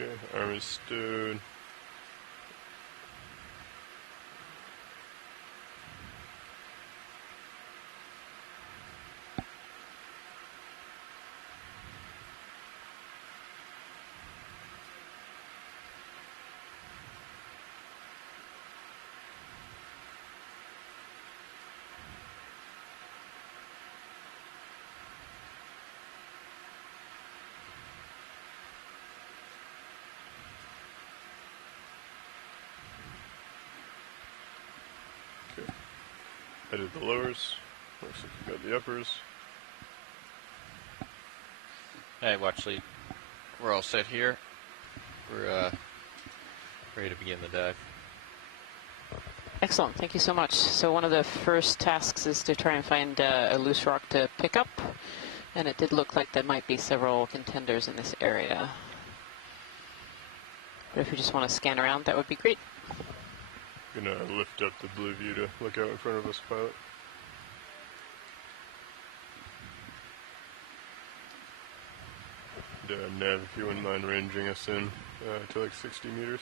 Okay, arm is stowed. Headed the lowers. Looks like we've got the uppers. Alright, watch lead. We're all set here. We're ready to begin the dive. Excellent, thank you so much. So one of the first tasks is to try and find a loose rock to pick up, and it did look like there might be several contenders in this area. But if you just want to scan around, that would be great. Gonna lift up the blue view to look out in front of us, pilot. Nav, if you wouldn't mind ranging us in to like 60 meters.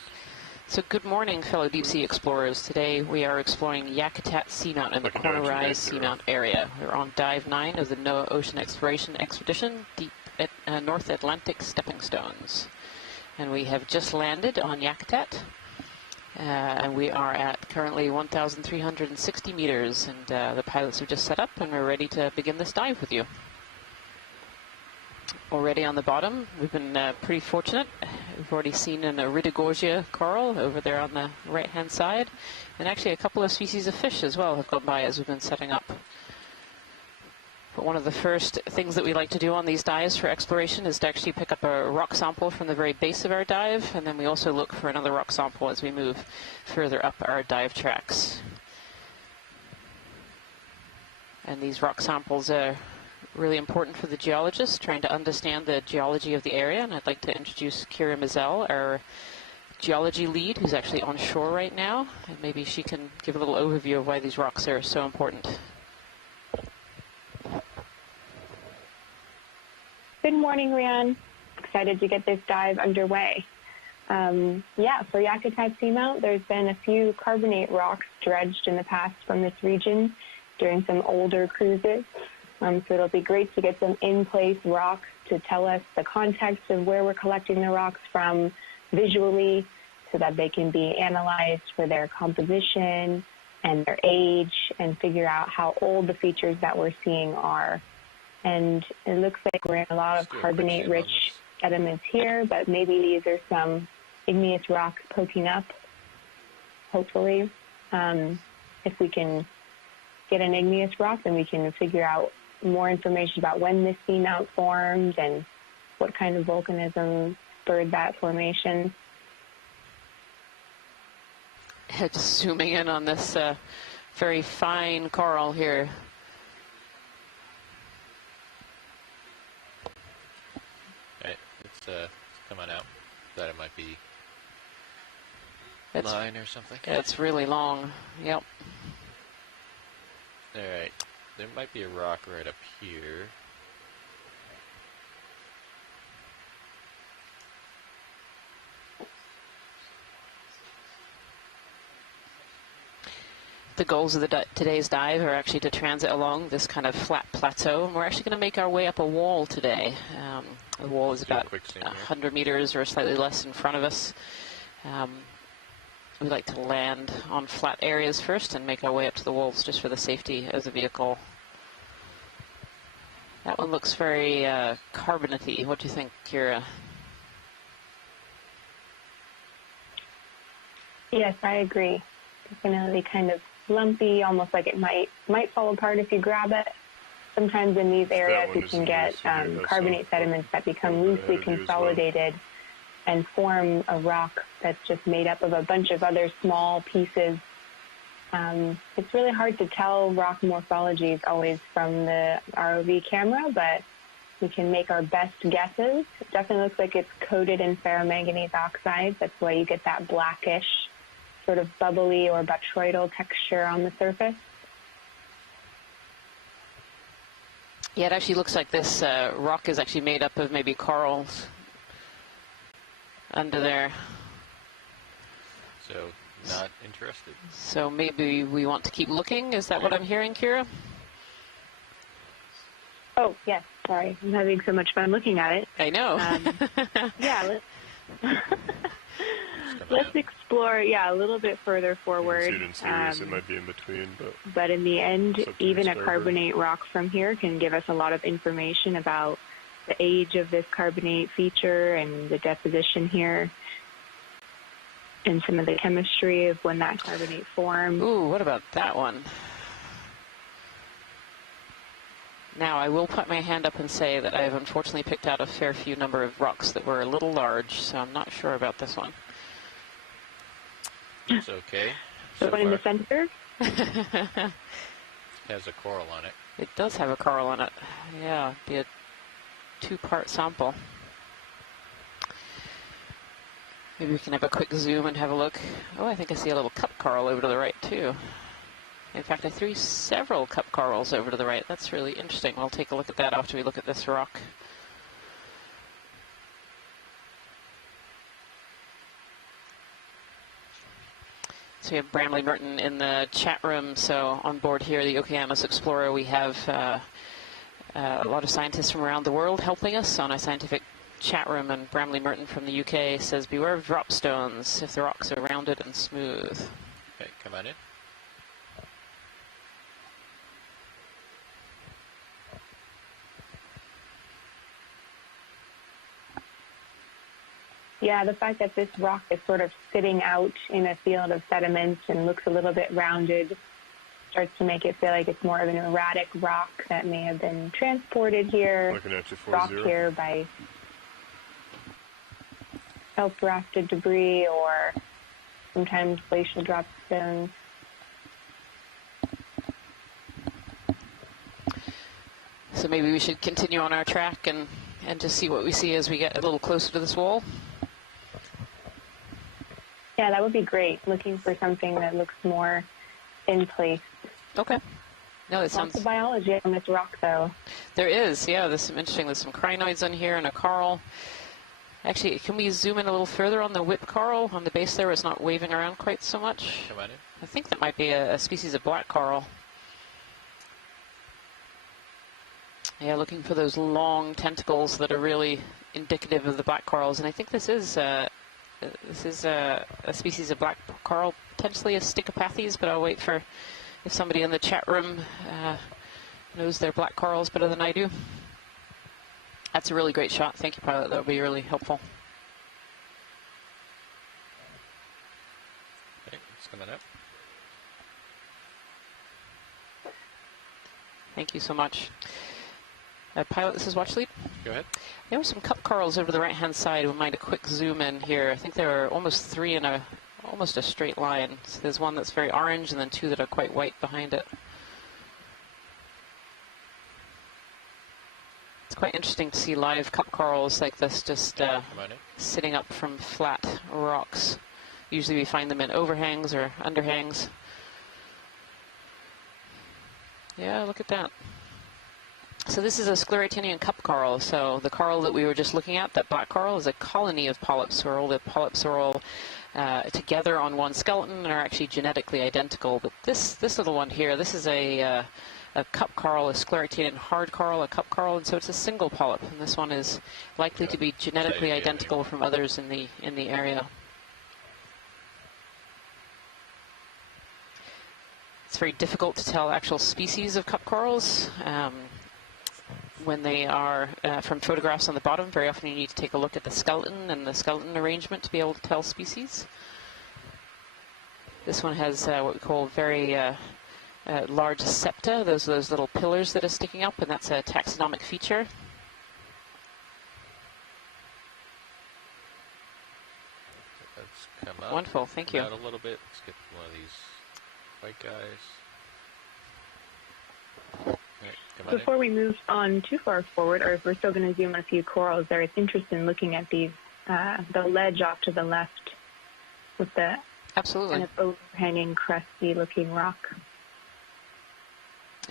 So good morning, fellow deep sea explorers. Today we are exploring Yakutat Seamount in the Corner Rise Seamount area. We're on Dive 9 of the NOAA Ocean Exploration Expedition, deep at North Atlantic Stepping Stones. And we have just landed on Yakutat. And we are at currently 1,360 meters, and the pilots have just set up, and we're ready to begin this dive with you. Already on the bottom, we've been pretty fortunate. We've already seen an Iridogorgia coral over there on the right-hand side, and actually a couple of species of fish as well have gone by as we've been setting up. But one of the first things that we like to do on these dives for exploration is to actually pick up a rock sample from the very base of our dive, and then we also look for another rock sample as we move further up our dive tracks. And these rock samples are really important for the geologists trying to understand the geology of the area, and I'd like to introduce Kira Mazel, our geology lead, who's actually on shore right now, and maybe she can give a little overview of why these rocks are so important. Good morning, Rian. Excited to get this dive underway. Yeah, for Yakutat Seamount, there's been a few carbonate rocks dredged in the past from this region during some older cruises. So it'll be great to get some in-place rocks to tell us the context of where we're collecting the rocks from visually, so that they can be analyzed for their composition and their age, and figure out how old the features that we're seeing are. And it looks like we're in a lot of carbonate-rich sediments here, but maybe these are some igneous rocks poking up, hopefully. If we can get an igneous rock, then we can figure out more information about when this seamount formed and what kind of volcanism spurred that formation. Just zooming in on this very fine coral here. It's coming out. Thought it might be line or something. It's really long. Yep. All right. There might be a rock right up here. The goals of today's dive are actually to transit along this kind of flat plateau, and we're actually going to make our way up a wall today. The wall is about 100 meters or slightly less in front of us. We like to land on flat areas first and make our way up to the walls just for the safety of the vehicle. That one looks very carbonate-y. What do you think, Kira? Yes, I agree. Definitely kind of lumpy, almost like it might fall apart if you grab it. Sometimes in these areas you can get carbonate sediments that become loosely consolidated and form a rock that's just made up of a bunch of other small pieces. It's really hard to tell rock morphologies always from the ROV camera, but we can make our best guesses. It definitely looks like it's coated in ferromanganese oxide. That's why you get that blackish, sort of bubbly or botryoidal texture on the surface. Yeah, it actually looks like this rock is actually made up of maybe corals. under there. So, not interested. So maybe we want to keep looking. Is that what I'm hearing, Kira? Oh, yes. Sorry. I'm having so much fun looking at it. I know. Yeah, let's explore, a little bit further forward. You can see it in series. It might be in between, but in the end, even a starboard. carbonate rock from here can give us a lot of information about the age of this carbonate feature and the deposition here, and some of the chemistry of when that carbonate formed. Ooh, what about that one? Now, I will put my hand up and say that I have unfortunately picked out a fair few number of rocks that were a little large, so I'm not sure about this one. It's okay. The one in the center? It has a coral on it. It does have a coral on it. Yeah, be a 2-part sample. Maybe we can have a quick zoom and have a look. Oh, I think I see a little cup coral over to the right, too. In fact, I threw several cup corals over to the right. That's really interesting. We'll take a look at that after we look at this rock. So we have Bramley Merton in the chat room. So on board here, the Okeanos Explorer, we have a lot of scientists from around the world helping us on a scientific chat room. And Bramley Merton from the UK says, beware of drop stones if the rocks are rounded and smooth. Okay, come on in. Yeah, the fact that this rock is sort of sitting out in a field of sediments and looks a little bit rounded starts to make it feel like it's more of an erratic rock that may have been transported here, looking at you, brought 4-0. here by self-rafted debris or sometimes glacial drop stones. So maybe we should continue on our track and just see what we see as we get a little closer to this wall. Yeah, that would be great. Looking for something that looks more in place. Okay. No, that sounds... Lots of biology on this rock, though. There is, yeah. There's some interesting, there's some crinoids on here and a coral. Actually, can we zoom in a little further on the whip coral on the base there where it's not waving around quite so much? Come on in. I think that might be a species of black coral. Yeah, looking for those long tentacles that are really indicative of the black corals. And I think this is a species of black coral, potentially a Stichopathes, but I'll wait for if somebody in the chat room knows their black corals better than I do. That's a really great shot. Thank you, pilot. That would be really helpful. Okay, it's coming up. Thank you so much. Pilot, this is Watch Lead. Go ahead. There were some cup corals over the right-hand side. We might a quick zoom in here. I think there are almost 3 in almost a straight line. So there's one that's very orange and then 2 that are quite white behind it. It's quite interesting to see live cup corals like this just sitting up from flat rocks. Usually we find them in overhangs or underhangs. Yeah, look at that. So this is a sclerotinian cup coral. So the coral that we were just looking at, that black coral, is a colony of polyps where all the polyps are all together on one skeleton and are actually genetically identical. But this little one here, this is a cup coral, a sclerotinian hard coral, a cup coral, and so it's a single polyp. And this one is likely to be genetically identical from others in the area. It's very difficult to tell actual species of cup corals. When they are from photographs on the bottom, very often you need to take a look at the skeleton and the skeleton arrangement to be able to tell species. This one has what we call very large septa, those little pillars that are sticking up, and that's a taxonomic feature. Let's come up. Wonderful, thank you. Out a little bit. Let's get one of these white guys. Before we move on too far forward, or if we're still going to zoom on a few corals, there is interest in looking at these, the ledge off to the left with the absolutely kind of overhanging, crusty-looking rock.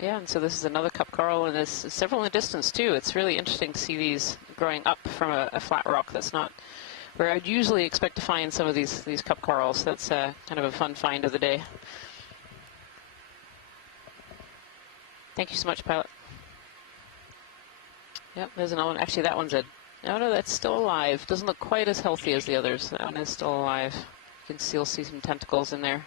Yeah, and so this is another cup coral, and there's several in the distance too. It's really interesting to see these growing up from a flat rock that's not where I'd usually expect to find some of these cup corals. That's kind of a fun find of the day. Thank you so much, pilot. Yep, there's another one. Actually, that one's a... Oh, no, that's still alive. Doesn't look quite as healthy as the others. That one is still alive. You can still see some tentacles in there.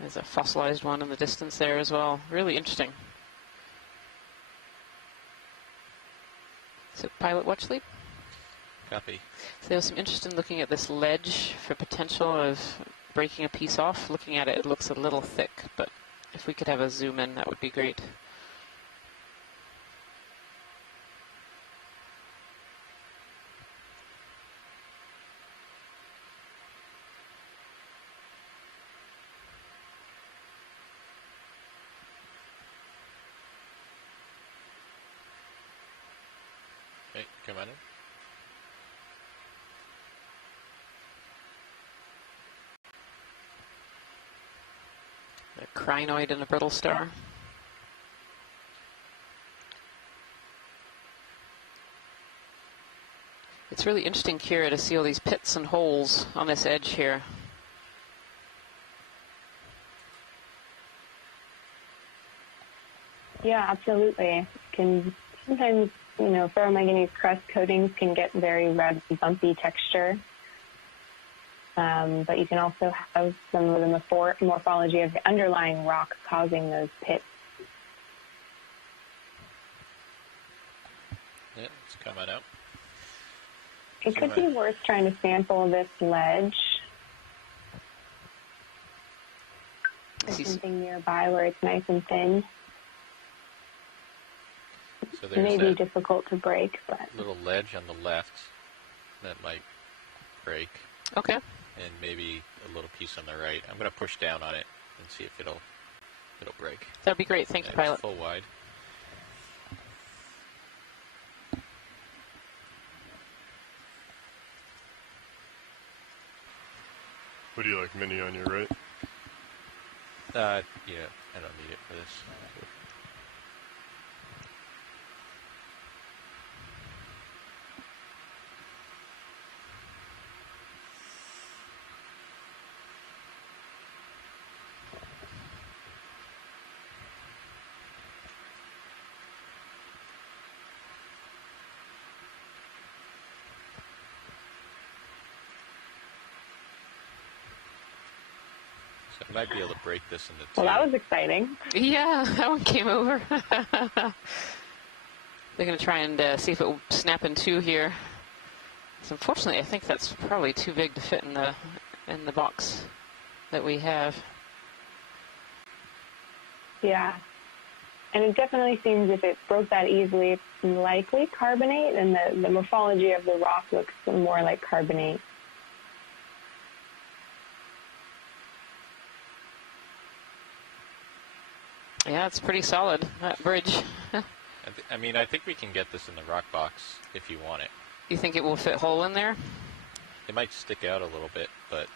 There's a fossilized one in the distance there as well. Really interesting. So, pilot, watch sleep. Copy. So there was some interest in looking at this ledge for potential of breaking a piece off. Looking at it, it looks a little thick, but if we could have a zoom in, that would be great. Okay, come on in. A crinoid and a brittle star. It's really interesting, Kira, to see all these pits and holes on this edge here. Yeah, absolutely. Can sometimes, you know, ferromanganese crust coatings can get very red, bumpy texture. But you can also have some of the morphology of the underlying rock causing those pits. Yeah, it's coming out. It could be worth trying to sample this ledge. Something nearby where it's nice and thin. So It may be difficult to break, but little ledge on the left that might break. Okay. And maybe a little piece on the right. I'm going to push down on it and see if it'll break. That'd be great. Thank you, pilot. Full wide. What do you like, mini on your right? Yeah, I don't need it for this. So I might be able to break this into two. well, that was exciting. Yeah, that one came over. They're going to try and see if it will snap in two here. So unfortunately, I think that's probably too big to fit in the box that we have. Yeah. And it definitely seems if it broke that easily, it's likely carbonate, and the morphology of the rock looks more like carbonate. Yeah, it's pretty solid, that bridge. I mean, I think we can get this in the rock box if you want it. You think it will fit whole in there? It might stick out a little bit, but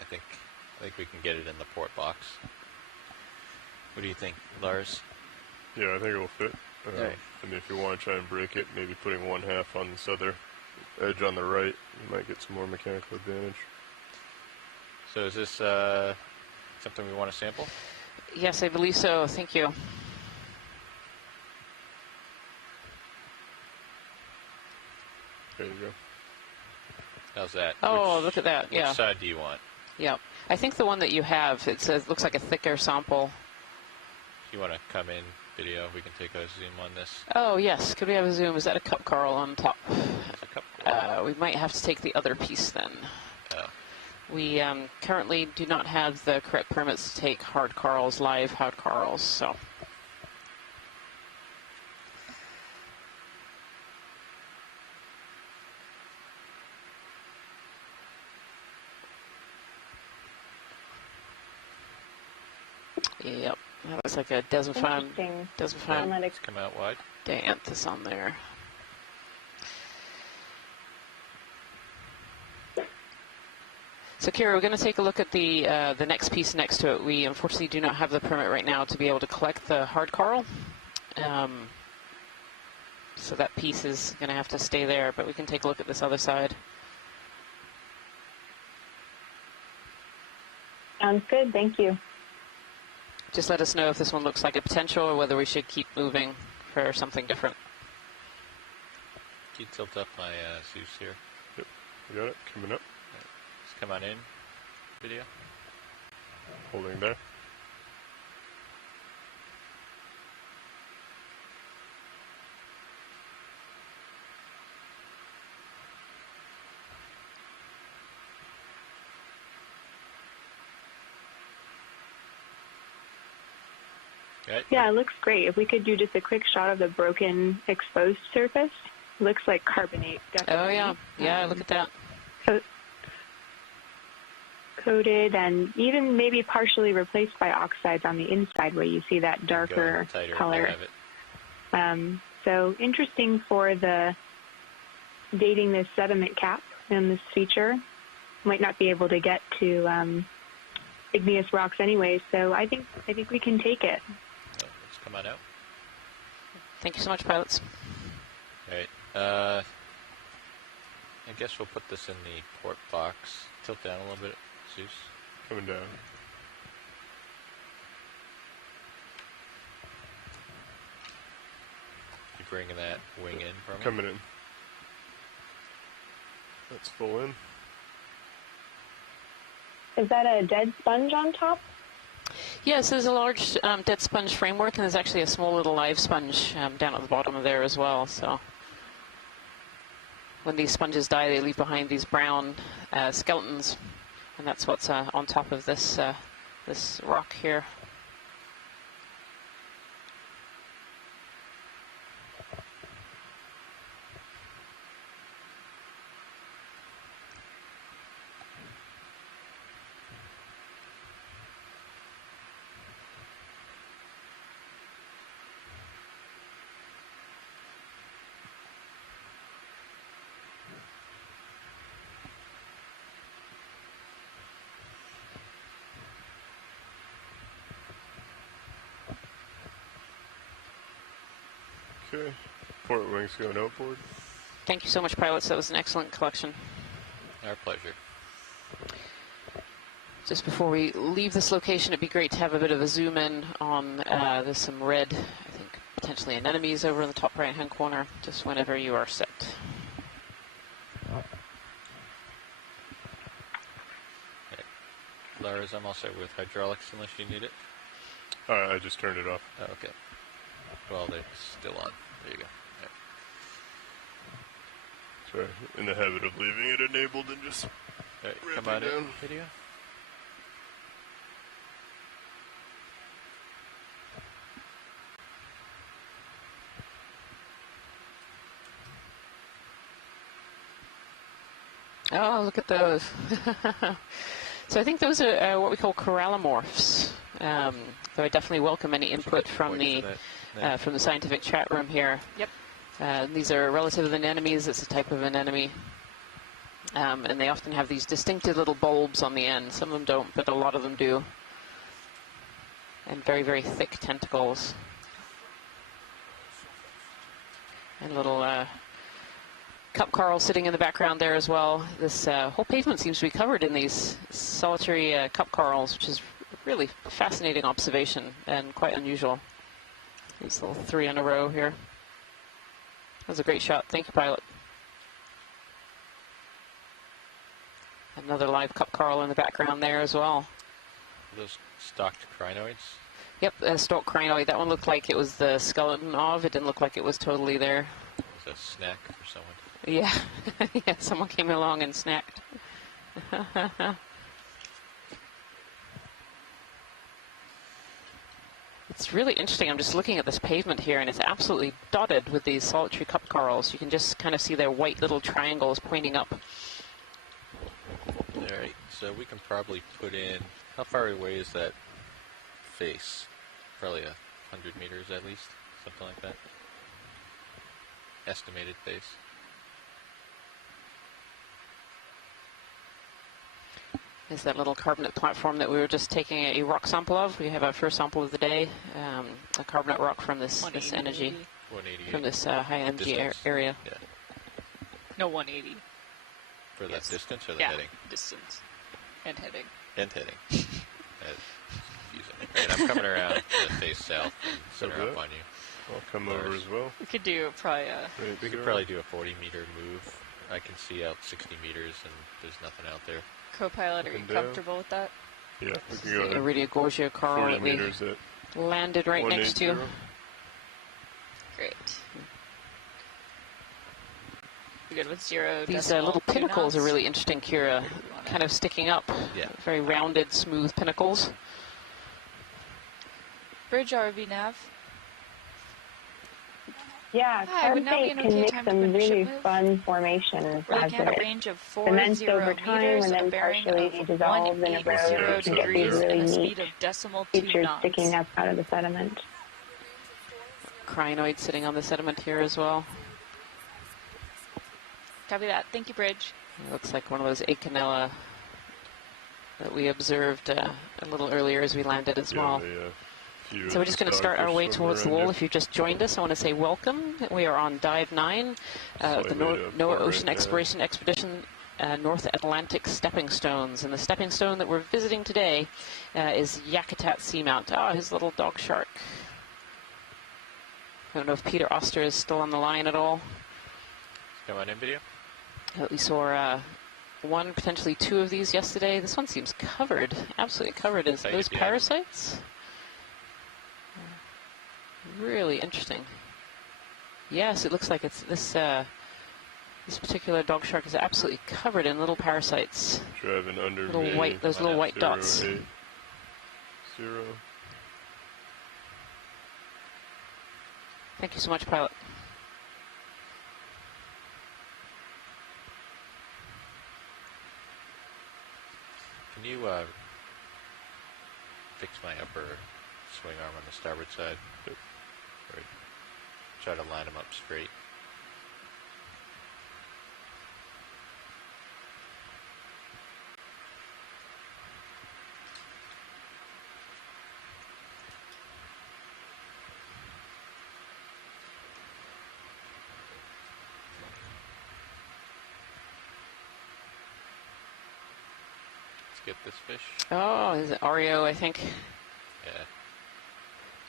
I think we can get it in the port box. What do you think, Lars? Yeah, I think it will fit. Right. I mean, if you want to try and break it, maybe putting one half on this other edge on the right, you might get some more mechanical advantage. So is this something we want to sample? Yes, I believe so. Thank you. There you go. How's that? Oh, look at that. Yeah. Which side do you want? Yeah. I think the one that you have, it looks like a thicker sample. If you want to come in video, we can take a zoom on this. Oh, yes. Could we have a zoom? Is that a cup coral on top? There's a couple. We might have to take the other piece then. Oh. We currently do not have the correct permits to take hard corals, live hard corals, so. Yep, that looks like a desmophyme. Let's come out wide. Dianthus on there. So, Kira, we're going to take a look at the next piece next to it. We unfortunately do not have the permit right now to be able to collect the hard coral. So that piece is going to have to stay there, but we can take a look at this other side. Sounds good. Thank you. Just let us know if this one looks like a potential or whether we should keep moving for something different. Can you tilt up my Zeus here? Yep, we got it. Coming up. Just come on in. Video. Holding there. Right. Yeah, it looks great. If we could do just a quick shot of the broken exposed surface. Looks like carbonate, definitely. Oh, yeah. Yeah, look at that. Coated and even maybe partially replaced by oxides on the inside where you see that darker color. So interesting for the dating this sediment cap and this feature. Might not be able to get to igneous rocks anyway, so I think we can take it. Oh, let's come on out. Thank you so much, pilots. All right. I guess we'll put this in the port box. Tilt down a little bit, Zeus. Coming down. You bringing that wing in for me? Coming in. That's full in. Is that a dead sponge on top? Yes, there's a large dead sponge framework, and there's actually a small little live sponge down at the bottom of there as well. So when these sponges die, they leave behind these brown skeletons, and that's what's on top of this this rock here. Okay. Port wings going outboard. Thank you so much, pilots. That was an excellent collection. Our pleasure. Just before we leave this location, it'd be great to have a bit of a zoom in on, there's some red, I think potentially anemones over in the top right-hand corner, just whenever you are set. Okay. Lars, I'm all set with hydraulics unless you need it. I just turned it off. Oh, okay. Well, they're still on. There you go. Sorry, in the habit of leaving it enabled and just All right, come ramping on down. in, video. Oh, look at those. So I think those are what we call corallimorphs. Though I definitely welcome any input from the scientific chat room here. Yep. These are relative anemones. It's a type of anemone. And they often have these distinctive little bulbs on the end. Some of them don't, but a lot of them do. And very, very thick tentacles. And little cup coral sitting in the background there as well. This whole pavement seems to be covered in these solitary cup corals, which is really fascinating observation and quite unusual. These little 3 in a row here. That was a great shot. Thank you, pilot. Another live cup coral in the background there as well. Are those stocked crinoids? Yep, a stalk crinoid. That one looked like it was the skeleton of. It didn't look like it was totally there. It's a snack for someone. Yeah, yeah. Someone came along and snacked. It's really interesting. I'm just looking at this pavement here, and it's absolutely dotted with these solitary cup corals. You can just kind of see their white little triangles pointing up. All right, so we can probably put in, how far away is that face? Probably 100 meters at least, something like that. Estimated face. Is that little carbonate platform that we were just taking a rock sample of. We have our first sample of the day, a carbonate rock from this energy, 188. from this high energy area. Yeah. No, 180. For that distance or the yeah, heading? Distance. And heading. And heading. That's confusing. Right, I'm coming around to face south and center up on you. I'll come over as well. We could do probably We could probably do a 40-meter move. I can see out 60 meters, and there's nothing out there. co-pilot. Are you comfortable with that? Yeah, we can The go Iridia Gorgia coral 40 that we meters at landed right next to. 180. Great. You good with 0 These decimal, little 2 pinnacles are knots? really interesting, Kira, kind of sticking up. Yeah. Very rounded, smooth pinnacles. Bridge ROV nav. Yeah, Hi, would now be carbonate an can okay make time to some put a ship really move? fun formations We're as looking at a it range of cements 40 over time meters, and a then bearing partially of dissolves in a road 180 to get these degrees, really and a neat speed of decimal 2 features knots. sticking up out of the sediment. Crinoid sitting on the sediment here as well. Copy that. Thank you, Bridge. It looks like one of those Acanella that we observed a little earlier as we landed as well. So we're just going to start our way towards the wall. If you've just joined us, I want to say welcome. We are on Dive 9 of the NOAA Ocean Exploration Expedition North Atlantic Stepping Stones. And the stepping stone that we're visiting today is Yakutat Seamount. Ah, his little dog shark. I don't know if Peter Oster is still on the line at all. Come on in video. We saw one, potentially two of these yesterday. This one seems covered, absolutely covered in those parasites. Really interesting. Yes, it looks like it's this this particular dog shark is absolutely covered in little parasites. Driving under little me. white, those little white dots. 080. Thank you so much, pilot. Can you fix my upper swing arm on the starboard side? Yep. Or try to line them up straight. Get this fish. Oh, is it Oreo, I think? Yeah.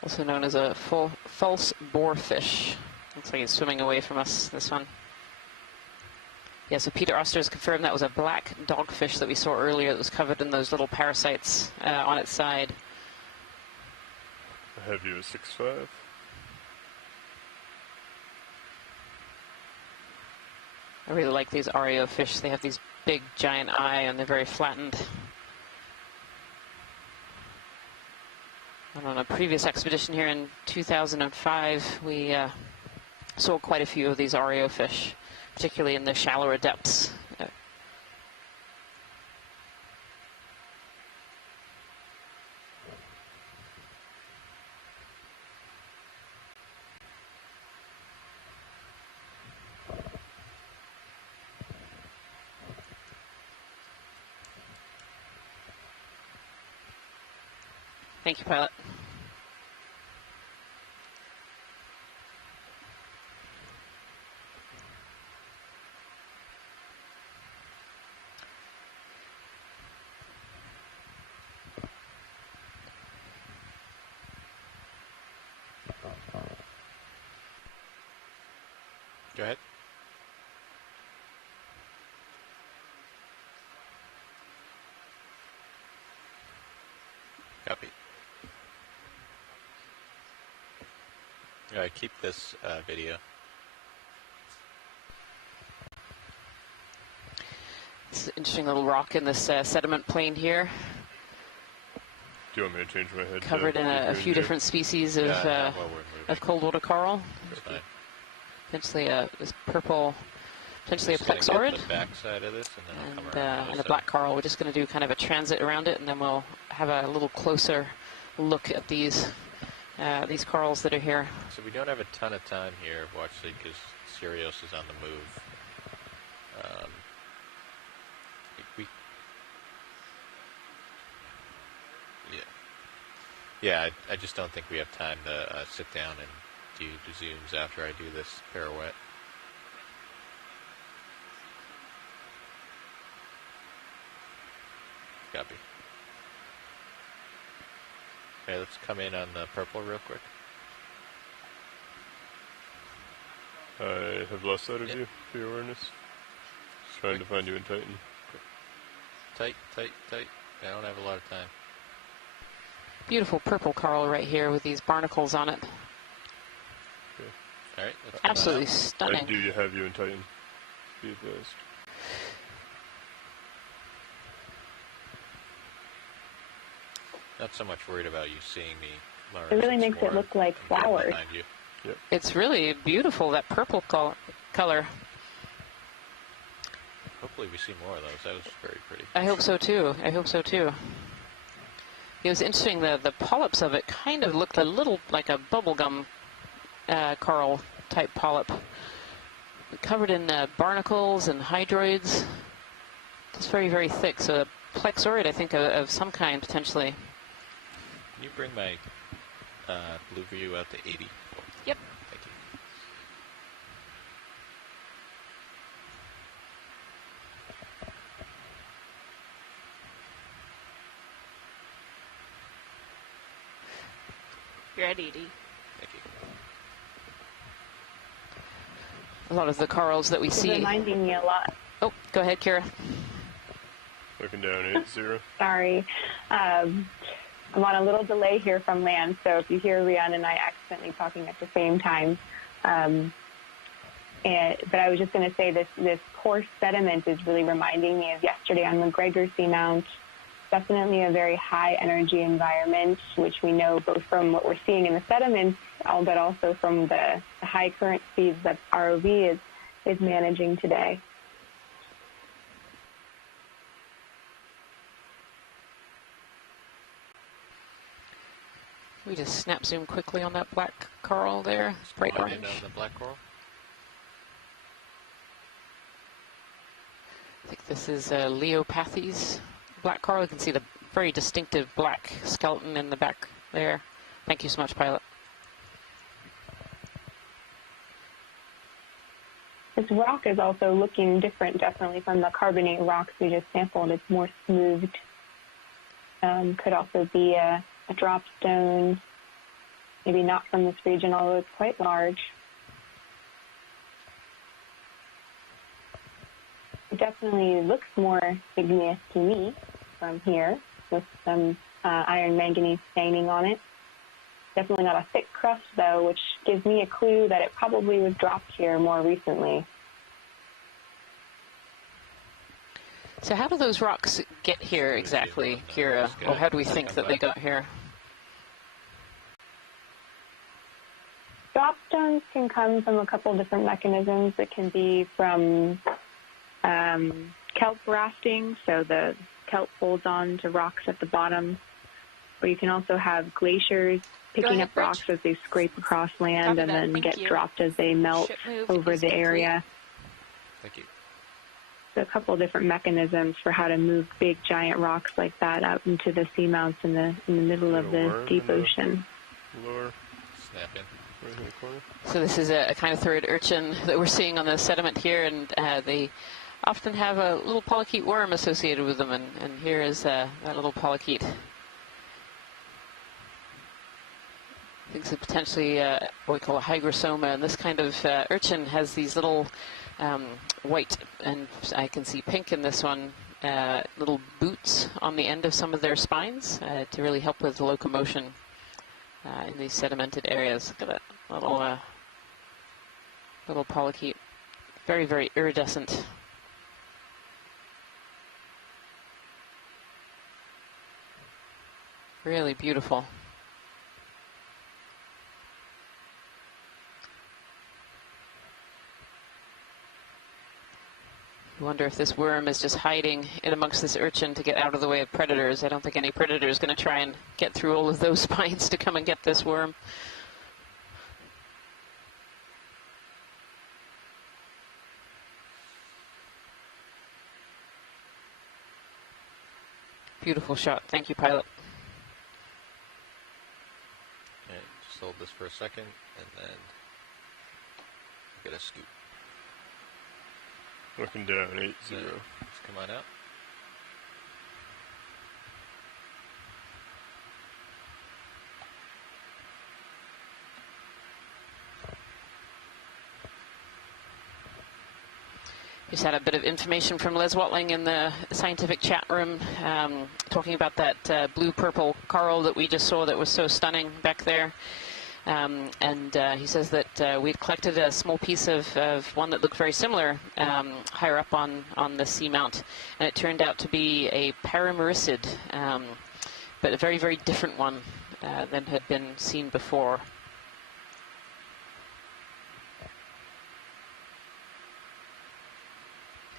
Also known as a false boarfish. Looks like he's swimming away from us, this one. Yeah, so Peter Oster has confirmed that was a black dogfish that we saw earlier that was covered in those little parasites on its side. I have you at 6'5". I really like these Oreo fish. They have these big, giant eye, and they're very flattened. And on a previous expedition here in 2005, we saw quite a few of these Oreo fish, particularly in the shallower depths. Thank you, pilot. Go ahead. Copy. Keep this video. This interesting little rock in this sediment plain here. Do you want me to change my head? Covered in a few different species of cold water coral. That's fine. Potentially this purple, potentially a Just gonna plexaurid, get the back side of this, and then I'll come around and a black coral. We're just going to do kind of a transit around it, and then we'll have a little closer look at these corals that are here. So we don't have a ton of time here, actually, because Sirius is on the move. Yeah, I just don't think we have time to sit down and do the zooms after I do this pirouette. Copy. Okay, let's come in on the purple real quick. I have lost sight of you for your awareness. Just trying to find you in Titan. Tight, tight, tight. I don't have a lot of time. Beautiful purple coral right here with these barnacles on it. Okay. All right, let's come on Absolutely out. stunning. I do have you in Titan. Be advised. Not so much worried about you seeing me, Lawrence. It really It's makes more it look like I'm getting flowers. behind you. It's really beautiful, that purple color. Hopefully we see more of those. That was very pretty. I hope so too. I hope so too. It was interesting, the polyps of it kind of looked a little like a bubblegum coral type polyp. Covered in barnacles and hydroids. Just very, very thick. So a plexaurid, I think, of some kind potentially. Can you bring my blue view out to 80? Yep. Thank you. You're at 80. Thank you. A lot of the corals that we It's see. reminding me a lot. Oh, go ahead, Kira. Looking down 80. Sorry. I'm on a little delay here from land, so if you hear Rian and I accidentally talking at the same time. But I was just going to say this coarse sediment is really reminding me of yesterday on McGregor Seamount. Definitely a very high energy environment, which we know both from what we're seeing in the sediments, but also from the high current speeds that ROV is managing today. We just snap zoom quickly on that black coral there. Bright Come on orange. in on the black coral. I think this is Leopathes black coral. You can see the very distinctive black skeleton in the back there. Thank you so much, pilot. This rock is also looking different, definitely, from the carbonate rocks we just sampled. It's more smoothed. Could also be a drop stone, maybe not from this region, although it's quite large. It definitely looks more igneous to me from here, with some iron manganese staining on it. Definitely not a thick crust, though, which gives me a clue that it probably was dropped here more recently. So how do those rocks get here exactly, Kira? Or how do we think that they got here? Drop stones can come from a couple different mechanisms. It can be from kelp rafting, so the kelp holds on to rocks at the bottom. Or you can also have glaciers picking up rocks as they scrape across land and then get dropped as they melt over the area. Thank you. So a couple different mechanisms for how to move big, giant rocks like that out into the seamounts in the middle of the deep ocean. Lower. Snap in. Right in the corner. So this is a kind of third urchin that we're seeing on the sediment here, and they often have a little polychaete worm associated with them, and here is that little polychaete. I think it's potentially what we call a hygrosoma, and this kind of urchin has these little white, and I can see pink in this one, little boots on the end of some of their spines to really help with locomotion in these sedimented areas. Look at that little polychaete. Very, very iridescent. Really beautiful. I wonder if this worm is just hiding in amongst this urchin to get out of the way of predators. I don't think any predator is going to try and get through all of those spines to come and get this worm. Beautiful shot. Thank you, pilot. hold this for a second, and then get a scoop. Looking down, 8-0. So, just come on out. Just had a bit of information from Les Watling in the scientific chat room, talking about that blue-purple coral that we just saw that was so stunning back there. And he says that we'd collected a small piece of one that looked very similar higher up on the seamount, and it turned out to be a paramericid, but a very, very different one than had been seen before.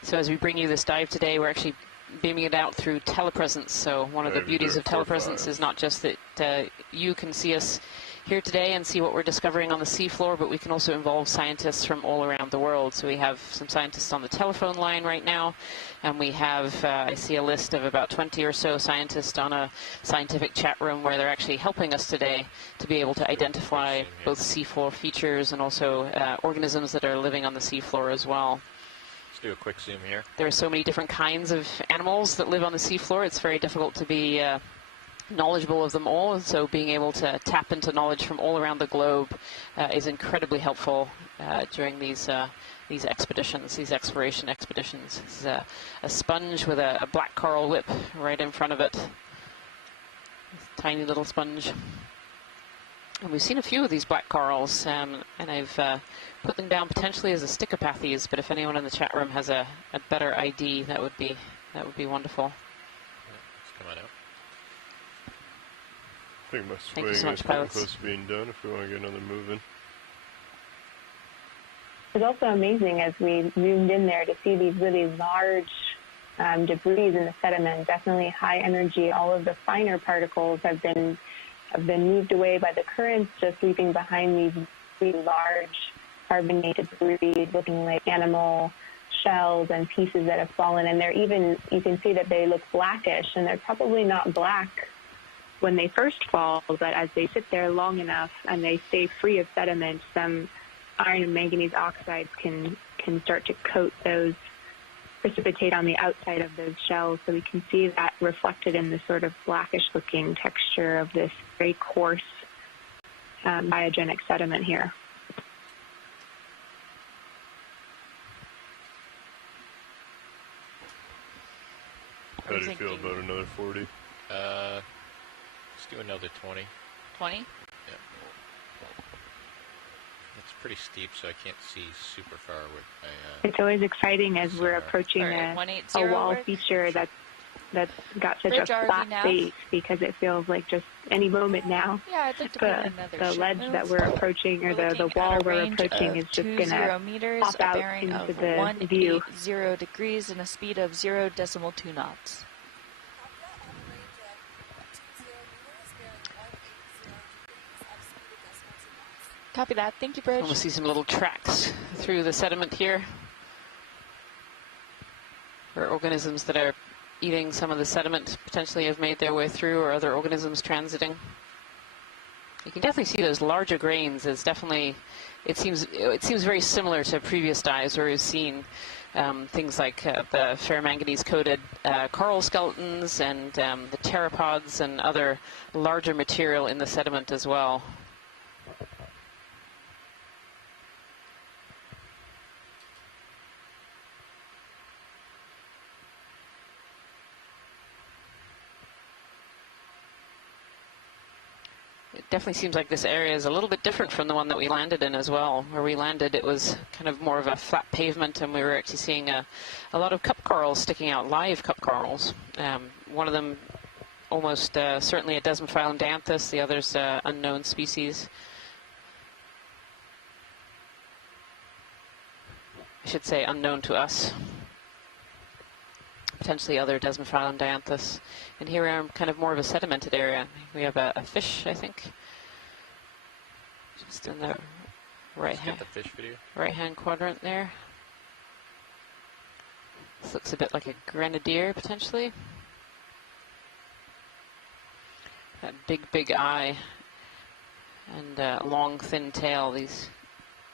So as we bring you this dive today, we're actually beaming it out through telepresence. So one of the beauties of telepresence is not just that you can see us here today and see what we're discovering on the seafloor, but we can also involve scientists from all around the world. So we have some scientists on the telephone line right now, and we have, I see a list of about 20 or so scientists on a scientific chat room where they're actually helping us today to be able to identify both seafloor features and also organisms that are living on the seafloor as well. Let's do a quick zoom here. There are so many different kinds of animals that live on the seafloor. It's very difficult to be knowledgeable of them all, and so being able to tap into knowledge from all around the globe is incredibly helpful during these expeditions, these exploration expeditions. This is a sponge with a black coral whip right in front of it. Tiny little sponge. And we've seen a few of these black corals, and I've put them down potentially as a Stichopathes, but if anyone in the chat room has a better ID, that would be wonderful. Let's come on out. I think my Thank you so swing much, is getting pilots. close to being done if we want to get another move in. It was also amazing as we zoomed in there to see these really large debris in the sediment, definitely high energy. All of the finer particles have been moved away by the currents, just leaving behind these really large carbonated debris looking like animal shells and pieces that have fallen. And they're even, you can see that they look blackish, and they're probably not black when they first fall, but as they sit there long enough and they stay free of sediment, some iron and manganese oxides can start to coat those, precipitate on the outside of those shells. So we can see that reflected in the sort of blackish looking texture of this very coarse biogenic sediment here. How do you feel about another 40? Let's do another 20. 20? Yeah. It's pretty steep, so I can't see super far with my... It's always exciting as we're approaching a wall work. feature that's got such Bridge a RV flat nav. base, because it feels like just any moment now Yeah, I'd like to put in another the ship ledge move. that we're approaching, or We're the looking wall at a we're range approaching of is just 20 going to meters, pop a out bearing into of the view. 180 degrees, and a speed of 0.2 knots. Copy that. Thank you, Bridge. We'll see some little tracks through the sediment here, where organisms that are eating some of the sediment potentially have made their way through, or other organisms transiting. You can definitely see those larger grains. It's definitely, it seems very similar to previous dives where we've seen things like the ferromanganese-coated coral skeletons and the pteropods and other larger material in the sediment as well. It definitely seems like this area is a little bit different from the one that we landed in as well. Where we landed, it was kind of more of a flat pavement, and we were actually seeing a lot of cup corals sticking out, live cup corals. One of them almost certainly a desmophyllum danthus, the other's unknown species. I should say unknown to us. Potentially other desmophyllum dianthus. And here we are in kind of more of a sedimented area. We have a fish, I think, just in the right-hand quadrant there. This looks a bit like a grenadier, potentially. That big eye. And long, thin tail. These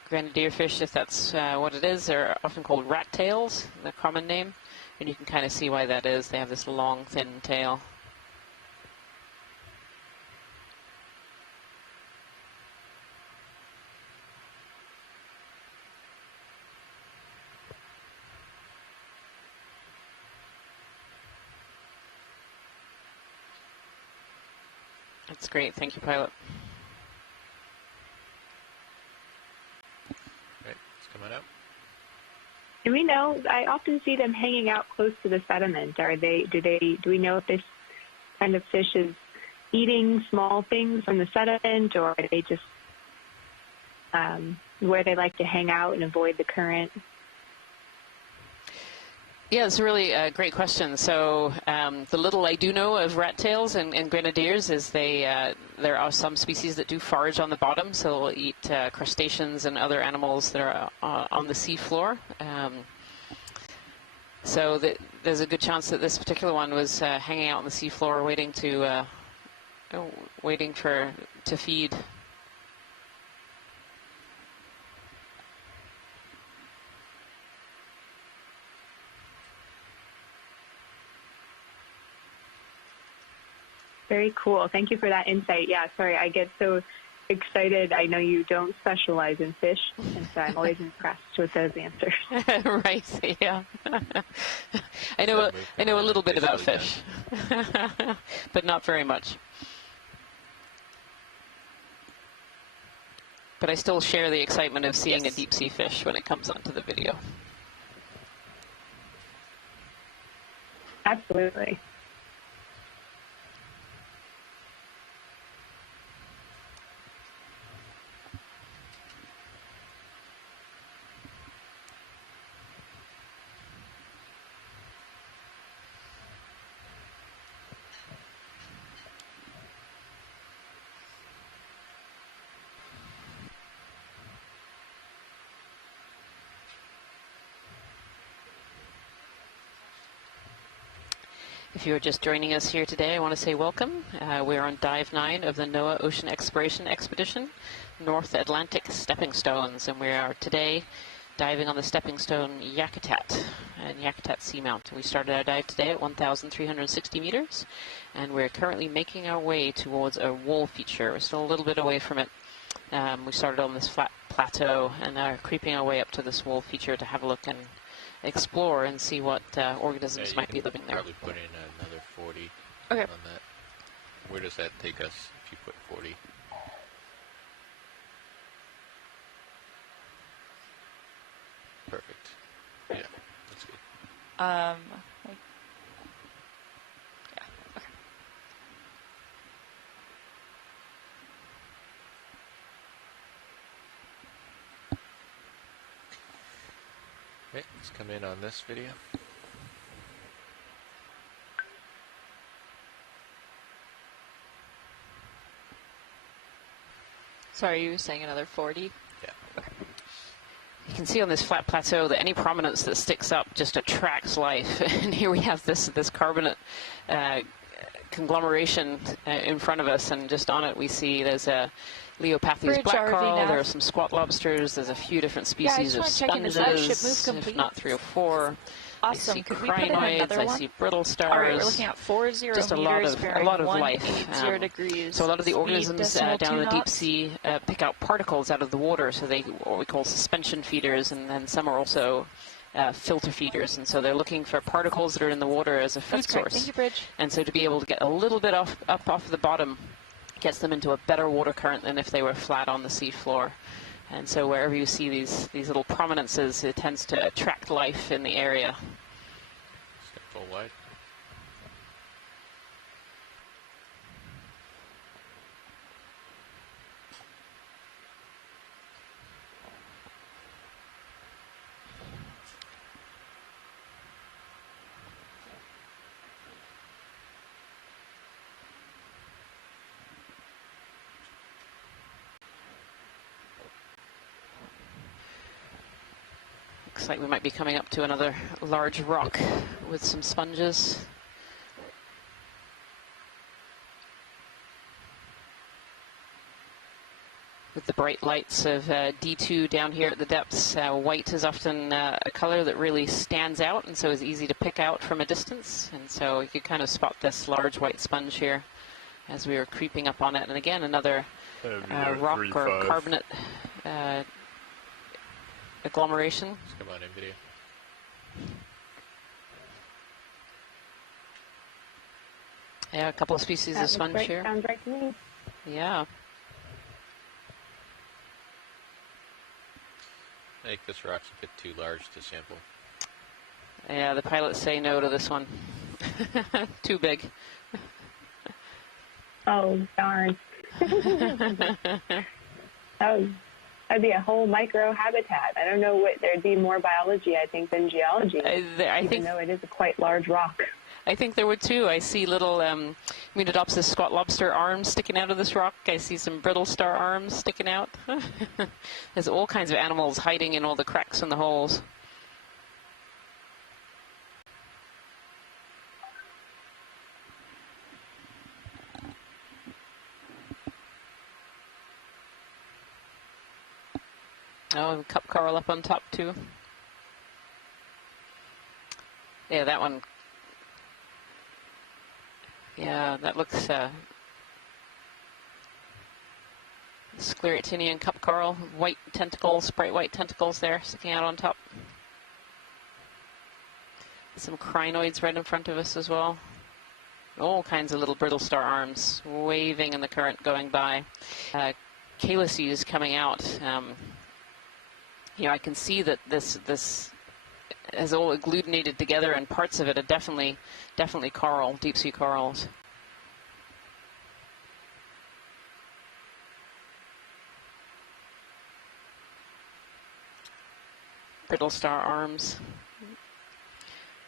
grenadier fish, if that's what it is, they're often called rat tails, the common name. And you can kind of see why that is. They have this long, thin tail. That's great. Thank you, pilot. Right, it's coming up. Do we know? I often see them hanging out close to the sediment. Do we know if this kind of fish is eating small things from the sediment, or are they just where they like to hang out and avoid the current? Yeah, it's a really great question. So the little I do know of rat tails and grenadiers is there are some species that do forage on the bottom, so they'll eat crustaceans and other animals that are on the seafloor. So there's a good chance that this particular one was hanging out on the seafloor, waiting to feed. Very cool. Thank you for that insight. Yeah, sorry, I get so excited. I know you don't specialize in fish, and so I'm always impressed with those answers. Right, yeah. I know a little bit about fish, but not very much. But I still share the excitement of seeing a deep sea fish when it comes onto the video. Absolutely. If you're just joining us here today, I want to say welcome. We're on Dive 9 of the NOAA Ocean Exploration Expedition, North Atlantic Stepping Stones, and we are today diving on the stepping stone Yakutat and Yakutat Seamount. We started our dive today at 1,360 meters, and we're currently making our way towards a wall feature. We're still a little bit away from it. We started on this flat plateau and are creeping our way up to this wall feature to have a look and explore and see what organisms might be living there. Probably put in another 40 Okay. on that. Where does that take us if you put 40? Perfect. Yeah, that's good. Yeah, okay. Okay, let's come in on this video. Sorry, you were saying another 40? Yeah. You can see on this flat plateau that any prominence that sticks up just attracts life. And here we have this carbonate conglomeration in front of us, and just on it we see there's a Leopathes Bridge black RV coral, nav. there are some squat lobsters, there's a few different species of just wanna check in. Is that ship move sponges, if complete? not 3 or 4. Awesome. I see Could we put in crinoids, another I one? see brittle All right, we're stars. looking at 40 Just a meters, lot of bearing life. 180 degrees. So a lot of the speed, organisms decimal down in the 2 deep knots. sea pick out particles out of the water, so they what we call suspension feeders, and then some are also filter feeders, and so they're looking for particles that are in the water as a food That's correct. source. Thank you, Bridge. And so to be able to get a little bit up off the bottom gets them into a better water current than if they were flat on the seafloor. And so wherever you see these little prominences, it tends to attract life in the area. Step full wide. Looks like we might be coming up to another large rock with some sponges. with the bright lights of D2 down here at the depths. White is often a color that really stands out and so is easy to pick out from a distance. And so you could kind of spot this large white sponge here as we were creeping up on it. And again, another rock or 3-5. carbonate agglomeration. Let's come on in video. Yeah, a couple of species of sponge here. Sounds right to me. Yeah. I think this rock's a bit too large to sample. Yeah, the pilots say no to this one. Too big. Oh, darn. That'd be a whole micro habitat. I don't know what, there'd be more biology, I think, than geology, even though it is a quite large rock. I think there would too. I see little Menodopsis squat lobster arms sticking out of this rock. I see some brittle star arms sticking out. There's all kinds of animals hiding in all the cracks and the holes. Oh, cup coral up on top too. Yeah, that one. Yeah, that looks scleractinian cup coral, white tentacles, bright white tentacles there sticking out on top. Some crinoids right in front of us as well. All kinds of little brittle star arms waving in the current going by. Calyces coming out. You know, I can see that this has all agglutinated together, and parts of it are definitely coral, deep sea corals. Brittle star arms.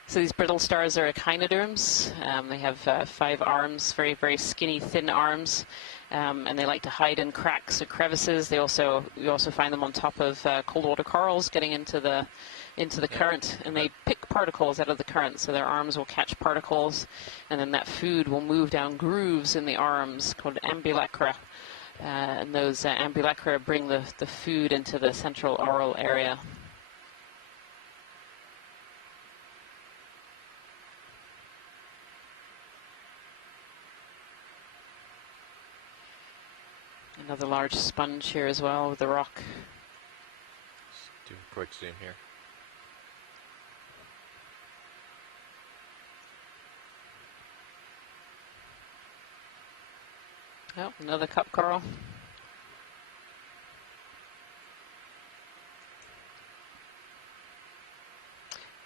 So these brittle stars are echinoderms. They have 5 arms, very, very skinny, thin arms, and they like to hide in cracks or crevices. You also find them on top of cold water corals, getting into the current, and they pick particles out of the current. So their arms will catch particles, and then that food will move down grooves in the arms called ambulacra, and those ambulacra bring the food into the central oral area. Another large sponge here as well with the rock. Let's do a quick zoom here. Oh, another cup coral.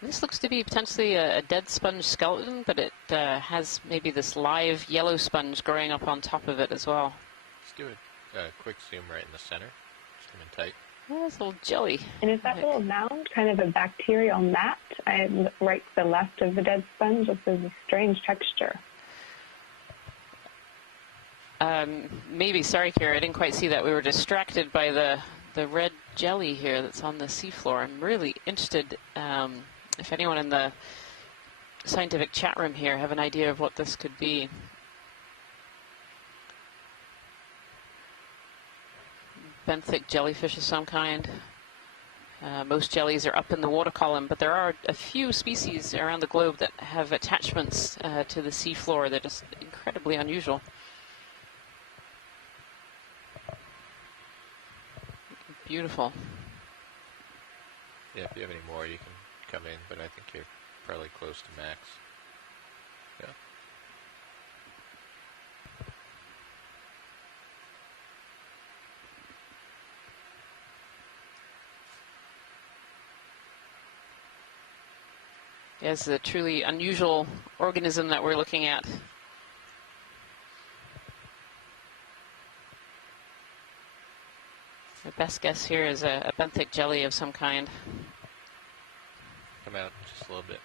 This looks to be potentially a dead sponge skeleton, but it has maybe this live yellow sponge growing up on top of it as well. Let's do a quick zoom right in the center. Just come in tight. Oh, it's a little jelly. And is that little mound kind of a bacterial mat? Right to the left of the dead sponge, this is a strange texture. Maybe, sorry, Kira, I didn't quite see that. We were distracted by the red jelly here that's on the seafloor. I'm really interested if anyone in the scientific chat room here have an idea of what this could be. Benthic jellyfish of some kind. Most jellies are up in the water column, but there are a few species around the globe that have attachments to the seafloor that are just incredibly unusual. Beautiful. Yeah, if you have any more, you can come in, but I think you're probably close to max. Yeah. Yeah, it's a truly unusual organism that we're looking at. The best guess here is a benthic jelly of some kind. Come out just a little bit.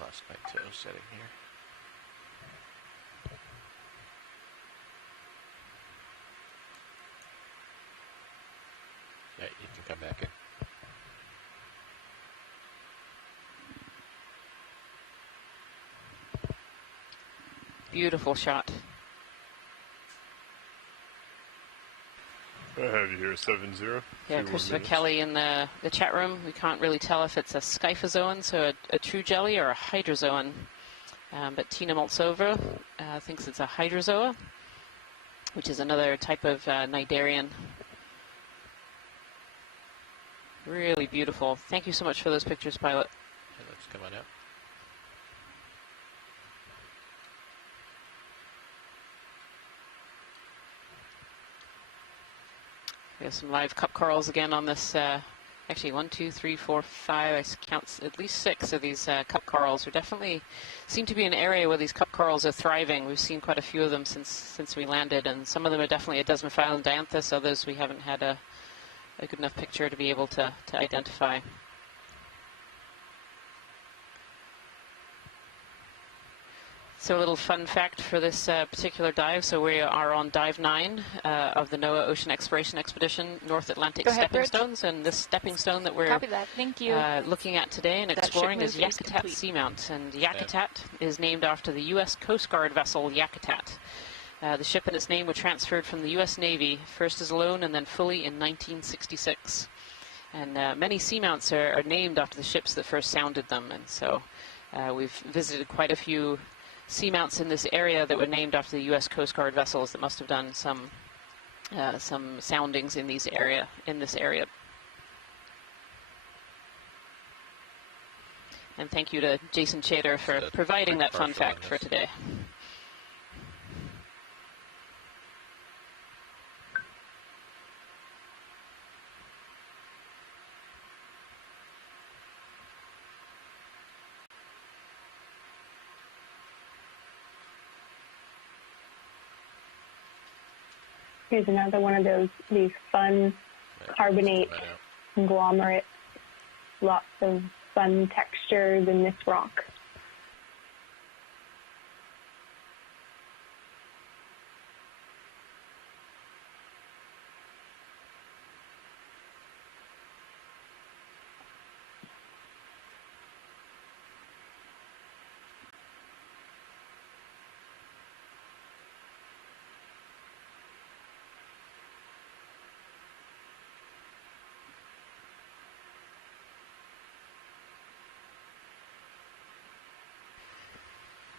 Lost my toe setting here. Yeah, you can come back in. Beautiful shot. I have you here 7-0. Yeah, 2 more Christopher minutes. Kelly in the chat room. We can't really tell if it's a scyphozoan, so a true jelly, or a hydrozoan. But Tina Moltsova thinks it's a hydrozoa, which is another type of cnidarian. Really beautiful. Thank you so much for those pictures, Pilot. Okay, let's come on out. We have some live cup corals again on this. Actually, 1, 2, 3, 4, 5. I count at least 6 of these cup corals. We definitely seem to be an area where these cup corals are thriving. We've seen quite a few of them since we landed, and some of them are definitely a desmophyllum dianthus. Others we haven't had a good enough picture to be able to identify. So a little fun fact for this particular dive. So we are on dive 9 of the NOAA Ocean Exploration Expedition, North Atlantic Go ahead, Stepping Bridge. Stones. And this stepping stone that we're Copy that. Thank you. looking at today and That exploring ship is move is Yakutat complete. Seamount. And Yakutat is named after the U.S. Coast Guard vessel Yakutat. The ship and its name were transferred from the U.S. Navy, first as a loan and then fully in 1966. And many seamounts are named after the ships that first sounded them. And so we've visited quite a few seamounts in this area that were named after the U.S. Coast Guard vessels that must have done some soundings in this area. And thank you to Jason Chater for providing that fun fact for today. Here's another one of these fun carbonate Let's come on out. conglomerates. Lots of fun textures in this rock.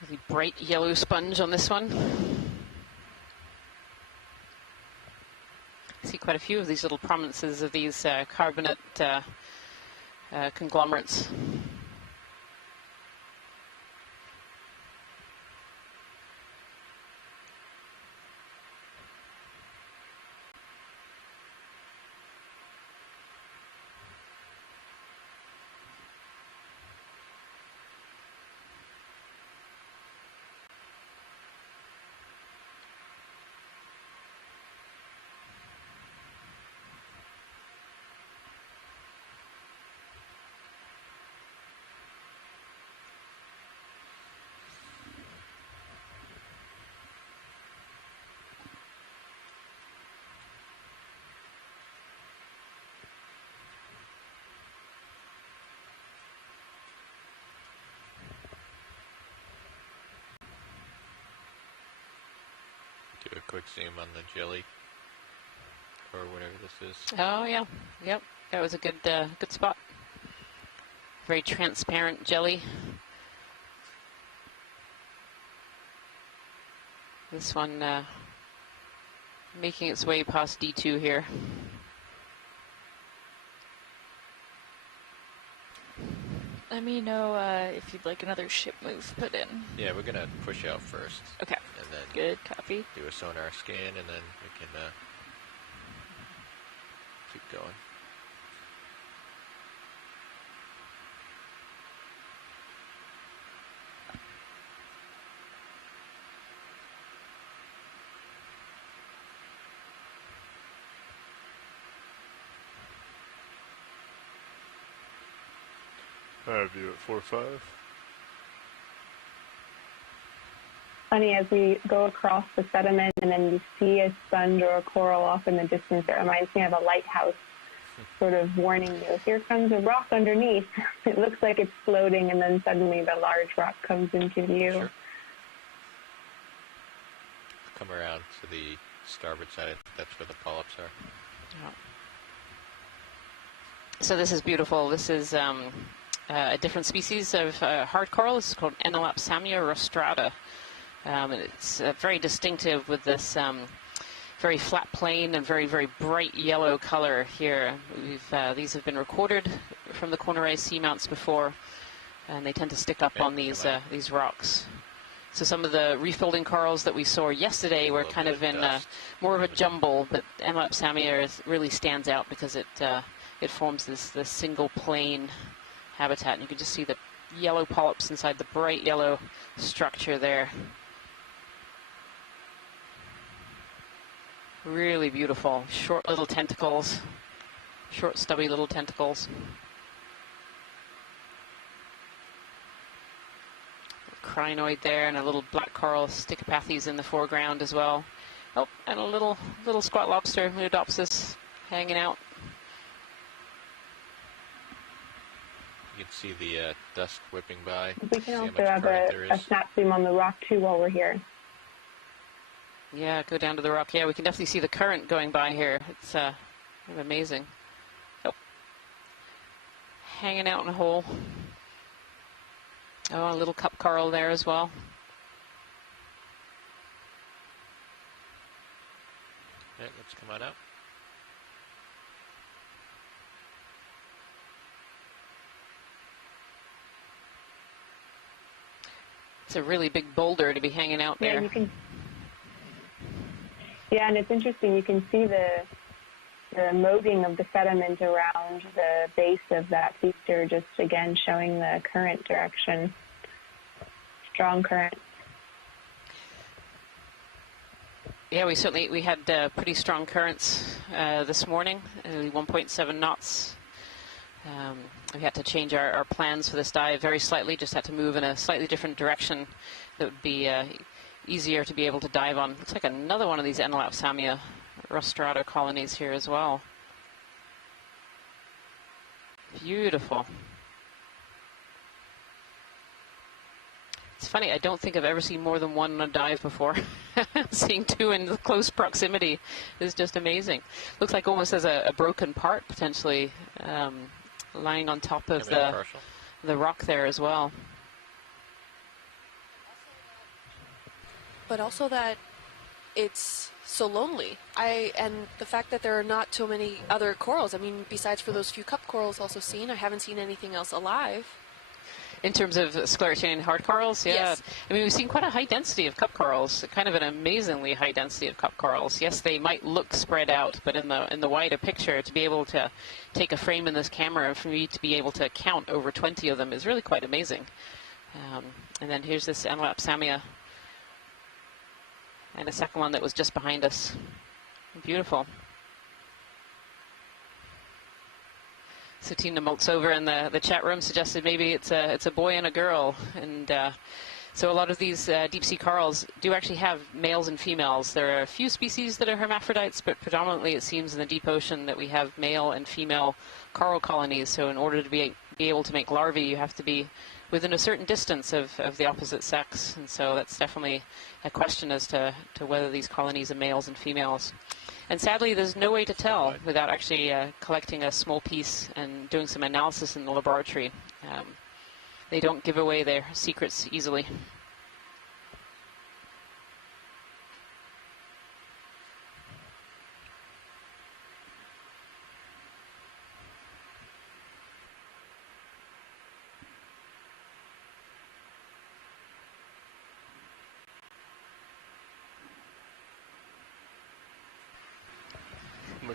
Really bright yellow sponge on this one. I see quite a few of these little prominences of these carbonate conglomerates. Do a quick zoom on the jelly, or whatever this is. Oh yeah, yep. That was a good spot. Very transparent jelly. This one making its way past D2 here. Let me know if you'd like another ship move put in. Yeah, we're gonna push out first, Okay. and then Good. Copy. do a sonar scan, and then we can keep going. I have you at 4-5. Funny, as we go across the sediment and then you see a sponge or a coral off in the distance, it reminds me of a lighthouse sort of warning you, here comes a rock underneath. It looks like it's floating, and then suddenly the large rock comes into view. Sure. Come around to the starboard side. That's where the polyps are. So this is beautiful. This is a different species of hard coral. This is called Enelopsamia rostrata. And it's very distinctive with this very flat plane and very, very bright yellow color here. These have been recorded from the Corner Rise Seamounts before, and they tend to stick up on these rocks. So some of the reef building corals that we saw yesterday were kind of in more of a jumble, but Enelopsamia really stands out because it forms this single plane habitat, and you can just see the yellow polyps inside the bright yellow structure there. Really beautiful. Short little tentacles. Short stubby little tentacles. Crinoid there, and a little black coral Stichopathes in the foreground as well. Oh, and a little squat lobster, Lunodopsis, hanging out. You can see the dust whipping by. We can also have a snap zoom on the rock too while we're here. Yeah, go down to the rock. Yeah, we can definitely see the current going by here. It's kind of amazing. Oh, hanging out in a hole. Oh, a little cup coral there as well. Okay, let's come on out. It's a really big boulder to be hanging out there. Yeah, you can. Yeah, and it's interesting. You can see the moating of the sediment around the base of that feature, just again showing the current direction. Strong current. Yeah, we had pretty strong currents this morning, 1.7 knots. We had to change our plans for this dive very slightly, just had to move in a slightly different direction that would be easier to be able to dive on. Looks like another one of these Enelopsamia rostrata colonies here as well. Beautiful. It's funny, I don't think I've ever seen more than one on a dive before. Seeing two in close proximity is just amazing. Looks like almost as a broken part, potentially, lying on top of the rock there as well. But also that it's so lonely. And the fact that there are not so many other corals. I mean, besides for those few cup corals also seen, I haven't seen anything else alive. In terms of sclerotinian hard corals, yeah. Yes. I mean, we've seen quite a high density of cup corals, kind of an amazingly high density of cup corals. Yes, they might look spread out, but in the wider picture, to be able to take a frame in this camera, for me to be able to count over 20 of them is really quite amazing. And then here's this Enelopsamia, and a second one that was just behind us. Beautiful. So Tina Moltz over in the chat room suggested maybe it's a boy and a girl, and so a lot of these deep sea corals do actually have males and females. There are a few species that are hermaphrodites, but predominantly it seems in the deep ocean that we have male and female coral colonies. So in order to be able to make larvae, you have to be within a certain distance of the opposite sex, and so that's definitely a question as to whether these colonies are males and females. And sadly, there's no way to tell without actually collecting a small piece and doing some analysis in the laboratory. They don't give away their secrets easily.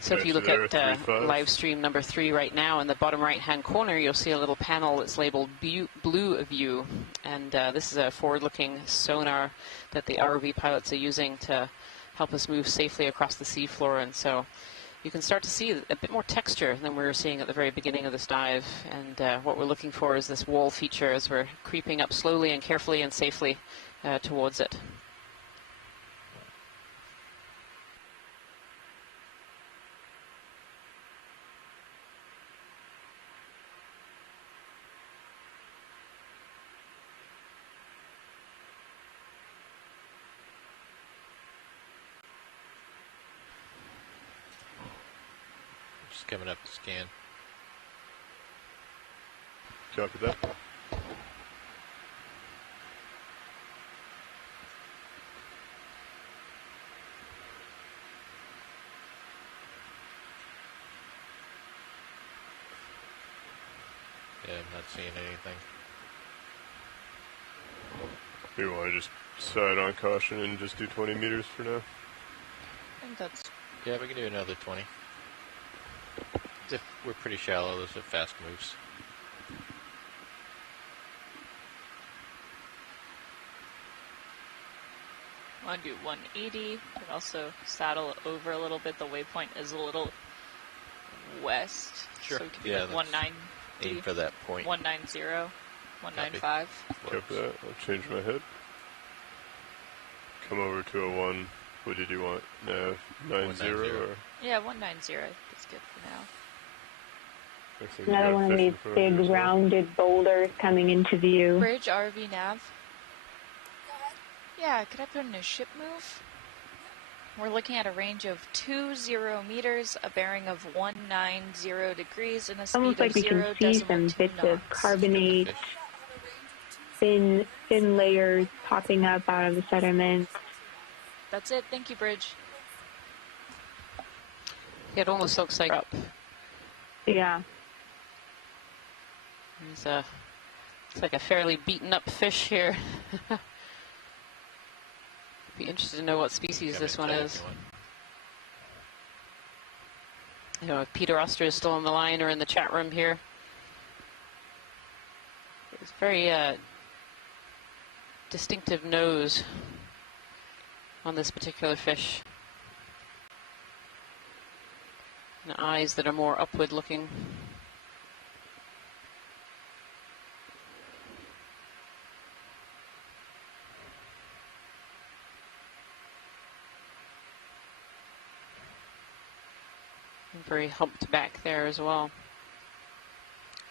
So if you look at live stream number 3 right now, in the bottom right-hand corner, you'll see a little panel that's labeled Blue View. And this is a forward-looking sonar that the ROV pilots are using to help us move safely across the seafloor. And so you can start to see a bit more texture than we were seeing at the very beginning of this dive. And what we're looking for is this wall feature as we're creeping up slowly and carefully and safely towards it. Just coming up to scan. Copy that. Yeah, I'm not seeing anything. You want to just side on caution and just do 20 meters for now? I think that's Yeah, we can do another 20. If we're pretty shallow, those are fast moves. I want to do 180, but also saddle over a little bit. The waypoint is a little west. Sure. So we could do Yeah, like that's- 190, Aim for that point. 190, 195. Copy that. I'll change my head. Come over to a 1. What did you want? 90 or? Yeah, 190 I think is good for now. Looks like you Another got a one of fish in these front of you big as well. rounded boulders coming into view. Bridge, RV, nav. Yeah, could I put in a ship move? We're looking at a range of 20 meters, a bearing of 190 degrees, and a speed Almost of like we can see some 0.2 bits of knots. carbonate, Fish. thin layers popping up out of the sediment. That's it. Thank you, Bridge. It almost looks like up. Yeah. It's like a fairly beaten up fish here. Be interested to know what species Come this one inside is. if you want. You know, if Peter Oster is still on the line or in the chat room here. It's very distinctive nose on this particular fish. And eyes that are more upward looking. Very humped back there as well.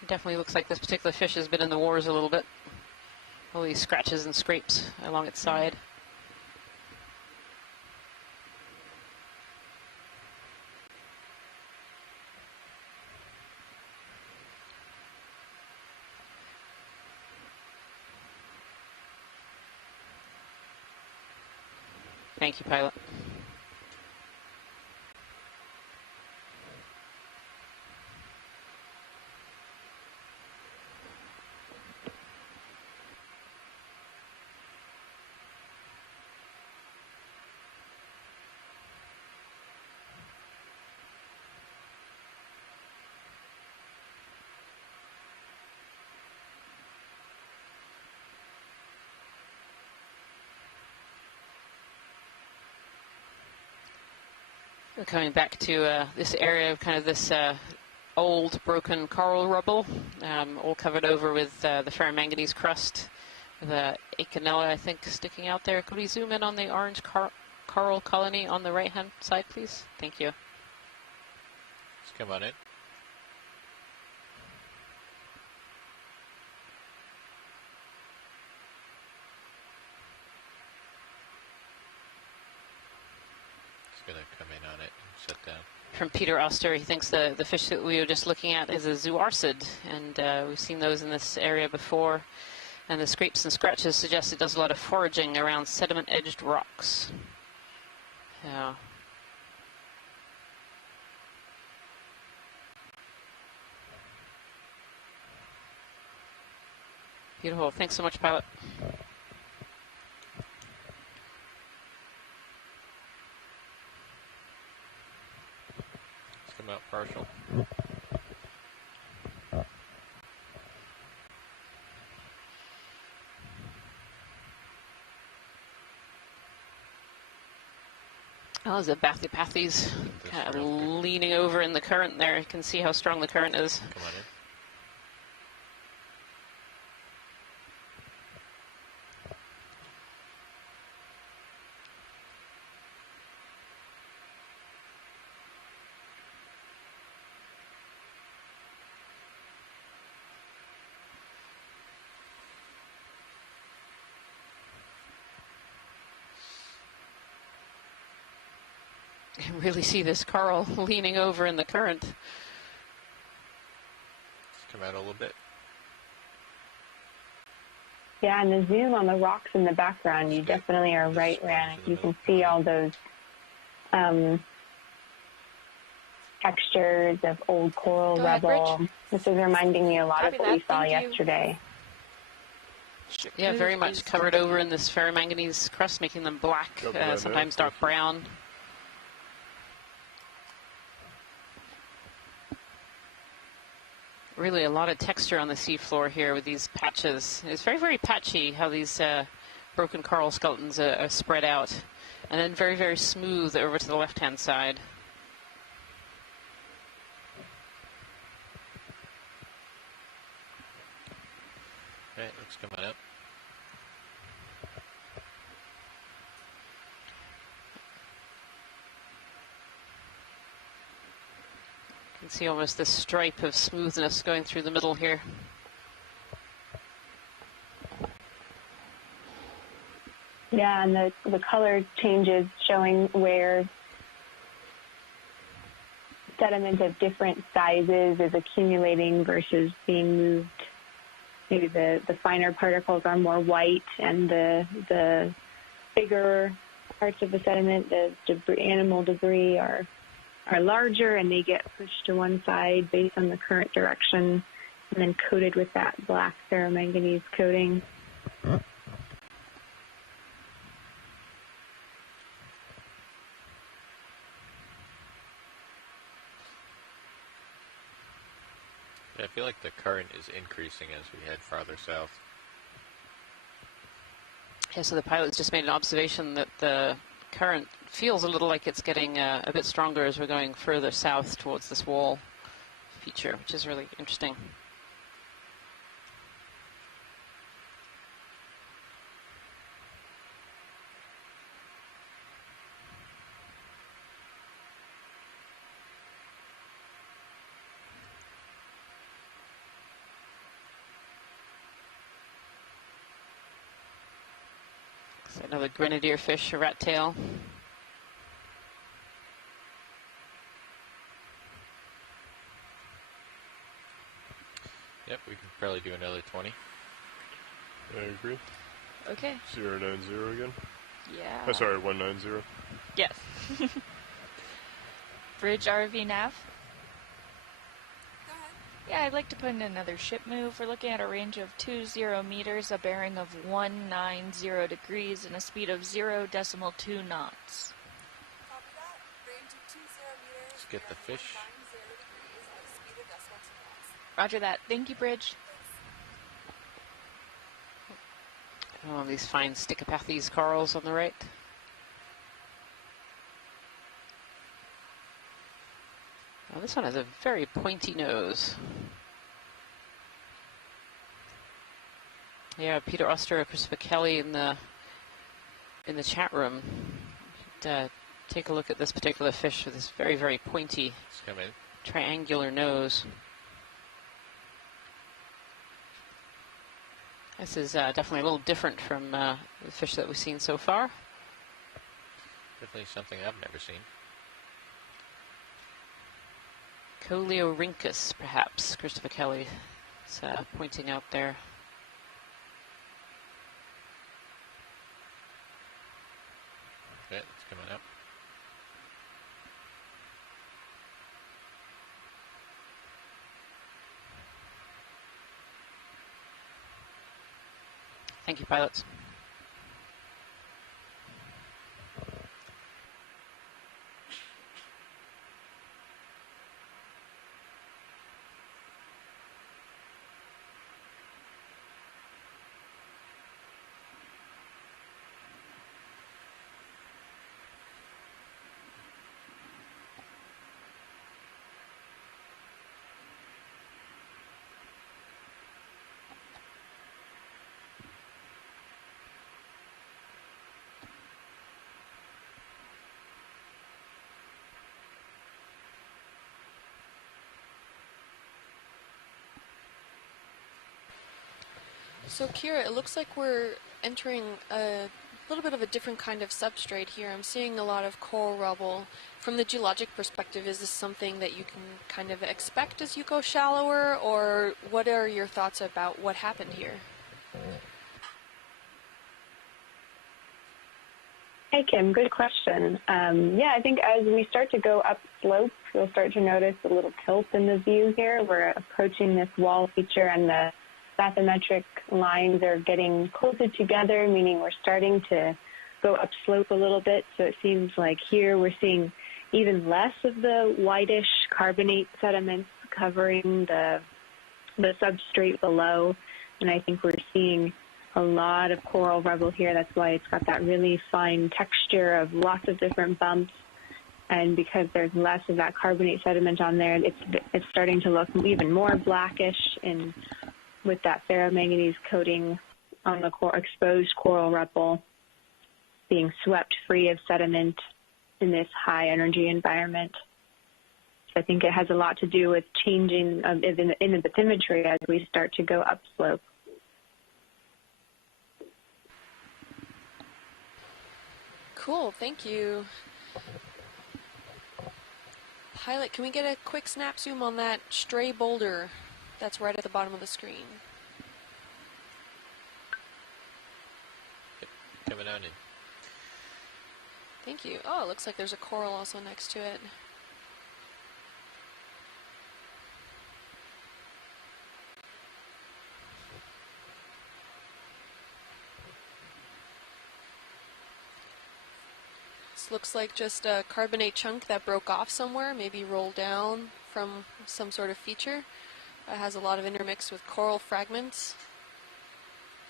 It definitely looks like this particular fish has been in the wars a little bit. All these scratches and scrapes along its side. Thank you, pilot. We're coming back to this area of kind of this old broken coral rubble, all covered over with the ferromanganese crust. The Acanella, I think, sticking out there. Could we zoom in on the orange coral colony on the right-hand side, please? Thank you. Just come on in. Just gonna come in on it and sit down. From Peter Oster, he thinks the fish that we were just looking at is a zooarcid, and we've seen those in this area before. And the scrapes and scratches suggest it does a lot of foraging around sediment-edged rocks. Yeah. Beautiful. Thanks so much, pilot. Just come out partial. Oh, there's a Bathypathes This kind of real quick. leaning over in the current there. You can see how strong the current is. Come on in. You can really see this coral leaning over in the current. Let's come out a little bit. Yeah, and the zoom on the rocks in the background, you definitely are right, Ryan. You can see all those textures of old coral Go ahead, rubble. Rich. This is reminding me a lot Copy of what that. we saw Thank you. yesterday. Yeah, very Move much is covered complete. over in this ferromanganese crust, making them black, Copy that, sometimes Nat. dark brown. Really a lot of texture on the seafloor here with these patches. It's very, very patchy how these broken coral skeletons are spread out. And then very, very smooth over to the left-hand side. Okay, let's come on up. You can see almost this stripe of smoothness going through the middle here. Yeah, and the color changes showing where sediment of different sizes is accumulating versus being moved. Maybe the finer particles are more white, and the bigger parts of the sediment, the debris, animal debris, are larger, and they get pushed to one side based on the current direction, and then coated with that black ferromanganese coating. Yeah, I feel like the current is increasing as we head farther south. Yeah, so the pilots just made an observation that the current feels a little like it's getting a bit stronger as we're going further south towards this wall feature, which is really interesting. So another grenadier fish, a rat tail. Yep, we can probably do another 20. I agree. Okay. 090 again. Yeah. Oh, sorry, 190. Yes. Bridge RV nav. Yeah, I'd like to put in another ship move. We're looking at a range of 20 meters, a bearing of 190 degrees, and a speed of 0.2 knots. Copy that. Range of 20 meters. Let's get the bearing fish. 190 degrees at a speed of decimal 2 knots. Roger that. Thank you, Bridge. Oh, these fine Stichopathes corals on the right. Oh, this one has a very pointy nose. Yeah, Peter Oster, Christopher Kelly in the chat room. Take a look at this particular fish with this very, very pointy Let's come in. triangular nose. This is definitely a little different from the fish that we've seen so far. Definitely something I've never seen. Coleorhynchus, perhaps, Christopher Kelly is pointing out there. Okay, it's coming up. Thank you, pilots. So, Kira, it looks like we're entering a little bit of a different kind of substrate here. I'm seeing a lot of coral rubble. From the geologic perspective, is this something that you can kind of expect as you go shallower, or what are your thoughts about what happened here? Hey, Kim, good question. Yeah, I think as we start to go upslope, you'll start to notice a little tilt in the view here. We're approaching this wall feature, and the bathymetric lines are getting closer together, meaning we're starting to go upslope a little bit. So it seems like here we're seeing even less of the whitish carbonate sediments covering the substrate below. And I think we're seeing a lot of coral rubble here. That's why it's got that really fine texture of lots of different bumps. And because there's less of that carbonate sediment on there, it's starting to look even more blackish, and with that ferromanganese coating on the exposed coral rubble being swept free of sediment in this high energy environment. So I think it has a lot to do with changing in the bathymetry as we start to go upslope. Cool, thank you. Pilot, can we get a quick snap zoom on that stray boulder that's right at the bottom of the screen? Yep, coming on in. Thank you. Oh, it looks like there's a coral also next to it. This looks like just a carbonate chunk that broke off somewhere, maybe rolled down from some sort of feature. It has a lot of intermix with coral fragments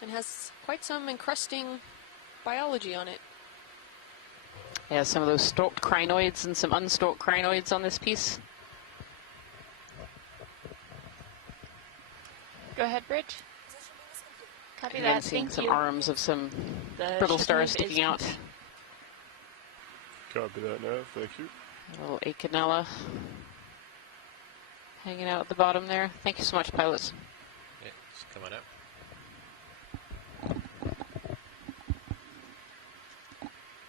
and has quite some encrusting biology on it. Yeah, some of those stalked crinoids and some unstalked crinoids on this piece. Go ahead, Bridge. Copy And that. then seeing Thank some you. arms of some The brittle ship stars move is sticking out. complete. Copy that now. Thank you. A little Acanella hanging out at the bottom there. Thank you so much, pilots. Yeah, it's coming up.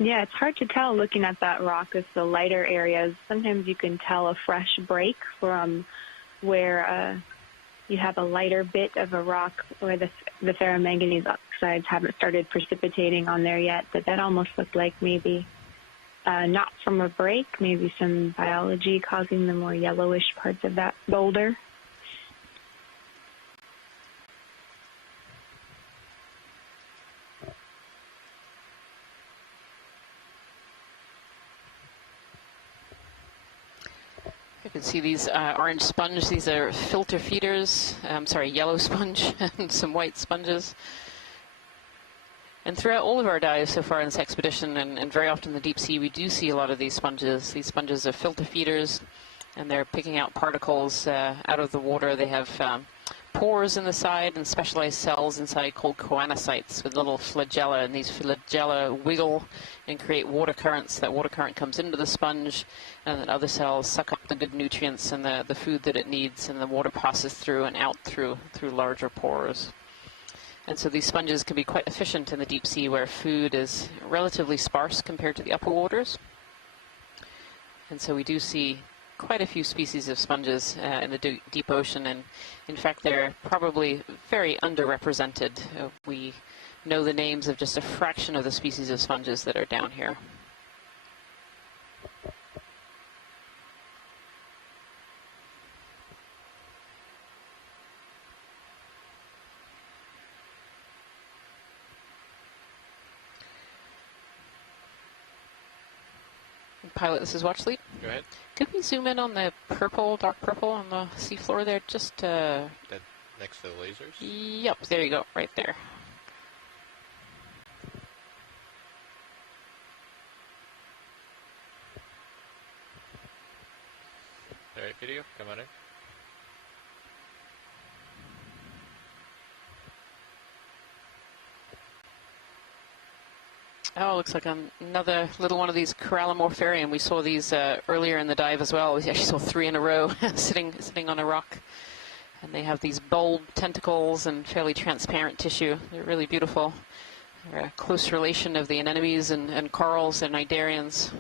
Yeah, it's hard to tell looking at that rock with the lighter areas. Sometimes you can tell a fresh break from where you have a lighter bit of a rock where the ferromanganese oxides haven't started precipitating on there yet, but that almost looked like maybe not from a break, maybe some biology causing the more yellowish parts of that boulder. You can see these orange sponge. These are filter feeders. Yellow sponge and some white sponges. And throughout all of our dives so far in this expedition, and very often in the deep sea, we do see a lot of these sponges. These sponges are filter feeders, and they're picking out particles out of the water. They have pores in the side and specialized cells inside called choanocytes with little flagella, and these flagella wiggle and create water currents. That water current comes into the sponge, and then other cells suck up the good nutrients and the food that it needs, and the water passes through and out through larger pores. And so these sponges can be quite efficient in the deep sea where food is relatively sparse compared to the upper waters. And so we do see quite a few species of sponges in the deep ocean, and in fact they're probably very underrepresented. We know the names of just a fraction of the species of sponges that are down here. Pilot, this is Watch Lead. Go ahead. Could we zoom in on the purple, dark purple on the seafloor there? Just That next to the lasers? Yep, there you go, right there. All right, video, come on in. Oh, looks like another little one of these Corallimorpharium. We saw these earlier in the dive as well. We actually saw 3 in a row sitting on a rock. And they have these bulb tentacles and fairly transparent tissue. They're really beautiful. A close relation of the anemones and corals and cnidarians.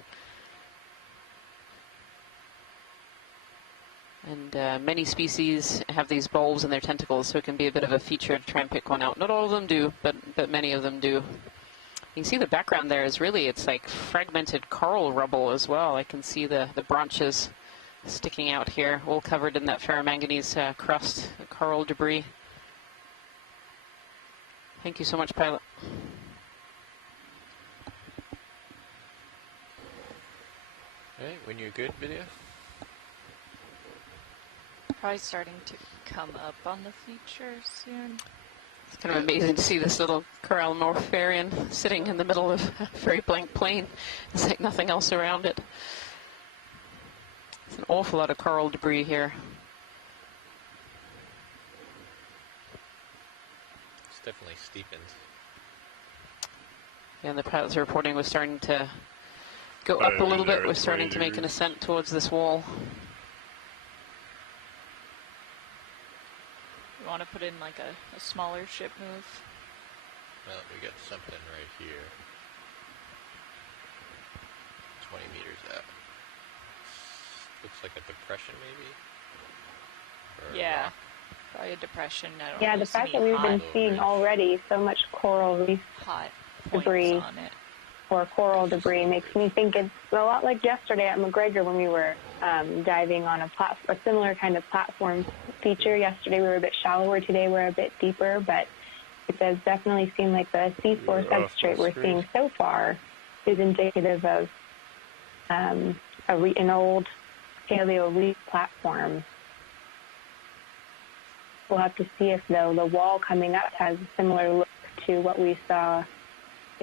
And many species have these bulbs in their tentacles, so it can be a bit of a feature to try and pick one out. Not all of them do, but many of them do. You can see the background there is really, it's like fragmented coral rubble as well. I can see the branches sticking out here, all covered in that ferromanganese crust, coral debris. Thank you so much, pilot. Alright, when you're good, video? Probably starting to come up on the feature soon. It's kind of amazing to see this little Corallomorpharian sitting in the middle of a very blank plain. There's like nothing else around it. It's an awful lot of coral debris here. It's definitely steepened. And the pilots are reporting we're starting to go up a little bit. We're starting to make an ascent towards this wall. You want to put in like a smaller ship move? Well, we got something right here. 20 meters out. Looks like a depression, maybe? Or Yeah, rock. probably a depression. I don't Yeah, really the see fact that any we've been hot, seeing already so much coral reef hot points debris on it. or coral debris makes me think it's a lot like yesterday at McGregor when we were diving on a similar kind of platform feature. Yesterday we were a bit shallower, today we're a bit deeper, but it does definitely seem like the seafloor substrate we're seeing so far is indicative of an old paleo reef platform. We'll have to see if, though, the wall coming up has a similar look to what we saw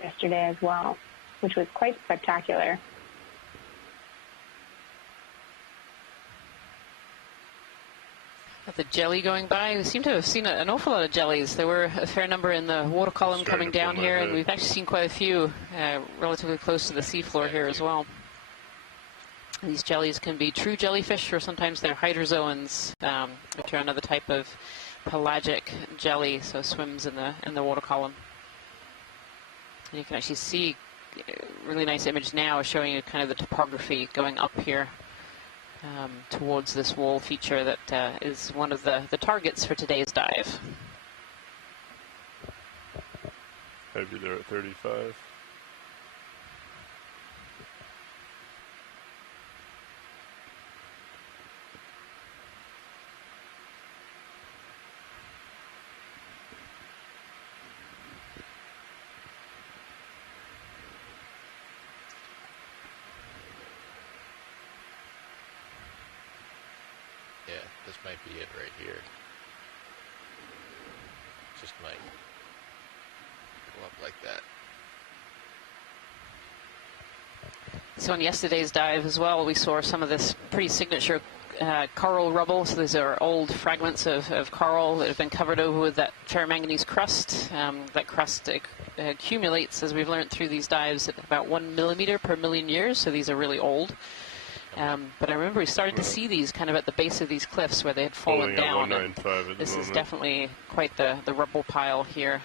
yesterday as well, which was quite spectacular. Got the jelly going by. We seem to have seen an awful lot of jellies. There were a fair number in the water column coming down here, and we've actually seen quite a few relatively close to the seafloor here as well. These jellies can be true jellyfish, or sometimes they're hydrozoans, which are another type of pelagic jelly, so swims in the water column. And you can actually see a really nice image now showing you kind of the topography going up here towards this wall feature that is one of the targets for today's dive. Maybe they're at 35. Yeah, this might be it right here. Just might go up like that. So in yesterday's dive as well, we saw some of this pretty signature coral rubble. So these are old fragments of coral that have been covered over with that ferromanganese crust. That crust accumulates, as we've learned through these dives, at about 1 millimeter per million years. So these are really old. But I remember we started to see these kind of at the base of these cliffs where they had fallen down. This is definitely quite the rubble pile here.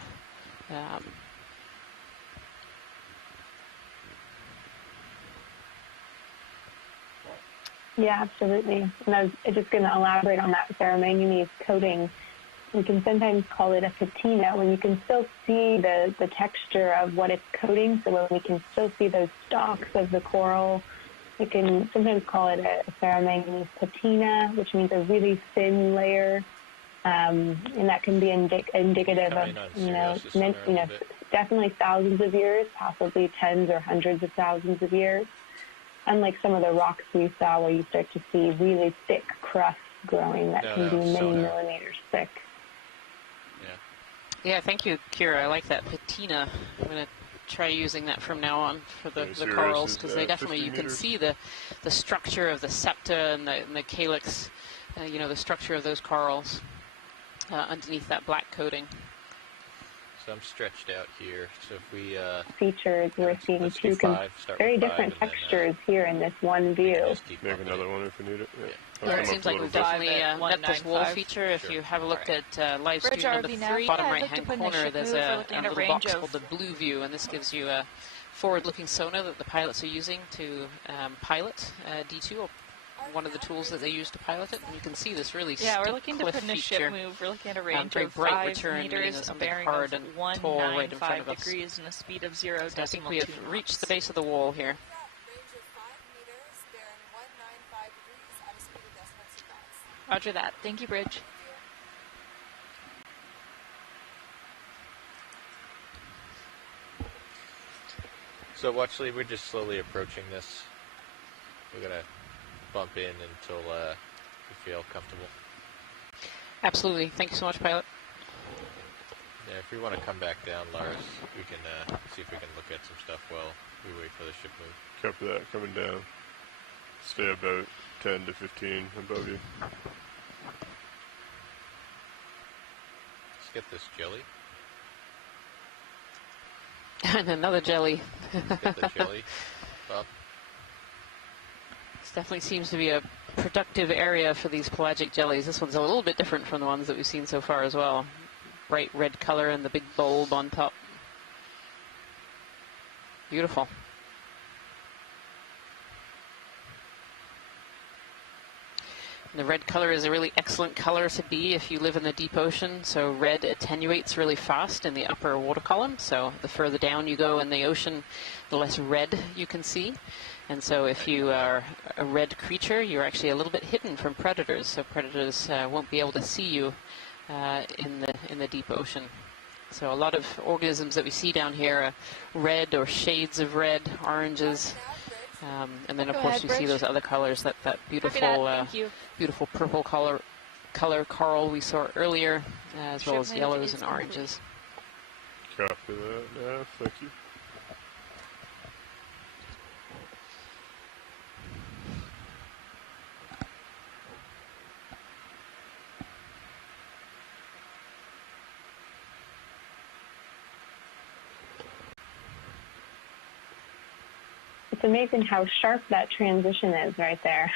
Yeah, absolutely. And I was just going to elaborate on that ferromanganese coating. We can sometimes call it a patina when you can still see the texture of what it's coating. So when we can still see those stalks of the coral, we can sometimes call it a ferromanganese patina, which means a really thin layer, and that can be indicative of, definitely thousands of years, possibly tens or hundreds of thousands of years. Unlike some of the rocks we saw where you start to see really thick crust growing that can be many millimeters thick. Yeah, thank you, Kira. I like that patina. I'm going to try using that from now on for the corals, because they definitely, you can see the structure of the septa and the calyx, the structure of those corals underneath that black coating. So I'm stretched out here. So if we Features, we're seeing let's two do 5, start very with 5, different and then, textures here in this one we can view. just keep Make bumping another it. one if we need it. Yeah. Yeah. I'll Yeah, come it up seems a like little we've bit. definitely met this wall 195. feature. If Sure. you have a look Alright. at live Bridge stream number ROV now. 3, Yeah, bottom I'd right like to hand put in a corner, ship there's move. We're a looking at a little range box of- called the blue view, and this gives you a forward-looking sonar that the pilots are using to pilot D2, or one of the tools that they use to pilot it. And you can see this really Yeah, we're steep looking to cliff put in a feature. ship move. We're looking at a range very of bright 5 return, meaning meters, there's a something bearing hard of and tall right in front 195 of us. degrees, and a speed of 0 So I think decimal we have 2 reached the knots. base of the wall here. Yeah, range of 5 meters, bearing 195 degrees at a speed of decimal 2 knots. Roger that. Thank you, Bridge. Thank you. So watch, Lee, we're just slowly approaching this. We're gonna bump in until we feel comfortable. Absolutely. Thank you so much, pilot. Yeah, if we want to come back down, Lars, we can see if we can look at some stuff while we wait for the ship move. Copy that. Coming down. Stay about 10 to 15 above you. Let's get this jelly. And another jelly. Let's get the jelly up. This definitely seems to be a productive area for these pelagic jellies. This one's a little bit different from the ones that we've seen so far as well. Bright red color and the big bulb on top. Beautiful. And the red color is a really excellent color to be if you live in the deep ocean. So red attenuates really fast in the upper water column. So the further down you go in the ocean, the less red you can see. And so if you are a red creature, you're actually a little bit hidden from predators. So predators won't be able to see you in the deep ocean. So a lot of organisms that we see down here are red or shades of red, oranges. And then of Go course ahead, you see Bridge. those other colors, that Copy beautiful that. Thank you. beautiful purple color coral we saw earlier, as well as Ship move yellows is and complete. oranges. Copy that. Yeah, thank you. It's amazing how sharp that transition is right there.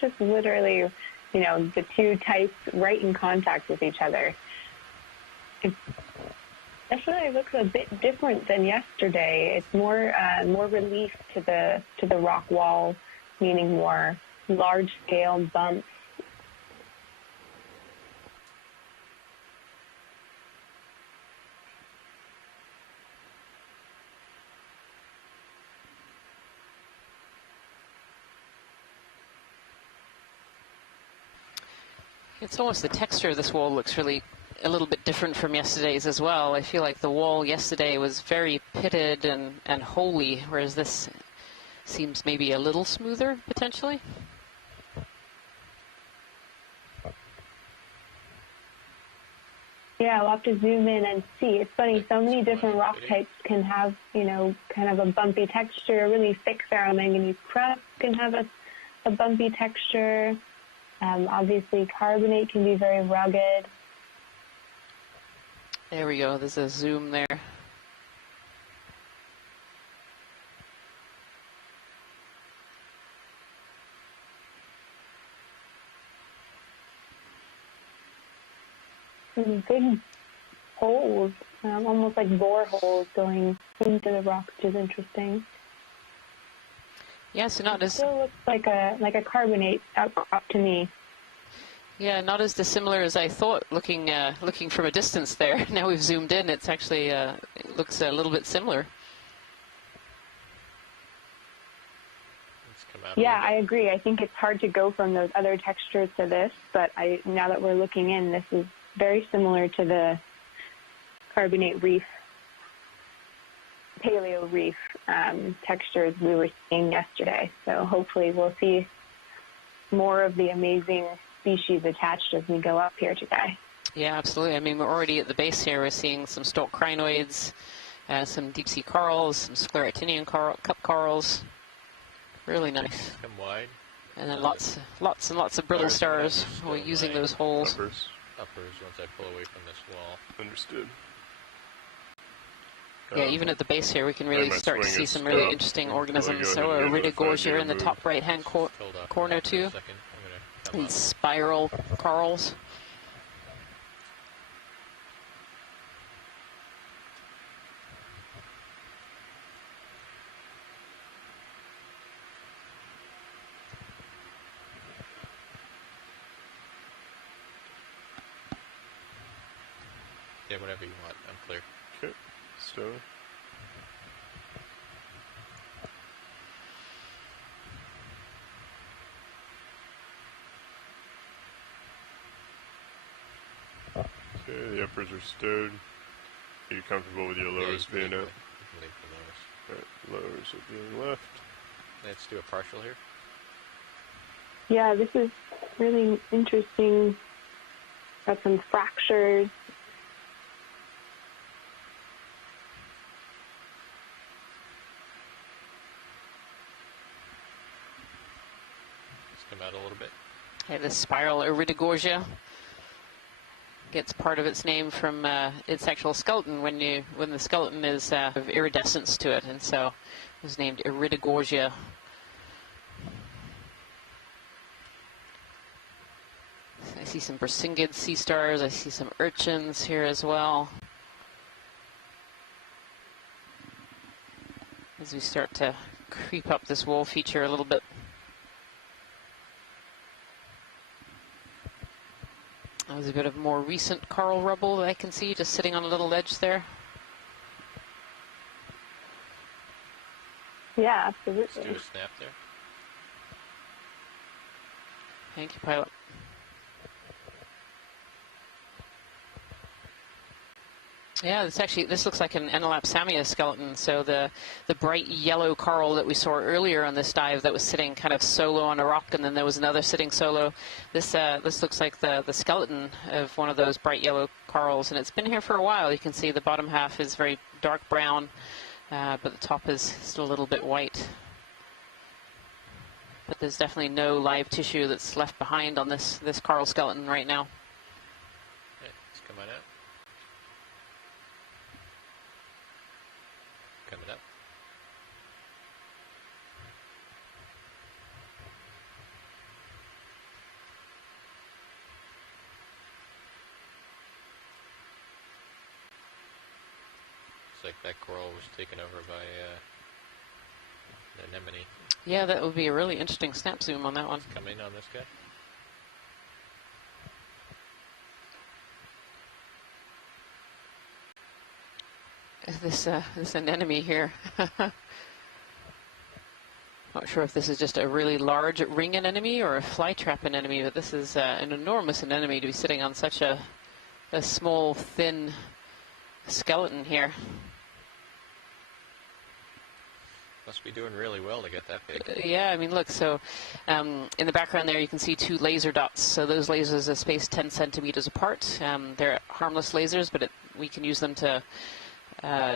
Just literally, you know, the two types right in contact with each other. It definitely looks a bit different than yesterday. It's more relief to the rock wall, meaning more large scale bumps. It's almost the texture of this wall looks really a little bit different from yesterday's as well. I feel like the wall yesterday was very pitted and holy, whereas this seems maybe a little smoother, potentially. Yeah, I'll have to zoom in and see. It's funny, so many different rock types can have, you know, kind of a bumpy texture. Really thick ferromanganese crust can have a bumpy texture. Obviously, carbonate can be very rugged. There we go. There's a zoom there. Some big holes, almost like bore holes going into the rock, which is interesting. Yeah, so not as Still looks like a carbonate outcrop to me. yeah, not as dissimilar as I thought. Looking from a distance there. Now we've zoomed in. It's actually it looks a little bit similar. Let's come out. Yeah, I agree. I think it's hard to go from those other textures to this, but now that we're looking in, this is very similar to the carbonate reef, paleo reef textures we were seeing yesterday. So hopefully we'll see more of the amazing species attached as we go up here today. Yeah, absolutely. I mean, we're already at the base here. We're seeing some stalk crinoids, some deep sea corals, some scleractinian cup corals. Really nice. Come wide. And then lots and lots of brittle stars. We're using those holes. Uppers. Uppers once I pull away from this wall. Understood. Yeah, even at the base here, we can really my start to swing see is some really up. interesting We can totally organisms. go So ahead a and do the Iridogorgia in the 5-meter top right-hand Hold off on corner that for a too. second. I'm going to come These up. spiral corals. Yeah, whatever you want. I'm clear. Okay, stone. Okay, the uppers are stowed. Are you comfortable with your lowers yeah, you being can up? leave You can leave the lowers. Alright, lowers are being left. Let's do a partial here. Yeah, this is really interesting. Got some fractures. Let's come out a little bit. Yeah, this spiral Iridogorgia gets part of its name from its actual skeleton when the skeleton is of iridescence to it, and so it was named Iridogorgia. I see some Brisingid sea stars. I see some urchins here as well. As we start to creep up this wall feature a little bit. There's a bit of more recent coral rubble that I can see just sitting on a little ledge there. Yeah, Let's do absolutely. a snap there. Thank you, pilot. Yeah, this looks like an Enelapsamia skeleton. So the bright yellow coral that we saw earlier on this dive that was sitting kind of solo on a rock, and then there was another sitting solo. This looks like the skeleton of one of those bright yellow corals, and it's been here for a while. You can see the bottom half is very dark brown, but the top is still a little bit white. But there's definitely no live tissue that's left behind on this coral skeleton right now. Okay, let's come on out. Coming up. Looks like that coral was taken over by an anemone. Yeah, that would be a really interesting snap zoom on that one. Come in on this guy. This anemone here. Not sure if this is just a really large ring anemone or a flytrap anemone, but this is an enormous anemone to be sitting on such a small, thin skeleton here. Must be doing really well to get that big. Yeah, I mean, look, so in the background there you can see two laser dots. So those lasers are spaced 10 centimeters apart. They're harmless lasers, but we can use them to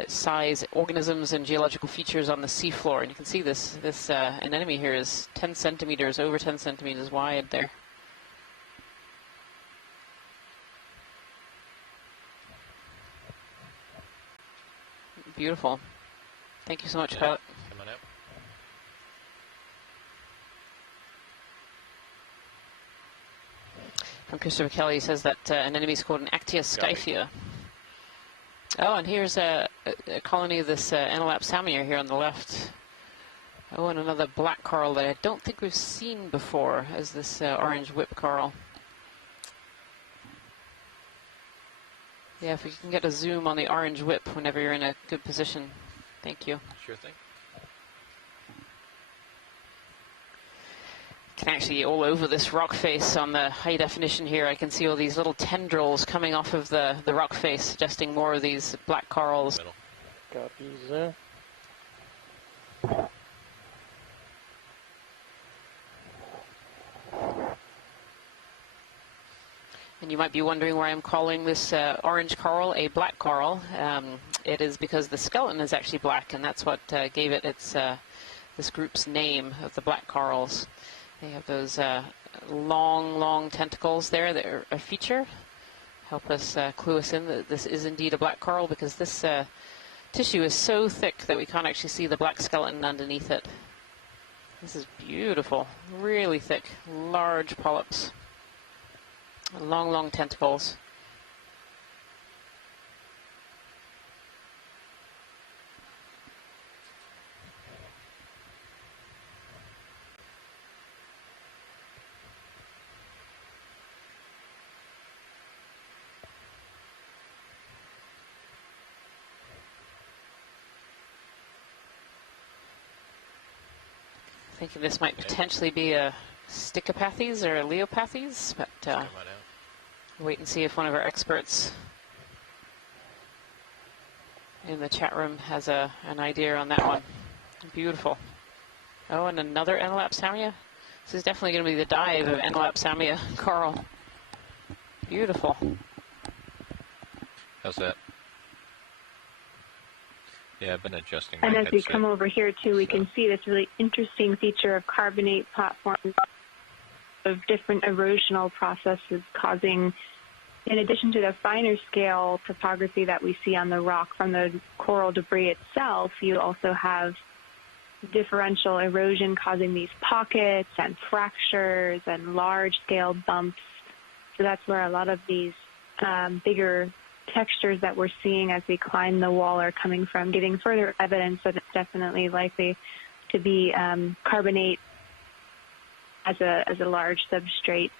size organisms and geological features on the seafloor. And you can see this anemone here is 10 centimeters, over 10 centimeters wide there. Beautiful. Thank you so much, pilot. Come on out. From Christopher Kelly, he says that an enemy is called an Actia scyphia. Oh, and here's a colony of this Enelapsamia here on the left. Oh, and another black coral that I don't think we've seen before as this orange whip coral. Yeah, if we can get a zoom on the orange whip whenever you're in a good position. Thank you. Sure thing. Can actually all over this rock face on the high definition here. I can see all these little tendrils coming off of the rock face, suggesting more of these black corals. Middle. Copies there. And you might be wondering why I'm calling this orange coral a black coral. It is because the skeleton is actually black, and that's what gave it its this group's name of the black corals. They have those long tentacles there that are a feature. Help us clue us in that this is indeed a black coral, because this tissue is so thick that we can't actually see the black skeleton underneath it. This is beautiful, really thick, large polyps, long, long tentacles. Thinking this might potentially be a Stichopathes or a Leopathes, but wait and see if one of our experts in the chat room has an idea on that one. Beautiful. Oh, and another Enolapsamia. This is definitely going to be the dive of Enolapsamia coral. Beautiful. How's that? Yeah, I've been adjusting. And my as we headset. come over here too, we can see this really interesting feature of carbonate platforms of different erosional processes causing, in addition to the finer scale topography that we see on the rock from the coral debris itself, you also have differential erosion causing these pockets and fractures and large scale bumps. So that's where a lot of these bigger textures that we're seeing as we climb the wall are coming from, giving further evidence that it's definitely likely to be carbonate as a large substrate.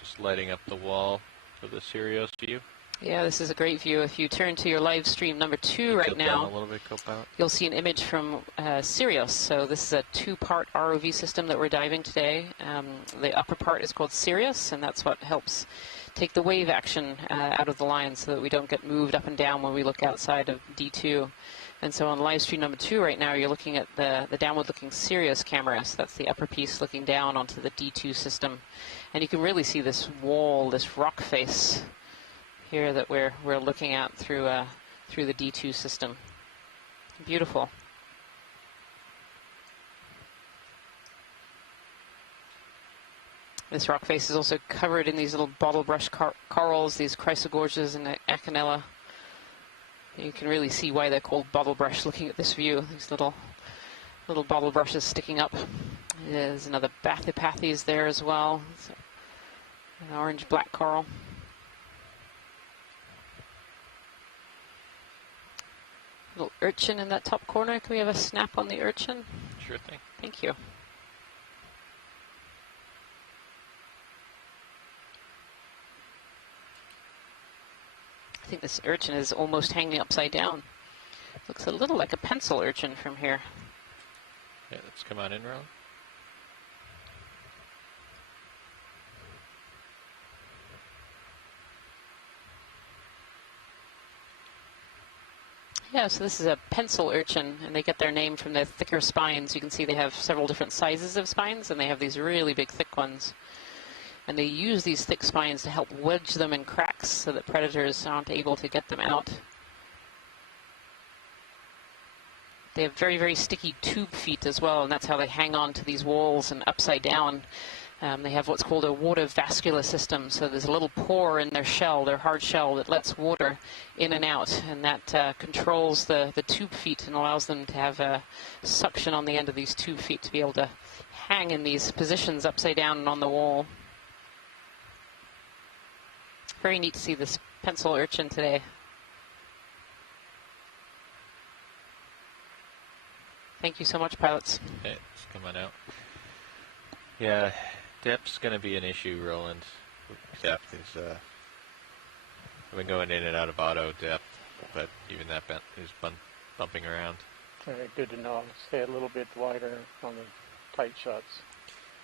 Just lighting up the wall for the Sirius view. Yeah, this is a great view. If you turn to your live stream number 2 right Tilt down now, a little bit, co-pilot. you'll see an image from Sirius. So this is a 2-part ROV system that we're diving today. The upper part is called Sirius, and that's what helps take the wave action out of the line so that we don't get moved up and down when we look outside of D2. And so on live stream number 2 right now, you're looking at the downward-looking Sirius camera. So that's the upper piece looking down onto the D2 system. And you can really see this wall, this rock face here that we're looking at through the D2 system. Beautiful. This rock face is also covered in these little bottle brush corals, these chrysogorges and Achinella. You can really see why they're called bottle brush looking at this view. These little bottle brushes sticking up. There's another Bathypathes there as well. It's an orange-black coral. Little urchin in that top corner. Can we have a snap on the urchin? Sure thing. Thank you. I think this urchin is almost hanging upside down. Looks a little like a pencil urchin from here. Yeah, let's come on in, Rowan. Yeah, so this is a pencil urchin, and they get their name from their thicker spines. You can see they have several different sizes of spines, and they have these really big, thick ones. And they use these thick spines to help wedge them in cracks so that predators aren't able to get them out. They have very, very sticky tube feet as well, and that's how they hang on to these walls and upside down. They have what's called a water vascular system, so there's a little pore in their shell, their hard shell, that lets water in and out, and that controls the tube feet and allows them to have a suction on the end of these tube feet to be able to hang in these positions upside down and on the wall. Very neat to see this pencil urchin today. Thank you so much, pilots. Okay, let's come on out. Yeah, depth's going to be an issue, Roland. Depth is, I've been going in and out of auto depth, but even that is bumping around. Okay, good to know. Stay a little bit wider on the tight shots.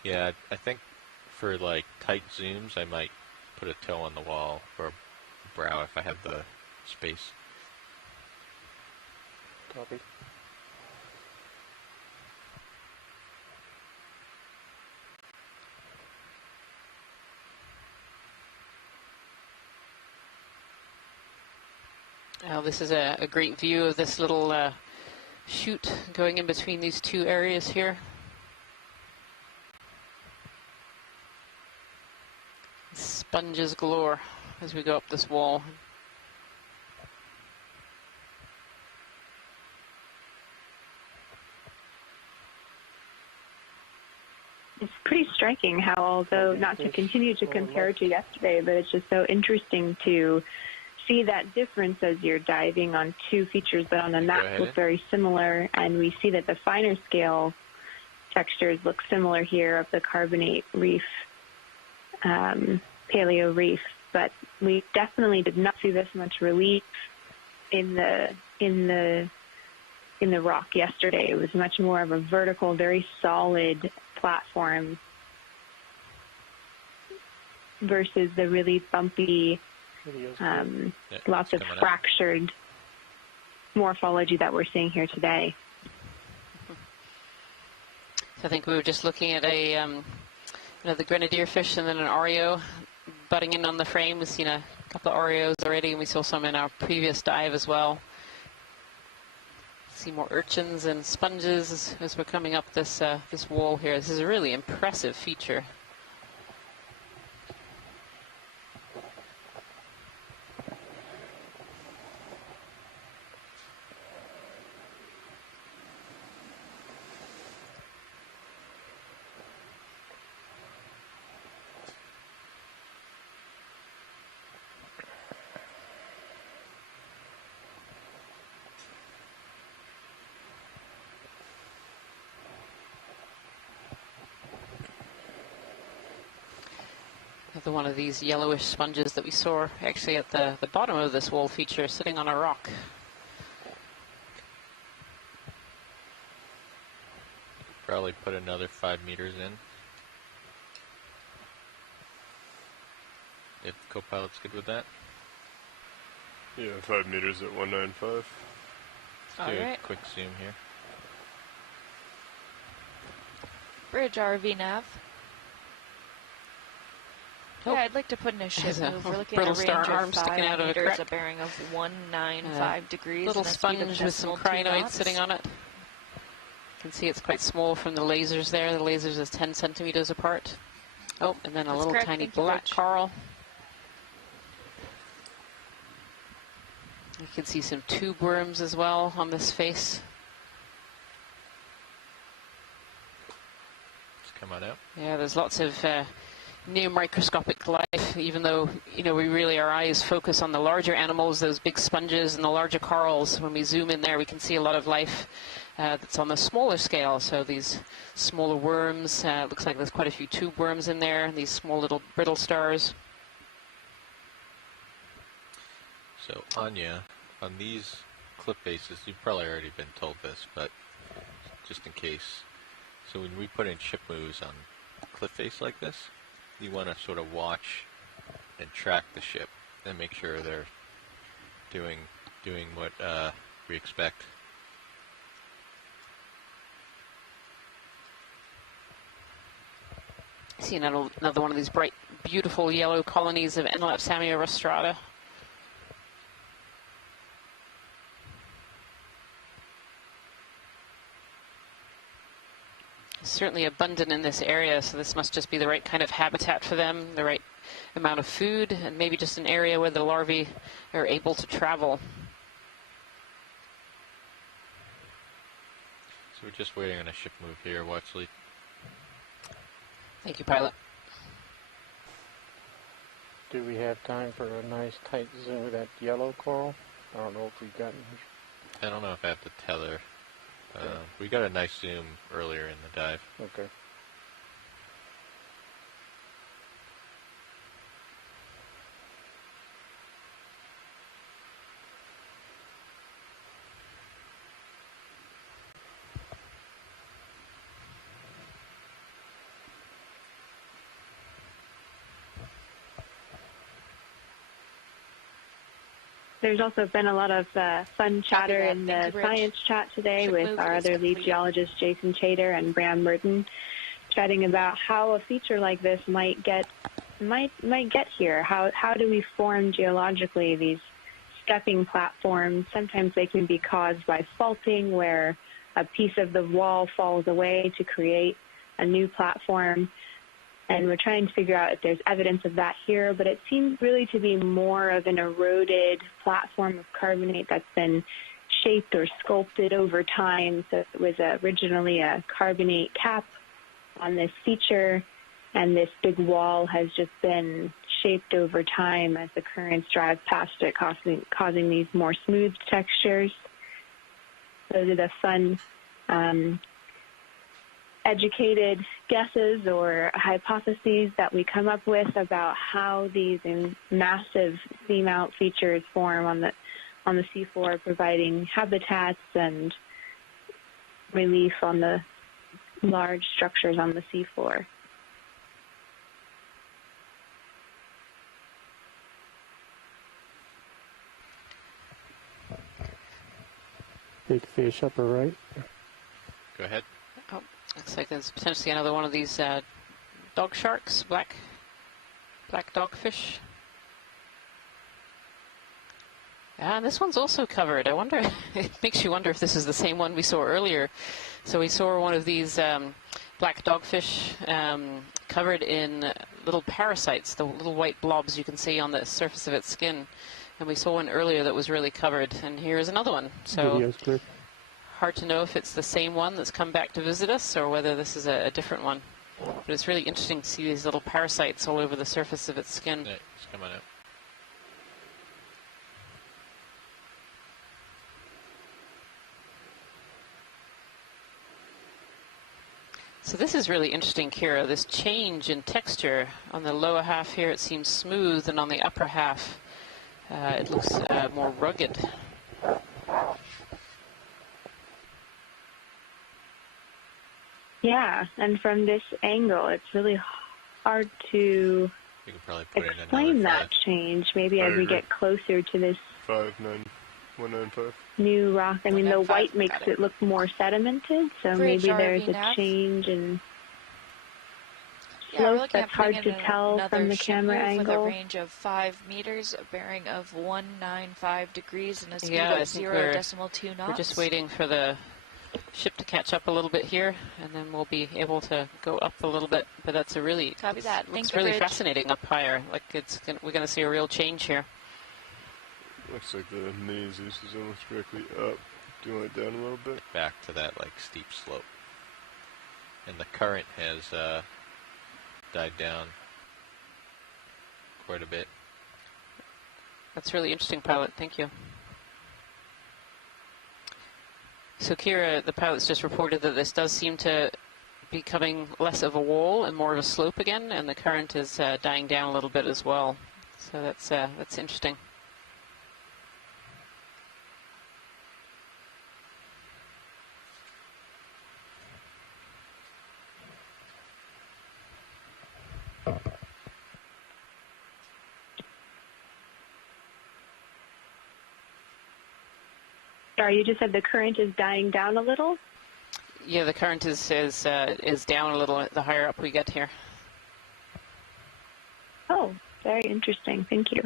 Yeah, I think for like tight zooms, I might put a toe on the wall or brow if I have the space. Copy. This is a great view of this little chute going in between these two areas here. Sponges galore. as we go up this wall. It's pretty striking how, although not to continue to compare to yesterday, but it's just so interesting to see that difference as you're diving on two features that on the map look very similar, and we see that the finer scale textures look similar here of the carbonate reef, paleo reef, but we definitely did not see this much relief in the rock yesterday. It was much more of a vertical, very solid platform versus the really bumpy, lots of fractured morphology that we're seeing here today. So I think we were just looking at the grenadier fish and then an Oreo butting in on the frame. We've seen a couple of Oreos already, and we saw some in our previous dive as well. See more urchins and sponges as we're coming up this this wall here. This is a really impressive feature. Another one of these yellowish sponges that we saw actually at the bottom of this wall feature, sitting on a rock. Probably put another 5 meters in. If co-pilot's good with that. Yeah, 5 meters at 195. Let's do a quick zoom here. Bridge RV nav. Oh. Yeah, I'd like to put in a ship move. We're looking at a Brittle star range arm of sticking 5 out of a meters, crack. a bearing of 195 degrees. Little and a speed of sponge with some 2 crinoids knots. sitting on it. You can see it's quite small from the lasers there. The lasers is 10 centimeters apart. Oh, and then a little correct. tiny Thank you, black Rich. coral. You can see some tube worms as well on this face. Just come on out. Yeah, there's lots of near microscopic life, even though, our eyes focus on the larger animals, those big sponges and the larger corals. When we zoom in there, we can see a lot of life that's on the smaller scale. So these smaller worms, looks like there's quite a few tube worms in there, and these small little brittle stars. So Anya, on these clip bases, you've probably already been told this, but just in case. So when we put in ship moves on a cliff face like this, you want to sort of watch and track the ship and make sure they're doing what we expect. See another one of these bright, beautiful yellow colonies of Enolapsamia rostrata. Certainly abundant in this area, so this must just be the right kind of habitat for them, the right amount of food, and maybe just an area where the larvae are able to travel. So we're just waiting on a ship move here, Watchley. Thank you, pilot. Do we have time for a nice tight zoom of that yellow coral? I don't know if we've gotten. I don't know if I have to tether. We got a nice zoom earlier in the dive. Okay. There's also been a lot of fun chatter in the science chat today with our other lead geologists, Jason Chater and Bram Merton, chatting about how a feature like this might get here. How do we form geologically these stepping platforms? Sometimes they can be caused by faulting, where a piece of the wall falls away to create a new platform. And we're trying to figure out if there's evidence of that here, but it seems really to be more of an eroded platform of carbonate that's been shaped or sculpted over time. So it was originally a carbonate cap on this feature, and this big wall has just been shaped over time as the currents drive past it, causing these more smooth textures. Those are the fun educated guesses or hypotheses that we come up with about how these massive seamount features form on the seafloor, providing habitats and relief on the large structures on the seafloor. Big fish upper right. Go ahead. Oh, looks like there's potentially another one of these dog sharks, black dogfish. And this one's also covered. I wonder, it makes you wonder if this is the same one we saw earlier. So we saw one of these black dogfish covered in little parasites, the little white blobs you can see on the surface of its skin. And we saw one earlier that was really covered. And here's another one. So Video's clear. hard to know if it's the same one that's come back to visit us or whether this is a different one. But it's really interesting to see these little parasites all over the surface of its skin. Yeah, it's coming out. So this is really interesting, Kira, this change in texture. On the lower half here it seems smooth, and on the upper half it looks more rugged. Yeah, and from this angle, it's really hard to You can probably put in explain another that change. Maybe I as we agree. get closer to this 59195. new rock. I mean, the 195, white makes got it. it look more sedimented, so Bridge maybe there's ROV a nav. change in Yeah, we're slope looking that's at hard putting to in tell another from the ship camera move with a angle. range of 5 meters, a bearing of 195 degrees, and a speed Yeah, I of think 0.2 knots. We're just waiting for the ship to catch up a little bit here, and then we'll be able to go up a little bit. But that's a really Copy that. looks Thank you, really Bridge. fascinating up higher. Like we're going to see a real change here. Looks like the mini Zeus is almost directly up. Do you want it down a little bit? back to that like steep slope. And the current has died down quite a bit. That's really interesting, pilot. Thank you. So Kira, the pilot's just reported that this does seem to be becoming less of a wall and more of a slope again, and the current is dying down a little bit as well. So that's interesting. Sorry, you just said the current is dying down a little? Yeah, the current is down a little the higher up we get here. Oh, very interesting. Thank you.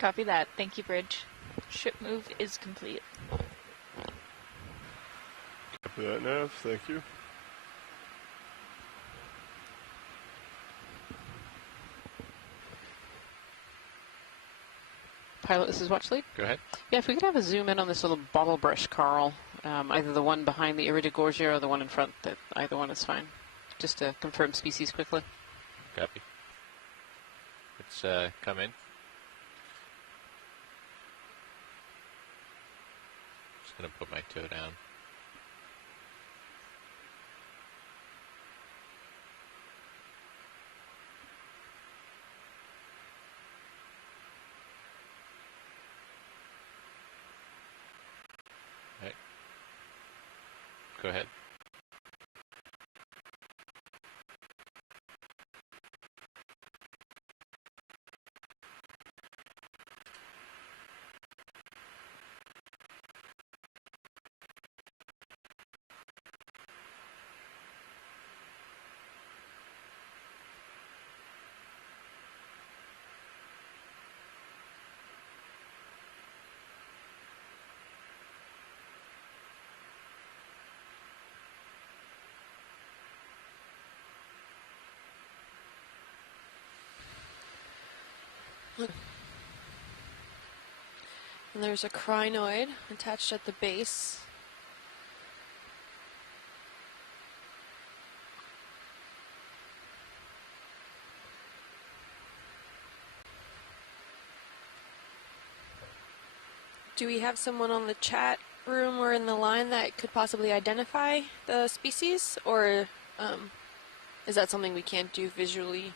Copy that. Thank you, Bridge. Ship move is complete. Copy that, Nav. Thank you. Pilot, this is Watch Lead. Go ahead. Yeah, if we could have a zoom in on this little bottle brush coral, either the one behind the Iridogorgia or the one in front, that either one is fine. Just to confirm species quickly. Copy. It's come in. Just gonna put my toe down. go ahead. And there's a crinoid attached at the base. Do we have someone on the chat room or in the line that could possibly identify the species, or is that something we can't do visually?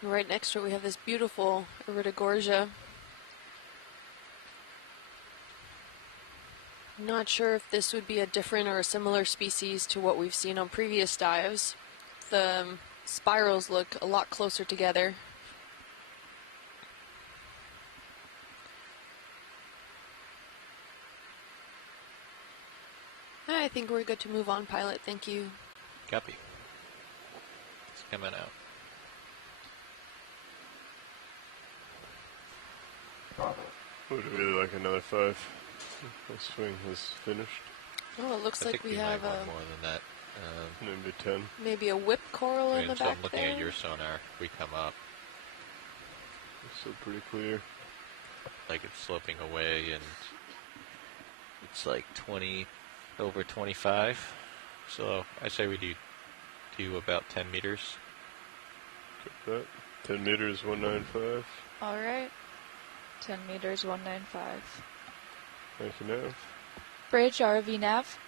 Right next to it we have this beautiful Iridogorgia. Not sure if this would be a different or a similar species to what we've seen on previous dives. The spirals look a lot closer together. I think we're good to move on, pilot. Thank you. Copy. It's coming out. Would really like another 5. The swing is finished. Oh, it looks I like think we might have want a more than that. Maybe 10. maybe a whip coral in the So back I'm looking there. at your sonar. We come up It's still pretty clear. like it's sloping away, and it's like 20 over 25. So I say we do about 10 meters. Check that. 10 meters, 195. All right. 10 meters, 195. Thank you, Nav. Bridge, ROV nav.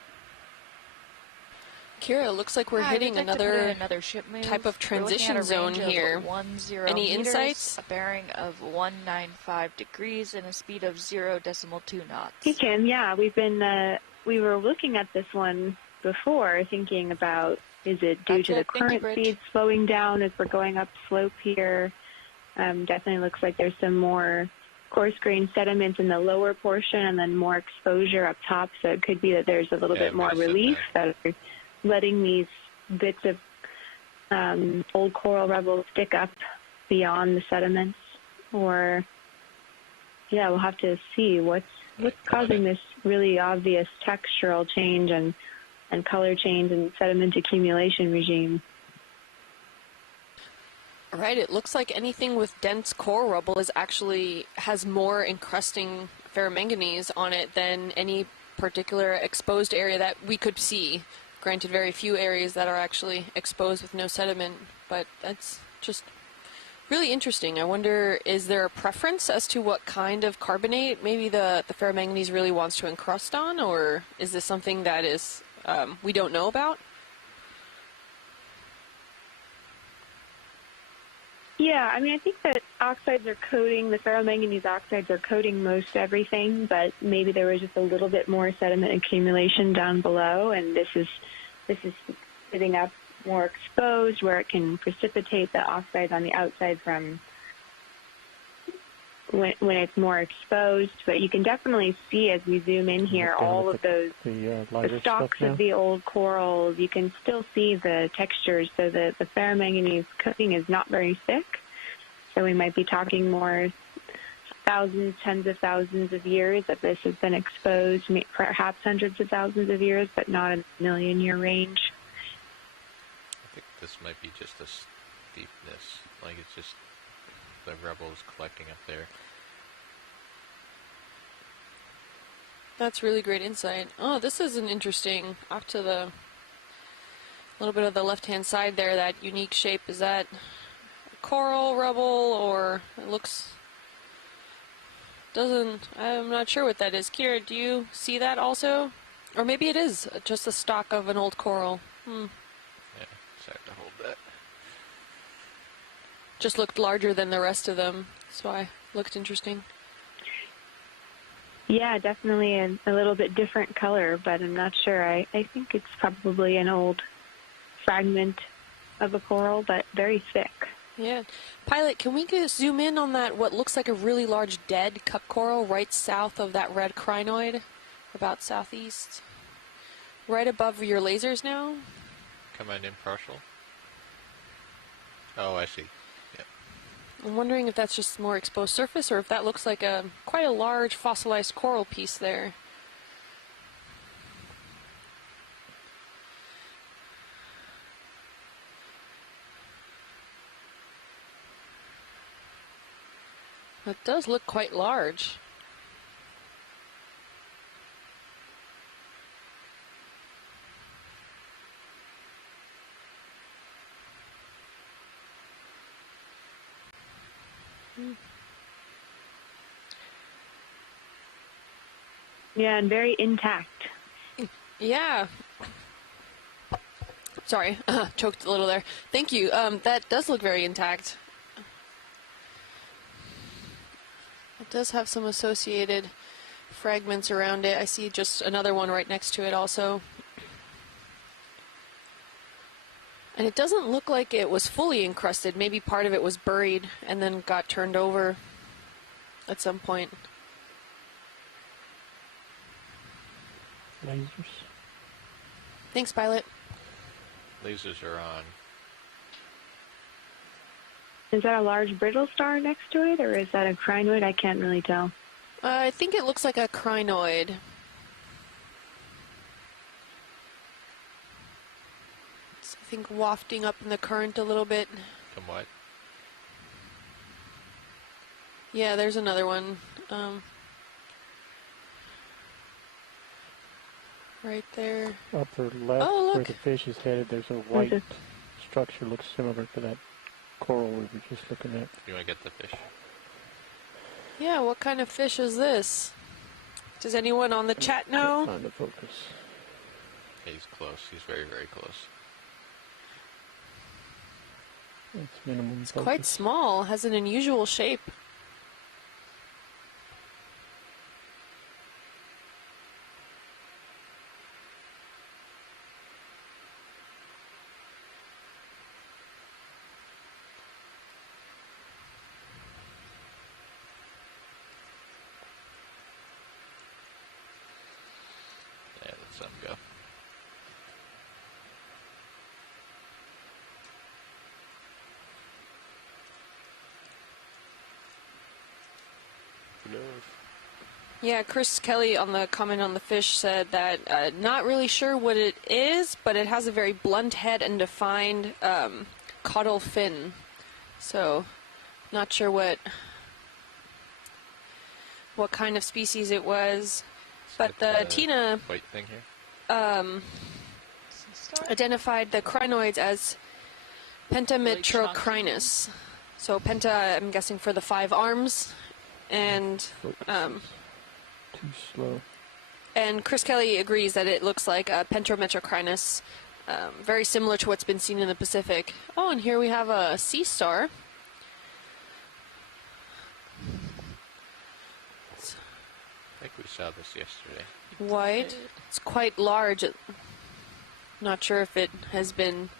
Kira, it looks like we're Hi, hitting we'd like to put in another another ship move. type of We're looking at transition a zone range of here. 10 Any meters, insights? a bearing of 195 degrees, and a speed of 0.2 knots. Hey, Kim. Yeah, we were looking at this one before, thinking about, is it due That's to the it. Thank you, current Bridge. speed slowing down as we're going up slope here? Definitely looks like there's some more coarse grain sediment in the lower portion and then more exposure up top. So it could be that there's a little Yeah, bit more I said relief that are letting these bits of old coral rubble stick up beyond the sediments. Or, yeah, we'll have to see what's causing this really obvious textural change and color change and sediment accumulation regime. Right, it looks like anything with dense coral rubble has more encrusting ferromanganese on it than any particular exposed area that we could see. Granted, very few areas that are actually exposed with no sediment, but that's just really interesting. I wonder, is there a preference as to what kind of carbonate maybe the ferromanganese really wants to encrust on, or is this something that is we don't know about? Yeah, I mean, I think that the ferromanganese oxides are coating most everything, but maybe there was just a little bit more sediment accumulation down below, and this is sitting up more exposed where it can precipitate the oxides on the outside from when it's more exposed. But you can definitely see as we zoom in here all of those the stalks of the old corals. You can still see the textures, so the ferromanganese coating is not very thick. So we might be talking more thousands, tens of thousands of years that this has been exposed, perhaps hundreds of thousands of years, but not a million-year range. I think this might be just a steepness, like it's just the rubble is collecting up there. That's really great insight. Oh, this is an interesting, off to the little bit of the left-hand side there, that unique shape. Is that coral rubble, or it looks, I'm not sure what that is. Kira, do you see that also? Or maybe it is just a stalk of an old coral. Yeah, just have to hold that. Just looked larger than the rest of them. That's why it looked interesting. Yeah, definitely a little bit different color, but I'm not sure. I think it's probably an old fragment of a coral, but very thick. Yeah. Pilot, can we zoom in on that, what looks like a really large dead cup coral right south of that red crinoid, about southeast? Right above your lasers now? Command impartial. Oh, I see. Yep. I'm wondering if that's just more exposed surface or if that looks like quite a large fossilized coral piece there. It does look quite large. Yeah, and very intact. Yeah. Sorry, choked a little there. Thank you. That does look very intact. It does have some associated fragments around it. I see just another one right next to it also. And it doesn't look like it was fully encrusted. Maybe part of it was buried and then got turned over at some point. Lasers. Thanks, Pilot. Lasers are on. Is that a large brittle star next to it, or is that a crinoid? I can't really tell. I think it looks like a crinoid. It's, I think, wafting up in the current a little bit. Somewhat. Yeah, there's another one. Right there. Upper left, Oh, look. where the fish is headed, there's a white structure looks similar to that coral we were just looking at. You want to get the fish? Yeah, what kind of fish is this? Does anyone on the chat know? Find the focus. He's close. He's very, very close. It's minimum It's focus. quite small, has an unusual shape. Yeah, let some go. Who knows? Yeah, Chris Kelly on the comment on the fish said that not really sure what it is, but it has a very blunt head and defined caudal fin. So, not sure what kind of species it was. But the Tina White thing here. identified the crinoids as pentametrocrinus. So penta, I'm guessing for the 5 arms, and Too slow. and Chris Kelly agrees that it looks like a pentametrocrinus, very similar to what's been seen in the Pacific. Oh, and here we have a sea star. I think we saw this yesterday. White. It's quite large. Not sure if it has been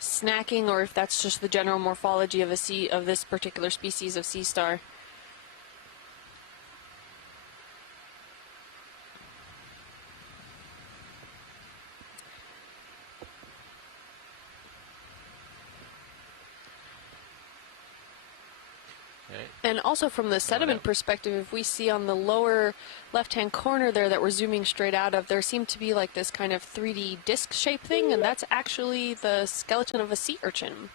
snacking or if that's just the general morphology of this particular species of sea star. And also from the sediment perspective, if we see on the lower left-hand corner there that we're zooming straight out of, there seemed to be like this kind of 3D disc shape thing, and that's actually the skeleton of a sea urchin.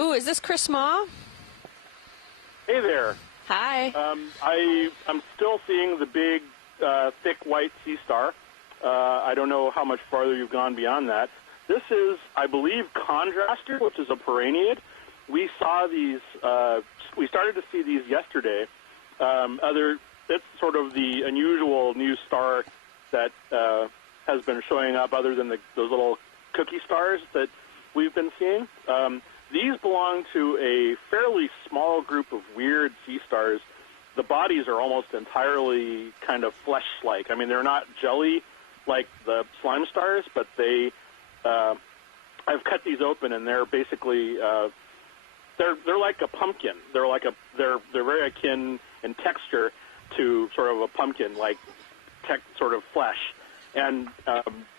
Ooh, is this Chris Ma? Hey there. Hi. I'm still seeing the big, thick white sea star. I don't know how much farther you've gone beyond that. This is, I believe, Contraster, which is a perenniid. We saw these, we started to see these yesterday. It's sort of the unusual new star that has been showing up other than those little cookie stars that we've been seeing. these belong to a fairly small group of weird sea stars. The bodies are almost entirely kind of flesh-like. I mean, they're not jelly like the slime stars, but they. I've cut these open, and they're basically they're like a pumpkin. They're very akin in texture to sort of a pumpkin-like sort of flesh. And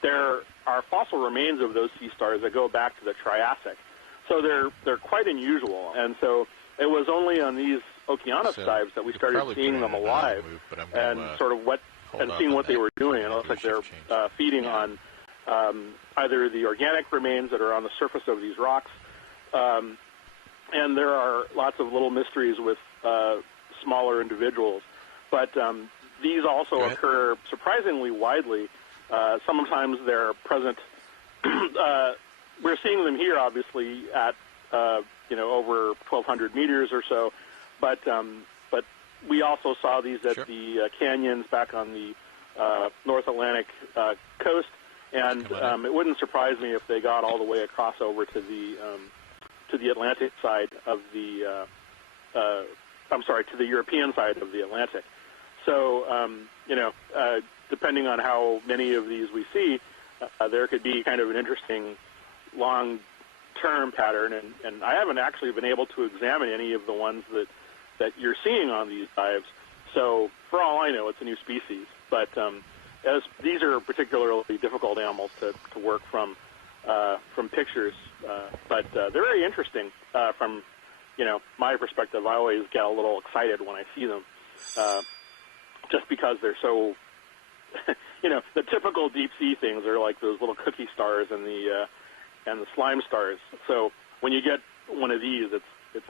there are fossil remains of those sea stars that go back to the Triassic. So they're quite unusual. And so it was only on these Okeanos dives that we started seeing them alive and sort of seeing what they were doing. And it looks like they're feeding on either the organic remains that are on the surface of these rocks, and there are lots of little mysteries with smaller individuals. But these also occur surprisingly widely. Sometimes they're present. We're seeing them here, obviously, at over 1,200 meters or so. But we also saw these at the canyons back on the North Atlantic coast, and it wouldn't surprise me if they got all the way across over to the Atlantic side of the. To the European side of the Atlantic. So, depending on how many of these we see, there could be kind of an interesting long-term pattern, and I haven't actually been able to examine any of the ones that you're seeing on these dives. So, for all I know, it's a new species. But as these are particularly difficult animals to work from pictures, but they're very interesting from my perspective. I always get a little excited when I see them, just because they're so, the typical deep sea things are like those little cookie stars and the slime stars. So when you get one of these, it's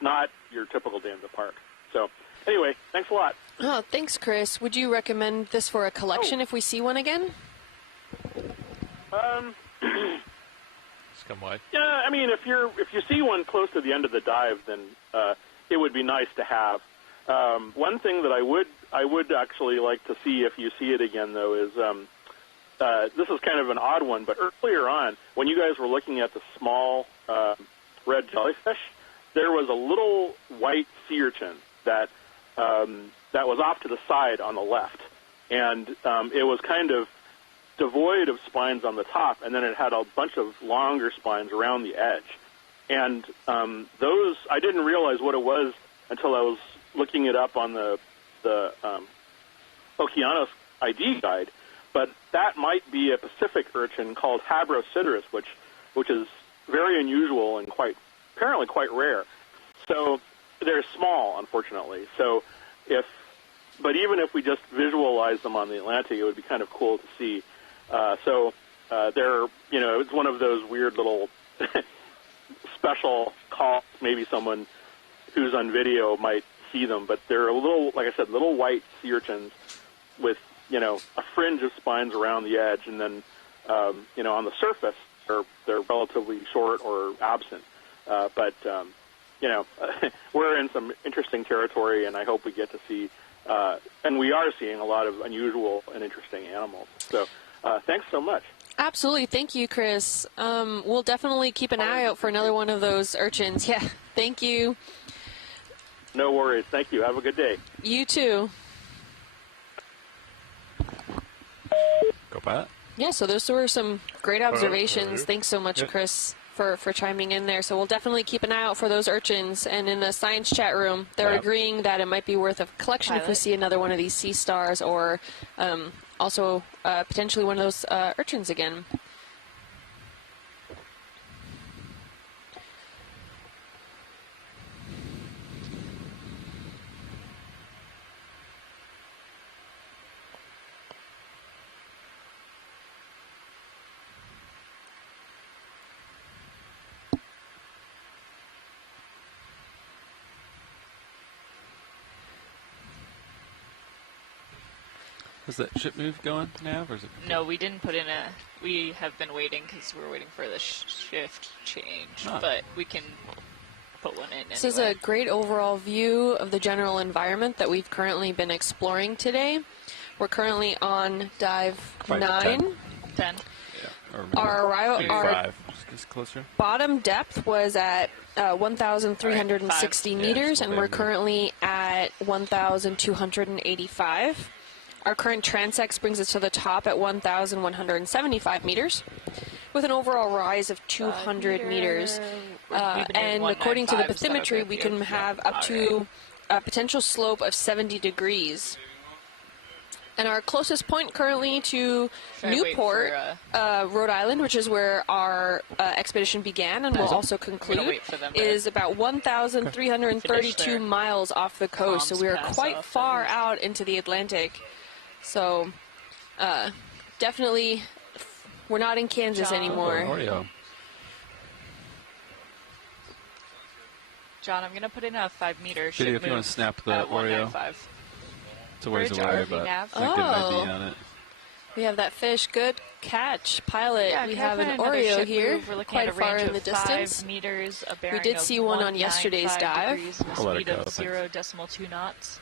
not your typical day in the park. So anyway, thanks a lot. Oh, thanks, Chris. Would you recommend this for a collection if we see one again? Wide. Yeah, I mean, if you see one close to the end of the dive, then it would be nice to have. One thing that I would actually like to see if you see it again, though, is this is kind of an odd one. But earlier on, when you guys were looking at the small red jellyfish, there was a little white sea urchin that was off to the side on the left, and it was kind of devoid of spines on the top, and then it had a bunch of longer spines around the edge. And those, I didn't realize what it was until I was looking it up on the Okeanos ID guide, but that might be a Pacific urchin called Habrosidrus, which is very unusual and apparently quite rare. So they're small, unfortunately. So but even if we just visualize them on the Atlantic, it would be kind of cool to see. They're, it's one of those weird little special calls. Maybe someone who's on video might see them, but they're a little, like I said, little white sea urchins with, a fringe of spines around the edge, and then, on the surface, they're relatively short or absent. But we're in some interesting territory, and I hope we get to see, and we are seeing a lot of unusual and interesting animals. So thanks so much. Absolutely. Thank you, Chris. We'll definitely keep an eye out for another one of those urchins. Yeah. Thank you. No worries. Thank you. Have a good day. You too. Go Pat. Yeah, so those were some great observations. Thanks so much, Chris, for chiming in there. So we'll definitely keep an eye out for those urchins. And in the science chat room, they're agreeing that it might be worth a collection if we see another one of these sea stars, or also potentially one of those urchins again. Is that ship move going now, or is it? No, we didn't put in a. We have been waiting because we're waiting for the shift change, but we can put one in. This is a great overall view of the general environment that we've currently been exploring today. We're currently on dive 9. 10. Yeah. Or Our arrival, our 5. Just closer. bottom depth was at 1,360 Right, meters, yeah, and we're currently at 1,285. Our current transect brings us to the top at 1,175 meters, with an overall rise of 200 meters. And according to the bathymetry, we can have up to a potential slope of 70 degrees. And our closest point currently to Newport, Rhode Island, which is where our expedition began and will also conclude, is about 1,332 miles off the coast. So we are quite far out into the Atlantic. So definitely, we're not in Kansas anymore. Oreo. John, I'm going to put in a 5-meter ship Video, if you want to snap the Oreo. It's a ways Bridge away, ROV but nav. I get an ID on it. We have that fish. Good catch, pilot. Yeah, we can I have put an another Oreo ship here, move? We're looking quite at a far range in the of distance. 5 meters, a bearing did of see one on yesterday's 195 dive. degrees, and a I'll let it speed go, of thanks. 0.2 knots.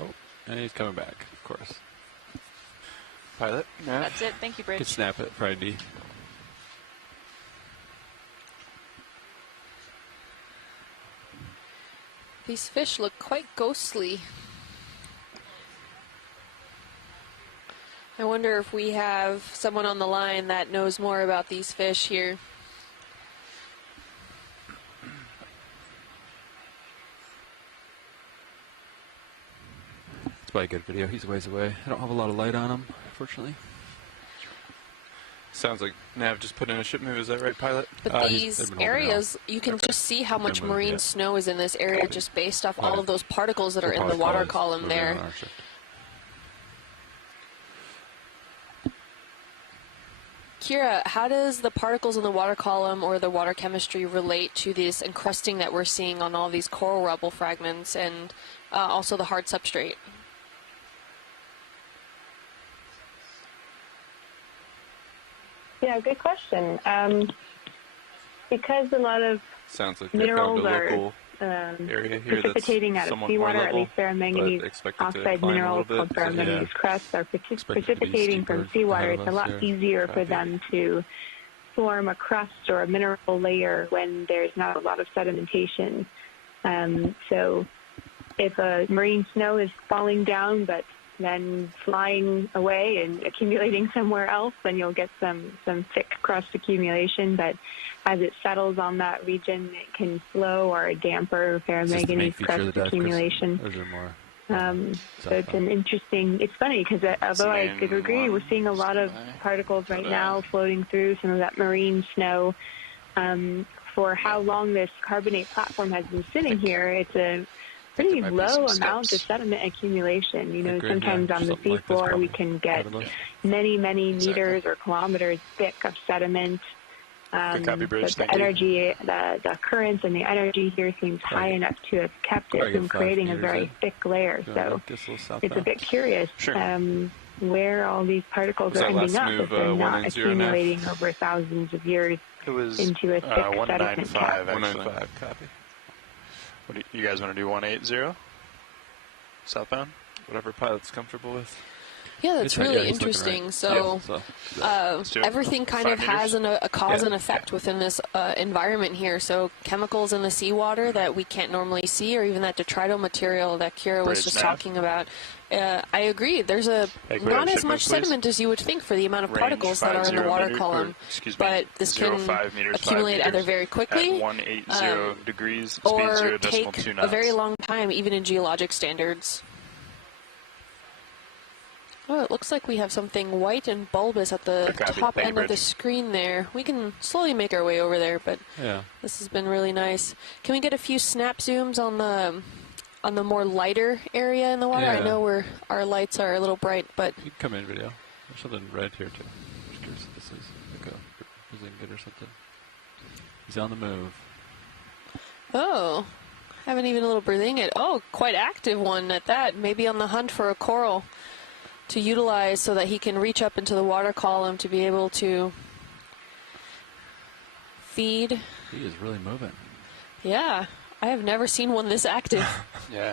Oh, and he's coming back, of course. Pilot? Yeah. That's it. Thank you, Could Bridge. snap it for ID. These fish look quite ghostly. I wonder if we have someone on the line that knows more about these fish here. It's probably a good video. He's a ways away. I don't have a lot of light on him, unfortunately. Sounds like Nav just put in a ship move. Is that right, pilot? But these areas, you can just see how much marine snow is in this area just based off all of those particles that are in the water column there. Kira, how does the particles in the water column or the water chemistry relate to this encrusting that we're seeing on all these coral rubble fragments and also the hard substrate? Yeah, good question. Because a lot of sounds like they found a local area here precipitating out of seawater, at least ferromanganese oxide minerals called ferromanganese crusts are precipitating from seawater. It's a lot easier for them to form a crust or a mineral layer when there's not a lot of sedimentation. So if a marine snow is falling down but then flying away and accumulating somewhere else, then you'll get some thick crust accumulation. But as it settles on that region, it can slow or damper ferromanganese crust accumulation. So it's an interesting, it's funny because although I agree, we're seeing a lot of particles right now floating through some of that marine snow. For how long this carbonate platform has been sitting here, it's a pretty low amount of sediment accumulation. You know, sometimes on the seafloor we can get many meters or kilometers thick of sediment. Good copy, Bridge. But the energy, the currents and the energy here seems high enough to have kept it from creating a very thick layer. So it's a bit curious where all these particles are ending up if they're not accumulating over thousands of years into a thick sediment cap. 195, copy. What do you guys want to do? 180 southbound? Whatever pilot's comfortable with. Yeah, that's really interesting. So everything kind of has a cause and effect within this environment here. So chemicals in the seawater that we can't normally see, or even that detrital material that Kira was just talking about. I agree. There's not as much sediment as you would think for the amount of particles that are in the water column. But this can accumulate either very quickly or take a very long time, even in geologic standards. Oh, it looks like we have something white and bulbous at the top end of the screen there. We can slowly make our way over there, but this has been really nice. Can we get a few snap zooms on the more lighter area in the water? I know our lights are a little bright, but you can come in video. There's something red here too. I'm just curious if this is like a zingot or something. He's on the move. Oh, haven't even a little breathing it. Oh, quite active one at that. Maybe on the hunt for a coral to utilize so that he can reach up into the water column to be able to feed. He is really moving. Yeah, I have never seen one this active. Yeah.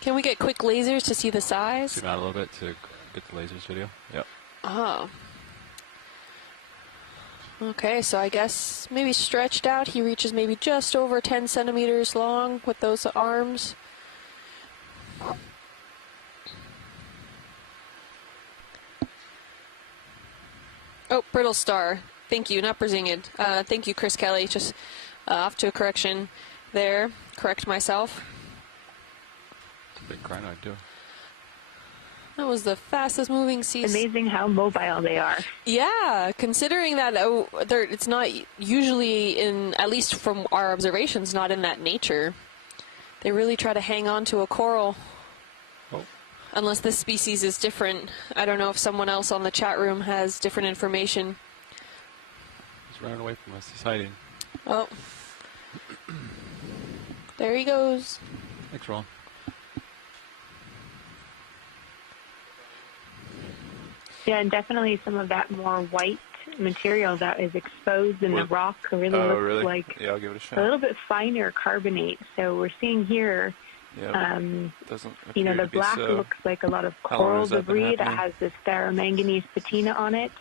Can we get quick lasers to see the size? Zoom out a little bit to Get the lasers video. Yep. Oh. Okay, so I guess maybe stretched out, he reaches maybe just over 10 centimeters long with those arms. Oh, brittle star. Thank you, not Brazingid. Thank you, Chris Kelly. Just off to a correction there. Correct myself. It's a big crinoid, too. That was the fastest moving sea. Amazing how mobile they are. Yeah, considering that it's not usually in, at least from our observations, not in that nature. They really try to hang on to a coral. Oh. Unless this species is different. I don't know if someone else on the chat room has different information. He's running away from us. He's hiding. Oh. There he goes. Thanks, Ron. Yeah, and definitely some of that more white material that is exposed in the rock really looks like yeah, I'll give it a shot. a little bit finer carbonate. So we're seeing here, Doesn't you know, appear the to be black so. looks like a lot of How long coral has that been debris that happening? has this ferromanganese patina on it.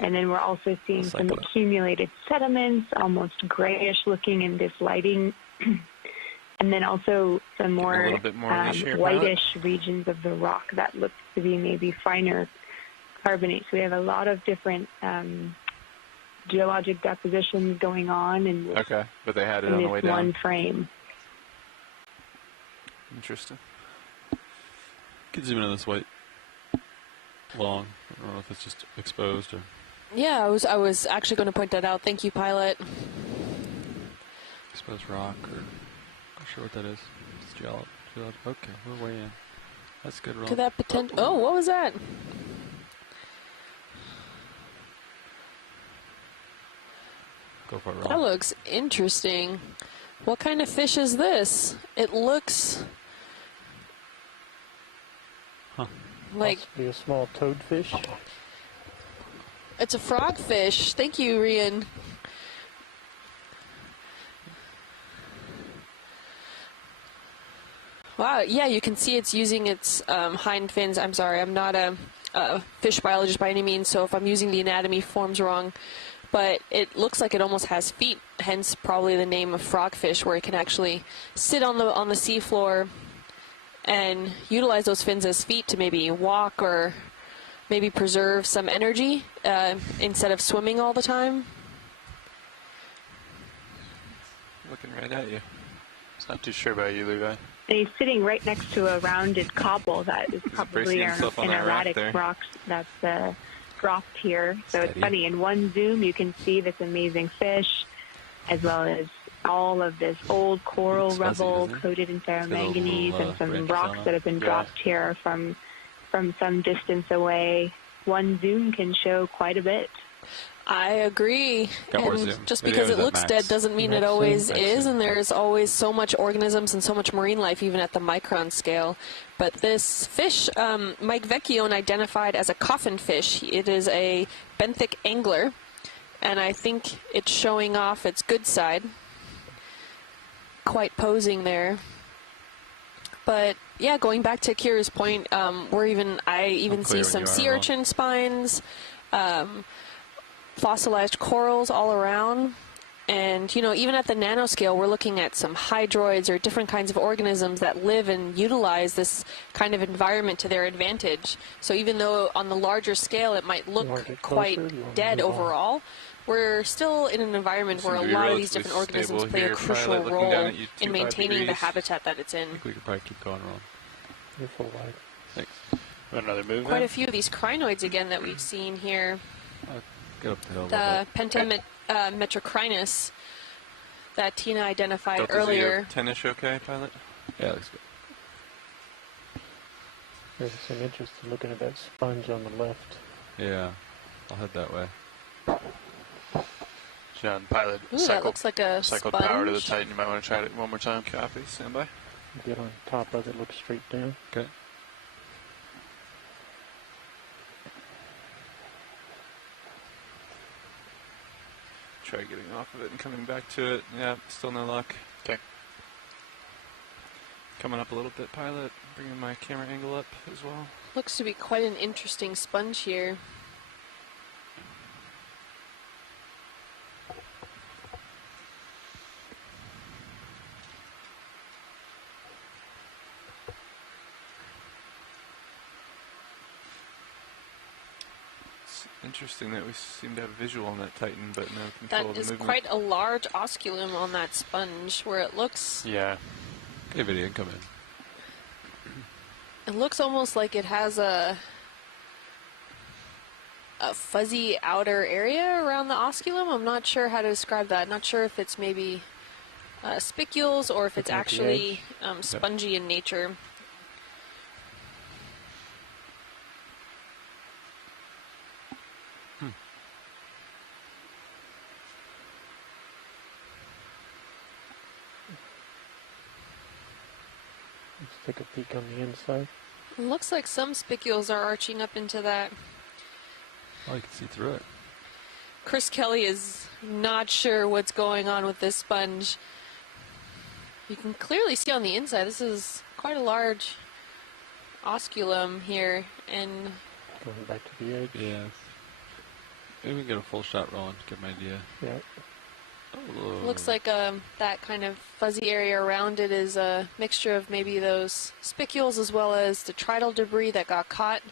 And then we're also seeing some accumulated sediments, almost grayish looking in this lighting. And then also some more, little bit more niche here, whitish regions of the rock that look to be maybe finer carbonate. So we have a lot of different geologic depositions going on in this, Okay, but they had it in on the this way down. one frame. Interesting. Could zoom in on this white long. I don't know if it's just exposed or. Yeah, I was actually going to point that out. Thank you, pilot. Exposed rock, or not sure what that is. It's geology. Okay, we're way in. That's good. Could that potential? Oh, what was that? Go for it, That Ron. looks interesting. What kind of fish is this? It looks like Possibly a small toadfish. it's a frogfish. Thank you, Rian. Wow, yeah, you can see it's using its hind fins. I'm sorry, I'm not a fish biologist by any means, so if I'm using the anatomy forms wrong, but it looks like it almost has feet, hence probably the name of frogfish, where it can actually sit on the seafloor and utilize those fins as feet to maybe walk or maybe preserve some energy instead of swimming all the time. Looking right at you. It's not too sure about you, Levi. And he's sitting right next to a rounded cobble that is probably bracing an himself on that rock erratic there. rock that's dropped here. So it's funny, in one zoom you can see this amazing fish as well as all of this old coral It's fuzzy, rubble isn't it? coated in ferromanganese little, and some branches rocks on it. that have been dropped here from some distance away. One zoom can show quite a bit. I agree. Got more And zoom. just Maybe because I it was at looks max. dead doesn't mean it Max zoom. always Max is, zoom. and there's always so much organisms and so much marine life, even at the micron scale. But this fish, Mike Vecchione identified as a coffin fish. It is a benthic angler, and I think it's showing off its good side. Quite posing there. But yeah, going back to Kira's point, I even see when some you are, sea Ron. urchin spines, fossilized corals all around. And, you know, even at the nanoscale, we're looking at some hydroids or different kinds of organisms that live and utilize this kind of environment to their advantage. So even though on the larger scale it might look wanna get quite closer? You wanna dead move on? overall, we're still in an environment where a Seem to be lot of these relatively different organisms stable play a here, crucial pilot, looking down role at you, in 25 maintaining the degrees. habitat that it's in. I think we could probably keep going, Ron. You're full light. Thanks. Want another move? Quite then? a few of these crinoids again that we've seen here. Get up the hill a The little bit. Pentametrecrinus that Tina identified Delta earlier. 10-ish okay, pilot? Yeah, looks good. There's some interest in looking at that sponge on the left. Yeah, I'll head that way. John, pilot, Ooh, that cycle looks like a power to the sponge. Titan. You might want to try it one more time. Copy. Stand by. Get on top of it, look straight down. Okay. Try getting off of it and coming back to it. Yeah, still no luck. Okay. Coming up a little bit, pilot. Bringing my camera angle up as well. Looks to be quite an interesting sponge here. It's interesting that we seem to have visual on that Titan, but no control of That the is movement. quite a large osculum on that sponge, where it looks... Yeah. Okay, video, come in. It looks almost like it has a fuzzy outer area around the osculum. I'm not sure how to describe that. Not sure if it's maybe spicules or if it's Looking at the actually spongy in nature. Let's take a peek on the inside. It looks like some spicules are arching up into that. Oh, you can see through it. Chris Kelly is not sure what's going on with this sponge. You can clearly see on the inside, this is quite a large osculum here, and Going back to the edge. Yeah. Maybe we can get a full shot rolling to get an idea. Yeah. Oh. looks like that kind of fuzzy area around it is a mixture of maybe those spicules as well as detrital debris that got caught.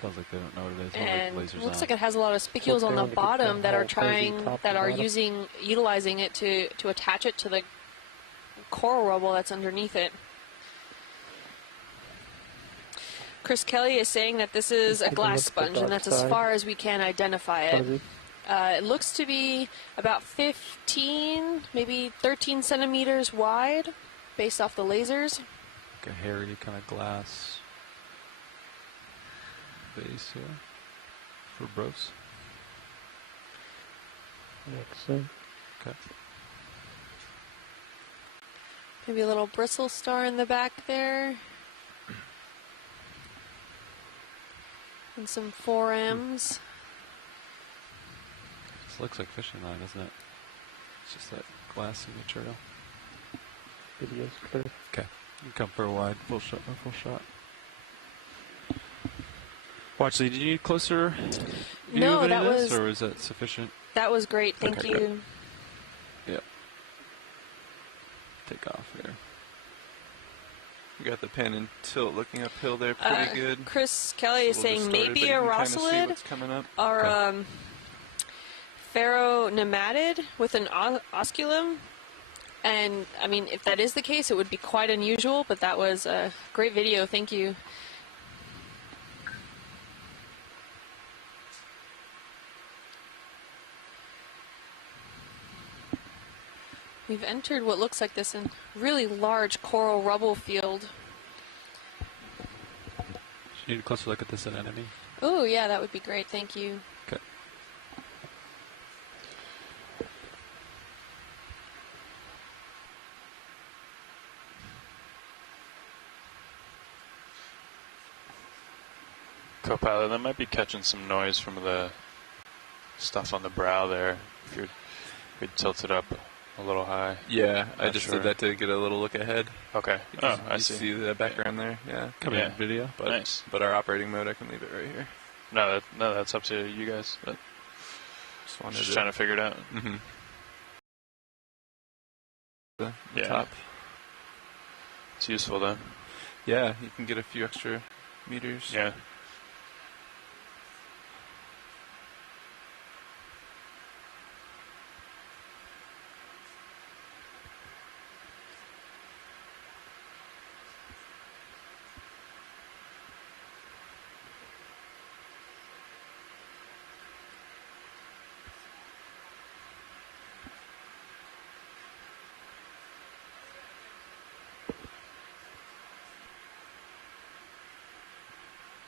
Sounds like they don't know what it is. And Lasers it looks on. like it has a lot of spicules on the down to get bottom that that are whole fuzzy trying, top that and are bottom. utilizing it to attach it to the coral rubble that's underneath it. Chris Kelly is saying that this is a Take a glass look at the sponge, and dark that's as side. far as we can identify What it. is it? It looks to be about 15, maybe 13 centimeters wide, based off the lasers. Like a hairy kind of glass base here for bros. Excellent. Okay. Maybe a little bristle star in the back there. And some forams. This looks like fishing line, doesn't it? It's just that glassy material. Video's clear. Okay. You can come for a wide full shot. Watch, Lee, do you need closer view No, of any that of this, was- or is that sufficient? That was great, thank Okay, you. good. Yep. Take off there. You got the pin and tilt looking uphill there pretty good. Chris Kelly is It's a saying little distorted, maybe but a you can kinda see rosselid what's coming up. or Okay. ferronematid with an osculum. And I mean, if that is the case, it would be quite unusual, but that was a great video, thank you. We've entered what looks like this really large coral rubble field. You need a closer look at this anemone. Oh yeah, that would be great, thank you. Okay. Co-pilot, that might be catching some noise from the stuff on the brow there. If you'd tilt it up a little high. Yeah, I Not just sure. did that to get a little look ahead. Okay. You Oh, I you see. see the background there? Yeah. Come Yeah. in video. But, Nice. But our operating mode, I can leave it right here. No, that's up to you guys. But Just wanted just trying to figure it out. Mm-hmm. The Yeah. top. It's useful though. Yeah, you can get a few extra meters. Yeah.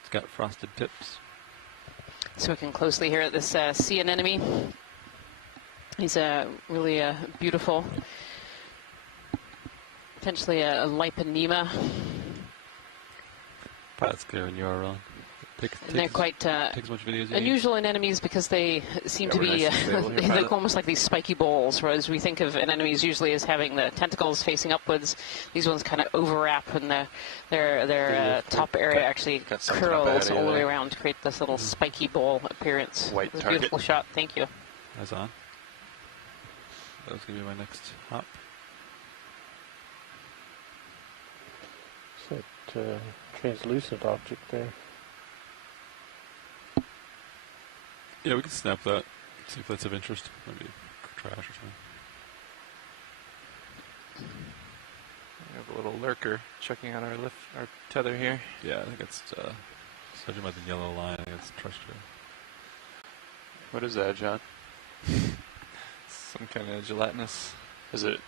It's got frosted tips. So looking closely here at this sea anemone. He's really beautiful, potentially a Liponema. Pilot's clear when you are on. And they're quite take as much video as you unusual in enemies because they seem to be they look almost like these spiky balls, whereas we think of anemones usually as having the tentacles facing upwards. These ones kind of overwrap, and their top area actually curls all the way around to create this little spiky ball appearance. White It was a target. beautiful shot. Thank you. That's on. That was going to be my next hop. It's that translucent object there. Yeah, we can snap that. See if that's of interest. Maybe trash or something. We have a little lurker checking out our tether here. Yeah, I think it's judging by the yellow line. I think it's terrestrial. What is that, John? Some kind of gelatinous. Is it?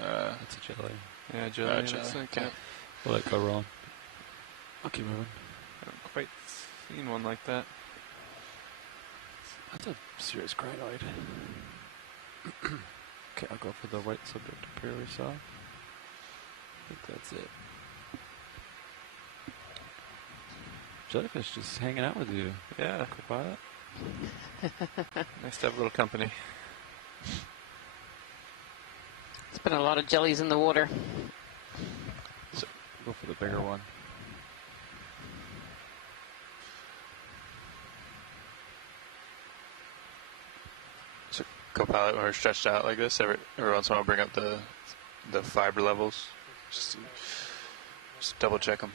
It's a jelly. Yeah, jelly. Okay. We'll let go roll. I'll keep moving. I haven't quite seen one like that. That's a serious crinoid. Okay, I'll go for the white subject appear we saw. I think that's it. Jellyfish just hanging out with you. Yeah. Quiet. Nice to have a little company. There's been a lot of jellies in the water. So, go for the bigger one. So, Copilot, when we're stretched out like this, every once in a while, bring up the fiber levels. Just double check them.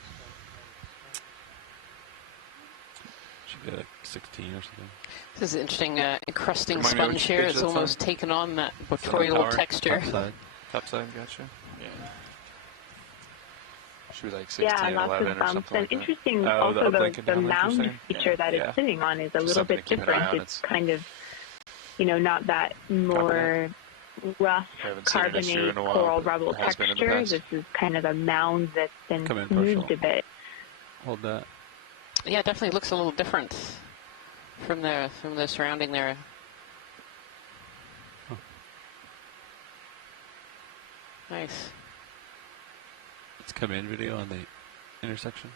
Should be like 16 or something. This is an interesting encrusting Remind me sponge which here. page It's that's almost on? taken on that boreal texture. Topside, gotcha. Yeah. Should be like 16, Yeah, lots 11 of or bumps. something And like that. interesting, Oh, also the uplinking the downlink you're mound saying? feature that Yeah. it's sitting on is a little something bit to keep an eye different. on. It's kind of, not that more rough Haven't seen an issue carbonate in a while, coral but rubble it has been in the texture. past. This is kind of a mound that's been Come in smoothed partial. a bit. Hold that. Yeah, it definitely looks a little different from the surrounding there. Huh. Nice. Let's come in video on the intersection.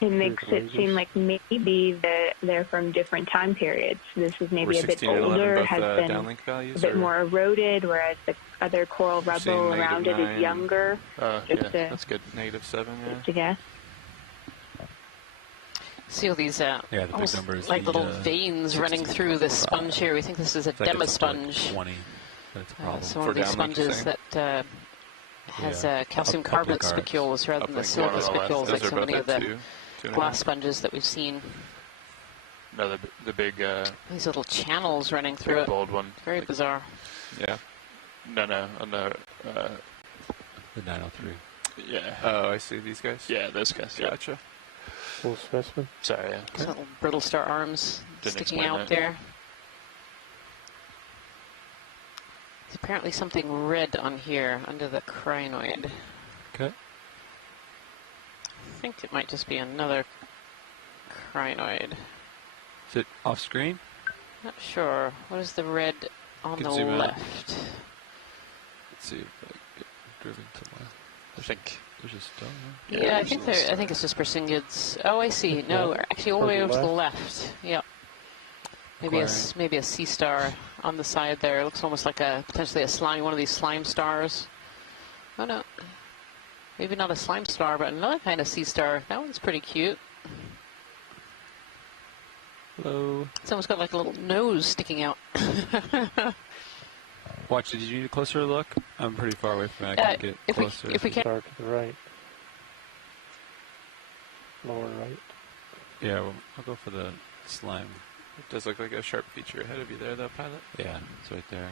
It makes it seem like maybe they're from different time periods. This is maybe We're a bit 16 and 11 older, both has been downlink values? a bit or more eroded, whereas the other coral We're seeing rubble around it -9. is younger. Yeah, that's good. -7, yeah. Just a guess. See all these the big almost numbers, like the, little veins running through the sponge here. We think this is a I think dema it's sponge. like 20. That's a problem. So one For of these downlink, you're sponges that has Yeah. calcium Uplink carbonate arcs. spicules rather than the Uplink, silica one on the left. spicules like Those are so many both of the at 2, 2.5. glass sponges that we've seen. No, the big These little channels running through it. bold one. Very bizarre. Yeah. No, on the The 903. yeah. Oh, I see these guys. Yeah, those guys. Yeah. Gotcha. Full specimen. Sorry, yeah. These little brittle star arms Didn't sticking explain out that. there. There's apparently something red on here under the crinoid. Okay. I think it might just be another crinoid. Is it off screen? Not sure. What is the red on Can the zoom out. left? Let's see if I get driven to my. I think. There's just stone. Yeah, I think I think it's just Persingids. Oh, I see. No, actually all the way over to the left. Yep. Maybe maybe a sea star on the side there. It looks almost like potentially a slime, one of these slime stars. Oh no, maybe not a slime star, but another kind of sea star. That one's pretty cute. Hello. It's almost got like a little nose sticking out. Watch, did you need a closer look? I'm pretty far away from it. I can get closer. If we can. Far to the right. Lower right. Yeah, well, I'll go for the slime. It does look like a sharp feature ahead of you there, though, pilot. Yeah, it's right there.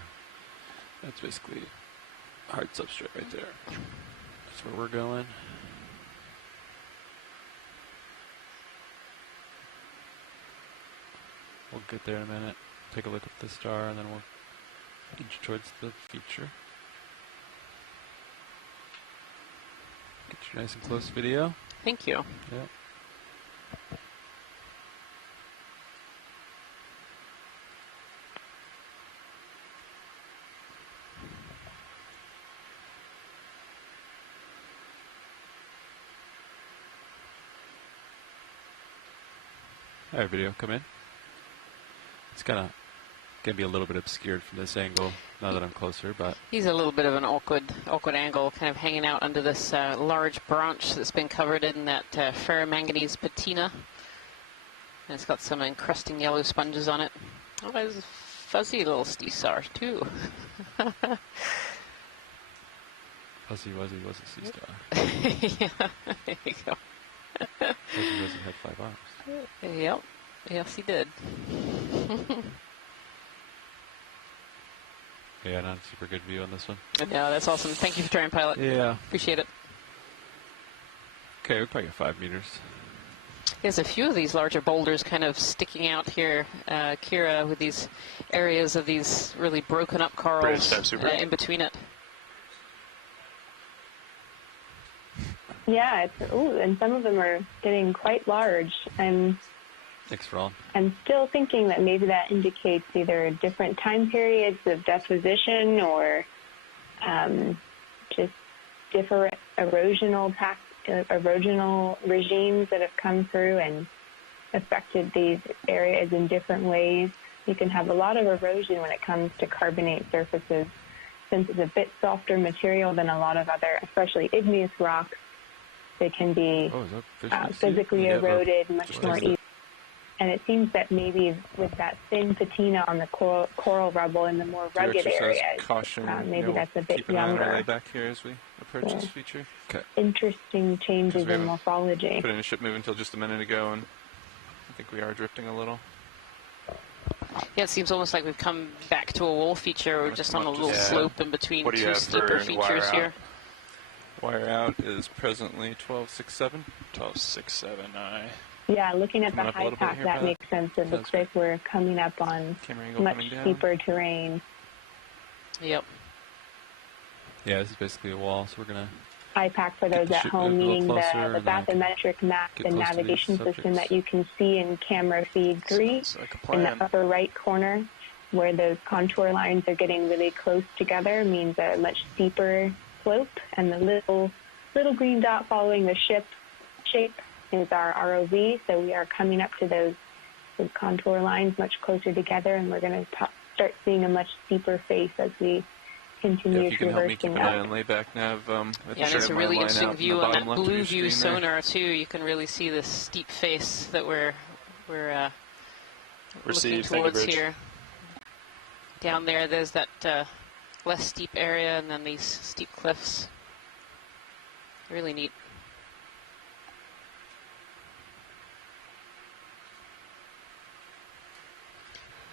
That's basically hard substrate right there. That's where we're going. We'll get there in a minute. Take a look at the star, and then we'll inch towards the feature. Get your nice and close video. Thank you. Yep. All right, video, come in. It's kind of going to be a little bit obscured from this angle now that I'm closer, but... He's a little bit of an awkward angle, kind of hanging out under this large branch that's been covered in that ferromanganese patina. And it's got some encrusting yellow sponges on it. Oh, there's a fuzzy little sea-star, too. Fuzzy Wuzzy was a sea star. Yeah, there you go. Fuzzy Wuzzy had 5 arms. Yep. Yes, he did. Yeah, not a super good view on this one. Yeah, that's awesome. Thank you for trying, pilot. Yeah. Appreciate it. Okay, we probably got 5 meters. There's a few of these larger boulders kind of sticking out here, Kira, with these areas of these really broken up corals in between it. Yeah, and some of them are getting quite large. And thanks, Ron. I'm still thinking that maybe that indicates either different time periods of deposition or just different erosional regimes that have come through and affected these areas in different ways. You can have a lot of erosion when it comes to carbonate surfaces, since it's a bit softer material than a lot of other, especially igneous rocks. They can be physically eroded much more easily. And it seems that maybe with that thin patina on the coral rubble in the more rugged areas, maybe that's a bit keep an eye on younger. our way back here as we approach this feature. Okay. Interesting changes in morphology. Put in a ship move until just a minute ago, and I think we are drifting a little. Yeah, it seems almost like we've come back to a wall feature or just on a little slope in between two steeper features here. Wire out is presently 1267. 1267, aye. Yeah, looking at the high pack, that makes sense. It looks like we're coming up on much steeper terrain. Yep. Yeah, this is basically a wall, so we're going to... High pack, for those at home, meaning the bathymetric map and navigation system that you can see in camera feed 3 in the upper right corner, where those contour lines are getting really close together, means a much steeper slope, and the little green dot following the ship shape is our ROV, so we are coming up to those contour lines much closer together, and we're going to start seeing a much steeper face as we continue if you can help me keep an eye up. on layback nav. Yeah, there's a really interesting view on that blue view sonar too. You can really see this steep face that we're looking towards here. Down there, there's that less steep area, and then these steep cliffs. Really neat.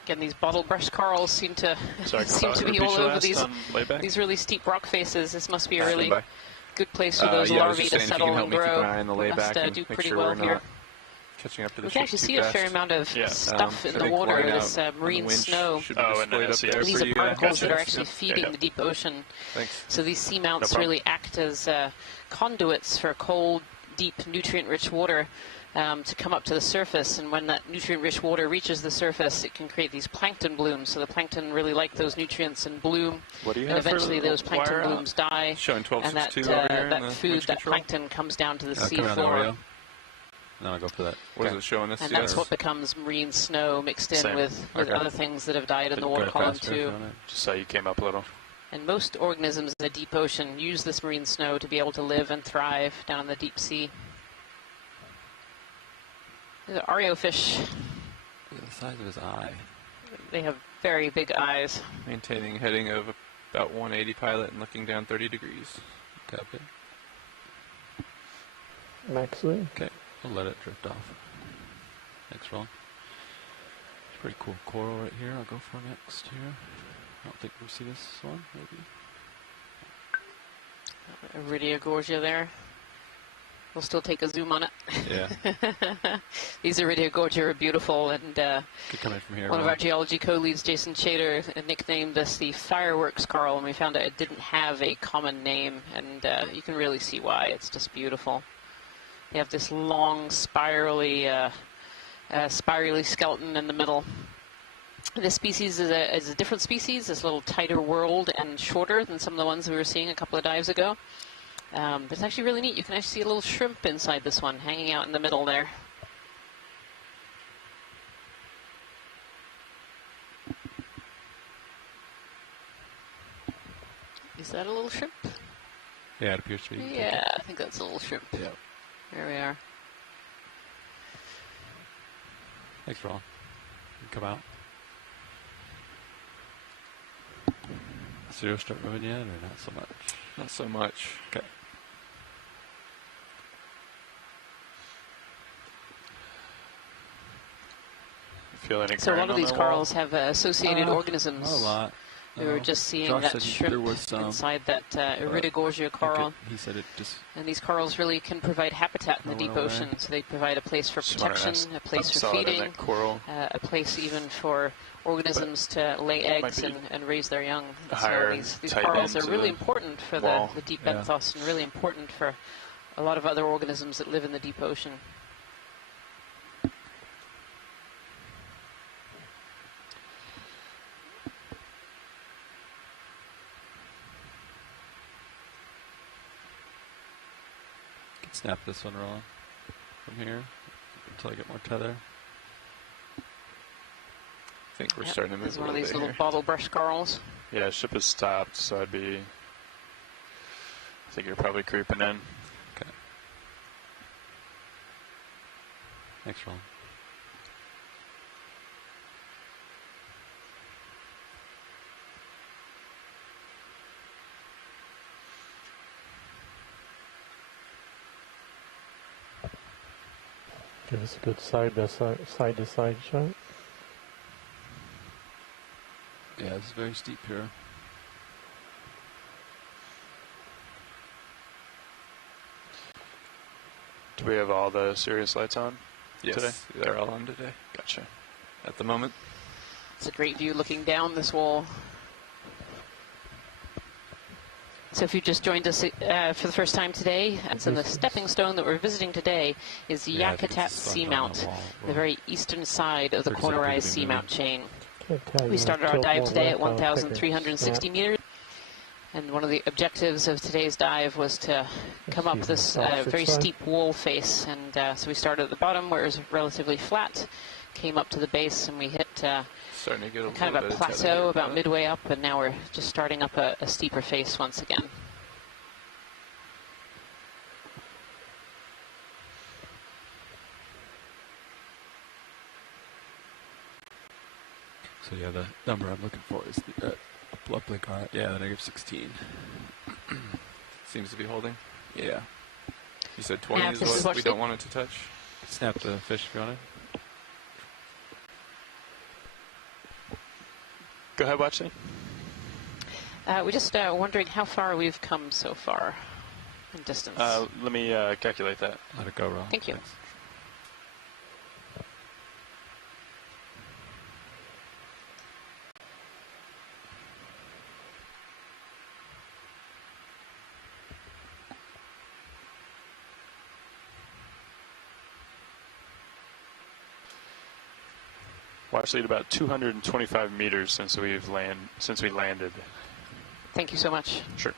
Again, these bottle brush corals seem to be all over these really steep rock faces. This must be a really good place for those larvae to settle and grow. They must do pretty well here. Catching up to the we can actually see a fair amount of stuff in the water, this marine snow. These are particles that are actually feeding the deep ocean. So these seamounts really act as conduits for cold, deep, nutrient-rich water to come up to the surface. And when that nutrient-rich water reaches the surface, it can create these plankton blooms. So the plankton really like those nutrients and bloom. And eventually those plankton blooms die. And that food, that plankton, comes down to the sea floor. No, I'll go for that. What is it showing us? And that's what becomes marine snow mixed in with other things that have died in the water column too. Just so you came up a little. And most organisms in the deep ocean use this marine snow to be able to live and thrive down in the deep sea. The Oreo fish. Look at the size of his eye. They have very big eyes. Maintaining heading of about 180 pilot and looking down 30 degrees. Copy. Maxley. Okay. We'll let it drift off. Thanks, Ron. It's pretty cool coral right here. I'll go for next here. I don't think we'll see this one, maybe. Iridia gorgia there. We'll still take a zoom on it. Yeah. These Iridia gorgia are beautiful, and could come in from here, one of our geology co-leads, Jason Chater, nicknamed this the fireworks coral, and we found out it didn't have a common name, and you can really see why. It's just beautiful. They have this long, spirally skeleton in the middle. This species is a different species. It's a little tighter whorled and shorter than some of the ones we were seeing a couple of dives ago. It's actually really neat. You can actually see a little shrimp inside this one, hanging out in the middle there. that a little shrimp? Yeah, it appears to be. Yeah, I think that's a little shrimp. Yeah. There we are. Thanks, Ron. Come out. Zero start moving yet, or not so much? Not so much. Okay. Feel any So a lot current of on these the corals have associated Not organisms. a lot. We were just seeing Josh that said shrimp there was some, inside that Iridogorgia coral. he said it just. And these corals really can provide habitat in the deep ocean. So they provide a place for Just wanna protection, ask- a place for saw it in feeding, that coral. a place even for organisms to lay eggs be and raise their young. So higher these tight corals are into really the important for wall. the deep Yeah. benthos and really important for a lot of other organisms that live in the deep ocean. Snap this one, Ron, from here until I get more tether. I think we're Yep, starting to move this is a one of little these bit little here. bottle brush corals. Yeah, ship has stopped, so I think you're probably creeping in. Okay. Thanks, Ron. Give us a good side to side shot. Yeah, it's very steep here. Do we have all the Sirius lights on Yes, today? they're all on today. Gotcha. At the moment. It's a great view looking down this wall. So if you just joined us for the first time today, so the stepping stone that we're visiting today is Yeah, I think Yakutat it's the stone on the Seamount, wall. the very eastern side of the 30 Corner Rise seconds to be Seamount moving. Chain. Can't tell We you, started our tilt dive more today at left, I'll take a 1,360 snap. meters. And one of the objectives of today's dive was to come up see this the opposite very side. steep wall face. And so we started at the bottom where it was relatively flat, came up to the base, and we hit Starting to get a kind little of a bit tether plateau here, about but midway up, and now we're just starting up a steeper face once again. So yeah, the number I'm looking for is the uplink on it. Yeah, the negative 16. seems to be holding. Yeah. You said 20 Yeah, is this is what what we they- don't want it to touch. Snap the fish if you want it. Go ahead, Watchley. We're just wondering how far we've come so far in distance. Let me calculate that. Let it go, Ron. Thank you. Thanks. Watchley at about 225 meters since we landed. Thank you so much. Sure.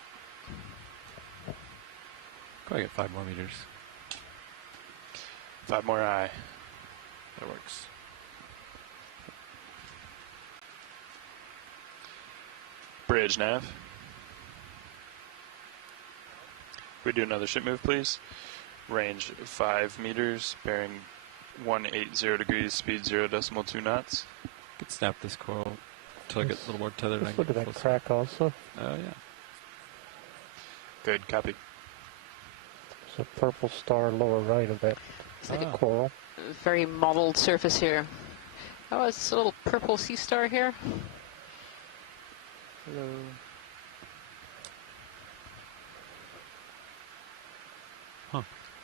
Go get 5 more meters. 5 more high. That works. Bridge nav. We do another ship move, please. Range 5 meters, bearing 180 degrees, speed 0.2 knots. Could snap this coral until I get a little more tethered. and I Let's can look at get that closer. crack also. Yeah. Good, copy. There's a purple star lower right of that It's like a coral. very mottled surface here. Oh, it's a little purple sea star here. Hello.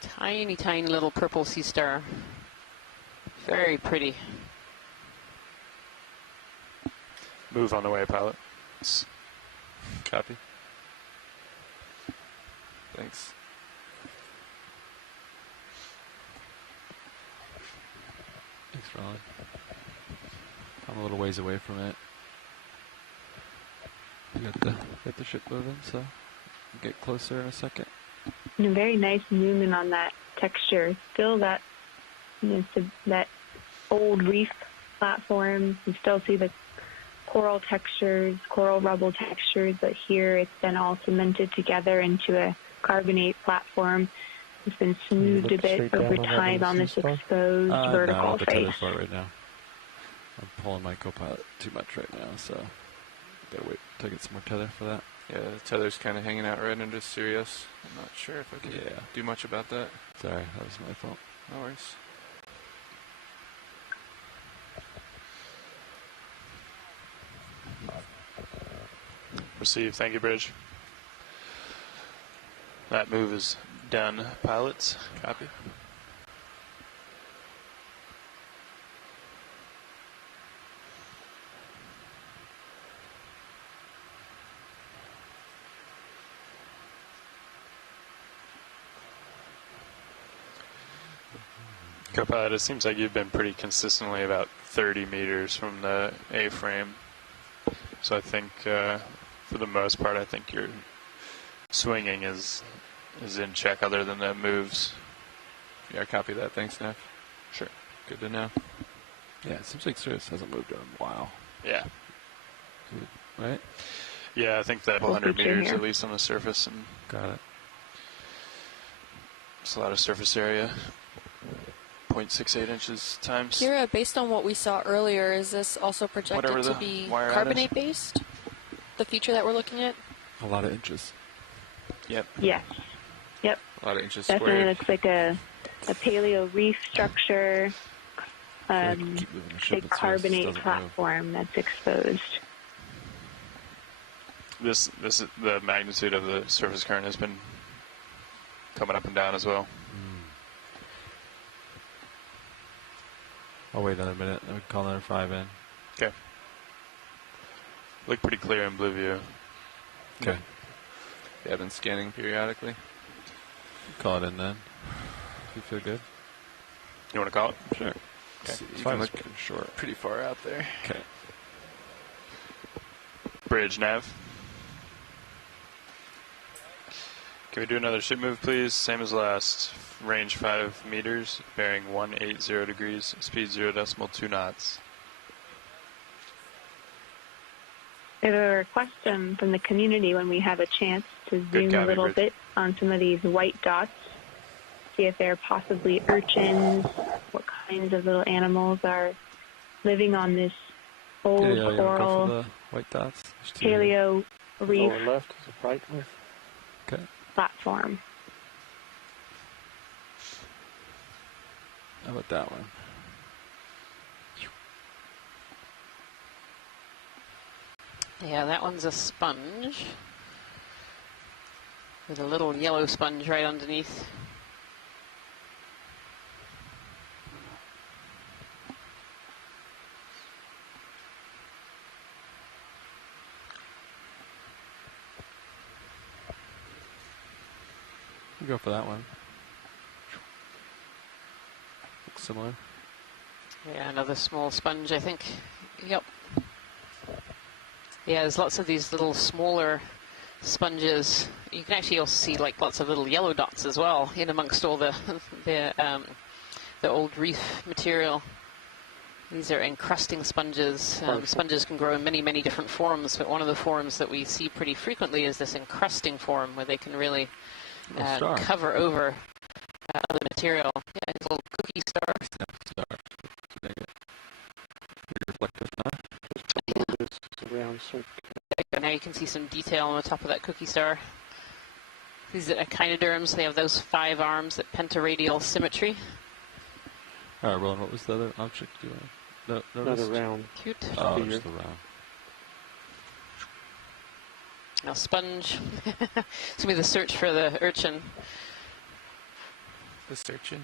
Tiny, tiny little purple sea star. Very pretty. Move on the way, pilot. Copy. Thanks. Thanks, Ron. I'm a little ways away from it. We got the ship moving, so we'll get closer in a second. And a very nice zoom in on that texture. Still that, that old reef platform. You still see the coral textures, coral rubble textures, but here it's been all cemented together into a carbonate platform. It's been smoothed a bit over time on this exposed No, vertical the face. tether for it right now. I'm pulling my Copilot too much right now, so gotta wait till I get some more tether for that. Yeah, the tether's kind of hanging out right under Sirius. I'm not sure if I can do much about that. Sorry, that was my fault. No worries. Receive. Thank you, Bridge. That move is done, pilots. Copy. Copilot, it seems like you've been pretty consistently about 30 meters from the A-frame. So I think, for the most part, I think your swinging is in check other than the moves. Yeah, copy that. Thanks, Neff. Sure. Good to know. Yeah, it seems like Sirius hasn't moved in a while. Yeah. Right? Yeah, I think that 100 meters at least on the surface. And got it. It's a lot of surface area. 0.68 inches times. Kira, based on what we saw earlier, is this also projected to be carbonate-based? The feature that we're looking at? A lot of inches. Yep. Yes. Yep. A lot of inches Definitely squared. looks like a paleo reef structure, big carbonate platform that's exposed. This is the magnitude of the surface current has been coming up and down as well. I'll wait another minute. I would call another 5 in. Okay. Look pretty clear in blue view. Okay. Yeah, I've been scanning periodically. Call it in then. If you feel good. You want to call it? Sure. Okay. So you Five can is look pretty short. pretty far out there. Okay. Bridge nav. Can we do another ship move, please? Same as last. Range 5 meters, bearing 180 degrees, speed 0.2 knots. We have a request from the community when we have a chance to zoom a little bit on some of these white dots, see if they're possibly urchins, what kinds of little animals are living on this old coral the white dots. paleo reef Lower left is a brightness. Okay. platform. How about that one? Yeah, that one's a sponge with a little yellow sponge right underneath. We'll go for that one. Looks similar. Yeah, another small sponge, I think. Yep. Yeah, there's lots of these little smaller sponges. You can actually also see like lots of little yellow dots as well in amongst all the old reef material. These are encrusting sponges. Sponges can grow in many, many different forms, but one of the forms that we see pretty frequently is this encrusting form where they can really cover over other material. Yeah, it's a little cookie star. Reflective round circle. Now you can see some detail on the top of that cookie star. These are echinoderms. They have those 5 arms, that pentaradial symmetry. All right, Roland, what was the other object you wanted? Another round. Cute. Oh, just the round. Now sponge. It's going to be the search for the urchin. The searching.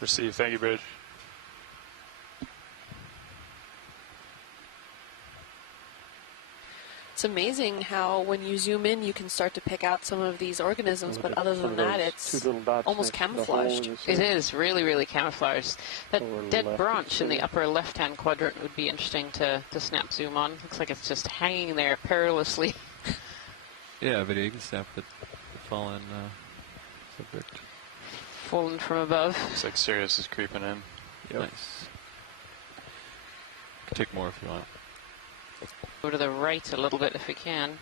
Receive. Thank you, Bridge. It's amazing how when you zoom in, you can start to pick out some of these organisms, but other than that, it's almost camouflaged. It is really, really camouflaged. That dead branch in the upper left-hand quadrant would be interesting to snap zoom on. Looks like it's just hanging there perilously. Yeah, but you can snap the fallen subject. Fallen from above. Looks like Sirius is creeping in. Yep. Nice. Can take more if you want. Go to the right a little bit if we can.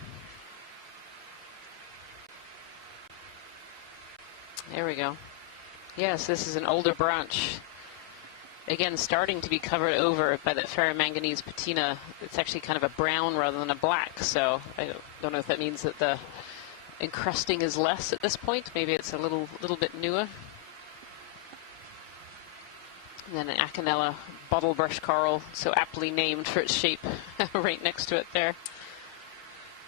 There we go. Yes, this is an older branch. Again, starting to be covered over by that ferromanganese patina. It's actually kind of a brown rather than a black, so I don't know if that means that the encrusting is less at this point. Maybe it's a little bit newer. And then an Acanella bottle brush coral, so aptly named for its shape, right next to it there.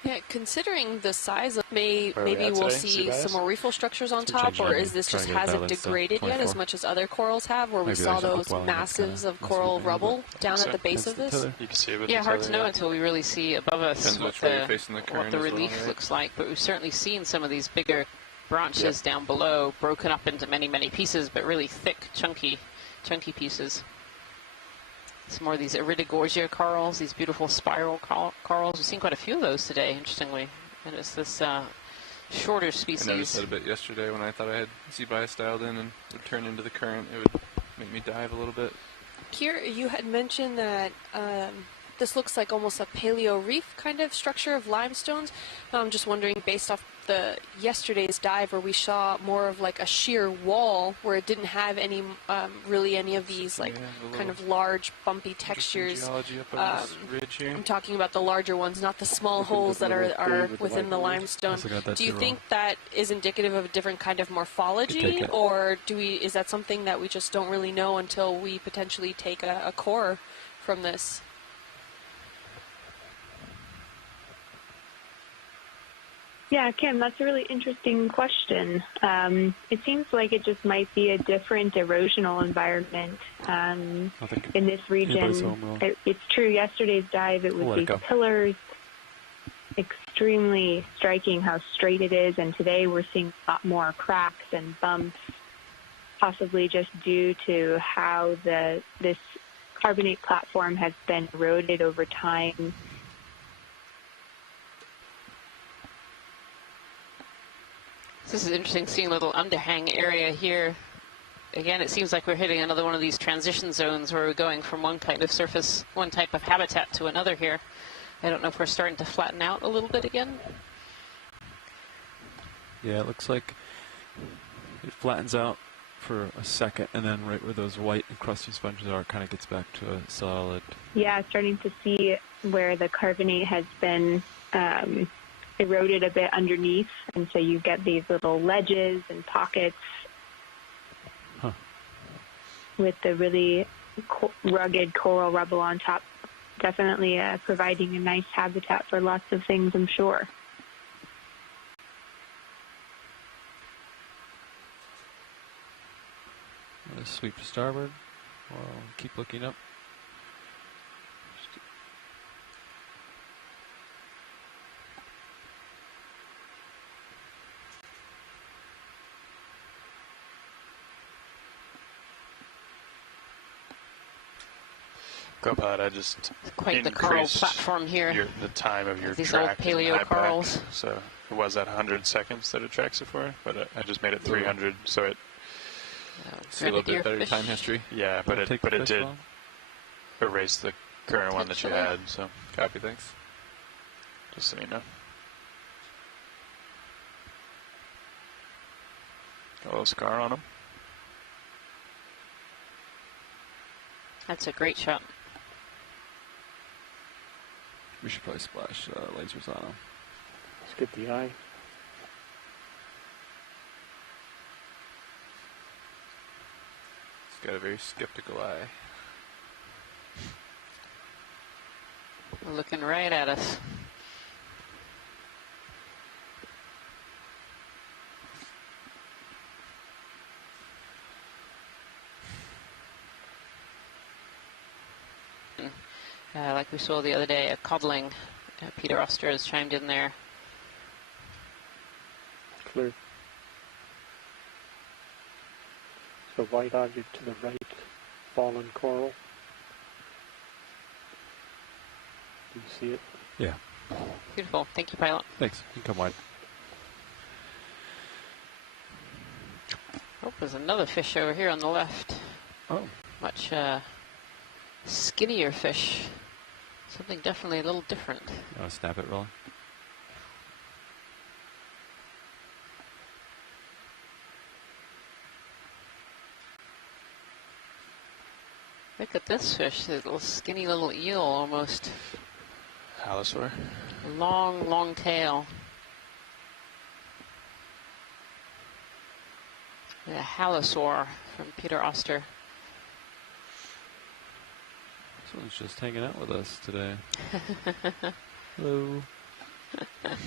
Yeah, considering the size of maybe at we'll today? see some more reefal structures on So top, change or it. is this Try just to get hasn't balance to degraded yet as 24. much as other corals have, where we Maybe saw there's a those upwelling massives that of must coral be there, rubble but down so at the base of Against this? the tether. You can see it with Yeah, the hard to tether, know yeah. until we really see above us Depends what which way you're facing the what current the as well, relief right? looks like. But we've certainly seen some of these bigger branches down below broken up into many, many pieces, but really thick, chunky pieces. Some more of these Iridogorgia corals, these beautiful spiral corals. We've seen quite a few of those today, interestingly. And it's this shorter species. I noticed that a bit yesterday when I thought I had Z-bias dialed in and would turn into the current. It would make me dive a little bit. Kier, you had mentioned that this looks like almost a paleo reef kind of structure of limestones. I'm just wondering, based off the yesterday's dive where we saw more of like a sheer wall where it didn't have any really any of these like kind of large bumpy textures. Geology up on this ridge here. I'm talking about the larger ones, not the small holes that are within the limestone. Do you think that is indicative of a different kind of morphology, or is that something that we just don't really know until we potentially take a core from this? Yeah, Kim, that's a really interesting question. It seems like it just might be a different erosional environment in this region. It's true, yesterday's dive, it was these pillars. Extremely striking how straight it is, and today we're seeing a lot more cracks and bumps, possibly just due to how this carbonate platform has been eroded over time. This is interesting, seeing a little underhang area here. Again, it seems like we're hitting another one of these transition zones where we're going from one kind of surface, one type of habitat to another here. I don't know if we're starting to flatten out a little bit again. Yeah, it looks like it flattens out for a second, and then right where those white encrusting sponges are, it kind of gets back to a solid. Yeah, starting to see where the carbonate has been eroded a bit underneath, and so you get these little ledges and pockets with the really rugged coral rubble on top. Definitely providing a nice habitat for lots of things, I'm sure. Sweep to starboard. Well, keep looking up. Copilot, I just quite the coral platform here. The time of your these track old paleo corals. So it was at 100 seconds that it tracks it for, but I just made it 300, so it. See a little bit better fish. time history. Yeah, but it did erase the current one that you had. So copy, thanks. Just so you know. Got a little scar on him. That's a great shot. We should probably splash lasers on them. Let's get the eye. It's got a very skeptical eye. Looking right at us. Like we saw the other day, a codling. Peter Oster has chimed in there. Clear. So white object to the right, fallen coral. Do you see it? Yeah. Beautiful. Thank you, pilot. Thanks. You can come wide. Oh, there's another fish over here on the left. Oh. much skinnier fish. Something definitely a little different. You want to snap it, Roland? Look at this fish, this little skinny little eel almost. Halosaur. Long, long tail. The halosaur from Peter Oster. This one's just hanging out with us today. Hello. They're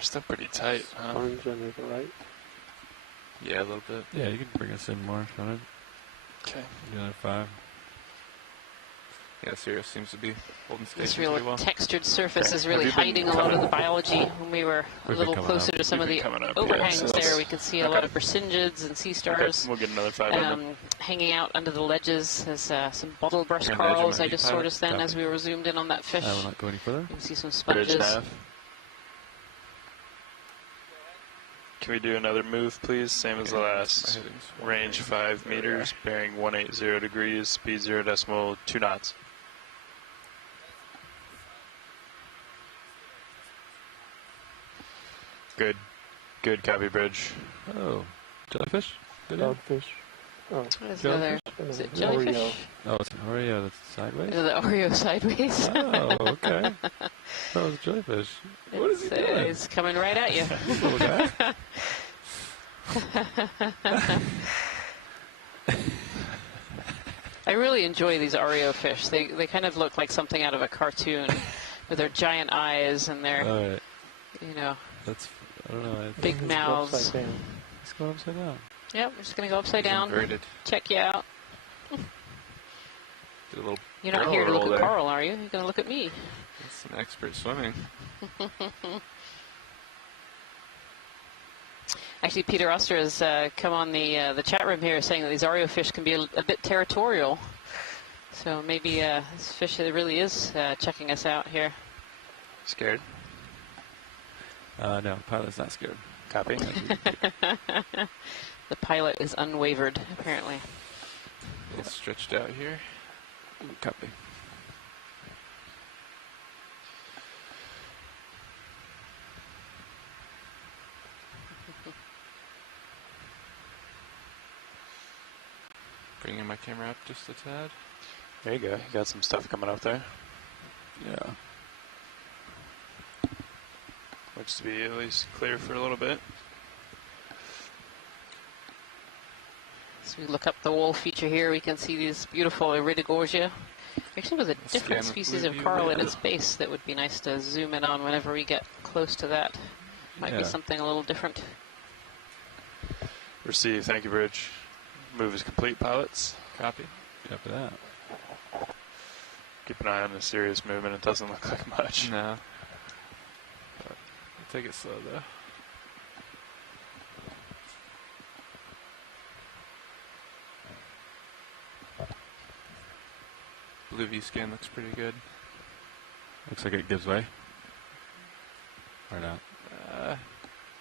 still pretty tight, huh? Orange under the right. Yeah, a little bit. Yeah, you can bring us in more if you want. Okay. Another 5. Yeah, Sirius seems to be holding This station real pretty well. textured surface Okay. is really Have you been hiding a lot of the coming- biology. When we were a We've been little coming closer up. to some You've of been the coming up, yeah, overhangs so there, let's- we could see a okay. lot of Brisingids and sea Okay, stars we'll get another 5 under. hanging out under the ledges. There's some bottle brush Yeah, the edge of corals my I just pilot. saw just then Copy. as we were zoomed in on that fish. I will not go any further. You can see some Bridge sponges. nav. Can we do another move, please? Same as the Okay, last. my heading's Range 5 meters, bearing 180 degrees, speed 0.2 knots. Good. Good copy, Bridge. Oh, jellyfish? Good in? Dogfish. Oh, What is the other? and Is it an jellyfish? Oreo. Oh, it's an Oreo that's sideways? Is it the Oreo sideways? Oh, okay. That was jellyfish. What is he doing? It's coming right at you. This little guy? I really enjoy these Oreo fish. They kind of look like something out of a cartoon with their giant eyes and their, All right. you know, That's, I don't know. big It's mouths. upside down. Let's go upside down. Yep, we're just going to go upside He's down, inverted. check you out. Did a little You're not barrel here to look roll at there. Carl, are you? You're going to look at me. That's an expert swimming. Actually, Peter Oster has come on the chat room here saying that these Oreo fish can be a bit territorial. So maybe this fish really is checking us out here. Scared? No, pilot's not scared. Copy. The pilot is unwavered, apparently. A little stretched out here. Copy. Bringing my camera up just a tad. There you go. You got some stuff coming up there. Yeah. Looks to be at least clear for a little bit. As we look up the wall feature here, we can see these beautiful Iridogorgia. Actually, with a different Scan species blue of view coral later. at its base that would be nice to zoom in on whenever we get close to that. Might be Yeah. something a little different. Receive. Thank you, Bridge. Move is complete, pilots. Copy. Copy that. Keep an eye on the serious movement. It doesn't look like much. No. But I'll take it slow though. Blue V scan looks pretty good. Looks like it gives way. Or not.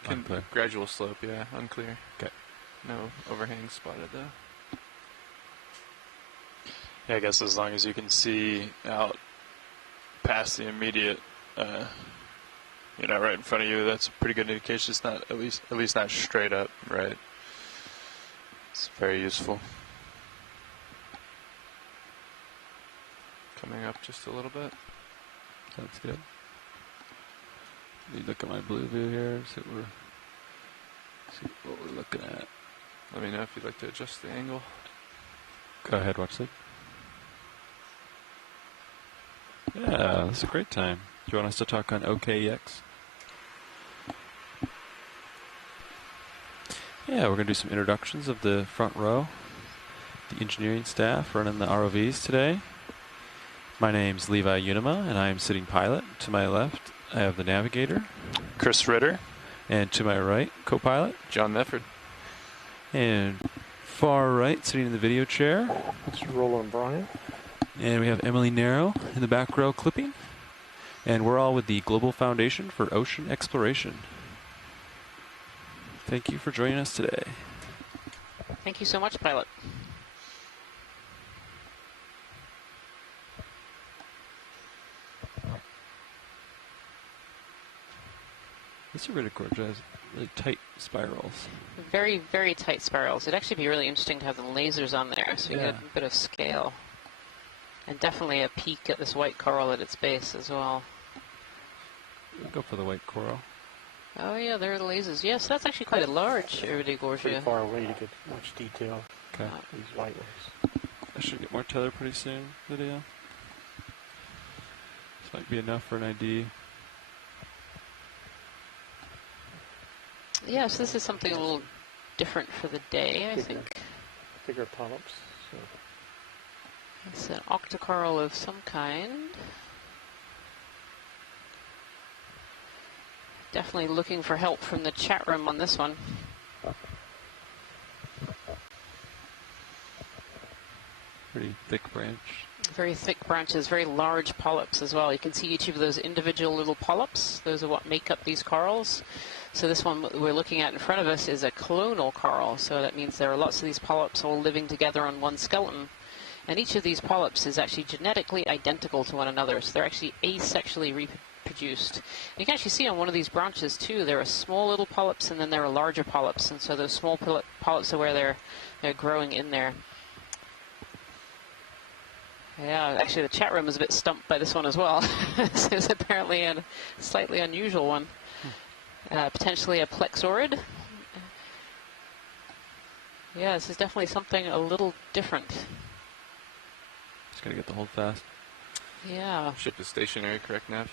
Unclear. Gradual slope, yeah, unclear. Okay. No overhang spotted though. Yeah, I guess as long as you can see out past the immediate, right in front of you, that's a pretty good indication. It's not at least not straight up, right? It's very useful. Coming up just a little bit. That's good. Let me look at my blue view here, see what we're looking at. Let me know if you'd like to adjust the angle. Go ahead, watch it. Yeah, that's a great time. Do you want us to talk on OKEX? Yeah, we're going to do some introductions of the front row, the engineering staff running the ROVs today. My name's Levi Unima, and I am sitting pilot. To my left, I have the navigator. Chris Ritter. And to my right, co-pilot. John Nefford. And far right, sitting in the video chair. It's Roland Bryant. And we have Emily Narrow in the back row clipping. And we're all with the Global Foundation for Ocean Exploration. Thank you for joining us today. Thank you so much, pilot. This iridicord has really tight spirals. Very, very tight spirals. It'd actually be really interesting to have the lasers on there so you get a bit of scale. And definitely a peek at this white coral at its base as well. Go for the white coral. Oh yeah, there are the lasers. Yes, that's actually quite a large iridogorgia. Pretty far away to get much detail. Okay. These white ones. I should get more tether pretty soon. Video. This might be enough for an ID. Yes, this is something a little different for the day, I think. Bigger polyps. So. It's an octocoral of some kind. Definitely looking for help from the chat room on this one. Pretty thick branch. Very thick branches, very large polyps as well. You can see each of those individual little polyps. Those are what make up these corals. So this one we're looking at in front of us is a clonal coral. So that means there are lots of these polyps all living together on one skeleton. And each of these polyps is actually genetically identical to one another. So they're actually asexually reproduced. And you can actually see on one of these branches too, there are small little polyps and then there are larger polyps. And so those small polyps are where they're growing in there. Yeah, actually the chat room is a bit stumped by this one as well. This is apparently a slightly unusual one. Potentially a plexaurid. Yeah, this is definitely something a little different. Just gotta get the hold fast. Yeah. Ship is stationary, correct, Nav?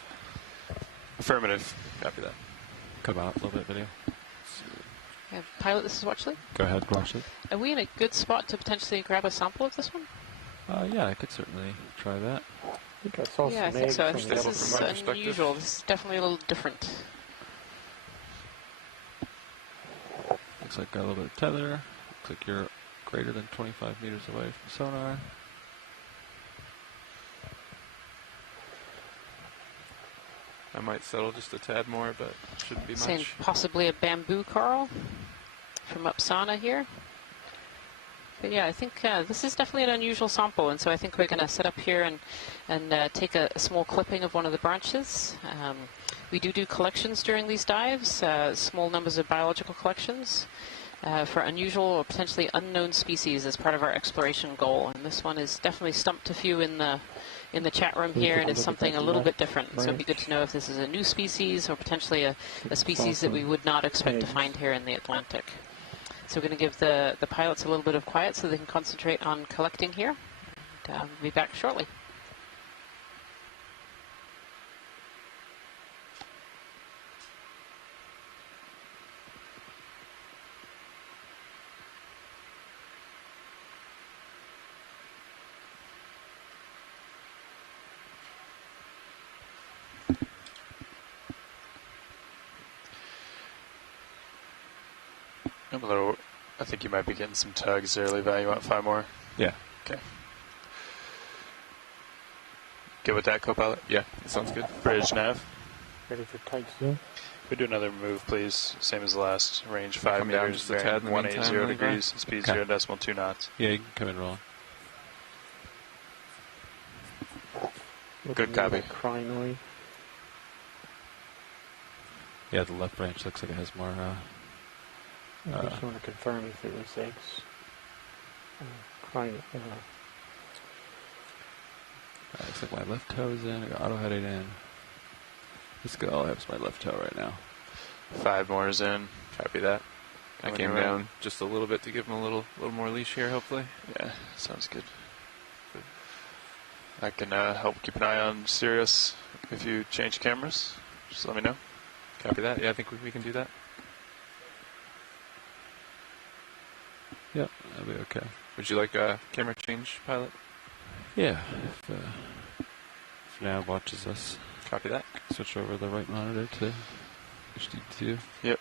Affirmative. Copy that. Come out a little bit, video. Pilot, this is Watchley. Go ahead, Watchley. Are we in a good spot to potentially grab a sample of this one? Yeah, I could certainly try that. I think I saw Yeah, I some think so. eggs from This the is other perspective. unusual. This is definitely a little different. Looks like got a little bit of tether. Looks like you're greater than 25 meters away from sonar. I might settle just a tad more, but shouldn't be Saying much. possibly a bamboo coral from Upsana here. But yeah, I think this is definitely an unusual sample, and so I think we're going to set up here and take a small clipping of one of the branches. We do collections during these dives, small numbers of biological collections for unusual or potentially unknown species as part of our exploration goal. And this one is definitely stumped a few in the chat room here, and is something a little bit different. So it'd be good to know if this is a new species or potentially a species that we would not expect to find here in the Atlantic. So we're going to give the pilots a little bit of quiet so they can concentrate on collecting here. And, we'll be back shortly. I think you might be getting some tugs there, Levi. You want 5 more? Yeah. Okay. Good with that, co-pilot? Yeah, that sounds good. Bridge nav. Ready for tight zoom? We do another move, please. Same as the last. Range 5 Come down meters, just a tad in the 180 meantime, degrees, speed Okay. 0.2 knots. Yeah, you can come in rolling. Good copy. Crinoid. Yeah, the left branch looks like it has more. I just want to confirm if it was eggs. Looks like my left toe is in. I got auto headed in. This guy all has my left toe right now. 5 more is in. Copy that. I Coming came around. down just a little bit to give him a little more leash here, hopefully. Yeah, sounds good. I can help keep an eye on Sirius if you change cameras. Just let me know. Copy that. Yeah, I think we can do that. Yep, that'll be okay. Would you like a camera change, pilot? Yeah, if Nav watches us. Copy that. Switch over the right monitor to HD2. Yep.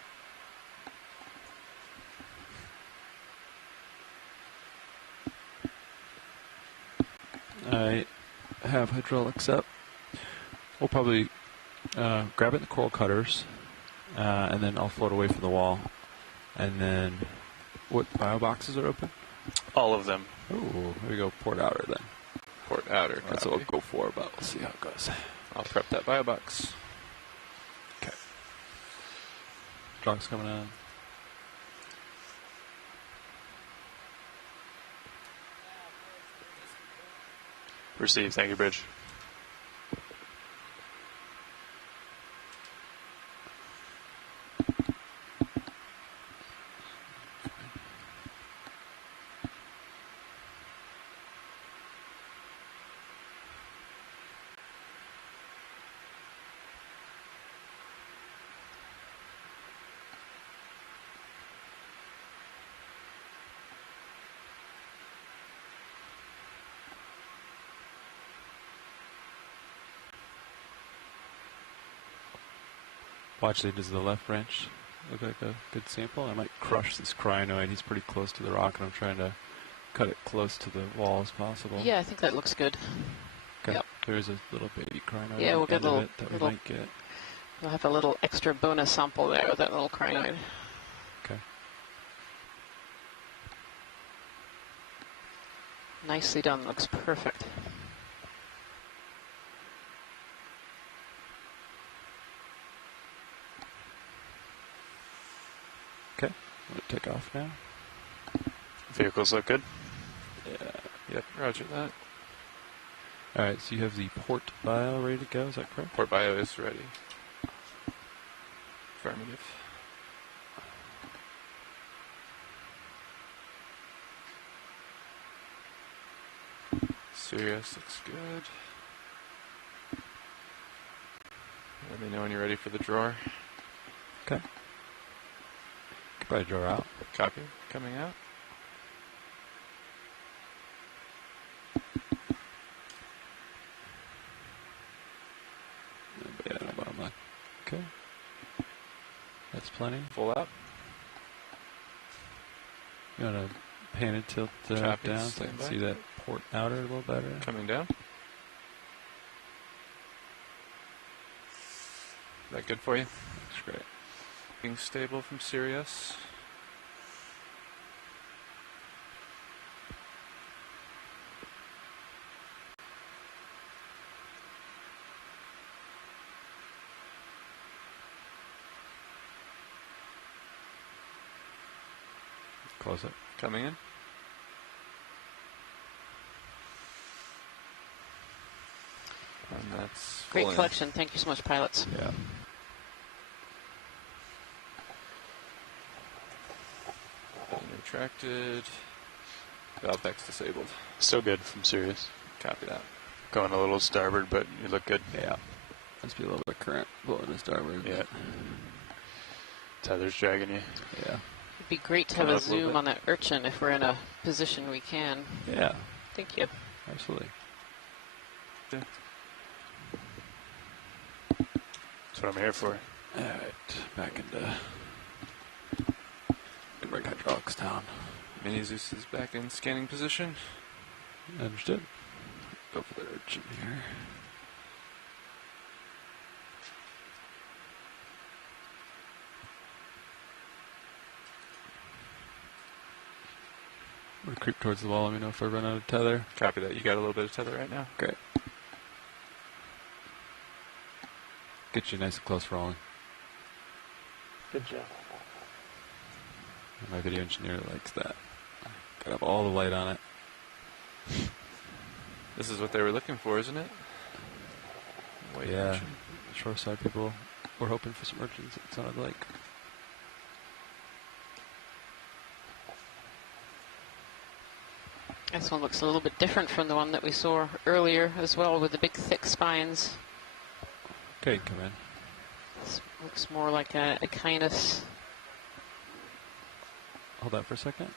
I have hydraulics up. We'll probably grab it in the coral cutters, and then I'll float away from the wall, and then What bio boxes are open? All of them. Oh, here we go. Port outer then. Port outer. That's what Copy. we'll go for, but we'll see how it goes. I'll prep that bio box. Okay. Truck's coming in. Received. Thank you, Bridge. Watch the does the left branch look like a good sample? I might crush this crinoid. He's pretty close to the rock, and I'm trying to cut it close to the wall as possible. Yeah, I think that looks good. Okay. Yep. There is a little baby crinoid. Yeah, we'll get a little, that we might get. We'll have a little extra bonus sample there with that little crinoid. Okay. Nicely done. Looks perfect. Okay. I'm gonna take off now. Vehicles look good. Yeah. Yep, roger that. All right. So you have the port bio ready to go. Is that correct? Port bio is ready. Affirmative. Sirius looks good. Let me know when you're ready for the drawer. Okay. Could probably draw out. Copy. Coming out. Yeah, no bottom line. Okay. That's plenty. Full out. You want to pan it, tilt Copy, down so I stand can by. see that port outer a little better. Coming down. Is that good for you? That's great. Being stable from Sirius. Close it. Coming in. And that's Great full in. collection. Thank you so much, pilots. Yeah. Button retracted. Valve X disabled. Still good from Sirius. Copy that. Going a little starboard, but you look good. Yeah. Must be a little bit of current blowing the starboard. Yeah. Tether's dragging you. Yeah. It'd be great to have Coming a up a little zoom bit. on that urchin if we're in a position we can. Yeah. Thank you. Absolutely. That's what I'm here for. All right. Back into Direct Hydraulics Town. Mini Zeus is back in scanning position. Understood. Go for the urchin here. I'm gonna creep towards the wall. Let me know if I run out of tether. Copy that. You got a little bit of tether right now. Great. Get you nice and close for rolling. Good job. My video engineer likes that. Gotta have all the light on it. This is what they were looking for, isn't it? White Yeah. urchin. Shoreside people were hoping for some urchins, it sounded like. This one looks a little bit different from the one that we saw earlier as well, with the big thick spines. Okay, come in. This looks more like a Okeanos Hold that for a second.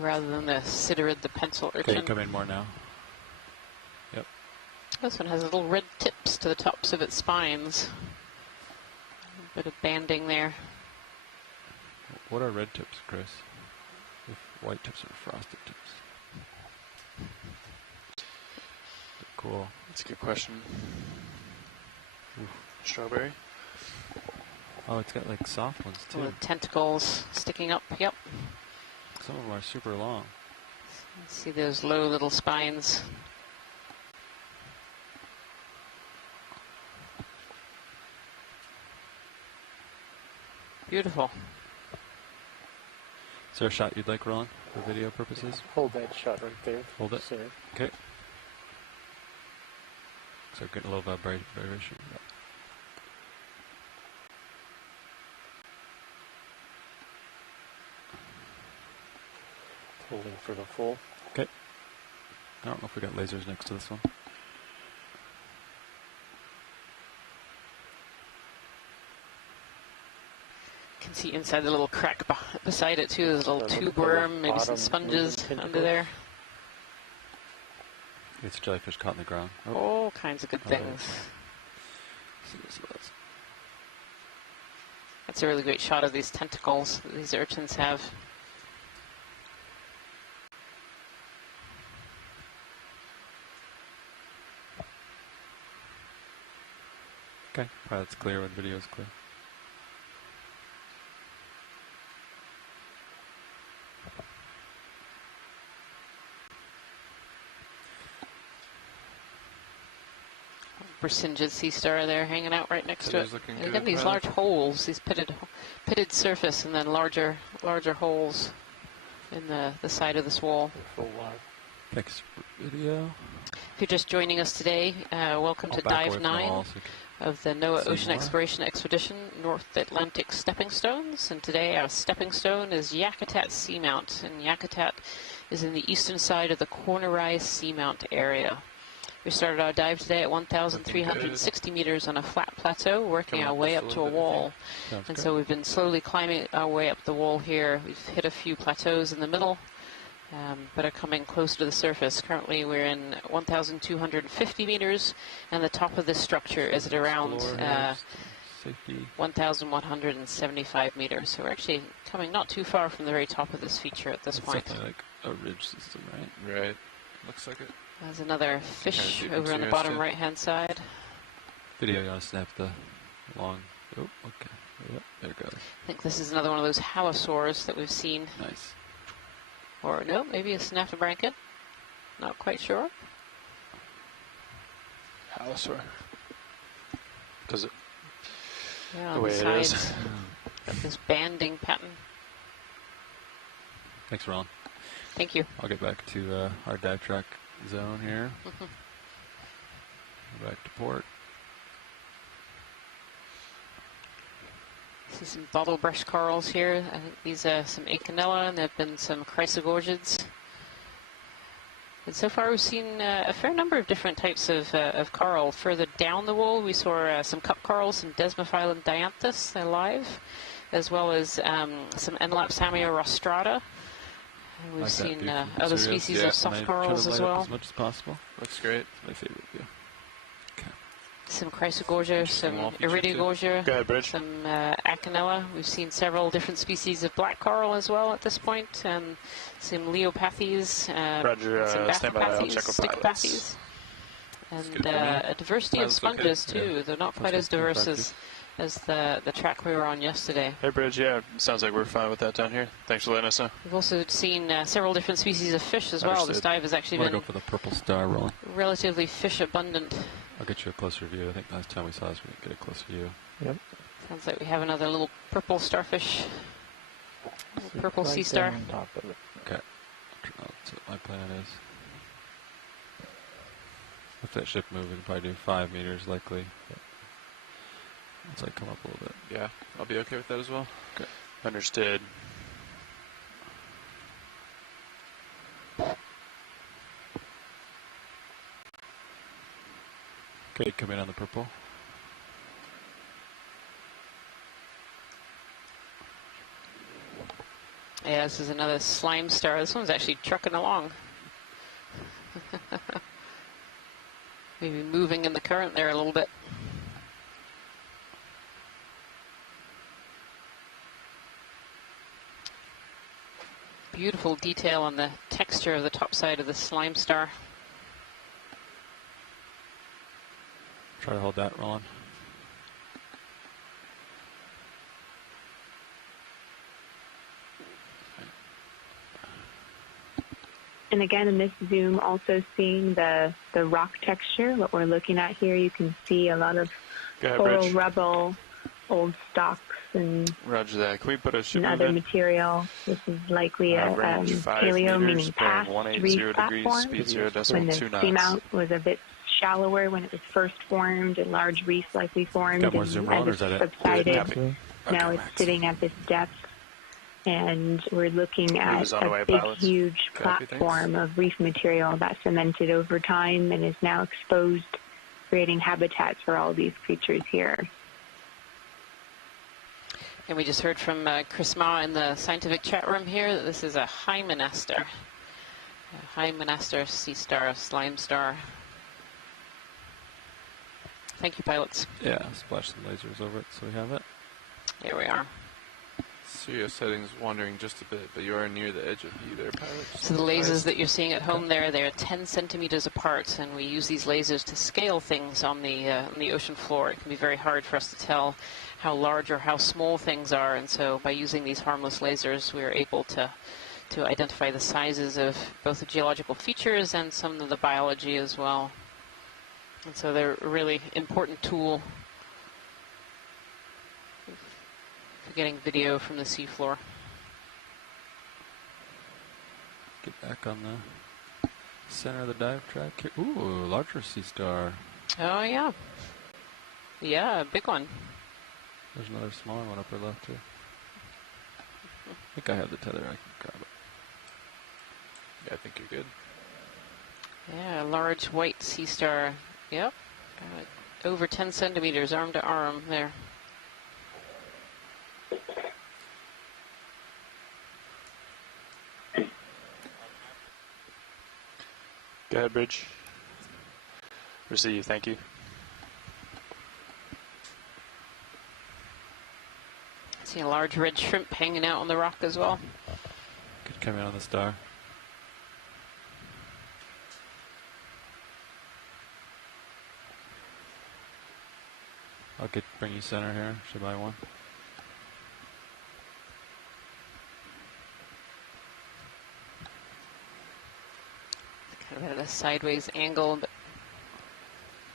rather than the Siderid, the pencil Okay, urchin. come in more now. Yep. This one has little red tips to the tops of its spines. A bit of banding there. What are red tips, Chris? If white tips are frosted tips. Cool. That's a good question. Oof. Strawberry? Oh, it's got like soft ones too. Little tentacles sticking up. Yep. Some of them are super long. See those low little spines. Beautiful. Is there a shot you'd like, Roland, for video purposes? Hold that shot right there. Hold it. Sir. Okay. So getting a little vibration. Holding for the full. Okay. I don't know if we got lasers next to this one. You can see inside the little crack beside it too. There's a little tube worm, maybe some sponges under there. It's a jellyfish caught in the ground. All kinds of good things. That's a really great shot of these tentacles that these urchins have. Okay, pilot's clear when video's clear. Brisingid sea star there hanging out right next to it. Looking And good, then these pilot. large holes, these pitted surface, and then larger holes in the side of this wall. Full live. Thanks for video. If you're just joining us today, welcome to Dive 9 of the NOAA Ocean Exploration Expedition North Atlantic Stepping Stones. And today our stepping stone is Yakutat Seamount. And Yakutat is in the eastern side of the Corner Rise Seamount area. We started our dive today at 1,360 meters on a flat plateau, working our way up to a wall. And so we've been slowly climbing our way up the wall here. We've hit a few plateaus in the middle, but are coming closer to the surface. Currently we're in 1,250 meters, and the top of this structure is at around 1,175 meters. So we're actually coming not too far from the very top of this feature at this point. It's definitely like a ridge system, right? Right. Looks like it. There's another fish Kind of over on the bottom right-hand side. Video, you want to snap the long... Oh, okay. Yep, there it goes. I think this is another one of those halosaurs that we've seen. Nice. Or no, maybe a snaftobranchid. Not quite sure. Halosaur. Does it? Yeah, The on way the it is. sides. Got this banding pattern. Thanks, Ron. Thank you. I'll get back to our dive track zone here. Back to port. See some bottlebrush corals here. I think these are some Acanella, and there have been some chrysogorgids. And so far we've seen a fair number of different types of coral. Further down the wall we saw some cup corals, some Desmophyllum dianthus alive, as well as some Enlapsamia rostrata. And we've Like that seen view from other Sirius. species of soft corals as well. As much as possible. Looks great. It's my favorite view. Okay. Some chrysogorgia, some iridogorgia, Go ahead, Bridge. some Acanella. We've seen several different species of black coral as well at this point, and some Leopathes, Roger, some stand by, I'll Bathopathes, check with Stickopathes, and a diversity of Pilots look sponges good. too. They're not quite as diverse as the track we were on yesterday. Hey, Bridge, yeah, sounds like we're fine with that down here. Thanks for letting us know. We've also seen several different species of fish as well. This Understood. dive has actually I'm going to been go for the purple star, Roland. relatively fish abundant. I'll get you a closer view. I think last time we saw this, we didn't get a closer view. Yep. Sounds like we have another little purple starfish, little purple sea Right star. there on top of it. Okay. That's what my plan is. If that ship moves, we can probably do 5 meters likely. Once I come up a little bit. Yeah, I'll be okay with that as well. Okay. Understood. Okay, come in on the purple. Yeah, this is another slime star. This one's actually trucking along. Maybe moving in the current there a little bit. Beautiful detail on the texture of the top side of the slime star. Try to hold that, Roland. And again, in this zoom, also seeing the rock texture. What we're looking at here, you can see a lot of coral rubble, old stalks, and Roger that. Can we put a ship and other in? material. This is likely a Range 5 paleo, meters, meaning past bearing reef 180 degrees, platform. speed 0 When decimal the 2 knots. seamount was a bit shallower when it was first formed, and large reefs likely formed, Got more and zoom as on, or it is that it? subsided, Okay, now it's Max. sitting at this depth. And we're looking at was on the way, a big, pilots. huge Copy, platform of reef material that cemented over time and is now exposed, creating habitats for all these creatures here. And we just heard from Chris Ma in the scientific chat room here that this is a Hymenaster. A Hymenaster sea star, slime star. Thank you, pilots. Yeah, splash some lasers over it so we have it. Here we are. Serious settings wandering just a bit, but you are near the edge of view there, pilots. So the lasers that you're seeing at home there, they're 10 centimeters apart, and we use these lasers to scale things on the ocean floor. It can be very hard for us to tell how large or how small things are, and so by using these harmless lasers, we're able to identify the sizes of both the geological features and some of the biology as well. And so they're a really important tool for getting video from the seafloor. Get back on the center of the dive track here. Ooh, larger sea star. Oh, yeah. Yeah, a big one. There's another smaller one upper left too. I think I have the tether. I can grab it. Yeah, I think you're good. Yeah, a large white sea star. Yep. Over 10 centimeters, arm to arm there. Go ahead, Bridge. Receive, thank you. See a large red shrimp hanging out on the rock as well. Could come in on the star. I'll bring you center here. Should buy one. Kind of at a sideways angle, but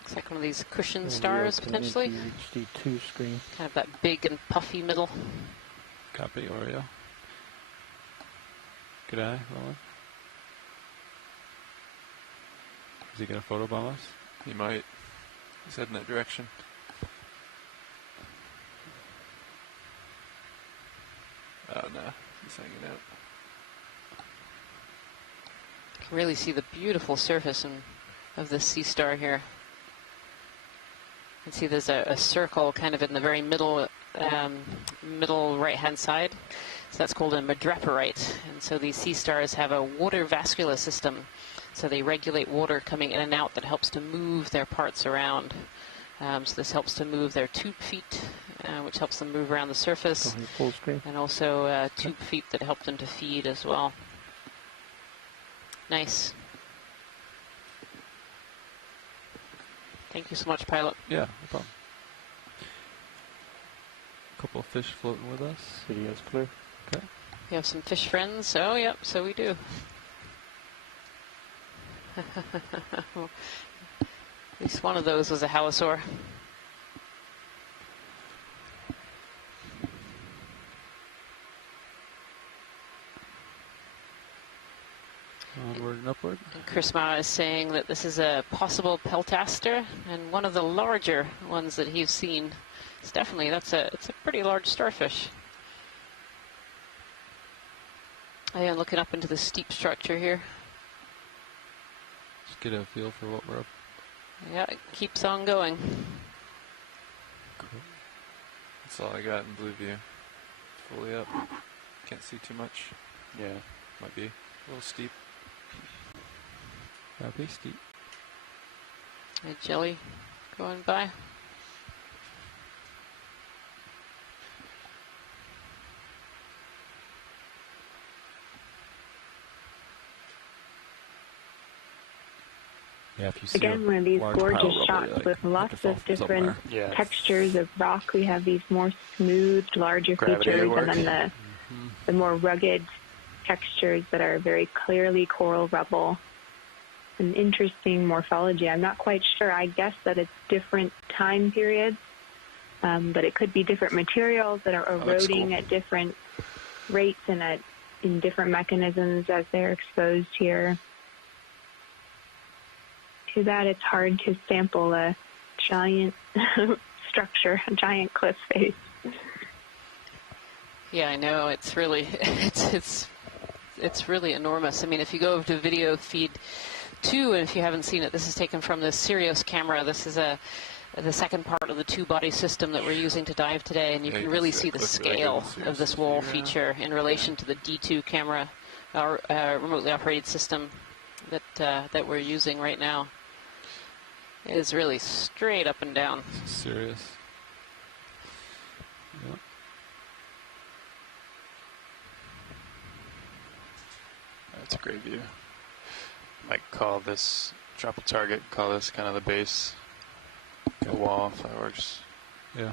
looks like one of these cushion stars potentially. HD2 screen. Kind of that big and puffy middle. Copy Oreo. Good eye, Roland. Is he gonna photobomb us? He might. He's heading that direction. Oh no, he's hanging out. You can really see the beautiful surface of this sea star here. You can see there's a circle kind of in the very middle right-hand side. So that's called a madreporite. And so these sea stars have a water vascular system. So they regulate water coming in and out that helps to move their parts around. So this helps to move their tube feet, which helps them move around the surface. Full screen. And also tube feet that help them to feed as well. Nice. Thank you so much, pilot. Yeah, no problem. Couple of fish floating with us. Video's clear. Okay. You have some fish friends? Oh, yep, so we do. At least one of those was a halosaur. Onward and upward. And Chris Ma is saying that this is a possible peltaster, and one of the larger ones that he's seen. It's definitely, it's a pretty large starfish. I am looking up into the steep structure here. Just get a feel for what we're up. Yeah, it keeps on going. Cool. That's all I got in blue view. Fully up. Can't see too much. Yeah. Might be a little steep. Probably steep. A jelly going by. Yeah, if you see Again, one of these large gorgeous pile of shots rubble, with lots of different Yeah. textures of rock. We have these more smooth, larger Gravity at features, work. and then the more rugged textures that are very clearly coral rubble. An interesting morphology. I'm not quite sure. I guess that it's different time periods, but it could be different materials that are eroding at different rates and in different mechanisms as they're exposed here. Too bad it's hard to sample a giant structure, a giant cliff face. Yeah, I know. It's really, it's really enormous. I mean, if you go over to video feed 2, and if you haven't seen it, this is taken from the Sirius camera. This is the second part of the two-body system that we're using to dive today, and you can really see the scale of this wall feature in relation to the D2 camera, our remotely operated system that we're using right now. It is really straight up and down. Serious. Yep. That's a great view. Might call this, drop a target, call this kind of the base, a wall, if that works. Yeah.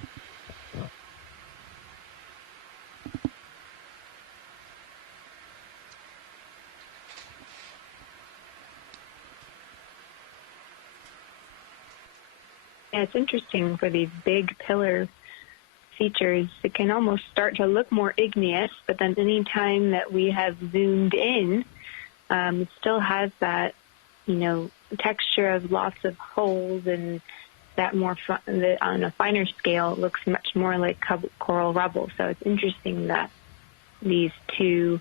Yeah, it's interesting for these big pillar features. It can almost start to look more igneous, but then any time that we have zoomed in, it still has that, texture of lots of holes, and that on a finer scale, it looks much more like coral rubble. So it's interesting that these two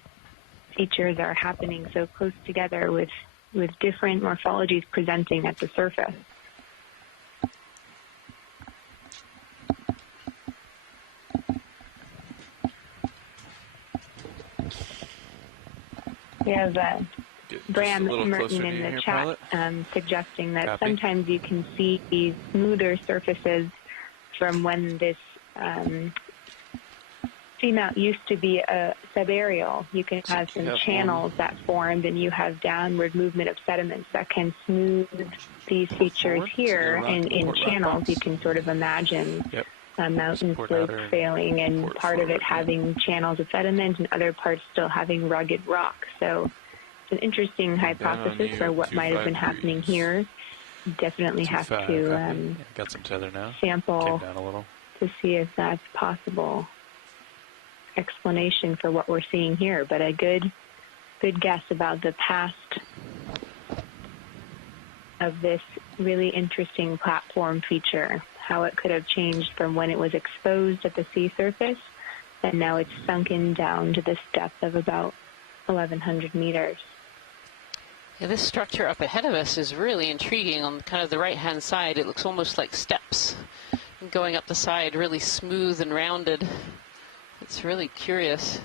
features are happening so close together with different morphologies presenting at the surface. We have Bram Merton in the chat suggesting that sometimes you can see these smoother surfaces from when this seamount used to be a subaerial. You can have some channels that formed, and you have downward movement of sediments that can smooth these features here. And in channels, you can sort of imagine a mountain slope failing, and part of it having channels of sediment and other parts still having rugged rock. So it's an interesting hypothesis for what might have been happening here. Definitely have to got some tether now. Sample came down a little to see if that's possible explanation for what we're seeing here. But a good guess about the past of this really interesting platform feature, how it could have changed from when it was exposed at the sea surface, and now it's sunken down to this depth of about 1,100 meters. Yeah, this structure up ahead of us is really intriguing. On kind of the right-hand side, it looks almost like steps going up the side, really smooth and rounded. It's really curious.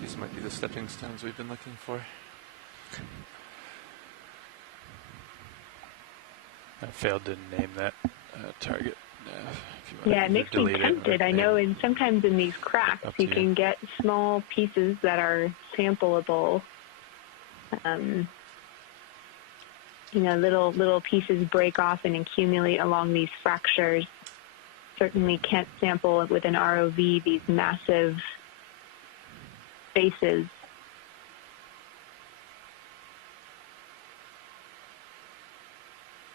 These might be the stepping stones we've been looking for. I failed to name that target. Yeah, it makes me tempted. I know sometimes in these cracks you can get small pieces that are sampleable. Little pieces break off and accumulate along these fractures. Certainly can't sample with an ROV these massive spaces.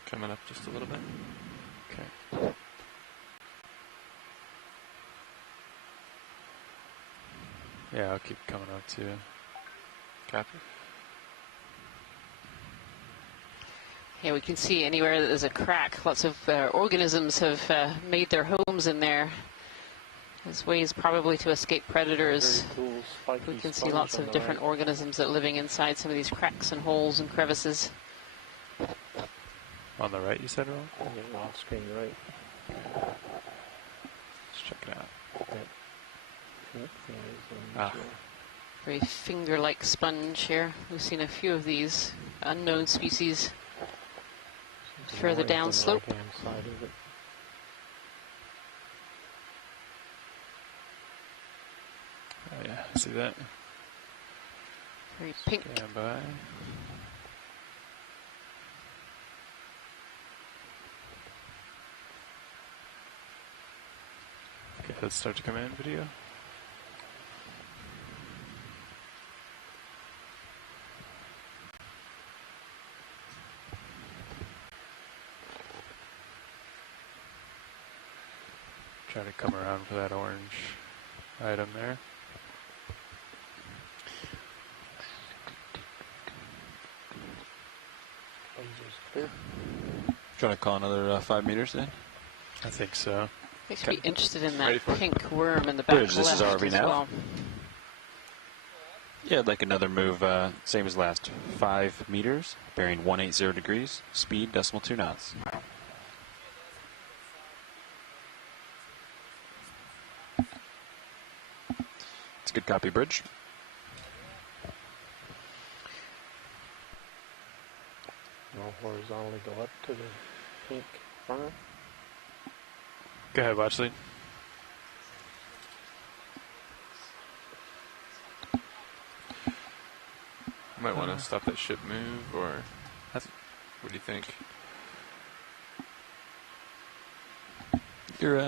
Coming up just a little bit. Okay. Yeah, I'll keep coming up too. Copy. Yeah, we can see anywhere that there's a crack, lots of organisms have made their homes in there as ways probably to escape predators. Cool, we can see lots of different organisms that are living inside some of these cracks and holes and crevices. On the right, you said, Ron? Yeah, off screen right. Let's check it out. Very finger-like sponge here. We've seen a few of these unknown species further downslope. Oh yeah, I see that. Very pink. Stand by. Okay, let's start to command video. Try to come around for that orange item there. Trying to call another 5 meters then? I think so. They should be interested in that Ready for it? pink worm in the back Bridge, this is left ROV as now. well. Yeah, I'd like another move, same as last. 5 meters, bearing 180 degrees, speed 0.2 knots. It's a good copy, Bridge. I'll horizontally go up to the pink corner. Go ahead, watch lead. Might want to stop that ship move, or what do you think? You're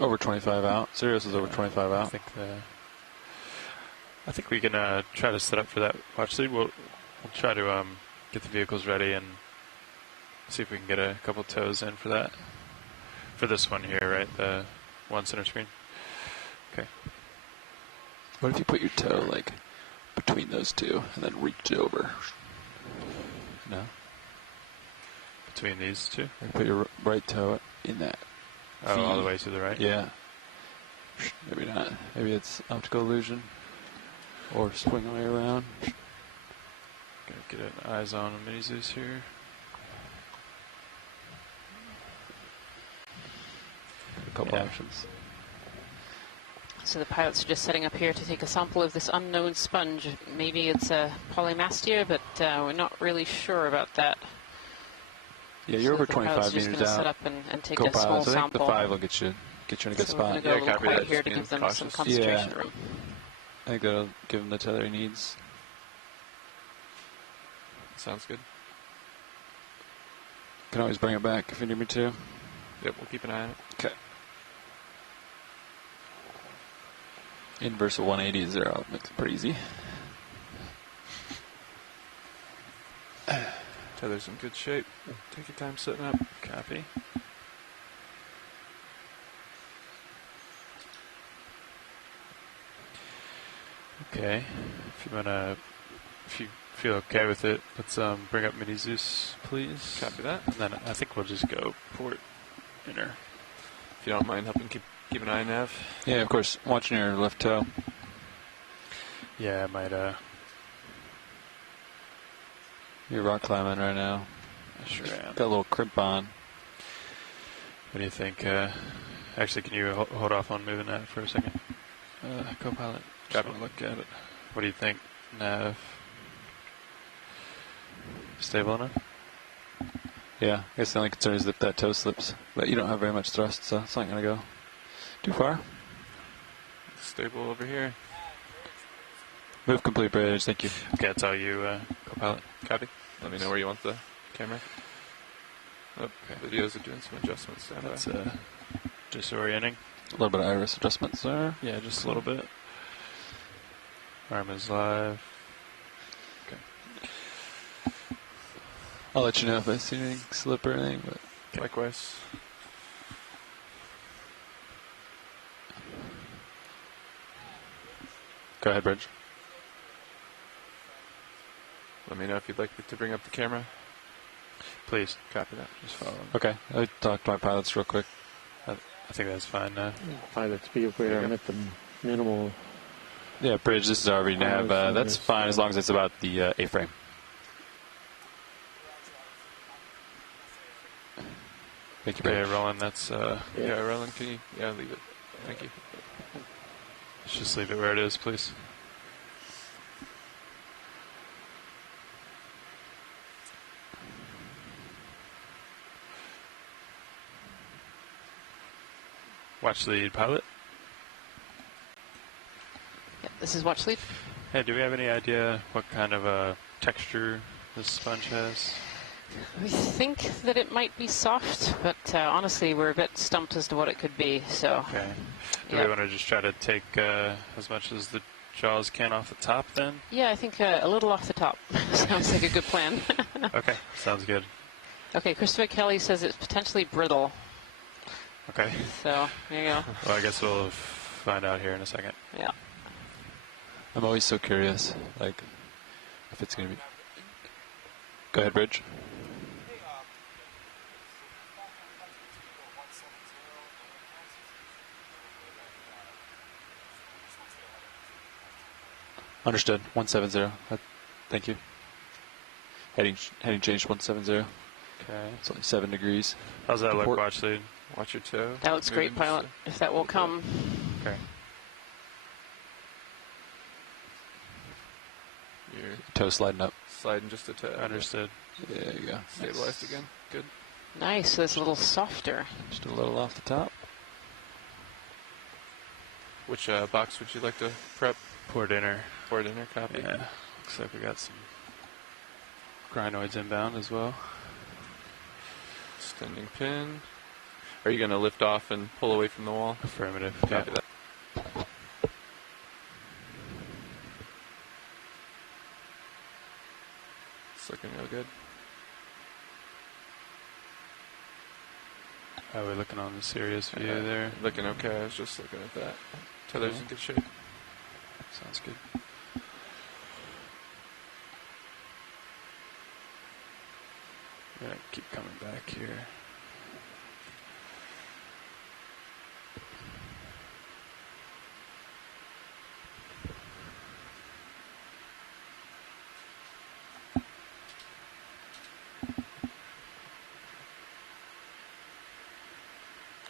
over 25 out. Sirius is over 25 out. I think we can try to set up for that watch lead. We'll try to get the vehicles ready and see if we can get a couple tows in for that. For this one here, right? The one center screen. Okay. What if you put your toe, like, between those two and then reach over? No? Between these two? And put your right toe in that. Oh, all the way to the right? Yeah. Maybe not. Maybe it's optical illusion. Or swing all the way around. Gotta get an eyes on mini Zeus here. A couple options. So the pilots are just setting up here to take a sample of this unknown sponge. Maybe it's a polymastia, but we're not really sure about that. Yeah, you're So over the 25 pilot's just meters gonna out. set up and take a small Co-pilots, I think sample. the 5 will get you in a good So we're spot. gonna go a little quiet here to give them some concentration room. I think that'll give him the tether he needs. Sounds good. Can always bring it back if you need me to. Yep, we'll keep an eye on it. Okay. Inverse of 180 is 0. Makes it pretty easy. Tether's in good shape. Take your time setting up. Copy. Okay. If you feel okay with it, let's bring up mini Zeus, please. Copy that. And then I think we'll just go port inner. If you don't mind helping keep an eye on Nav. Yeah, of course. Watching your left toe. Yeah, I might You're rock climbing right now. I sure am. Got a little crimp on. What do you think? Actually, can you hold off on moving that for a second? Co-pilot. Just want to look at it. What do you think, Nav? Stable enough? Yeah, I guess the only concern is that that toe slips. But you don't have very much thrust, so it's not going to go too far. Stable over here. Move complete, Bridge. Thank you. Okay, that's all you, co-pilot. Copy. Let me know where you want the camera. Oh, okay. Videos are doing some adjustments. Stand by. That's disorienting. A little bit of iris adjustments there. Yeah, just a little bit. Arm is live. Okay. I'll let you know if I see anything slip or anything. But okay. Likewise. Go ahead, Bridge. Let me know if you'd like me to bring up the camera. Please. Copy that. Just follow. Okay, I'll talk to my pilots real quick. I think that's fine now. Pilots be aware I'm at the minimal. Yeah, Bridge, this is RV nav. That's fine as long as it's about the A-frame. Thank you, Bridge. Okay, Roland, that's, yeah, Roland, can you, leave it. Thank you. let's just leave it where it is, please. Watch lead, pilot. Yep, this is watch lead. Hey, do we have any idea what kind of texture this sponge has? We think that it might be soft, but honestly, we're a bit stumped as to what it could be. So, Okay. Do we want to just try to take as much as the jaws can off the top then? yeah, I think a little off the top sounds like a good plan. Okay, sounds good. Okay, Christopher Kelly says it's potentially brittle. Okay. So, there you go. Well, I guess we'll find out here in a second. Yeah. I'm always so curious, like, if it's going to be... Go ahead, Bridge. Understood. 170. Thank you. Heading change 170. Okay. It's only 7 degrees. How's that look? Report. Watch lead. Watch your toe. That looks great, pilot, if that will come. Okay. Your toe sliding up. Sliding just a toe. Understood. There you go. Stabilized again. Good. Nice, so it's a little softer. Just a little off the top. Which box would you like to prep? Port inner. Port inner, copy. Yeah. Looks like we got some grinoids inbound as well. Extending pin. Are you going to lift off and pull away from the wall? Affirmative. Copy that. It's looking real good. How are we looking on the serious view there? Looking okay. I was just looking at that. Tether's in good shape. Sounds good. I'm gonna keep coming back here.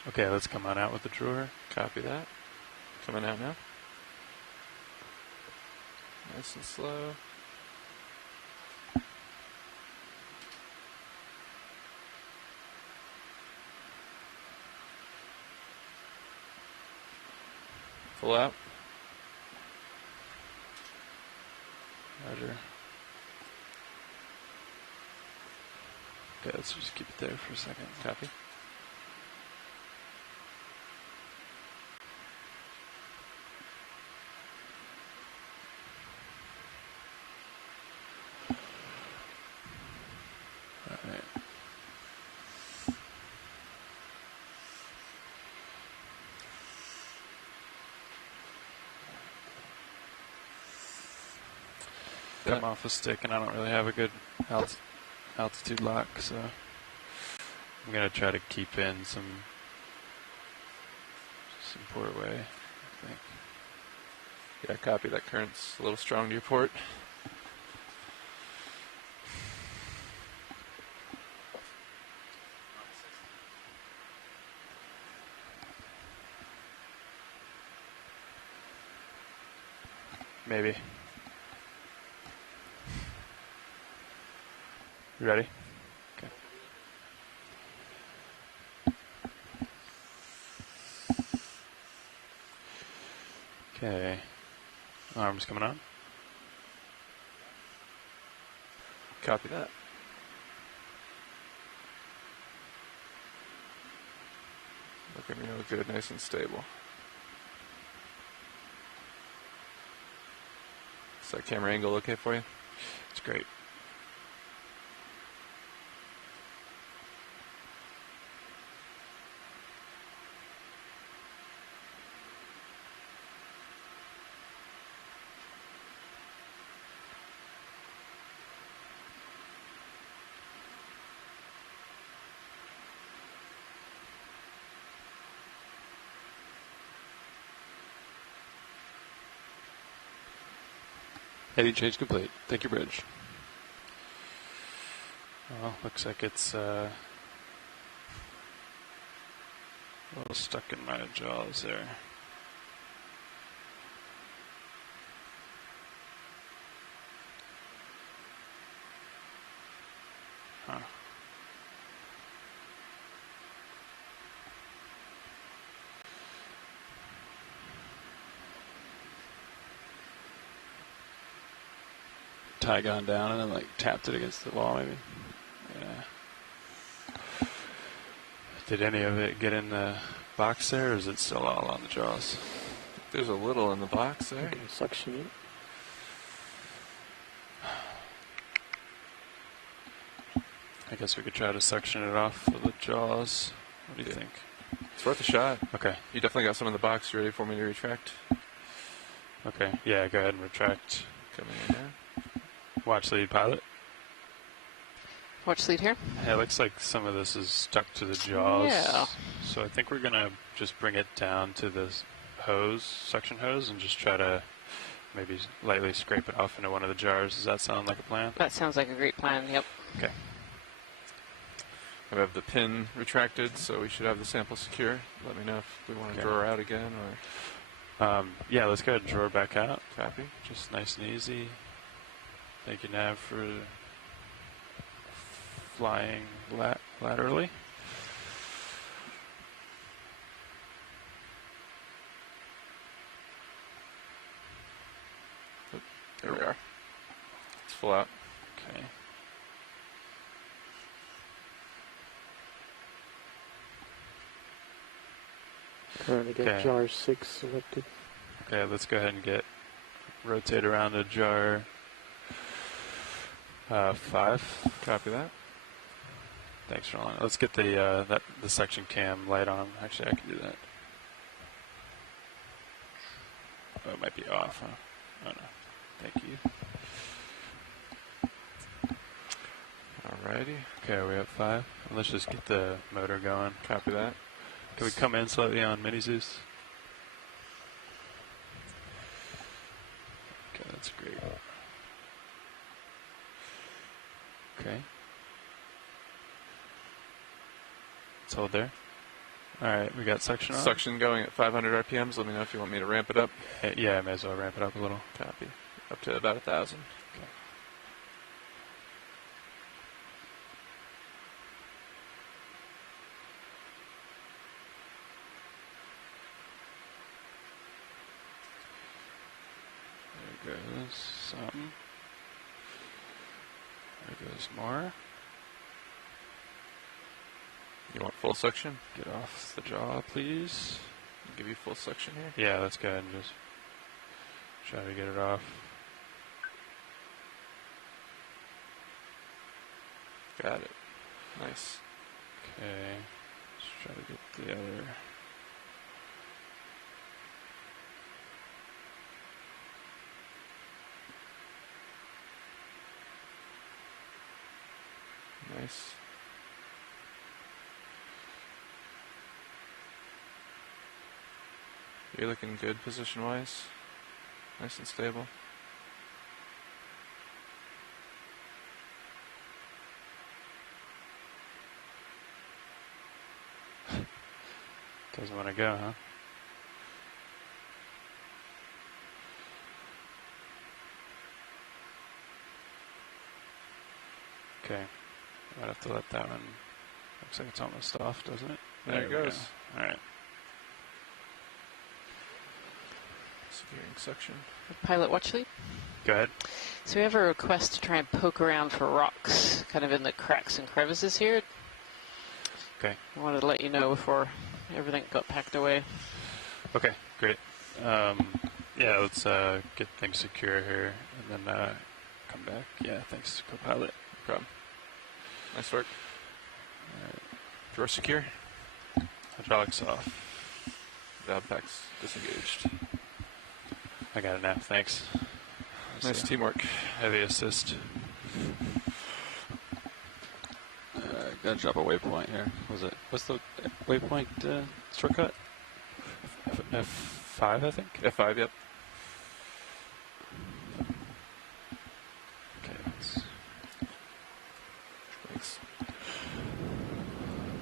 Okay, let's come on out with the drawer. Copy that. Coming out now. Nice and slow. Full out. Roger. Okay, let's just keep it there for a second. Copy. I'm off a stick and I don't really have a good altitude lock, so I'm gonna try to keep in some port way, I think. Yeah, copy. That current's a little strong to your port. Maybe. You ready? Okay. Okay. Arms coming on. Copy that. Looking real good, nice and stable. Is that camera angle okay for you? It's great. Heading change complete. Thank you, Bridge. Well, looks like it's a little stuck in my jaws there. Huh. Tie gone down and then like tapped it against the wall maybe. Yeah. Did any of it get in the box there, or is it still all on the jaws? There's a little in the box there. Okay, suction it. I guess we could try to suction it off for the jaws. What do you think? It's worth a shot. Okay. You definitely got some in the box. You ready for me to retract? Okay. Yeah, go ahead and retract. Coming in now. Watch lead, pilot. Watch lead here. Yeah, it looks like some of this is stuck to the jaws. Yeah. So I think we're going to just bring it down to this hose, suction hose, and just try to maybe lightly scrape it off into one of the jars. Does that sound like a plan? That sounds like a great plan, yep. Okay. I have the pin retracted, so we should have the sample secure. Let me know if we want to draw her out again, or... yeah, let's go ahead and draw her back out. Copy. Just nice and easy. Thank you, Nav, for flying laterally. There we are. It's full out. Okay. Currently got Okay. jar 6 selected. Okay, let's go ahead and rotate around to jar 5. Copy that. Thanks, Roland. Let's get the section cam light on. Actually, I can do that. Oh, it might be off, huh? Oh, no. Thank you. Alrighty. Okay, we're at 5. Let's just get the motor going. Copy that. Can we come in slightly on Mini Zeus? Okay, that's great. Okay. Let's hold there. Alright, we got suction on. Suction going at 500 RPMs. Let me know if you want me to ramp it up. Yeah, I may as well ramp it up a little. Copy. Up to about 1,000. Okay. There goes some. There goes more. You want full suction? Get off the jaw, please. I'll give you full suction here. Yeah, let's go ahead and just try to get it off. Got it. Nice. Okay. Let's try to get the other. Nice. You're looking good position-wise. Nice and stable. Doesn't want to go, huh? Okay. Might have to let that one. Looks like it's almost off, doesn't it? There it we goes. Go. All right. Securing suction. Pilot watch lead. Go ahead. So we have a request to try and poke around for rocks, kind of in the cracks and crevices here. Okay. I wanted to let you know before everything got packed away. Okay, great. Yeah, let's get things secure here and then come back. Yeah, thanks, co-pilot. No problem. Nice work. All right. Drawer secure. Hydraulics off. Valve packs disengaged. I got it now, thanks. Nice teamwork. Heavy assist. Gotta drop a waypoint here. What's the waypoint shortcut? F5, I think? F5, yep. Okay, Thanks.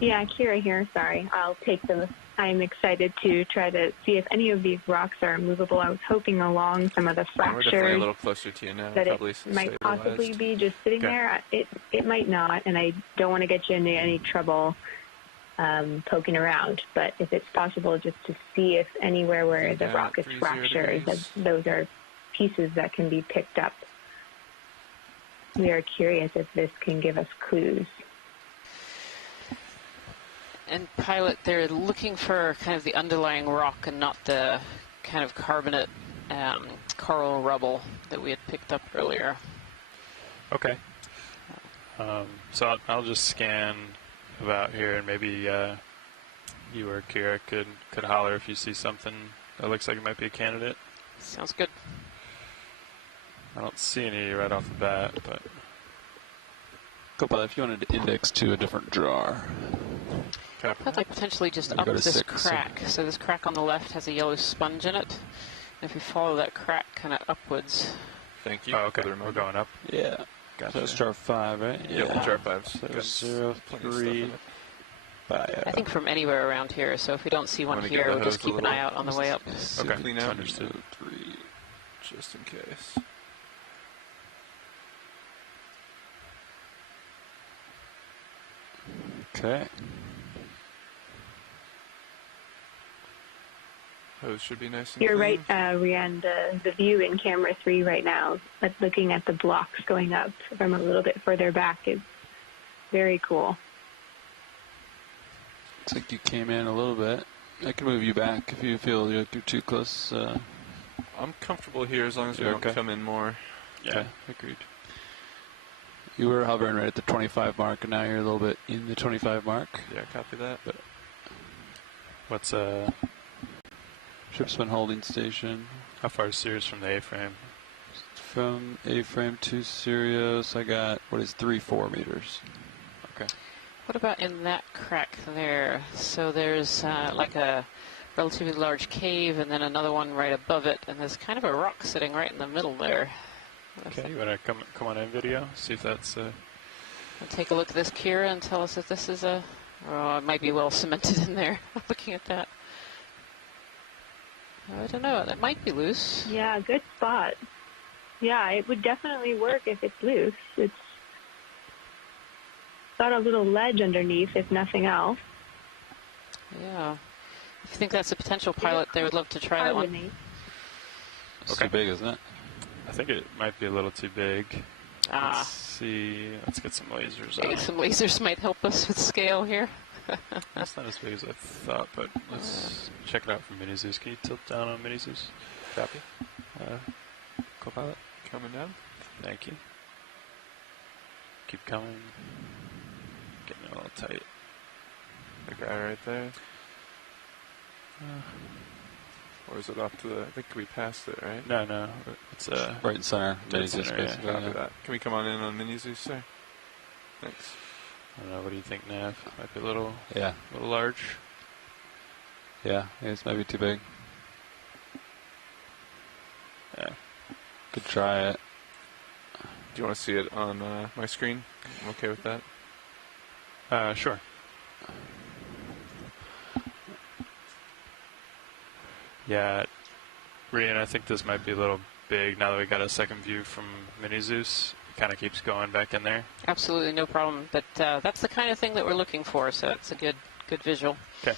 Yeah, Kira here. Sorry, I'll take them. I'm excited to try to see if any of these rocks are movable. I was hoping along some of the We're definitely a fractures little closer to you now. that Probably it might possibly stabilized. be just sitting Okay. there. It might not, and I don't want to get you into any trouble poking around. But if it's possible, just to see if anywhere where the Yeah, rock is 30 fractured, degrees. that those are pieces that can be picked up. We are curious if this can give us clues. And Pilot, they're looking for kind of the underlying rock and not the kind of carbonate coral rubble that we had picked up earlier. Okay. So I'll just scan about here, and maybe you or Kira could holler if you see something that looks like it might be a candidate. Sounds good. I don't see any right off the bat, but Copilot, if you wanted to index to a different jar. I'd like potentially just Maybe up go to this 6. crack. So this crack on the left has a yellow sponge in it. And if you follow that crack kind of upwards. Thank you. oh, okay, for the we're reminder. going up. Yeah. Gotcha. So it's jar 5, right? Yep, jar 5. So Got 0, plenty of stuff 3, in it. 5. I think from anywhere around here. So if we don't see one Wanna get here, the we'll just hose a keep an little- eye out on the way up. Okay, Clean out. understood. 3, just in case. Okay. Hose should be nice and You're clean. right, Rianne. The view in camera 3 right now, like looking at the blocks going up from a little bit further back, is very cool. Looks like you came in a little bit. I can move you back if you feel like you're too close. I'm comfortable here as long as we You're don't okay? come in more. Yeah, agreed. You were hovering right at the 25 mark, and now you're a little bit in the 25 mark. Yeah, copy that. But What's ship's been holding station. how far is Sirius from the A-frame? From A-frame to Sirius, I got, 3-4 meters. Okay. What about in that crack there? So there's like a relatively large cave and then another one right above it, and there's kind of a rock sitting right in the middle there. Okay, you want to come on in video? See if that's We'll take a look at this, Kira, and tell us if this is a... Oh, it might be well cemented in there, looking at that. I don't know, that might be loose. Yeah, good spot. Yeah, it would definitely work if it's loose. It's got a little ledge underneath, if nothing else. Yeah. If you think that's a potential pilot, they would love to try that one. Carbonate. It's too big, isn't it? I think it might be a little too big. Ah. Let's see. Let's get some lasers Maybe out. some lasers might help us with scale here. That's not as big as I thought, but let's check it out from Mini Zeus. Can you tilt down on Mini Zeus? Copy. Copilot? Coming down. Thank you. Keep coming. Getting a little tight. The guy right there. Or is it off to the... I think we passed it, right? No. It's Right in center. Dead Mini Zeus, center, yeah. basically, Copy yeah. that. Can we come on in on Mini Zeus, sir? Thanks. I don't know. What do you think, Nav? Might be a little large. Yeah, it's maybe too big. Yeah. Could try it. Do you want to see it on my screen? I'm okay with that. Sure. Yeah, Rian, I think this might be a little big now that we got a second view from Mini Zeus. It kind of keeps going back in there. Absolutely, no problem. But that's the kind of thing that we're looking for, so it's a good visual. Okay.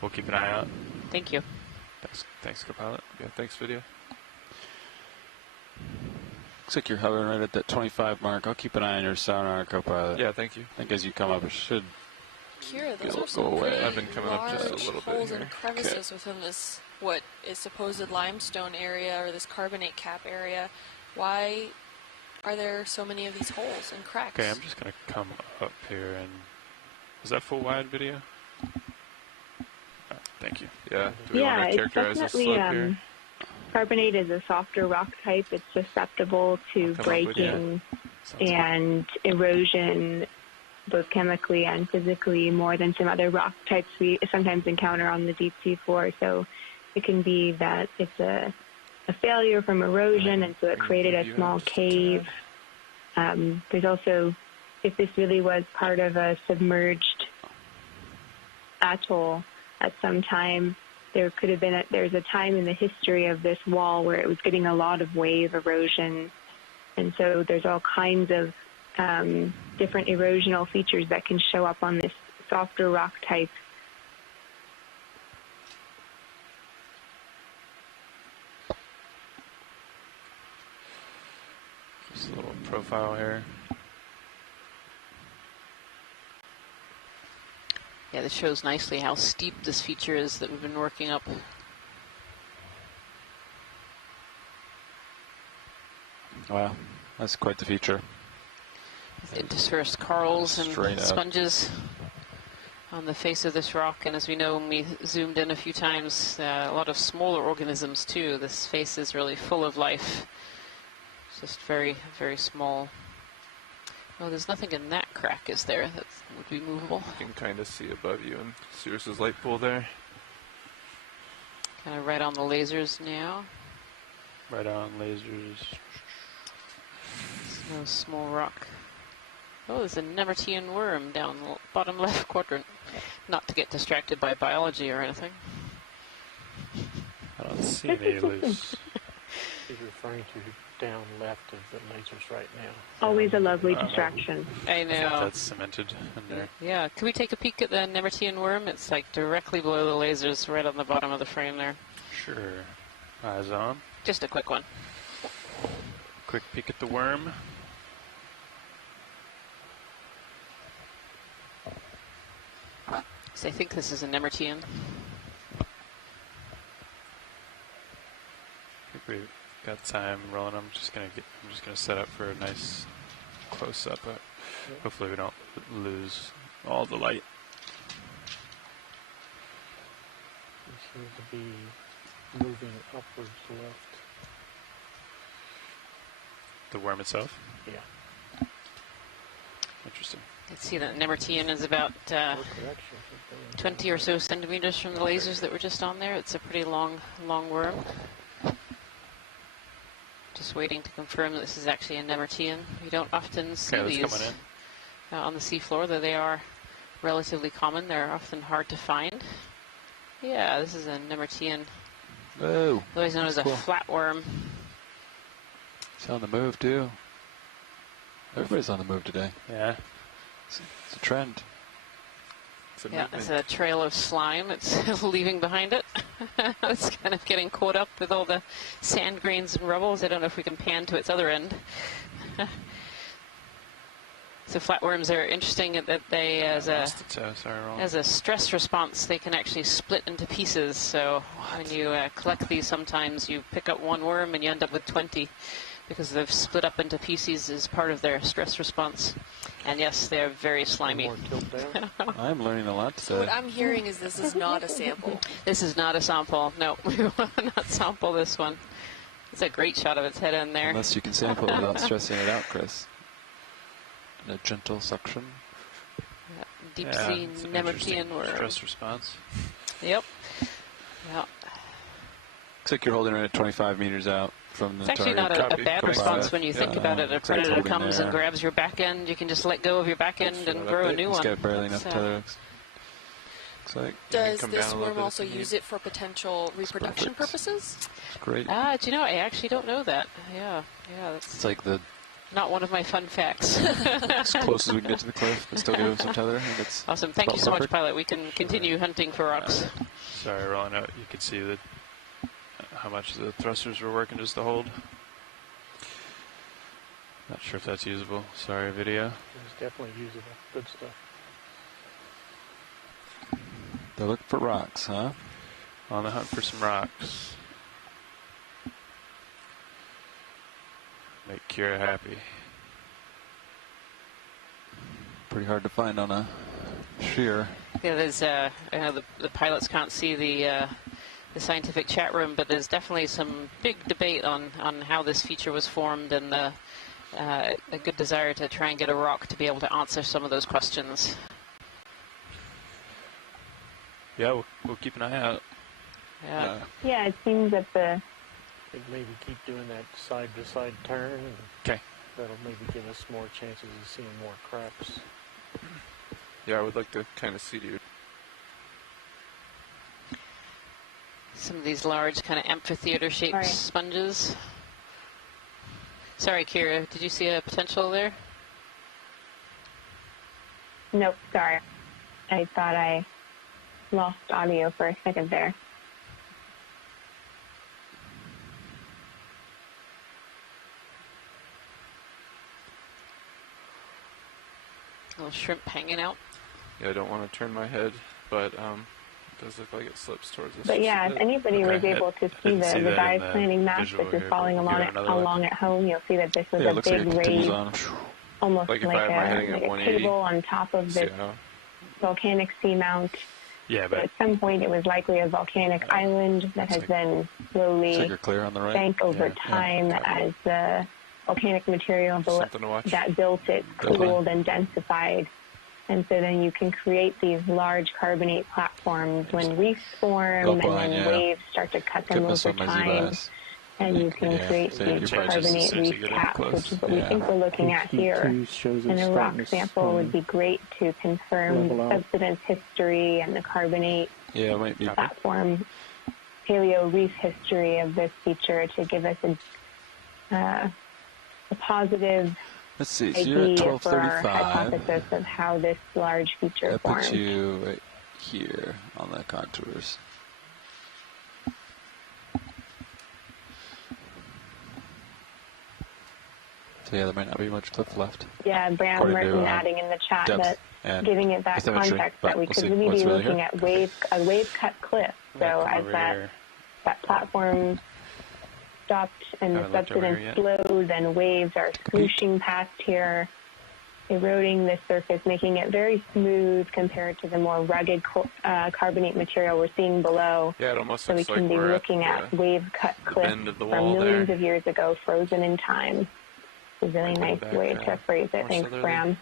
We'll keep an eye out. Thank you. Thanks, Copilot. Yeah, thanks, video. Looks like you're hovering right at that 25 mark. I'll keep an eye on your sonar, Copilot. Yeah, thank you. I think as you come up, it should Kira, those Go are some away. pretty I've been coming up just a large little bit holes here. and crevices within this, what is supposed limestone area or this carbonate cap area. Why are there so many of these holes and cracks? Okay, I'm just going to come up here and... Is that full wide video? Thank you. Yeah. Do we want to It's characterize this definitely, slope here? carbonate is a softer rock type. It's susceptible to I'll come up with you. breaking Sounds and erosion, both chemically and physically, more than some other rock types we sometimes encounter on the deep sea floor. So it can be that it's a failure from erosion, and so it created a small cave. There's also, if this really was part of a submerged atoll at some time, there could have been there's a time in the history of this wall where it was getting a lot of wave erosion, and so there's all kinds of different erosional features that can show up on this softer rock type. Just a little profile here. Yeah, this shows nicely how steep this feature is that we've been working up. Wow, that's quite the feature. Interspersed corals and Straight up. sponges on the face of this rock, and as we know when we zoomed in a few times, a lot of smaller organisms too. This face is really full of life. It's just very, very small. Well, there's nothing in that crack, is there, that would be movable? You can kind of see above you in Sirius's light pool there. Kind of right on the lasers now. Right on lasers. No small rock. Oh, there's a Nemertean worm down the bottom left quadrant. Not to get distracted by biology or anything. I don't see any loose. He's referring to down left of the lasers right now. Always a lovely distraction. I know. That's cemented in there. Yeah, can we take a peek at the Nemertean worm? It's like directly below the lasers, right on the bottom of the frame there. Sure. Eyes on. Just a quick one. Quick peek at the worm. So I think this is a Nemertean. I think we've got time rolling. I'm just gonna set up for a nice close up. Hopefully we don't lose all the light. It seems to be moving upwards left. The worm itself? Yeah. Interesting. You can see that Nemertean is about 20 or so centimeters from the lasers that were just on there. It's a pretty long worm. Just waiting to confirm that this is actually a Nemertean. You don't often see these on the seafloor, though they are relatively common. They're often hard to find. Yeah, this is a Nemertean. Oh, Otherwise known as a flatworm. It's on the move too. Everybody's on the move today. Yeah. It's a trend. It's a trail of slime it's leaving behind it. It's kind of getting caught up with all the sand grains and rubbles. I don't know if we can pan to its other end. So flatworms are interesting in that they, as a stress response, they can actually split into pieces. So when you collect these, sometimes you pick up one worm and you end up with 20 because they've split up into pieces as part of their stress response. And yes, they're very slimy. I'm learning a lot today. What I'm hearing is this is not a sample. This is not a sample. No, we will not sample this one. It's a great shot of its head in there. Unless you can sample it without stressing it out, Chris. A gentle suction. Deep sea Nemertean worm. Stress response. Yep. Yeah. Looks like you're holding it at 25 meters out from the target. It's actually not a bad response when you think about it. A predator comes and grabs your back end. You can just let go of your back end and grow a new one. It's got barely enough tether. Looks like. Does this worm also use it for potential reproduction purposes? It's great. Do you know? I actually don't know that. Yeah. It's like the. Not one of my fun facts. As close as we can get to the cliff, but still give him some tether. Awesome. Thank you so much, Pilot. We can continue hunting for rocks. Sorry, rolling out. You can see that how much the thrusters were working just to hold. Not sure if that's usable. Sorry, video. It's definitely usable. Good stuff. They're looking for rocks, huh? On the hunt for some rocks. Make Kira happy. Pretty hard to find on a shear. Yeah, there's I know the pilots can't see the scientific chat room, but there's definitely some big debate on how this feature was formed and a good desire to try and get a rock to be able to answer some of those questions. Yeah, we'll keep an eye out. Yeah, it seems that the They'd maybe keep doing that side-to-side turn. And that'll maybe give us more chances of seeing more cracks. Yeah, I would like to kind of see you. Some of these large kind of amphitheater-shaped sponges. Sorry, Kira, did you see a potential there? Nope, sorry. I thought I lost audio for a second there. Little shrimp hanging out. Yeah, I don't want to turn my head, but it does look like it slips towards us. But yeah, if anybody was able to see the dive planning map visual that's just here, following but we'll give it another along look. at home, you'll see that this was Yeah, it a looks like big it continues raised, on. almost Like if like I had my heading at a 180. table on top of this volcanic seamount. Yeah, So but at some point it was likely a volcanic island that has then slowly you're clear on the right. sank over time as the volcanic material Something to watch. that built it cooled and densified. And so then you can create these large carbonate platforms when reefs form and then waves start to cut them over time. And you can create these carbonate reef caps, which is what we think we're looking at here. And a rock sample would be great to confirm subsidence history and the carbonate platform paleo reef history of this feature to give us a positive Let's see, so you're at idea for our 1235. hypothesis of how this large feature That formed. puts you right here on the contours. So yeah, there might not be much cliff left. Yeah, Bram Merton adding in the chat that giving it that context that we could really be looking at a wave-cut cliff. So as that platform stopped and the subsidence flows and waves are swooshing past here, eroding the surface, making it very smooth compared to the more rugged carbonate material we're seeing below. Yeah, it almost so we looks can like be we're looking at wave-cut cliffs from millions of years ago, frozen in time. It's a really nice way to phrase it. Thanks, Bram.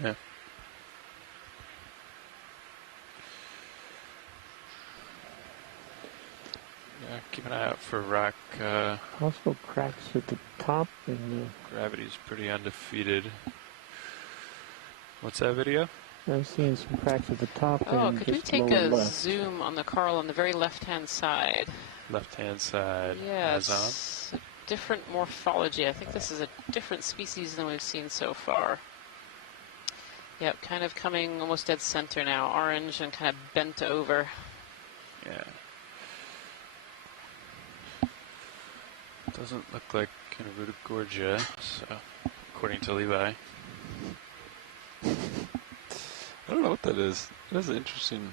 Yeah. Yeah, keep an eye out for rock. Possible cracks at the top and gravity's pretty undefeated. What's that video? I'm seeing some cracks at the top. Oh, and could we just take lower a left. zoom on the coral on the very left-hand side? Left-hand side. Yeah, it's a different morphology. I think this is a different species than we've seen so far. Yep, kind of coming almost dead center now, orange and kind of bent over. Yeah. Doesn't look like Gorgia, so according to Levi. I don't know what that is. It has an interesting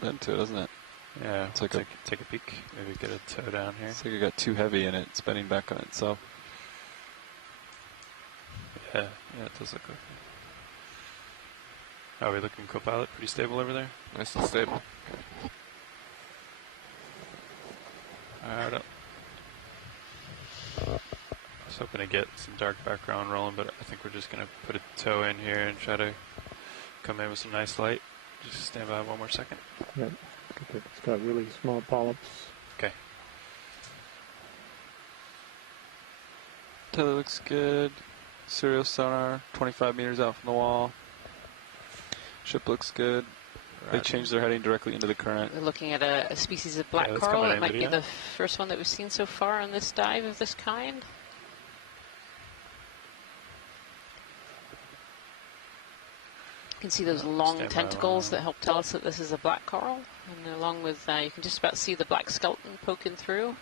bend to it, doesn't it? Yeah, it's like take a peek. Maybe get a toe down here. It's like it got too heavy and it's bending back on itself. Yeah, it does look like that. How are we looking, co-pilot? Pretty stable over there? Nice and stable. I was hoping to get some dark background rolling, but I think we're just going to put a toe in here and try to come in with some nice light. Just stand by one more second. Yep. It's got really small polyps. Okay. Tether looks good. Serial sonar, 25 meters out from the wall. Ship looks good. They changed their heading directly into the current. We're looking at a species of black coral. It might be the first one that we've seen so far on this dive of this kind. You can see those long tentacles that help tell us that this is a black coral. And along with, you can just about see the black skeleton poking through.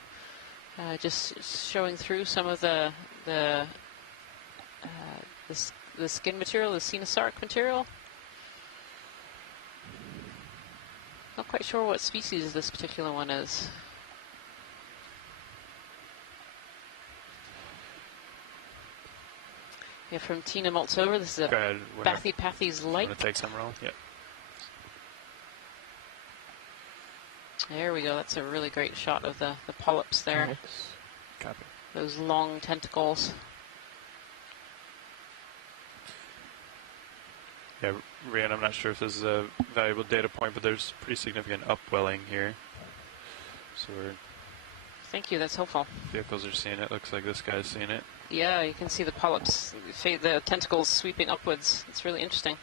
Just showing through some of the skin material, the cenosarc material. Not quite sure what species this particular one is. Yeah, from Tina Maltsover, this is a Bathypathes light. Want to take some roll? Yep. There we go. That's a really great shot of the polyps there. Nice. Copy. Those long tentacles. Yeah, Rian, I'm not sure if this is a valuable data point, but there's pretty significant upwelling here. So Thank you, that's helpful. Vehicles are seeing it. Looks like this guy's seeing it. Yeah, you can see the polyps, the tentacles sweeping upwards. It's really interesting.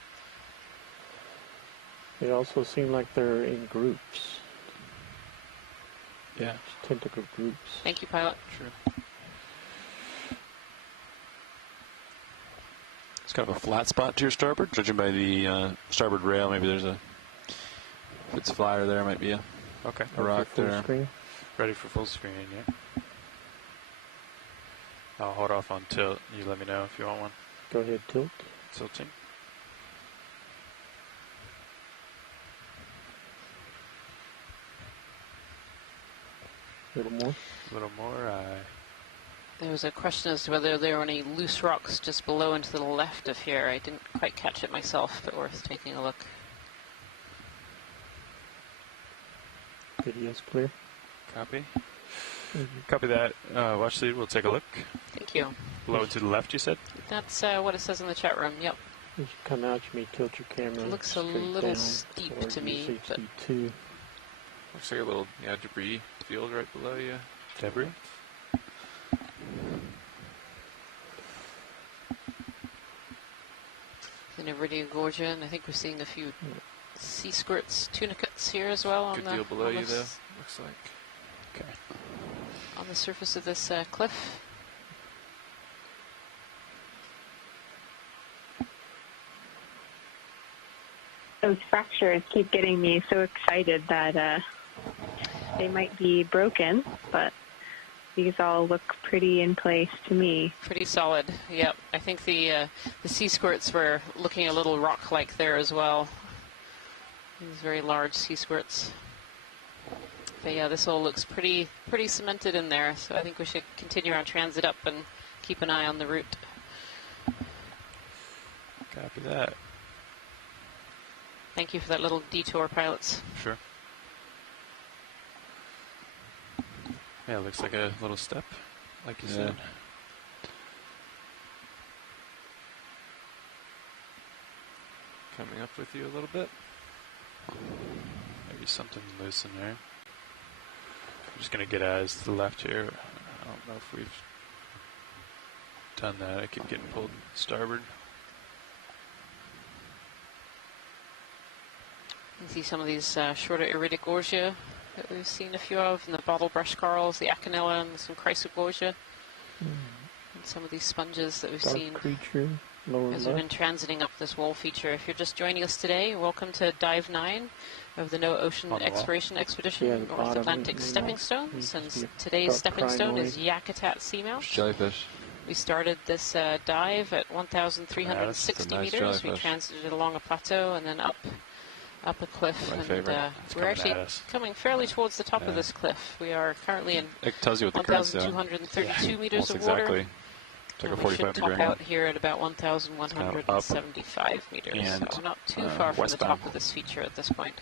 They also seem like they're in groups. Yeah. Tentacle groups. Thank you, pilot. Sure. It's kind of a flat spot to your starboard, judging by the starboard rail. Maybe there's a, if it's flyer there, might be a rock there. Screen. Ready for full screen, yeah. I'll hold off on tilt. You let me know if you want one. Go ahead, tilt. Tilting. A little more. A little more. There was a question as to whether there were any loose rocks just below and to the left of here. I didn't quite catch it myself, but worth taking a look. Video's clear. Copy. Copy that. Watch lead. We'll take a look. Thank you. Below and to the left, you said? That's what it says in the chat room. Yep. As you come out, you may tilt your camera. It looks a straight little down steep toward to me, but EX22. Looks like a little debris field right below you. Debris? in Iridia Gorgia, and I think we're seeing a few sea squirts, tunicates here as well on Good the deal below on you, this- though. Looks like. Okay. on the surface of this cliff. Those fractures keep getting me so excited that they might be broken, but these all look pretty in place to me. Pretty solid. Yep. I think the sea squirts were looking a little rock-like there as well. These very large sea squirts. But yeah, this all looks pretty cemented in there. So I think we should continue our transit up and keep an eye on the route. Copy that. Thank you for that little detour, pilots. Sure. Yeah, it looks like a little step, like you said. Coming up with you a little bit. Maybe something loose in there. I'm just going to get eyes to the left here. I don't know if we've done that. I keep getting pulled starboard. You can see some of these shorter iridic gorgia that we've seen a few of, and the bottle brush corals, the acanella, and some chrysogorgia. And some of these sponges that we've Dark seen creature, lower as we've been left. transiting up this wall feature. If you're just joining us today, welcome to Dive 9 of the No Ocean On the wall. Exploration Expedition Yeah, the North bottom, Atlantic maybe. Stepping Stones. And Needs to be today's about stepping stone is crinoid. Yakutat Seamount. Jellyfish. We started this dive at 1,360 nice meters. We jellyfish. transited along a plateau and then up a cliff. My and favorite. It's we're coming actually at us. coming fairly towards the top of Yeah. this cliff. We are currently in It tells you what the current's doing. 1,232 meters Almost of water. exactly. It's like a And we should 45 top degree out angle. here at about 1,175 meters. and, So we're not too far from the westbound. top of this feature at this point.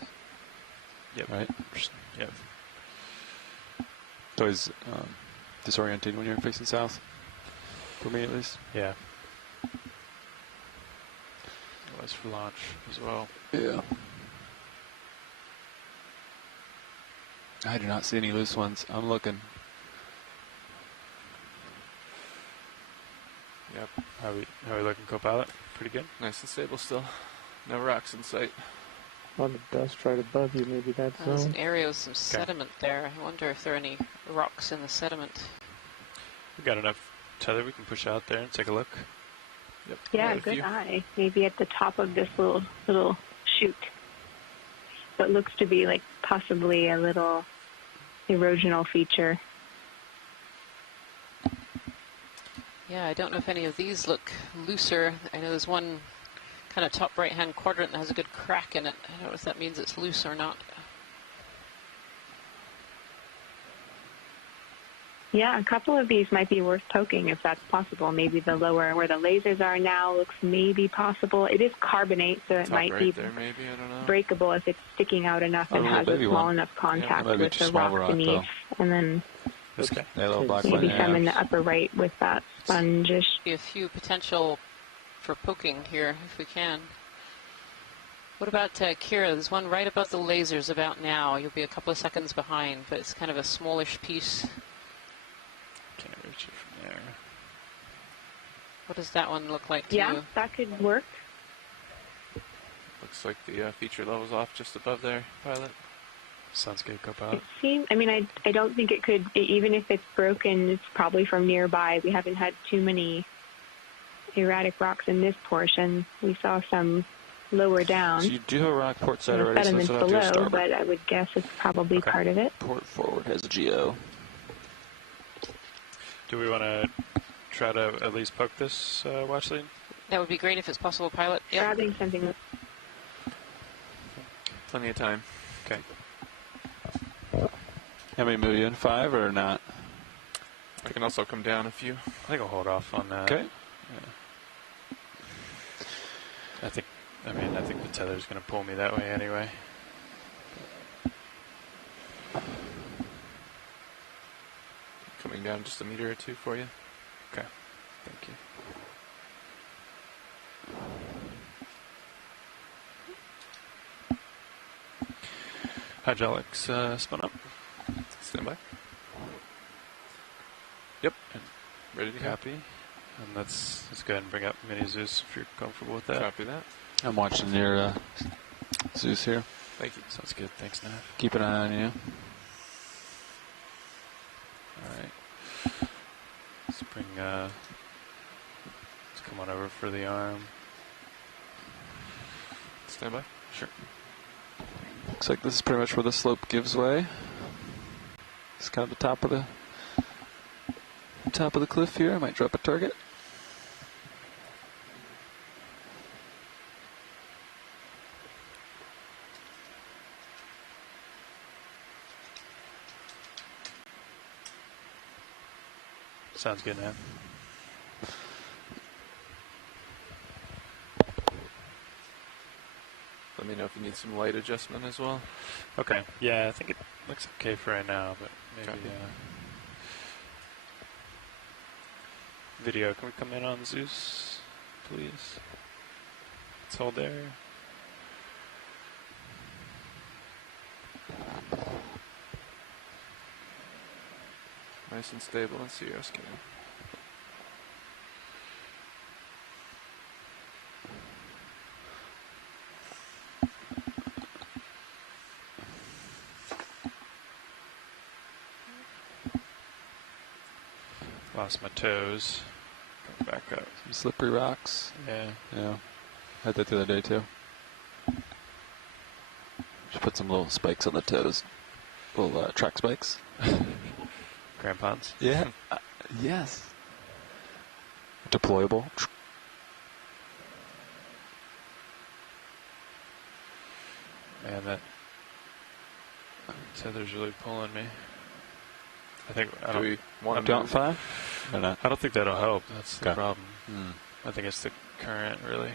Yep. Right? Yep. It's always disorienting when you're facing south. For me, at least. Yeah. It was for launch as well. Yeah. I do not see any loose ones. I'm looking. Yep. How we looking, co-pilot? Pretty good. Nice and stable still. No rocks in sight. A lot of dust right above you, maybe that There's zone. an area with some sediment there. I wonder if there are any rocks in the sediment. We got enough tether. We can push out there and take a look. Yep. Yeah, got a good few. eye. Maybe at the top of this little chute. What looks to be like possibly a little erosional feature. Yeah, I don't know if any of these look looser. I know there's one kind of top right-hand quadrant that has a good crack in it. I don't know if that means it's loose or not. Yeah, a couple of these might be worth poking if that's possible. Maybe the lower where the lasers are now looks maybe possible. It is carbonate, so it Top might right be there, maybe. I don't know. breakable if it's sticking out enough and Oh, has a maybe small one. enough contact might be with too the small rock of a rock, beneath. though. And then This guy. That little black maybe one. some in Yeah. the upper right with that spongish. Be a few potential for poking here if we can. What about Kira? There's one right above the lasers about now. You'll be a couple of seconds behind, but it's kind of a smallish piece. Can't reach it from there. What does that one look like to Yeah, you? that could work. Looks like the feature level's off just above there, pilot. Sounds good, It co-pilot. seems, I mean, I don't think it could, even if it's broken, it's probably from nearby. We haven't had too many erratic rocks in this portion. We saw some lower down. So you do have a rock port side The already, so sediments that's what I have to below, starboard. but I would guess it's probably Okay. part of it. Port forward has a GO. Do we want to try to at least poke this watch lead? That would be great if it's possible, pilot. Yep. Grabbing something. Plenty of time. Okay. How many move you in? 5 or not? I can also come down a few. I think I'll hold off on that. Okay. Yeah. I think the tether's going to pull me that way anyway. Coming down just a meter or two for you. Okay. Thank you. Hydraulics spun up. Stand by. Yep. And ready to go. Copy. And let's go ahead and bring up Mini Zeus if you're comfortable with that. Copy that. I'm watching your Zeus here. Thank you. Sounds good. Thanks, Nav. Keep an eye on you. All right. Let's bring. Let's come on over for the arm. Stand by. Sure. Looks like this is pretty much where the slope gives way. It's kind of the top of the cliff here. I might drop a target. Sounds good, Nav. Let me know if you need some light adjustment as well. Okay. Yeah, I think it looks okay for right now, but maybe. Copy. Video, can we come in on Zeus, please? Let's hold there. Nice and stable and zero scan. Lost my toes. Come back up. Some slippery rocks. Yeah. Yeah. Had that the other day too. Should put some little spikes on the toes. Little track spikes. Crampons? Yeah. Yes. Deployable. Man, that tether's really pulling me. I think I don't. Do we want to move 5? Or not? I don't think that'll help. That's the Okay. problem. Mm. I think it's the current, really.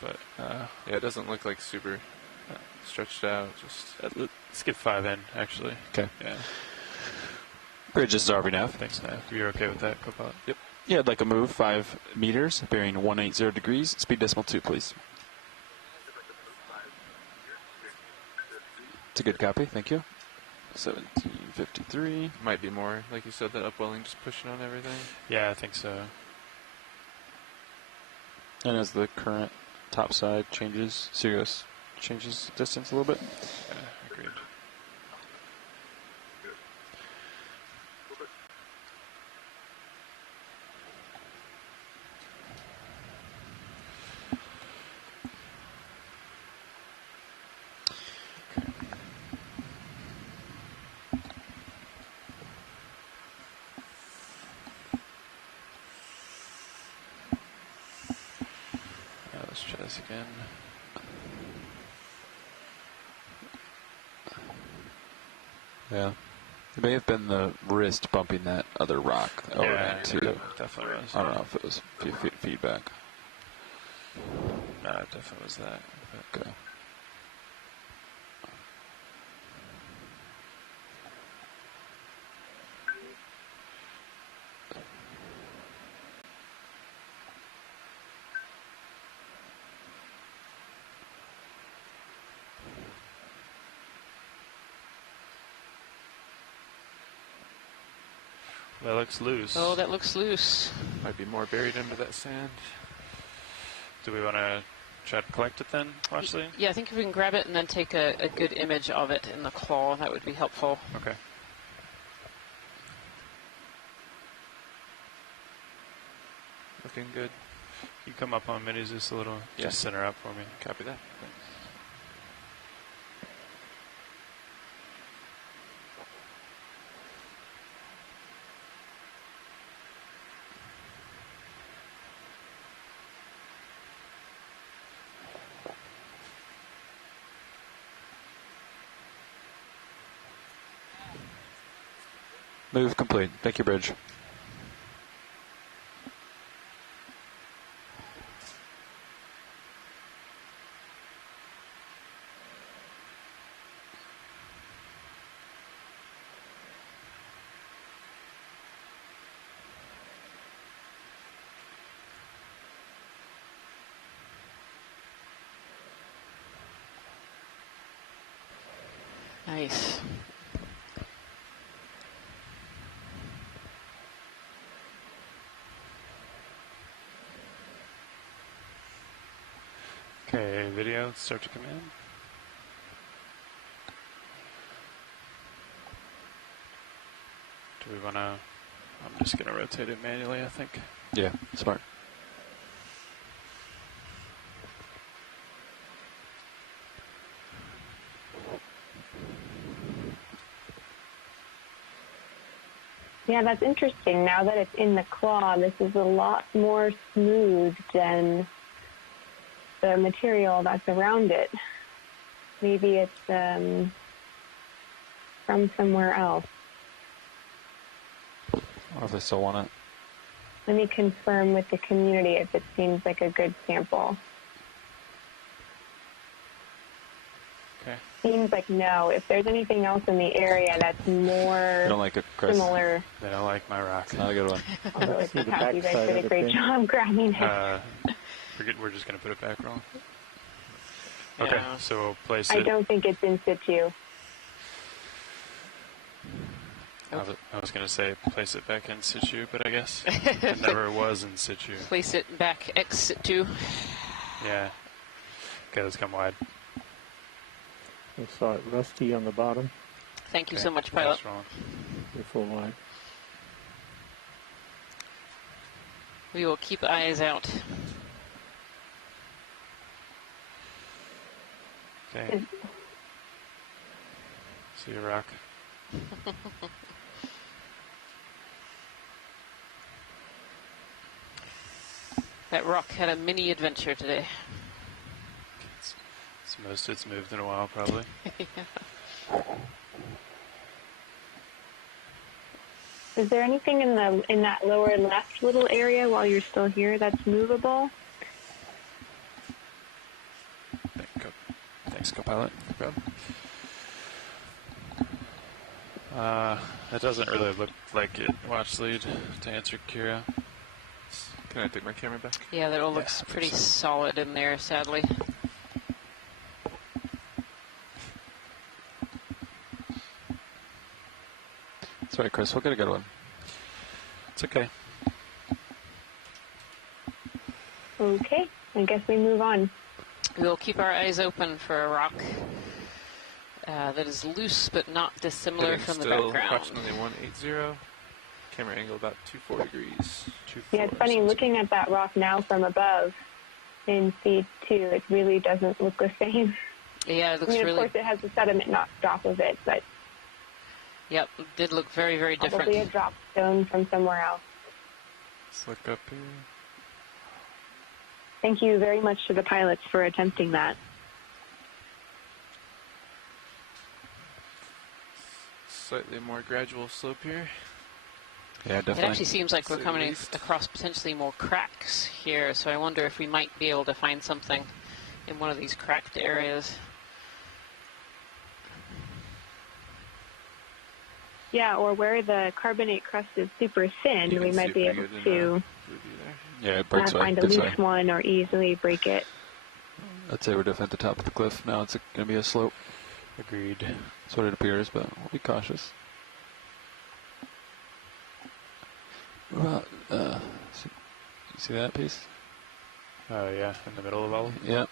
But yeah, it doesn't look like super stretched out. Just let's get 5 in, actually. Okay. Yeah. Bridge is RV nav. Thanks, Nav. You're okay with that, Copilot? Yep. Yeah, I'd like a move 5 meters, bearing 180 degrees. Speed decimal 2, please. It's a good copy. Thank you. 1753. Might be more, like you said, that upwelling just pushing on everything. Yeah, I think so. And as the current topside changes, Sirius changes distance a little bit. Yeah, agreed. Let's try this again. Yeah. It may have been the wrist bumping that other rock over Yeah, too. definitely was. I don't know if it was feedback. No, it definitely was that. But Okay. that looks loose. Oh, that looks loose. Might be more buried under that sand. Do we want to try to collect it then, Ashley? Yeah, I think if we can grab it and then take a good image of it in the claw, that would be helpful. Okay. Looking good. You come up on Minis just a little. Yeah. Just center up for me. Copy that. Thanks. Move complete. Thank you, Bridge. Nice. Okay, video start to come in. Do we want to... I'm just going to rotate it manually, I think. Yeah, smart. Yeah, that's interesting. Now that it's in the claw, this is a lot more smooth than the material that's around it. Maybe it's from somewhere else. Or if they still want it. Let me confirm with the community if it seems like a good sample. Okay. Seems like no. If there's anything else in the area that's more You don't like it, Chris? similar. They don't like my rock. Not a good one. Although it's See the tough, you guys backside did of a the great thing? job grabbing it. We're just going to put it back wrong. Okay, Yeah. so we'll place I it. don't think it's in situ. I was going to say place it back in situ, but I guess it never was in situ. Place it back ex situ. Yeah. Okay, let's come wide. I saw it rusty on the bottom. Thank you Okay, so much, pilot. that's wrong. You're full line. We will keep eyes out. Okay. See you, rock. That rock had a mini adventure today. It's the most it's moved in a while, probably. Is there anything in that lower left little area while you're still here that's movable? Thanks, co-pilot. No problem. It doesn't really look like it. Watch lead to answer Kira. Can I take my camera back? Yeah, that all looks pretty solid in there, sadly. That's right, Chris. We'll get a good one. It's okay. Okay, I guess we move on. We'll keep our eyes open for a rock that is loose but not dissimilar Heading from the still background. approximately 180. Camera angle about 240 degrees. Yeah, it's funny, looking at that rock now from above in feed 2, it really doesn't look the same. Yeah, it looks of really... course, it has the sediment knocked off of it, but... Yep, it did look very, very different. Probably a drop stone from somewhere else. Let's look up here. Thank you very much to the pilots for attempting that. Slightly more gradual slope here. Yeah, It definitely. actually seems like we're At coming least. across potentially more cracks here, so I wonder if we might be able to find something in one of these cracked areas. Yeah, or where the carbonate crust is super thin, You we can might see be pretty able good in, to review there. Yeah, it breaks away. find a Dips loose away. one or easily break it. I'd say we're definitely at the top of the cliff. Now it's going to be a slope. Agreed. That's what it appears, but we'll be cautious. What about, you see that piece? Oh, yeah, in the middle of all of them? Yeah.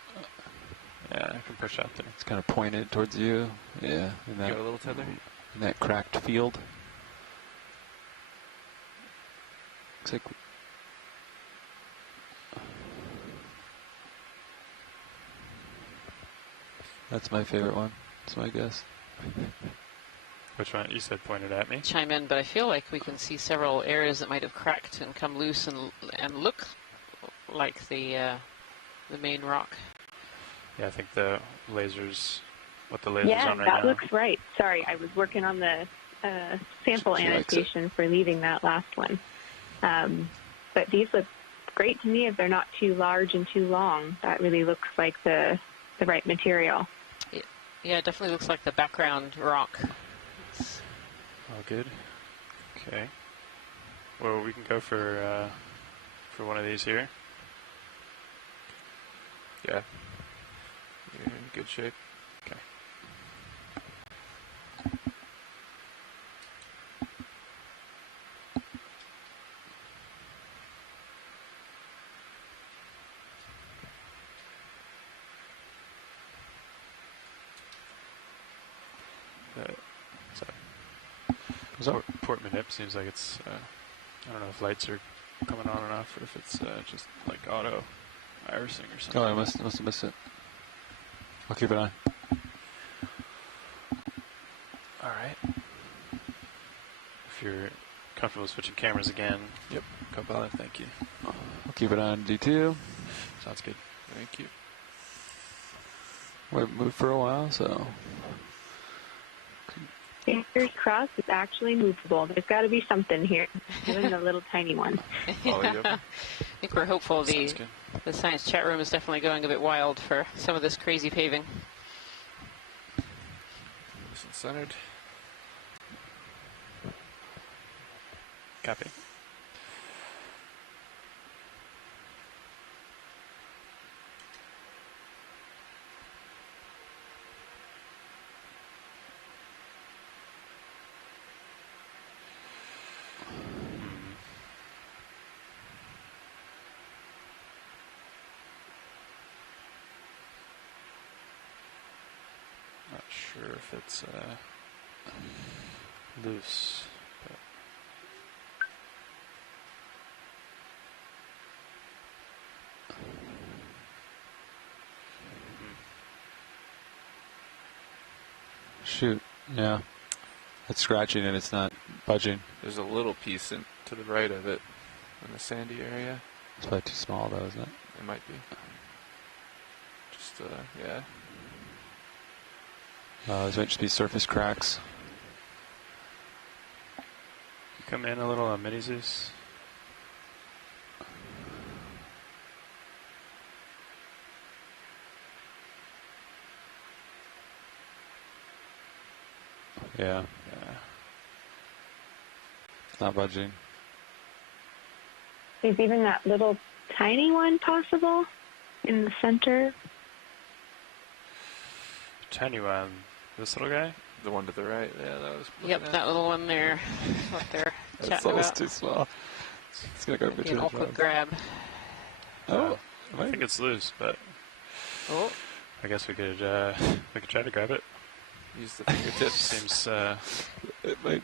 Yeah, I can push out there. It's kind of pointed towards you. Yeah. In that, Got a little tether? in that cracked field. Looks like... That's my favorite one. That's my guess. Which one? You said pointed at me? Chime in, but I feel like we can see several areas that might have cracked and come loose and look like the main rock. Yeah, I think the lasers, what the laser's Yeah, on right that now. looks right. Sorry, I was working on the sample annotation for leaving that last one. But these look great to me if they're not too large and too long. That really looks like the right material. Yeah, it definitely looks like the background rock. All good. Okay. Well, we can go for one of these here. Yeah. You're in good shape. Okay. Portman Hip seems like it's, I don't know if lights are coming on and off or if it's just like auto irising or something. Oh, I must have missed it. I'll keep it on. All right. If you're comfortable switching cameras again. Yep. Co-pilot, thank you. I'll keep it on D2. Sounds good. Thank you. We've moved for a while, so. Fingers crossed, it's actually movable. There's got to be something here, even the little tiny one. I think we're hopeful. The science chat room is definitely going a bit wild for some of this crazy paving. Nice and centered. Copy. Not sure if it's loose. But Shoot. Yeah. It's scratching and it's not budging. There's a little piece to the right of it in the sandy area. It's probably too small though, isn't it? It might be. Just, yeah. These might just be surface cracks. you come in a little on Mini Zeus. Yeah. Yeah. It's not budging. Is even that little tiny one possible in the center? Tiny one. This little guy? The one to the right. Yeah, that was. Yep, that little one there. What they're chatting almost about. too small. It's gonna go Maybe an awkward grab. Oh, I think it's loose, but I guess we could try to grab it. Use the fingertips. Seems it might.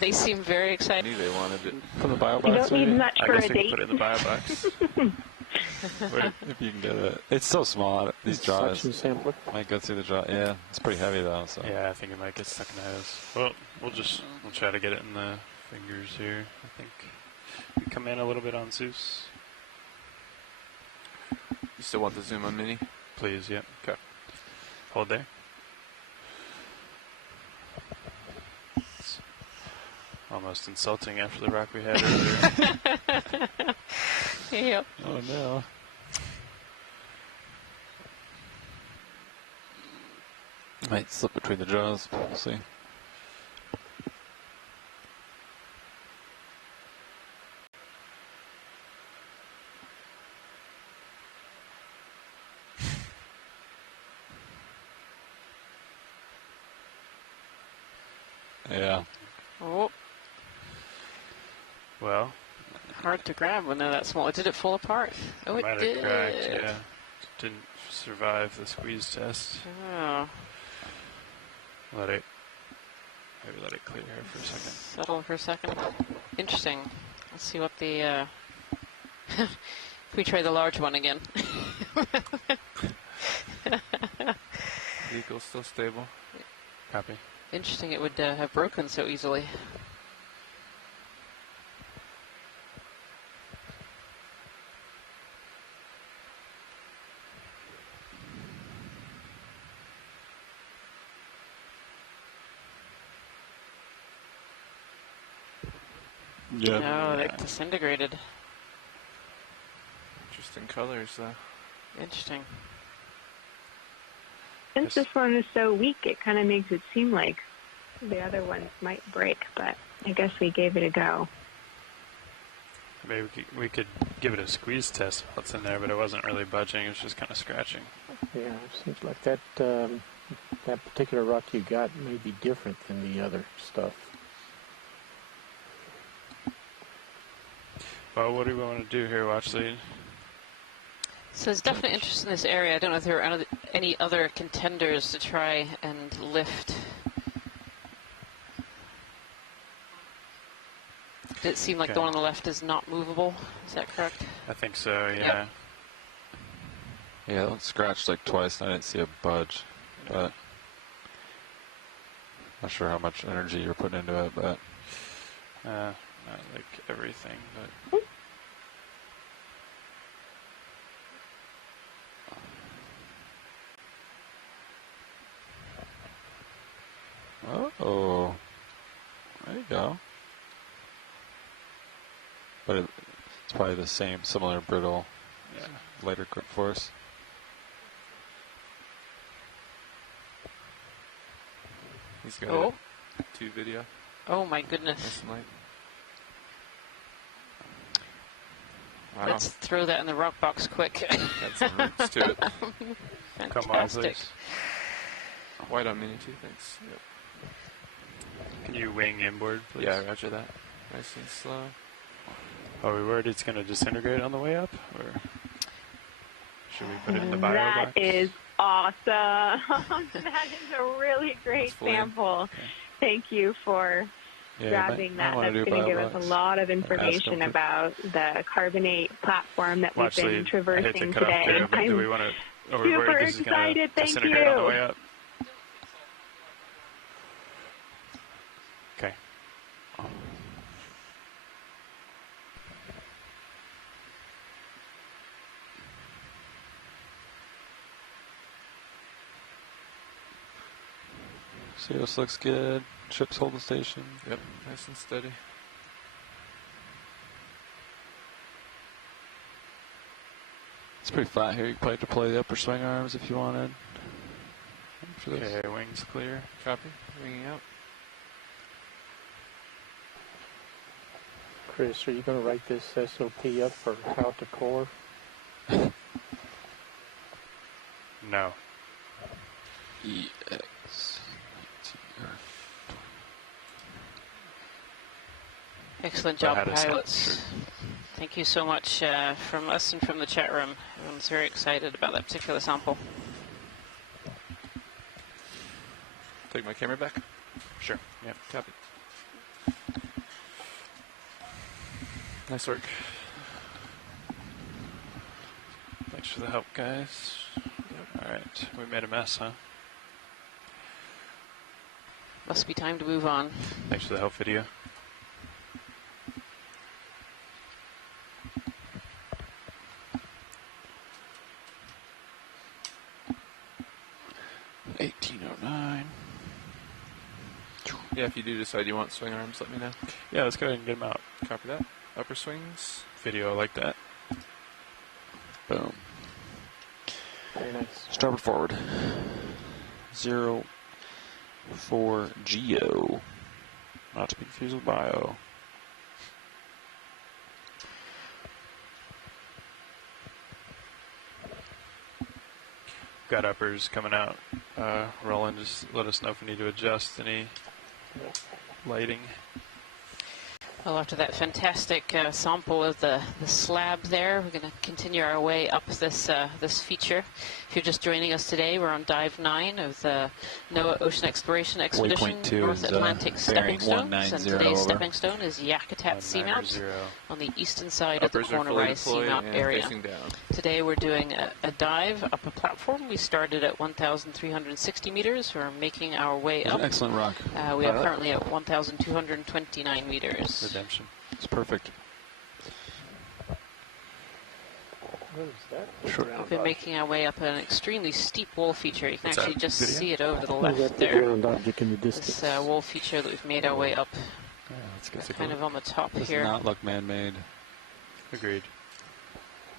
They seem very excited. I knew they wanted it. From the bio You box. don't need much for I guess a we can date. put it in the bio box. If you can get it. It's so small. These jaws Suction sampler. might go through the jaw. Yeah, it's pretty heavy though. So. Yeah, I think it might get stuck in the hose. Well, we'll try to get it in the fingers here. I think we come in a little bit on Zeus. You still want the zoom on Mini? Please, yep. Okay. Hold there. It's almost insulting after the rock we had earlier. Yep. Oh no. Might slip between the jaws. We'll see. Yeah. Oh, Well, hard to grab when they're that small. Did it fall apart? Oh, it might did. have cracked, yeah. Didn't survive the squeeze test. Oh, Maybe let it clear here for a second. settle for a second. Interesting. Let's see what the. Can we try the large one again? Vehicle's still stable. Copy. Interesting. It would have broken so easily. Yeah. No, they disintegrated. Interesting colors, though. Interesting. Since this one is so weak, it kind of makes it seem like the other ones might break, but I guess we gave it a go. Maybe we could give it a squeeze test what's in there, but it wasn't really budging. It was just kind of scratching. Yeah, it seems like that that particular rock you got may be different than the other stuff. Well, what do we want to do here, Watch Lead? So there's definite interest in this area. I don't know if there are any other contenders to try and lift. Did it seem like the one on the left is not movable? Is that correct? I think so, yeah. Yep. Yeah, it scratched like twice and I didn't see a budge, but not sure how much energy you're putting into it, but Not like everything, but oh, there you go. But it's probably the same, similar brittle, lighter grip force. He's got a 2 video. Oh my goodness. Nice and light. Wow. Let's throw that in the rock box quick. Got some roots to it. Fantastic. Come on, please. White on mini too, thanks. Yep. Can you wing inboard, please? Yeah, roger that. Nice and slow. Are we worried it's going to disintegrate on the way up, or should we put it in the bio box? That is awesome. That is a really great sample. Okay. Thank you for grabbing that. That's going to give us a lot of information about the carbonate platform that we've been traversing today. I'm super excited. Thank you. On the way up? Okay. See, this looks good. Ship's holding station. Yep, nice and steady. It's pretty flat here. You could probably deploy the upper swing arms if you wanted. Okay, wings clear. Copy. Winging out. Chris, are you going to write this SOP up for how to core? No. EX. Excellent job, pilots. Thank you so much from us and from the chat room. Everyone's very excited about that particular sample. Take my camera back? Sure. Yep. Copy. Nice work. Thanks for the help, guys. Yep. All right. We made a mess, huh? Must be time to move on. Thanks for the help video. Yeah, if you do decide you want swing arms, let me know. Yeah, let's go ahead and get them out. Copy that. Upper swings. Video like that. Boom. Very nice. Starboard forward. 04 Geo. Not to be confused with bio. Got uppers coming out. Roland, just let us know if we need to adjust any lighting. Well, after that fantastic sample of the slab there, we're going to continue our way up this feature. If you're just joining us today, we're on Dive 9 of the NOAA Ocean Exploration Expedition North Atlantic Stepping Stones. And today's stepping stone is Yakutat Seamount on the eastern side of the Corner Rise Seamount area. Today we're doing a dive up a platform. We started at 1,360 meters. We're making our way up. Excellent rock. We are currently at 1,229 meters. Redemption. It's perfect. What is that? Sure. We've been making our way up an extremely steep wall feature. You can actually just see it over to the Is left that the there. ground object in the distance? This wall feature that we've made our way up. Yeah, kind of on the top Does here. not look man-made. Agreed.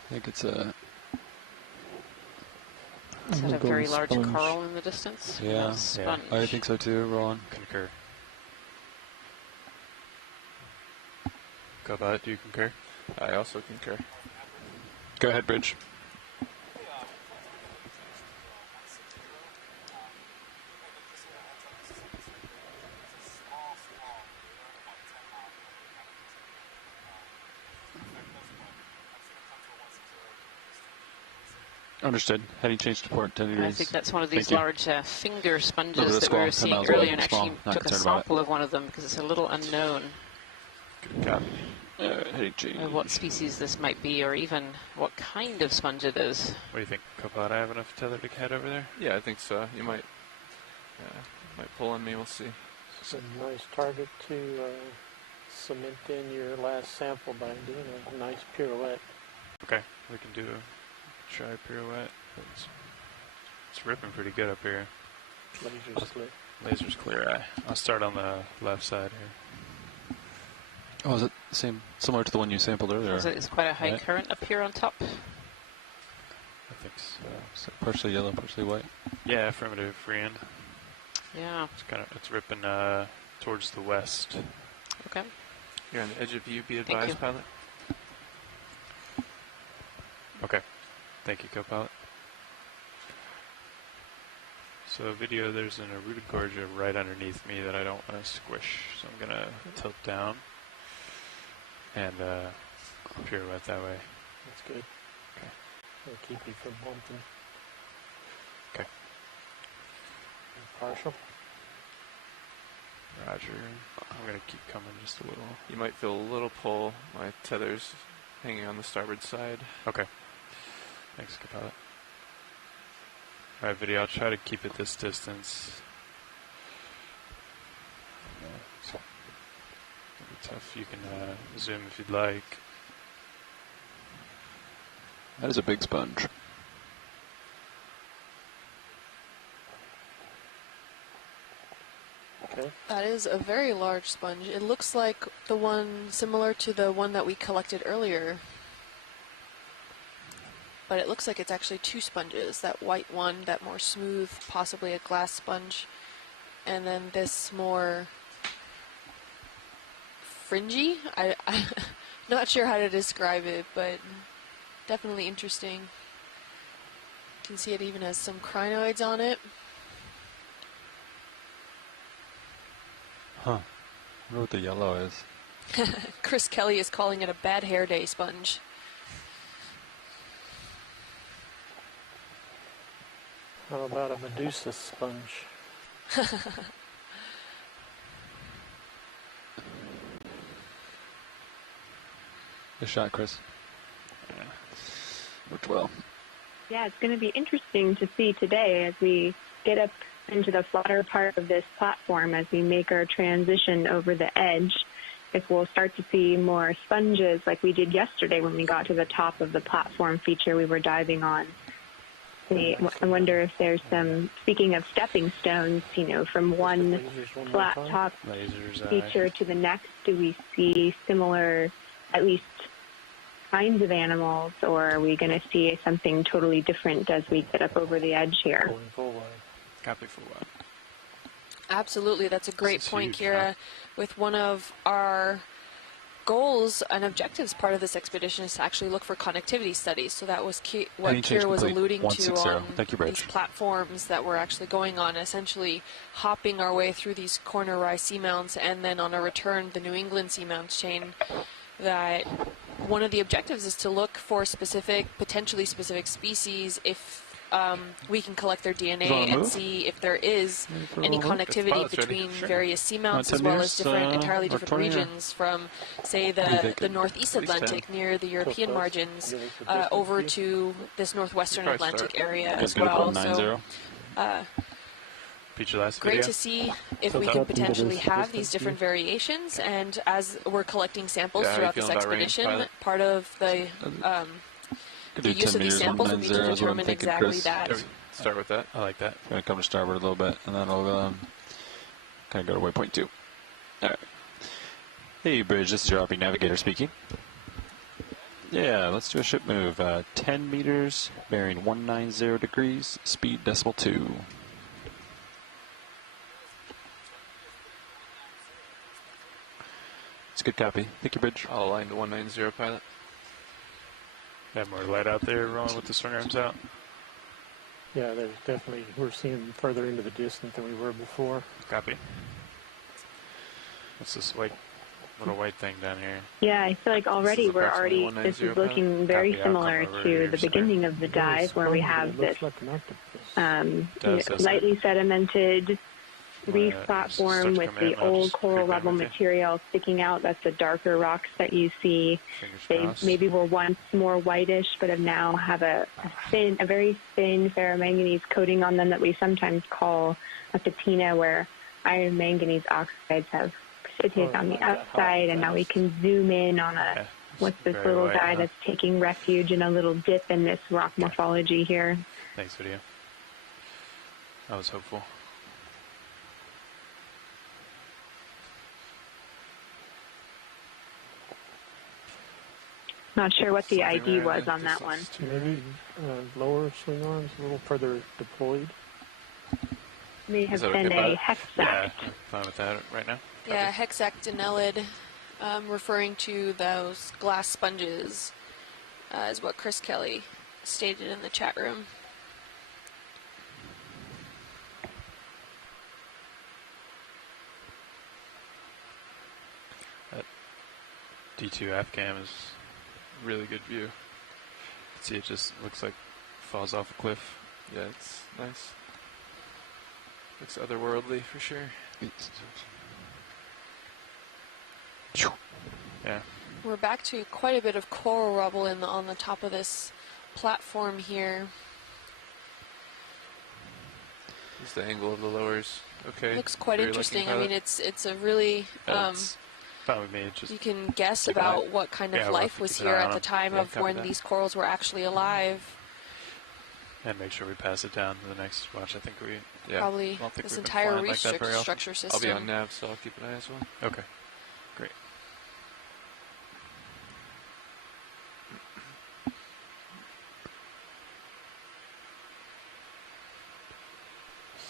I think it's a... Is that a go very with large sponge. coral in the distance? Yeah. That's sponge. I think so too, Roland. Concur. Cobot, do you concur? I also concur. Go ahead, Bridge. Understood. Heading change to port 10 degrees. I think that's one of these Thank you. large finger sponges Little bit of that we were squall, seeing 10 miles earlier, and away. actually Squall, not took a concerned about it. sample of one of them because it's a little unknown Good copy. Heading change. what species this might be, or even what kind of sponge it is. What do you think, Cobot? I have enough tether to head over there? Yeah, I think so. You might pull on me. We'll see. It's a nice target to cement in your last sample by doing a nice pirouette. Okay, we can do a try pirouette. It's ripping pretty good up here. Laser's clear. Laser's clear eye. I'll start on the left side here. Oh, is it the same, similar to the one you sampled earlier? It's quite a high Right. current up here on top. I think so. So partially yellow, partially white. Yeah, affirmative, friend. Yeah. It's ripping towards the west. Okay. You're on the edge of view. Be you. advised, pilot. Okay. Thank you, co-pilot. So video, there's an eroded gorgia right underneath me that I don't want to squish. So I'm going to tilt down and pirouette that way. That's good. Okay. It'll keep you from bumping. Okay. Partial. Roger. I'm going to keep coming just a little. You might feel a little pull. My tether's hanging on the starboard side. Okay. Thanks, co-pilot. Alright, video, I'll try to keep it this distance. So, it'll be tough. You can zoom if you'd like. That is a big sponge. Okay. That is a very large sponge. It looks like the one similar to the one that we collected earlier. But it looks like it's actually two sponges. That white one, that more smooth, possibly a glass sponge. And then this more fringy. I'm not sure how to describe it, but definitely interesting. You can see it even has some crinoids on it. Huh. I wonder what the yellow is. Chris Kelly is calling it a bad hair day sponge. How about a Medusa sponge? Good shot, Chris. Worked well. Yeah, it's going to be interesting to see today as we get up into the flatter part of this platform, as we make our transition over the edge, if we'll start to see more sponges like we did yesterday when we got to the top of the platform feature we were diving on. I wonder if there's some, speaking of stepping stones, from one flat top feature to the next, do we see similar, at least kinds of animals, or are we going to see something totally different as we get up over the edge here? Going full wide. Copy full wide. Absolutely, that's a great This is point, huge, Kira. huh? With one of our goals and objectives part of this expedition is to actually look for connectivity studies. So that was what Heading change Kira was complete. alluding to 160. on Thank you, Bridge. these platforms that we're actually going on, essentially hopping our way through these Corner Rise Seamounts, and then on a return, the New England Seamount Chain. That one of the objectives is to look for potentially specific species if we can collect their DNA and see if there is any connectivity between various seamounts as well as entirely different regions from, say, the northeast Atlantic near the European margins over to this northwestern Atlantic area as well. So, great to see if we can potentially have these different variations, and as we're collecting samples throughout this expedition, part of the use of these samples will be to determine exactly that. Start with that. I like that. Going to come to starboard a little bit, and then I'll kind of go to waypoint 2. All right. Hey, Bridge, this is your RV navigator speaking. Yeah, let's do a ship move. 10 meters, bearing 190 degrees, speed decimal 2. It's a good copy. Thank you, Bridge. I'll align to 190, pilot. Have more light out there rolling with the stern arms out. Yeah, there's definitely, we're seeing further into the distance than we were before. Copy. What's this little white thing down here? Yeah, I feel like already this is looking very similar to the beginning of the dive where we have this lightly sedimented reef platform with the old coral rubble material sticking out. That's the darker rocks that you see. They maybe were once more whitish, but now have a very thin ferromanganese coating on them that we sometimes call a patina, where iron manganese oxides have precipitate on the outside, and now we can zoom in on what's this little guy that's taking refuge in a little dip in this rock morphology here. Thanks, video. I was hopeful. Not sure what the ID was on that one. Maybe lower swing arms, a little further deployed. May have been a hexact. Yeah, I'm fine with that right now. Yeah, hexactinellid, referring to those glass sponges, is what Chris Kelly stated in the chat room. That D2 AFCAM is really good view. See, it just looks like falls off a cliff. Yeah, it's nice. Looks otherworldly for sure. Yeah. We're back to quite a bit of coral rubble on the top of this platform here. Is the angle of the lowers okay? Looks quite interesting. I mean, it's a really fine with me. Just you can guess about what kind of life was here at the time of when these corals were actually alive. And make sure we pass it down to the next watch. I think we probably this entire reef structure system. I'll be on nav, so I'll keep an eye as well. Okay, great.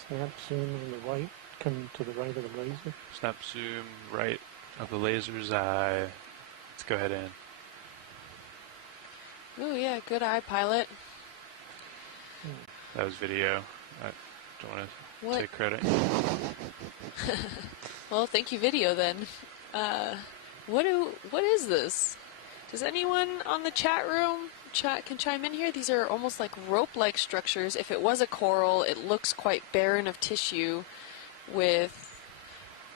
Snap zoom on the right, come to the right of the laser. Snap zoom right of the laser's eye. Let's go ahead in. Oh yeah, good eye, pilot. That was video. I don't want to take credit. Well, thank you, video. Then, what is this? Does anyone on the chat room can chime in here? These are almost like rope-like structures. If it was a coral, it looks quite barren of tissue, with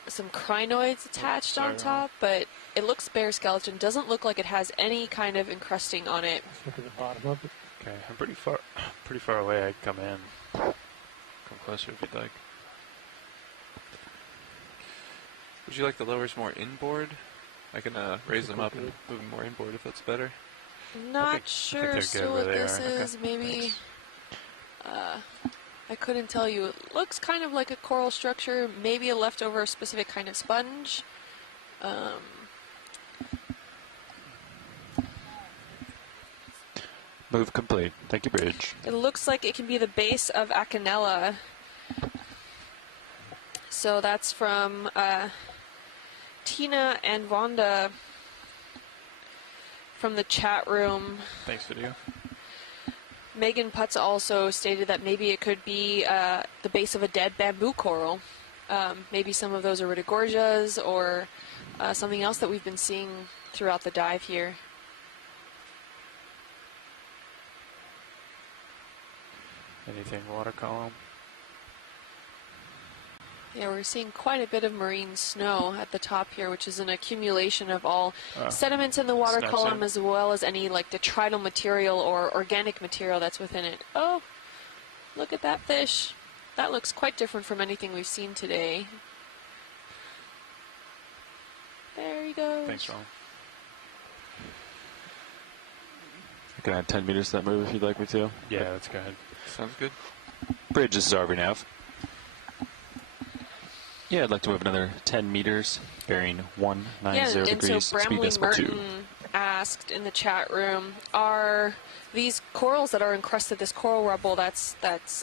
some crinoids attached on top, but it looks bare skeleton. Doesn't look like it has any kind of encrusting on it. Look at the bottom of it. Okay, I'm pretty far away. I can come in. Come closer if you'd like. Would you like the lowers more inboard? I can raise them up and move them more inboard if that's better. Not sure still what this is. Okay. Maybe I couldn't tell you. It looks kind of like a coral structure, maybe a leftover specific kind of sponge. Move complete. Thank you, Bridge. It looks like it can be the base of Acanella. So that's from Tina and Vonda from the chat room. Thanks, video. Megan Putz also stated that maybe it could be the base of a dead bamboo coral. Maybe some of those are Ritagorgias or something else that we've been seeing throughout the dive here. Anything water column? Yeah, we're seeing quite a bit of marine snow at the top here, which is an accumulation of all sediments in the water column, as well as any like detrital material or organic material that's within it. Oh, look at that fish. That looks quite different from anything we've seen today. There he goes. Thanks, Ron. I can add 10 meters to that move if you'd like me to. Yeah, let's go ahead. Sounds good. Bridge, this is RV Nav. Yeah, I'd like to move another 10 meters, bearing 190 and degrees, so speed Bramley decimal 2. Merton asked in the chat room, are these corals that are encrusted, this coral rubble that's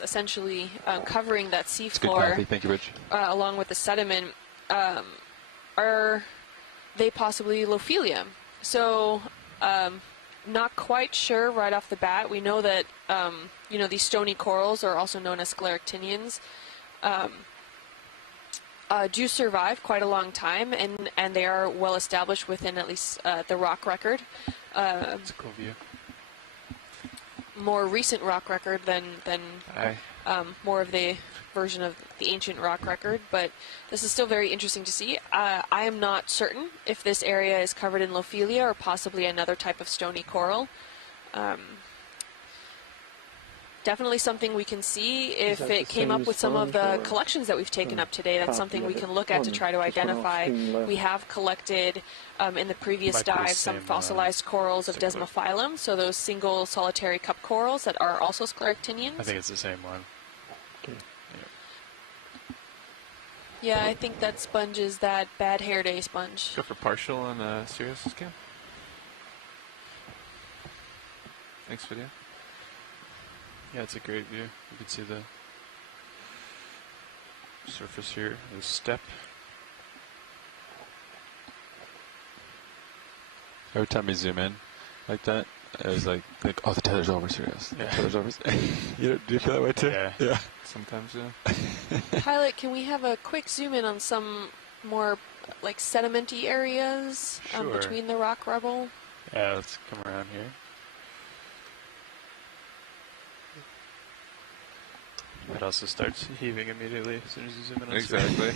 essentially covering that seafloor, Thank you, Rich. along with the sediment, are they possibly Lophelia? So, not quite sure right off the bat. We know that, these stony corals are also known as scleractinians. Do survive quite a long time, and they are well established within at least the rock record. That's a cool view. More recent rock record than more of the version of the ancient rock record, but this is still very interesting to see. I am not certain if this area is covered in Lophelia or possibly another type of stony coral. Definitely something we can see if it came up with some of the collections that we've taken up today. That's something we can look at to try to identify. We have collected in the previous dive some fossilized corals of Desmophyllum, so those single solitary cup corals that are also scleractinians. I think it's the same one. Okay. Yeah, I think that sponge is that bad hair day sponge. Go for partial on Sirius's cam. Thanks, video. Yeah, it's a great view. You can see the surface here, the step. Every time we zoom in like that, I was like oh, the tether's over, Sirius. Yeah. The tether's over. Do you feel that way too? Yeah. Sometimes, yeah. Pilot, can we have a quick zoom in on some more like sedimenty areas Sure. between the rock rubble? Yeah, let's come around here. It also starts heaving immediately as soon as you zoom in on Exactly.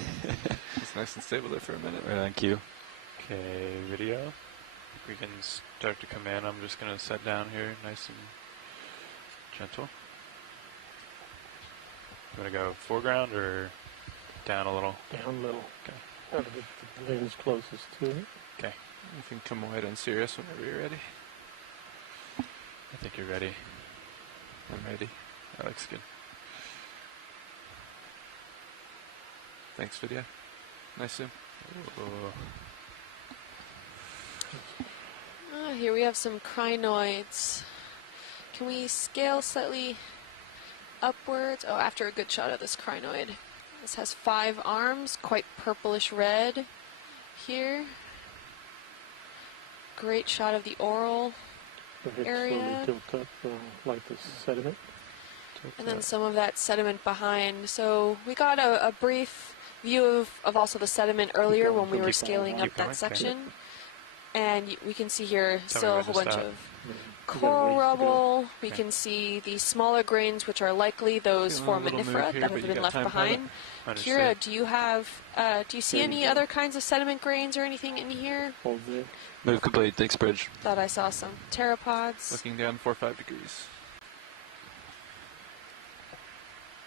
It's nice and stable there for a minute. Right on cue. Okay, video. We can start to come in. I'm just going to set down here nice and gentle. You want to go foreground or down a little? Down a little. Okay. Try to get the blades closest to it. Okay. You can come wide on Sirius whenever you're ready. I think you're ready. I'm ready. That looks good. Thanks, video. Nice zoom. Here we have some crinoids. Can we scale slightly upwards? Oh, after a good shot of this crinoid. This has 5 arms, quite purplish red here. Great shot of the oral area. Slowly tilt up like the sediment. And then some of that sediment behind. So we got a brief view of also the sediment earlier when we were scaling up that section. And we can see here still a whole bunch of coral rubble. We can see the smaller grains, which are likely those foraminifera that have been left behind. Kira, do you see any other kinds of sediment grains or anything in here? Move complete. Thanks, Bridge. Thought I saw some pteropods. Looking down 4 or 5 degrees.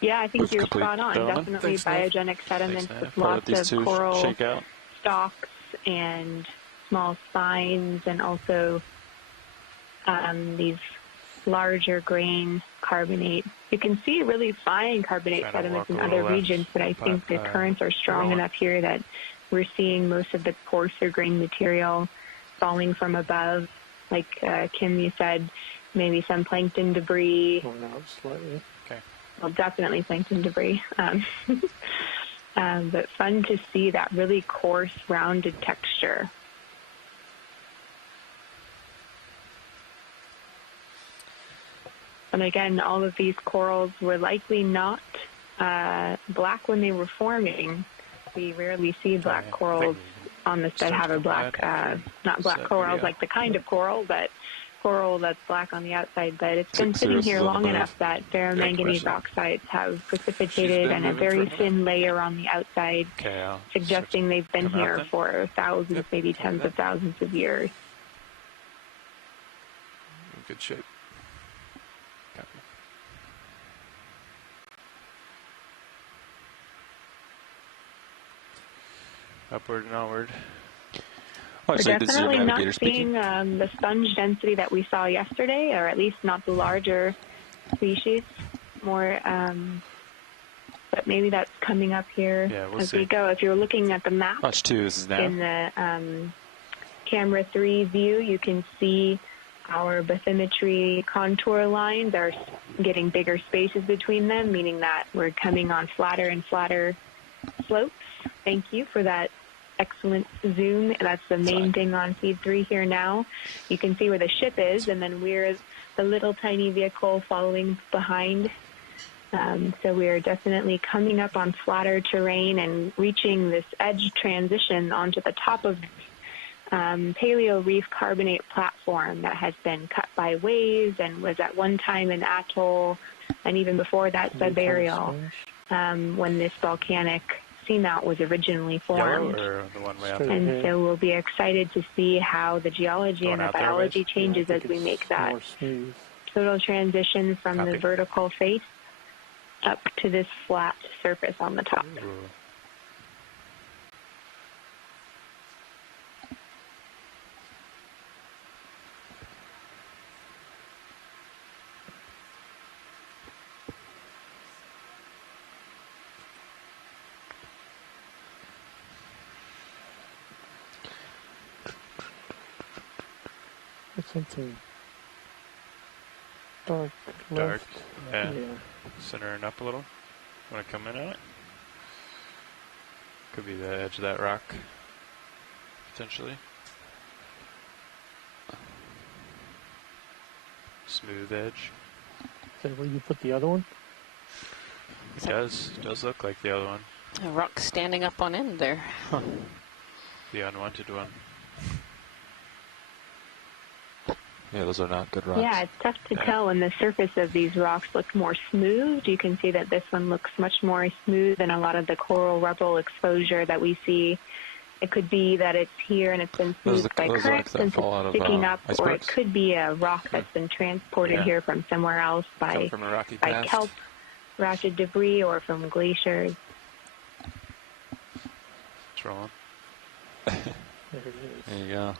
Yeah, I think Move you're complete. spot on. Gentlemen. Definitely Thanks, biogenic sediments Nav. with Pilot, lots these of two coral shake out. stalks and small spines, and also these larger grain carbonate. You can see really fine carbonate Trying to sediments in walk a other little regions, but I think the currents are strong enough here that we're seeing most of the coarser grain material falling from above. Like Kim, you said, maybe some plankton debris. Going out slightly. Okay. Well, definitely plankton debris. But fun to see that really coarse, rounded texture. And again, all of these corals were likely not black when they were forming. We rarely see black corals on this that have a black, not black corals like the kind of coral, but coral that's black on the outside. But it's been sitting here long enough that ferromanganese oxides have precipitated and a very thin layer on the outside, suggesting they've been here for thousands, maybe tens of thousands of years. In good shape. Copy. Upward and onward. Oh, We're so this is your definitely navigator not speaking? seeing the sponge density that we saw yesterday, or at least not the larger species. More but maybe that's coming up here as we go. If you're looking at the map Watch 2, this is now. in the camera 3 view, you can see our bathymetry contour lines are getting bigger spaces between them, meaning that we're coming on flatter and flatter slopes. Thank you for that excellent zoom. That's the main thing on feed 3 here now. You can see where the ship is, and then we're the little tiny vehicle following behind. So we are definitely coming up on flatter terrain and reaching this edge transition onto the top of paleo reef carbonate platform that has been cut by waves and was at one time an atoll, and even before that subburial, when this volcanic seamount was originally formed. Or the one way up and so we'll be excited to see how the geology and the biology changes as we make that total transition from the vertical face up to this flat surface on the top. Ooh. Something dark. Dark. Yeah. Centering up a little. Want to come in on it? Could be the edge of that rock, potentially. Smooth edge. Is that where you put the other one? It does look like the other one. A rock standing up on end there. Huh. The unwanted one. Yeah, those are not good rocks. Yeah, it's tough to tell when the surface of these rocks look more smooth. You can see that this one looks much more smooth than a lot of the coral rubble exposure that we see. It could be that it's here and it's been smoothed by currents and it's sticking up, or it could be a rock that's been transported here from somewhere else by kelp, rotted debris, or from glaciers. What's wrong? There it is. There you go.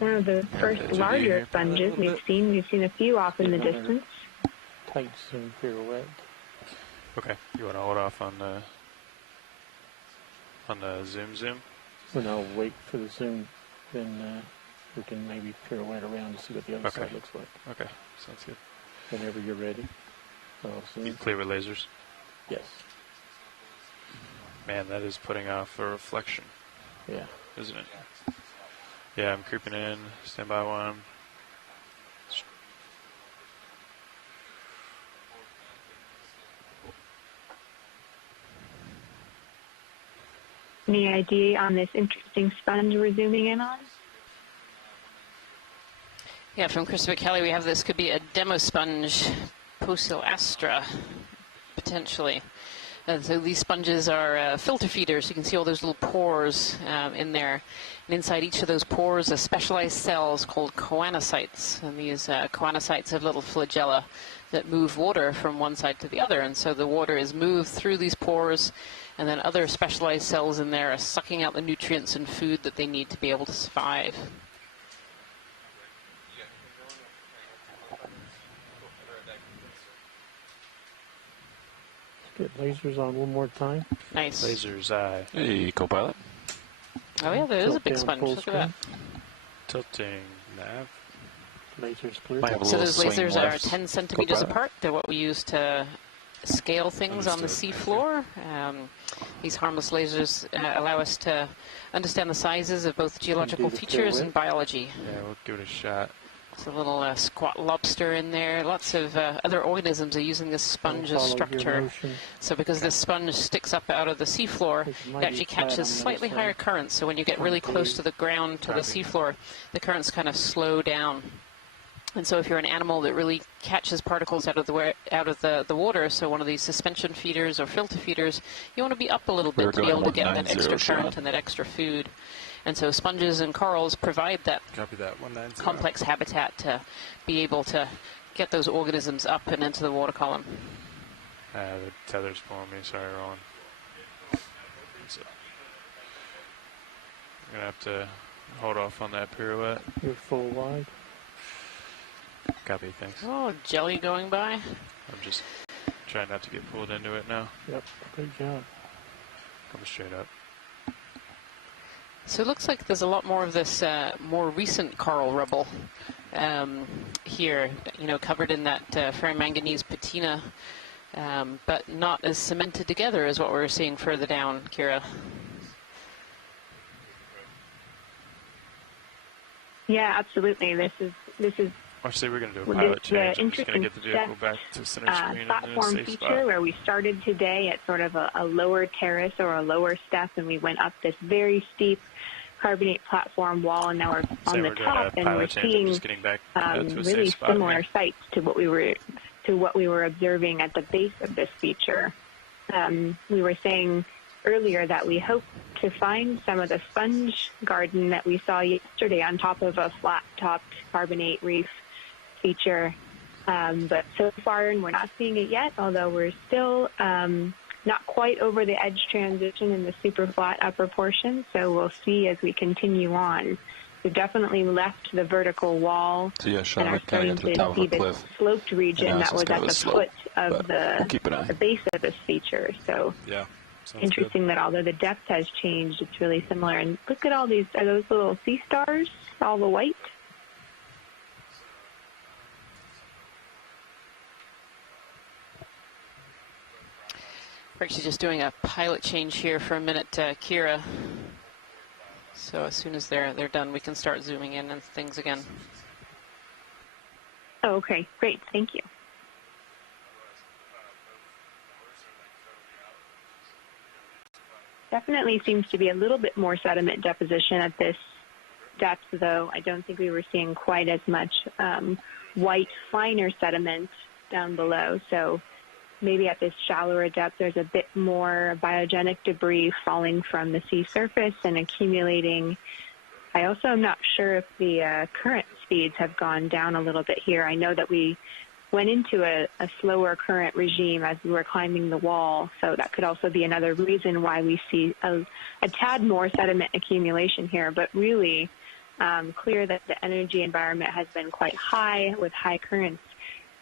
One of the first larger sponges we've seen a few off in the distance. Tight zoom pirouette. Okay, you want to hold off on the zoom? When I'll wait for the zoom, then we can maybe pirouette around to see what the other side looks like. Okay, sounds good. Whenever you're ready. You clear with lasers? Yes. Man, that is putting off a reflection. Yeah. Isn't it? Yeah, I'm creeping in. Stand by one. Any idea on this interesting sponge we're zooming in on? Yeah, from Christopher Kelly, we have this could be a demo sponge, Posil astra, potentially. So these sponges are filter feeders. You can see all those little pores in there. And inside each of those pores are specialized cells called choanocytes. And these choanocytes have little flagella that move water from one side to the other. And so the water is moved through these pores, and then other specialized cells in there are sucking out the nutrients and food that they need to be able to survive. Get lasers on one more time. Nice. Lasers, aye. Hey, co-pilot. Oh yeah, there is a big sponge. Look at that. Tilting nav. Lasers clear. So those lasers are 10 centimeters apart. They're what we use to scale things on the seafloor. These harmless lasers allow us to understand the sizes of both geological features and biology. Yeah, we'll give it a shot. There's a little squat lobster in there. Lots of other organisms are using this sponge as structure. So because this sponge sticks up out of the seafloor, it actually catches slightly higher currents. So when you get really close to the ground, to the seafloor, the currents kind of slow down. And so if you're an animal that really catches particles out of the water, so one of these suspension feeders or filter feeders, you want to be up a little bit to be able to get that extra current and that extra food. And so sponges and corals provide that complex habitat to be able to get those organisms up and into the water column. The tether's pulling me. Sorry, Roland. So, I'm going to have to hold off on that pirouette. You're full wide. Copy, thanks. Oh, jelly going by. I'm just trying not to get pulled into it now. Yep, good job. Come straight up. So it looks like there's a lot more of this more recent coral rubble here, you know, covered in that ferromanganese patina, but not as cemented together as what we're seeing further down, Kira. Yeah, absolutely. This is Actually, we're going to do a pilot change. I'm just going to get the vehicle back to center screen and platform in a safe feature spot. where we started today at sort of a lower terrace or a lower step, and we went up this very steep carbonate platform wall, and now we're on the top, and we're seeing really similar sights to what we were observing at the base of this feature. We were saying earlier that we hope to find some of the sponge garden that we saw yesterday on top of a flat-topped carbonate reef feature, but so far we're not seeing it yet, although we're still not quite over the edge transition in the super flat upper portion, so we'll see as we continue on. We've definitely left the vertical wall and are starting to see the sloped region that was at the foot of the base of this feature. So yeah, interesting that although the depth has changed, it's really similar. And look at all these, are those little sea stars, all the white? We're actually just doing a pilot change here for a minute, Kira. So as soon as they're done, we can start zooming in and things again. Oh, okay, great, thank you. Definitely seems to be a little bit more sediment deposition at this depth, though. I don't think we were seeing quite as much white, finer sediment down below. So maybe at this shallower depth, there's a bit more biogenic debris falling from the sea surface and accumulating. I also am not sure if the current speeds have gone down a little bit here. I know that we went into a slower current regime as we were climbing the wall, so that could also be another reason why we see a tad more sediment accumulation here, but really clear that the energy environment has been quite high with high currents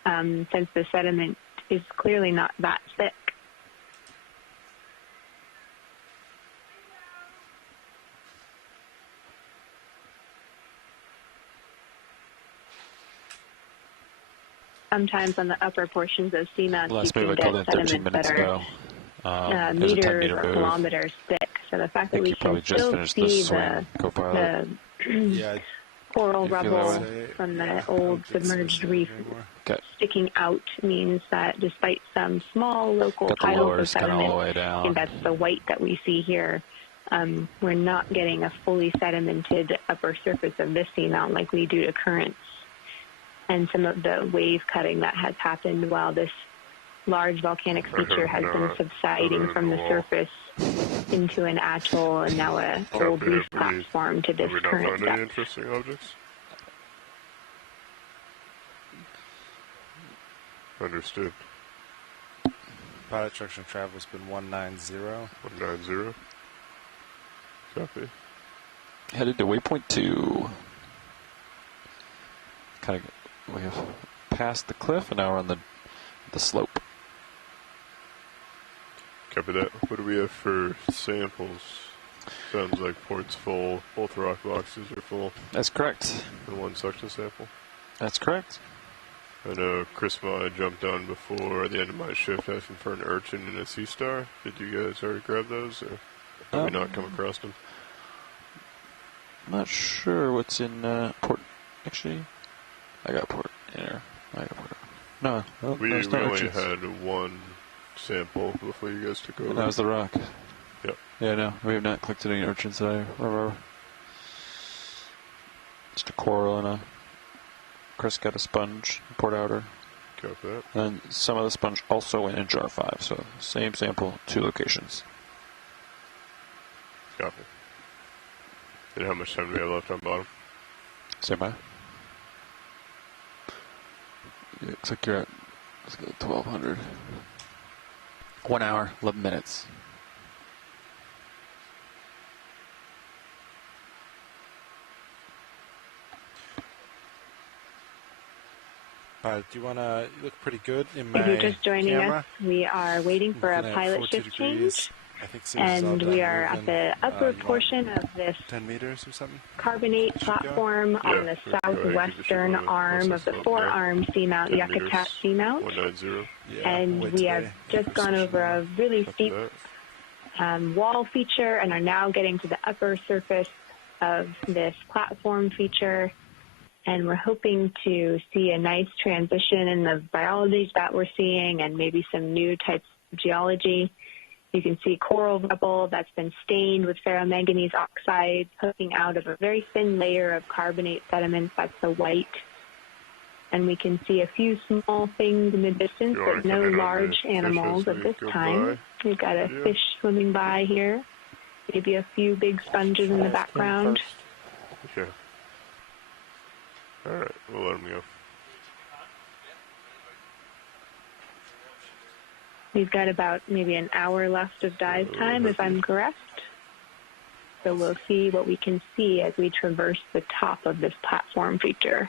since the sediment is clearly not that thick. Sometimes on the upper portions of seamounts, you can get sediments that are meters or kilometers thick. So the fact that we can still see the coral rubble from the old submerged reef sticking out means that despite some small local piles of sediment, and that's the white that we see here, we're not getting a fully sedimented upper surface of this seamount like we do to currents. And some of the wave cutting that has happened while this large volcanic feature has been subsiding from the surface into an atoll and now an old reef platform to this current depth. Any interesting objects? Understood. Pilot direction of travel has been 190. 190. Copy. Headed to waypoint 2. We have passed the cliff and now we're on the slope. Copy that. What do we have for samples? Sounds like port's full. Both rock boxes are full. That's correct. And one suction sample. That's correct. I know Chris and I jumped on before the end of my shift asking for an urchin and a sea star. Did you guys already grab those, or have we not come across them? I'm not sure what's in port. Actually, I got port inner. I got port. No, we only had one sample before you guys took over. And that was the rock. Yep. Yeah, no, we have not collected any urchins that I remember. Just a coral and a. Chris got a sponge, port outer. Got that. And some of the sponge also went in jar 5, so same sample, 2 locations. Copy. And how much time do we have left on bottom? Stand by. Yeah, looks like you're at 1200. 1 hour, 11 minutes. Do you want to look pretty good in my If you're just joining camera? us, we are waiting for a Looking at pilot 42 shift degrees. change. I think Sue's all And done we are moving. at the upper You want portion of this 10 meters or something? carbonate platform on the southwestern arm of the four-arm seamount, Yakutat Seamount. 190. And we have just gone over a really steep wall feature and are now getting to the upper surface of this platform feature. And we're hoping to see a nice transition in the biology that we're seeing and maybe some new types of geology. You can see coral rubble that's been stained with ferromanganese oxide poking out of a very thin layer of carbonate sediments. That's the white. And we can see a few small things in the distance, but no large animals at this time. We've got a fish swimming by here. Maybe a few big sponges in the background. Yeah. All right, we'll let them go. We've got about maybe an hour left of dive time, if I'm correct. So we'll see what we can see as we traverse the top of this platform feature.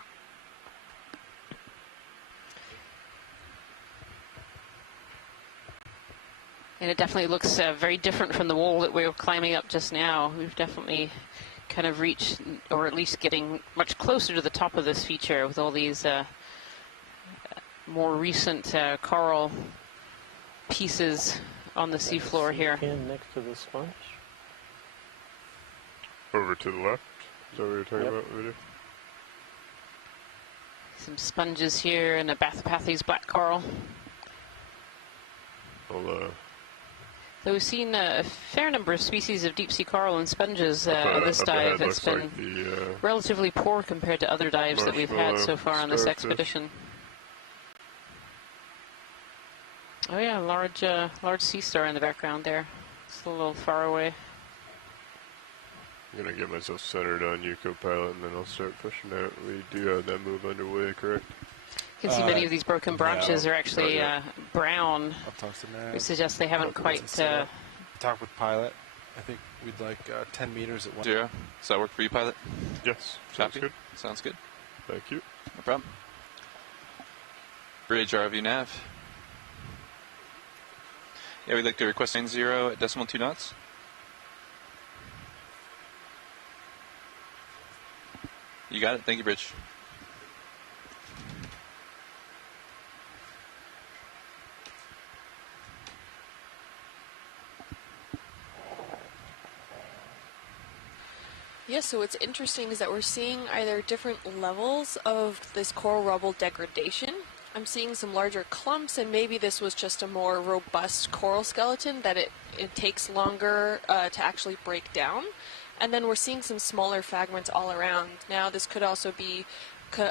And it definitely looks very different from the wall that we were climbing up just now. We've definitely kind of reached, or at least getting much closer to the top of this feature with all these more recent coral pieces on the seafloor here. Next to the sponge. Over to the left. Is that what you're talking about, Video? Some sponges here and a Bathypathes black coral. So we've seen a fair number of species of deep-sea coral and sponges on this dive. It's been relatively poor compared to other dives that we've had so far on this expedition. Oh yeah, large sea star in the background there. It's a little far away. I'm going to get myself centered on you, co-pilot, and then I'll start pushing out. We do have that move underway, correct? You can see many of these broken branches are actually brown, which suggests they haven't quite... Talk with pilot. I think we'd like 10 meters at one. Zero. Does that work for you, pilot? Yes. Sounds good. Sounds good. Thank you. No problem. Bridge ROV nav. Yeah, we'd like to request 90 at decimal 2 knots. You got it. Thank you, Bridge. Yeah, so what's interesting is that we're seeing either different levels of this coral rubble degradation. I'm seeing some larger clumps, and maybe this was just a more robust coral skeleton that it takes longer to actually break down. And then we're seeing some smaller fragments all around. Now this could also be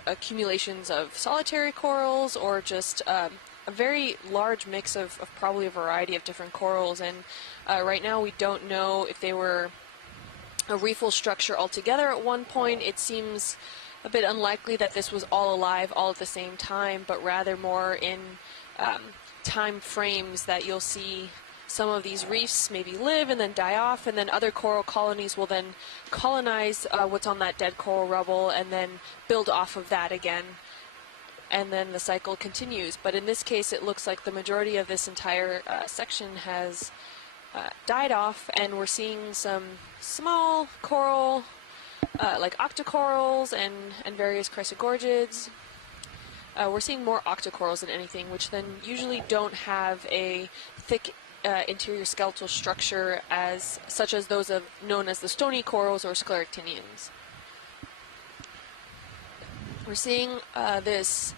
accumulations of solitary corals or just a very large mix of probably a variety of different corals. And right now we don't know if they were a reefal structure altogether at one point. It seems a bit unlikely that this was all alive all at the same time, but rather more in time frames that you'll see some of these reefs maybe live and then die off, and then other coral colonies will then colonize what's on that dead coral rubble and then build off of that again, and then the cycle continues. But in this case, it looks like the majority of this entire section has died off, and we're seeing some small coral like octocorals and various chrysogorgids. We're seeing more octocorals than anything, which then usually don't have a thick interior skeletal structure such as those known as the stony corals or scleractinians. We're seeing this,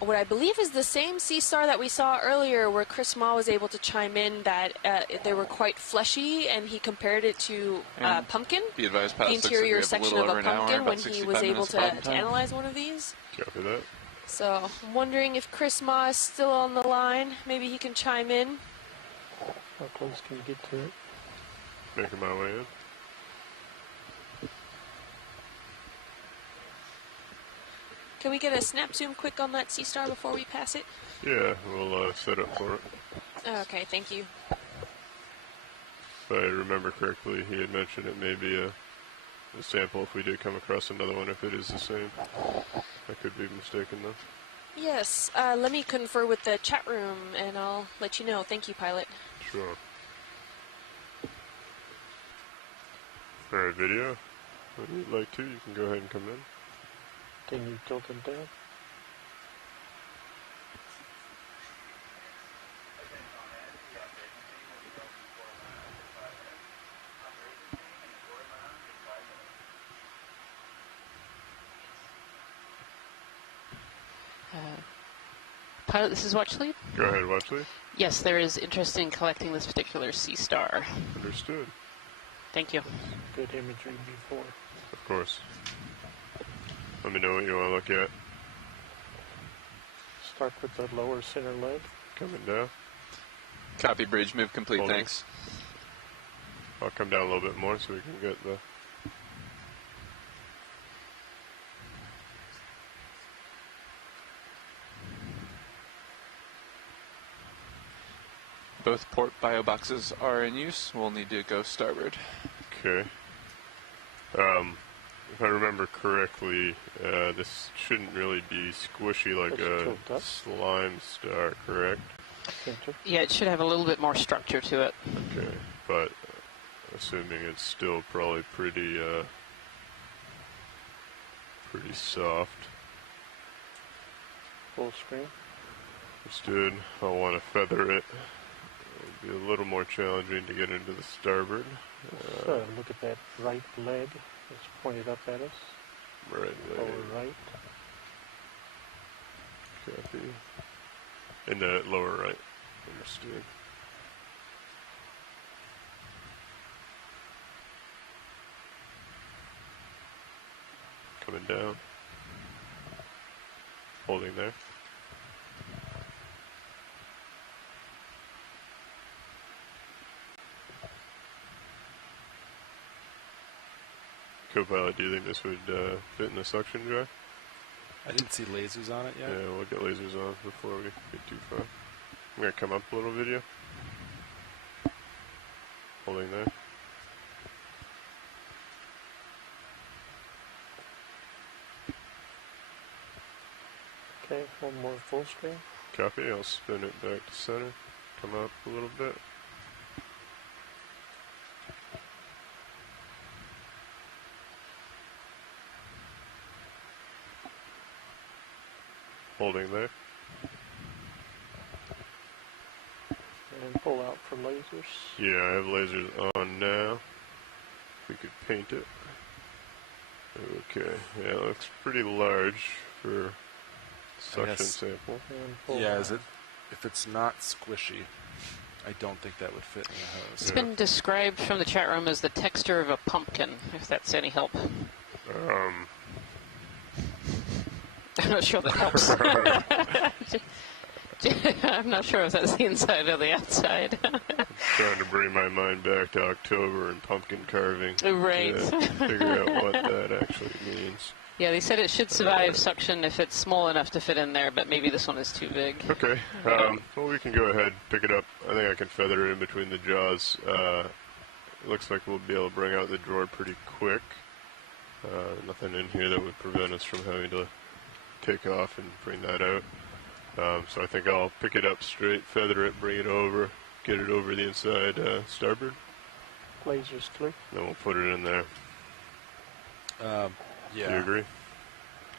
what I believe is the same sea star that we saw earlier, where Chris Ma was able to chime in that they were quite fleshy, and he compared it to pumpkin, the interior section of a pumpkin, when he was able to analyze one of these. Copy that. So I'm wondering if Chris Ma is still on the line. Maybe he can chime in. How close can you get to it? Making my way in. Can we get a snap zoom quick on that sea star before we pass it? Yeah, we'll set up for it. Okay, thank you. If I remember correctly, he had mentioned it may be a sample if we did come across another one, if it is the same. I could be mistaken though. Yes, let me confer with the chat room and I'll let you know. Thank you, pilot. Sure. Alright, video. If you'd like to, you can go ahead and come in. Can you tilt it down? Pilot, this is Watchley. Go ahead, Watchley. Yes, there is interest in collecting this particular sea star. Understood. Thank you. Good imagery before. Of course. Let me know what you want to look at. Start with the lower center leg. Coming down. Copy, bridge move complete, Hold on. thanks. I'll come down a little bit more so we can get the... Both port bio boxes are in use. We'll need to go starboard. Okay. If I remember correctly, this shouldn't really be squishy like a slime star, correct? Yeah, it should have a little bit more structure to it. Okay, but assuming it's still probably pretty soft. Full screen. Understood. I'll want to feather it. It'll be a little more challenging to get into the starboard. Look at that right leg. It's pointed up at us. Right leg. Lower right. Copy. In the lower right. Understood. Coming down. Holding there. Co-pilot, do you think this would fit in the suction jar? I didn't see lasers on it yet. Yeah, we'll get lasers on before we get too far. I'm going to come up a little video. Holding there. Okay, one more full screen. Copy, I'll spin it back to center. Come up a little bit. Holding there. And pull out for lasers. Yeah, I have lasers on now. If we could paint it. Okay, yeah, it looks pretty large for suction sample. Yeah, if it's not squishy, I don't think that would fit in the hose. It's been described from the chat room as the texture of a pumpkin, if that's any help. I'm not sure that helps. I'm not sure if that's the inside or the outside. Trying to bring my mind back to October and pumpkin carving. Right. To figure out what that actually means. Yeah, they said it should survive suction if it's small enough to fit in there, but maybe this one is too big. Okay. Well, we can go ahead, pick it up. I think I can feather it in between the jaws. It looks like we'll be able to bring out the drawer pretty quick. Nothing in here that would prevent us from having to take off and bring that out. So I think I'll pick it up straight, feather it, bring it over, get it over the inside starboard. Lasers clear. Then we'll put it in there. Yeah. Do you agree?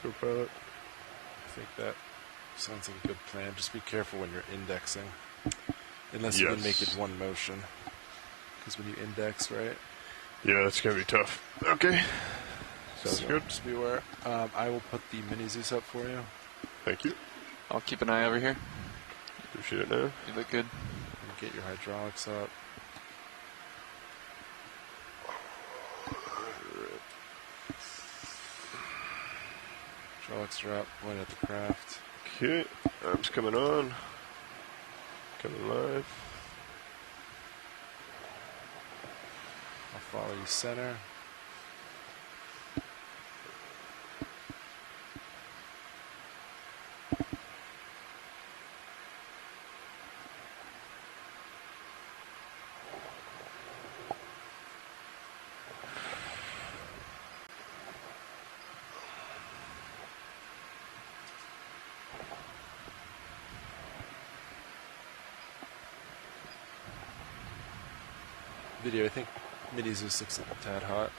Co-pilot? I think that sounds like a good plan. Just be careful when you're indexing. Unless you can make it one motion. Because when you index, right? Yeah, that's going to be tough. Okay. Sounds good. Just be aware. I will put the mini Zeus up for you. Thank you. I'll keep an eye over here. Appreciate it now. You look good. And get your hydraulics up. Hydraulics are up. Point at the craft. Okay. Arms coming on. Coming live. I'll follow you center. Video, I think Mini Zeus looks a tad hot.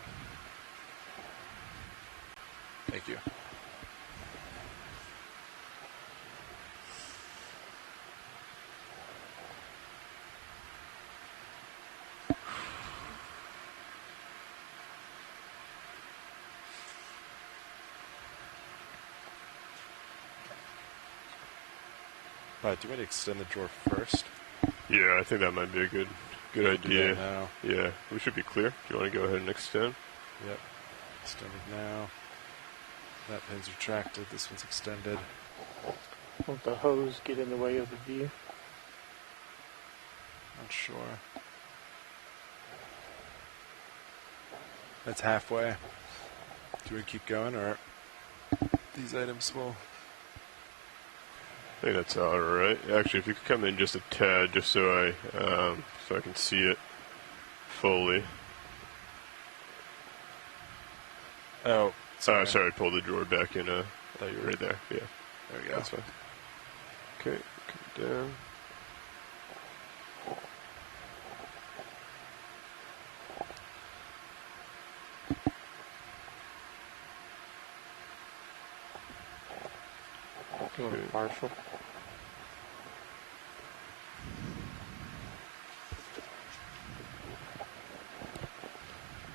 Thank you. Right, do you want to extend the drawer first? Yeah, I think that might be a good idea. Now. Yeah, we should be clear. Do you want to go ahead and extend? Yep. Extended now. That pin's retracted. This one's extended. Won't the hose get in the way of the view? Not sure. That's halfway. Do we keep going, or these items will... I think that's all right. Actually, if you could come in just a tad, just so I can see it fully. Oh, sorry. Sorry, pull the drawer back in. Thought you were right there. Yeah, there we go. That's fine. Okay, come down. Okay. Partial.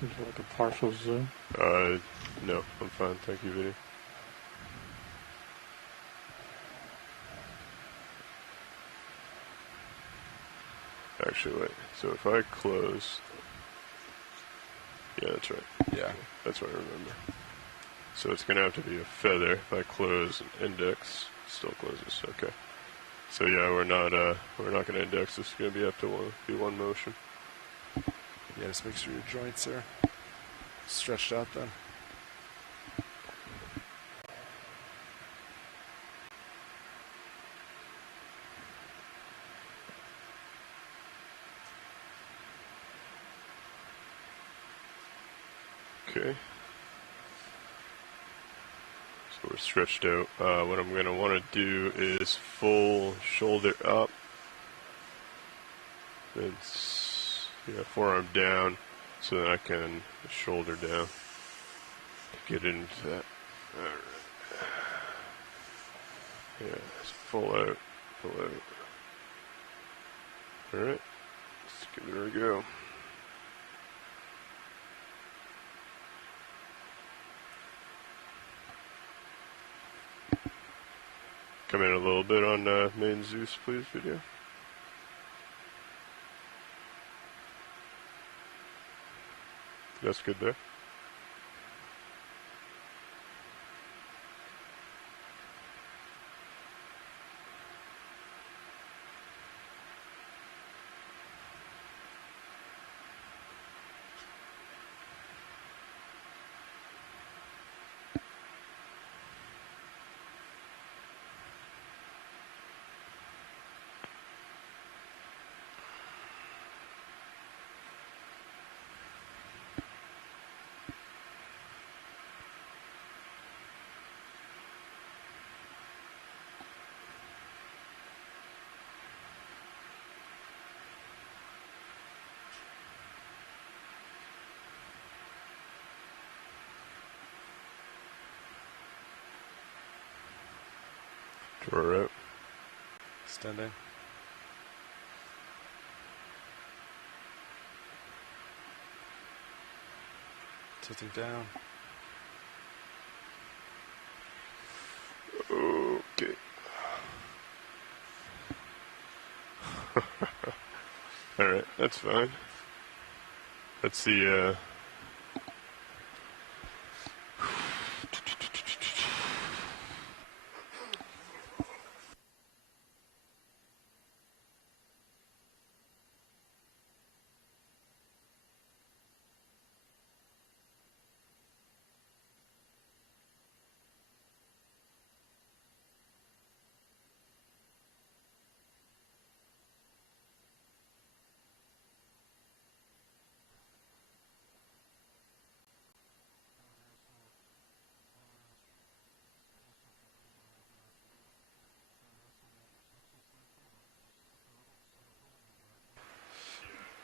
Would you like a partial zoom? No, I'm fine. Thank you, Vinny. Actually, wait. So if I close... Yeah, that's right. Yeah. That's what I remember. So it's going to have to be a feather. If I close and index, still closes. Okay. So yeah, we're not going to index. This is going to be up to one motion. Yeah, just make sure your joints are stretched out then. Okay. So we're stretched out. What I'm going to want to do is full shoulder up. Then forearm down, so that I can shoulder down to get into that. Alright. Yeah, full out, full out. Alright, let's give it a go. Come in a little bit on main Zeus, please, video. That's good there. Drawer out. Extending. Tilting down. Okay. Alright, that's fine. That's the,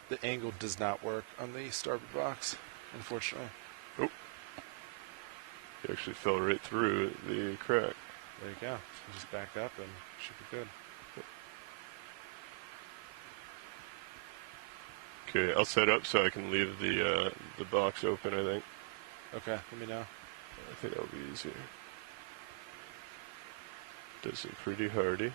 The angle does not work on the starboard box, unfortunately. Oh. He actually fell right through the crack. There you go. You just back up and should be good. Okay, I'll set up so I can leave the box open, I think. Okay, let me know. I think that'll be easier. Does it pretty hardy.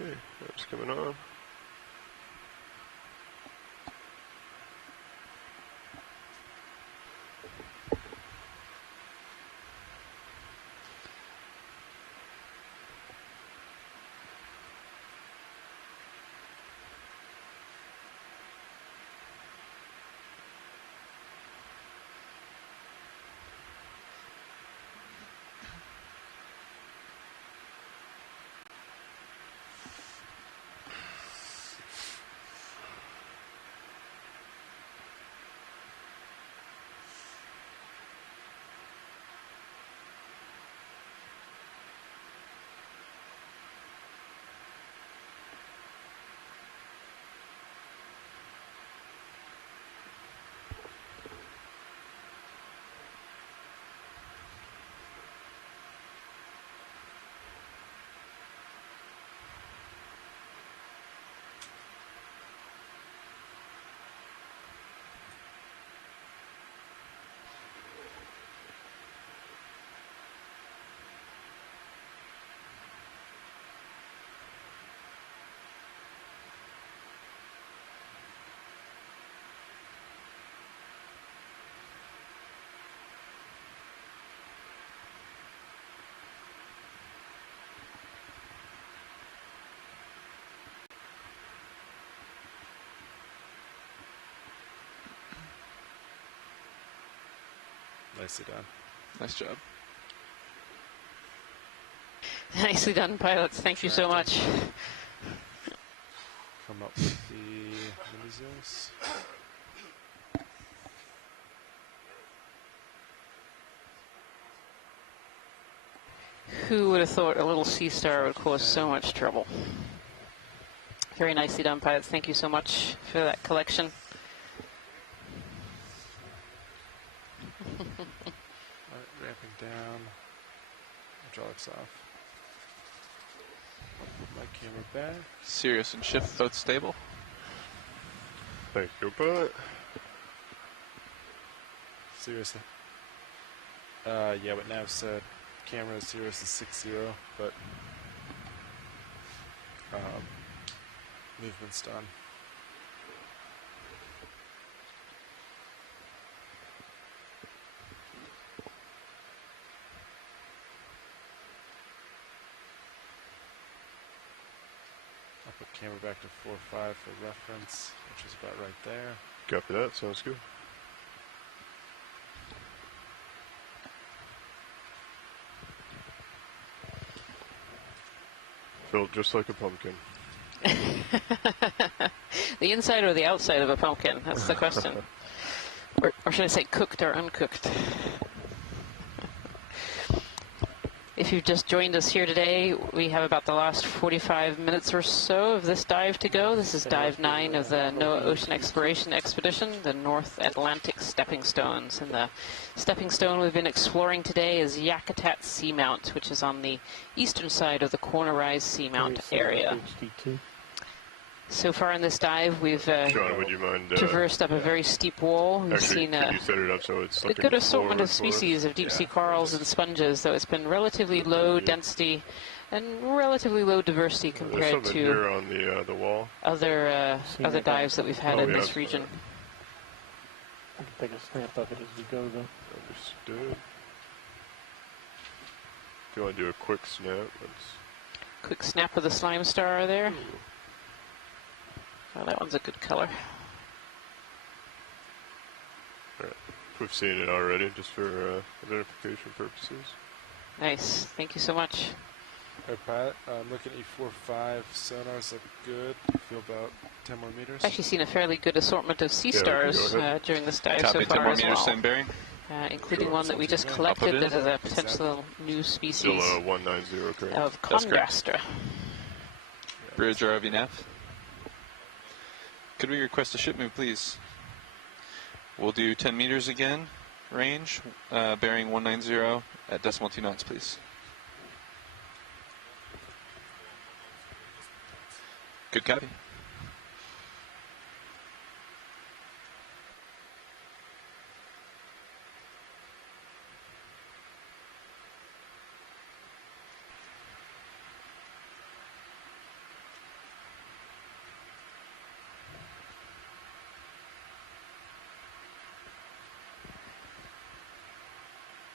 Okay, that's coming on. Nicely done. Nice job. Nicely done, pilots. Thank you so much. Come up with the mini Zeus. Who would have thought a little sea star would cause so much trouble? Very nicely done, pilots. Thank you so much for that collection. Ramping down. Hydraulics off. My camera back. Sirius and Shift both stable. Thank you, pilot. Seriously. Yeah, what Nav said. Camera Sirius is 6-0, but movement's done. I'll put camera back to 4.5 for reference, which is about right there. Copy that, sounds good. Built just like a pumpkin. The inside or the outside of a pumpkin? That's the question. Or should I say cooked or uncooked? If you've just joined us here today, we have about the last 45 minutes or so of this dive to go. This is dive 9 of the NOAA Ocean Exploration Expedition, the North Atlantic Stepping Stones. And the stepping stone we've been exploring today is Yakutat Seamount, which is on the eastern side of the Corner Rise Seamount area. So far in this dive, we've John, would you mind, traversed up a very steep wall. We've actually, seen could you set it up so it's a good assortment of species of deep-sea corals and sponges, though it's been relatively low density and relatively low diversity compared to here on the wall. other dives that we've had in this region. I can take a snap of it as we go, though. Understood. If you want to do a quick snap, let's... Quick snap of the slime star there. Oh, that one's a good color. Alright, we've seen it already, just for identification purposes. Nice, thank you so much. Alright, pilot, I'm looking at E45, sonars look good. Feel about 10 more meters. Actually seen a fairly good assortment of sea stars during this dive Copy, so 10 far more as meters, well. same bearing. Including one that we just collected that is a potential new species Still 190, correct? of Condraster. Bridge ROV nav. Could we request a ship move, please? We'll do 10 meters again, range, bearing 190 at decimal 2 knots, please. Good copy.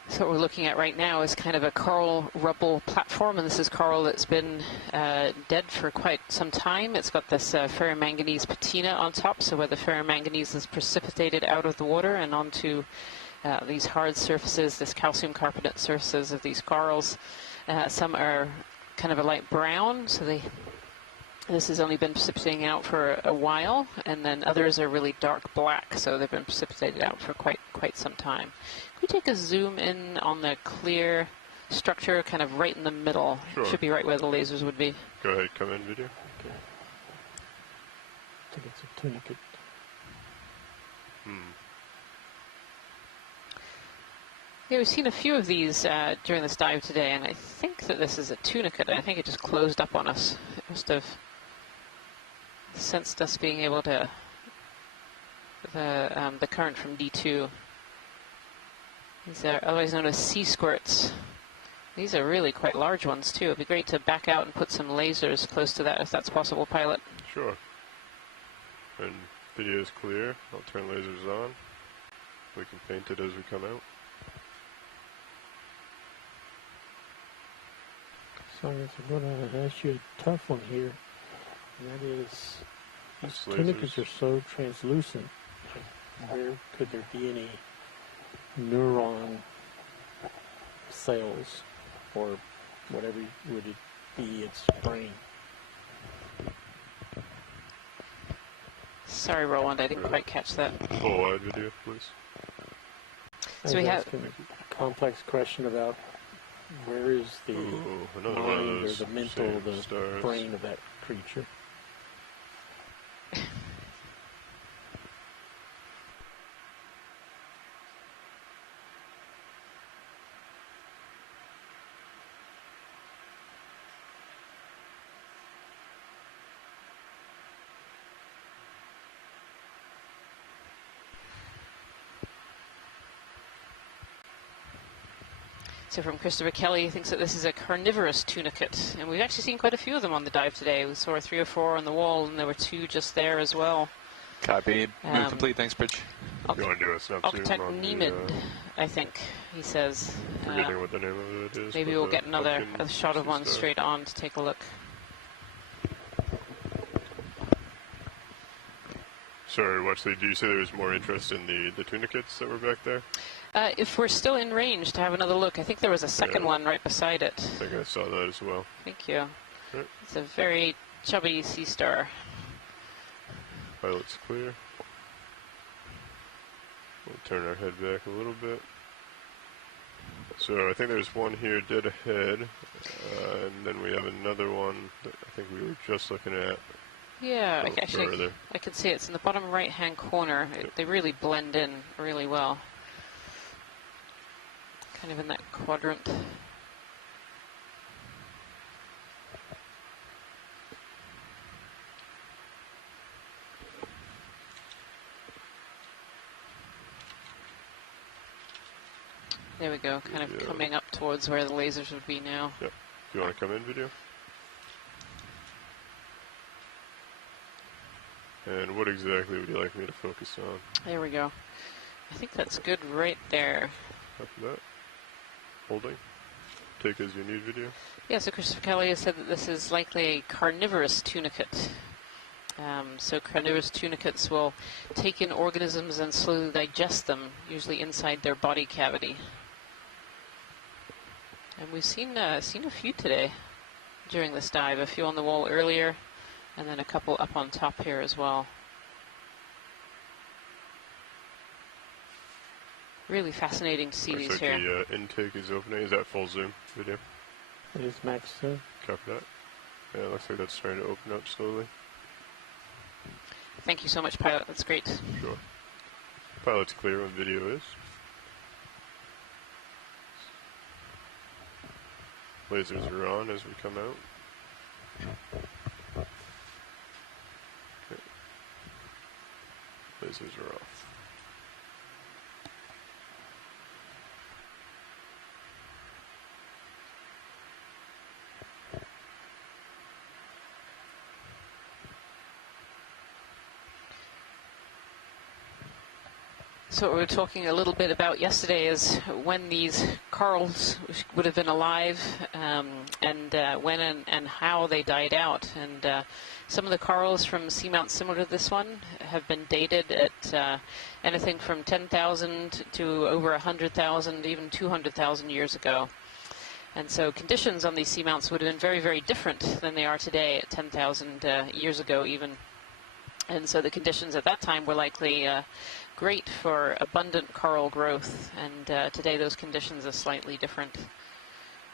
So what we're looking at right now is kind of a coral rubble platform, and this is coral that's been dead for quite some time. It's got this ferromanganese patina on top, so where the ferromanganese is precipitated out of the water and onto these hard surfaces, this calcium carbonate surfaces of these corals. Some are kind of a light brown, so this has only been precipitating out for a while, and then others are really dark black, so they've been precipitated out for quite some time. Can we take a zoom in on the clear structure, kind of right in the middle? Sure. Should be right where the lasers would be. Go ahead, come in video. Okay. I think it's a tunicate. Yeah, we've seen a few of these during this dive today, and I think that this is a tunicate. I think it just closed up on us. It must have sensed us being able to, the current from D2. These are otherwise known as sea squirts. These are really quite large ones too. It'd be great to back out and put some lasers close to that if that's possible, pilot. Sure. And video is clear. I'll turn lasers on. We can paint it as we come out. So I guess I'm going to ask you a tough one here, and that is, these tunicates are so translucent. Where could there be any neuron cells, or whatever would it be, its brain? Sorry, Roland, I didn't quite catch that. Full wide video, please. So we have a complex question about where is the mind or the mental, the brain of that creature. So from Christopher Kelly, he thinks that this is a carnivorous tunicate, and we've actually seen quite a few of them on the dive today. We saw 3 or 4 on the wall, and there were 2 just there as well. Copy. Move complete. Thanks, Bridge. You want to do a snap zoom on Nemid, I think he says. Forgetting what the name of it is. Maybe we'll get another shot of one straight on to take a look. Sorry, Watchley, do you say there was more interest in the tunicates that were back there? If we're still in range to have another look, I think there was a second one right beside it. I think I saw that as well. Thank you. Right. It's a very chubby sea star. Pilot's clear. We'll turn our head back a little bit. So I think there's one here dead ahead, and then we have another one that I think we were just looking at. Yeah, I can see it's in the bottom right-hand corner. They really blend in really well. Kind of in that quadrant. There we go, kind of coming up towards where the lasers would be now. Yep. Do you want to come in, video? And what exactly would you like me to focus on? There we go. I think that's good right there. After that, holding. Take as you need video. Yeah, so Christopher Kelly has said that this is likely a carnivorous tunicate. So carnivorous tunicates will take in organisms and slowly digest them, usually inside their body cavity. And we've seen a few today during this dive, a few on the wall earlier, and then a couple up on top here as well. Really fascinating to see Looks these like here. The intake is opening. Is that full zoom video? It is max zoom. Copy that. Yeah, it looks like that's starting to open up slowly. Thank you so much, pilot. That's great. Sure. Pilot's clear when video is. Lasers are on as we come out. Okay. Lasers are off. So what we were talking a little bit about yesterday is when these corals would have been alive, and when and how they died out. And some of the corals from seamounts similar to this one have been dated at anything from 10,000 to over 100,000, even 200,000 years ago. And so conditions on these seamounts would have been very, very different than they are today at 10,000 years ago even. And so the conditions at that time were likely great for abundant coral growth, and today those conditions are slightly different.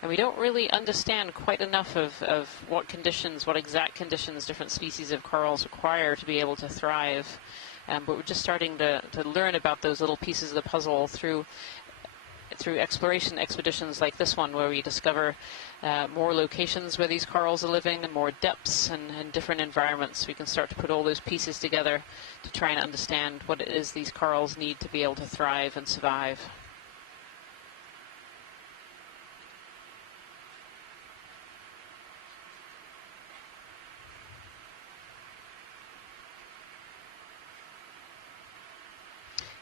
And we don't really understand quite enough of what exact conditions different species of corals require to be able to thrive. But we're just starting to learn about those little pieces of the puzzle through exploration expeditions like this one, where we discover more locations where these corals are living and more depths and different environments. We can start to put all those pieces together to try and understand what it is these corals need to be able to thrive and survive.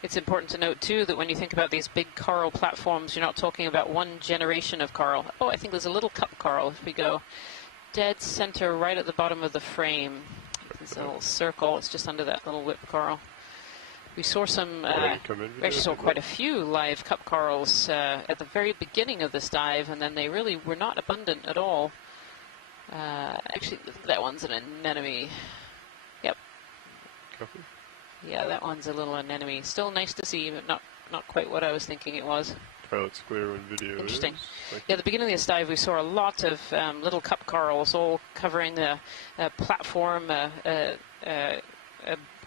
It's important to note, too, that when you think about these big coral platforms, you're not talking about one generation of coral. Oh, I think there's a little cup coral. If we go dead center right at the bottom of the frame, there's a little circle. It's just under that little whip coral. We saw some, we actually saw quite a few live cup corals at the very beginning of this dive, and then they really were not abundant at all. Actually, I think that one's an anemone. Yep. Copy. Yeah, that one's a little anemone. Still nice to see, but not quite what I was thinking it was. Pilot's clear when video Interesting. is. Yeah, at the beginning of this dive, we saw a lot of little cup corals all covering the platform, a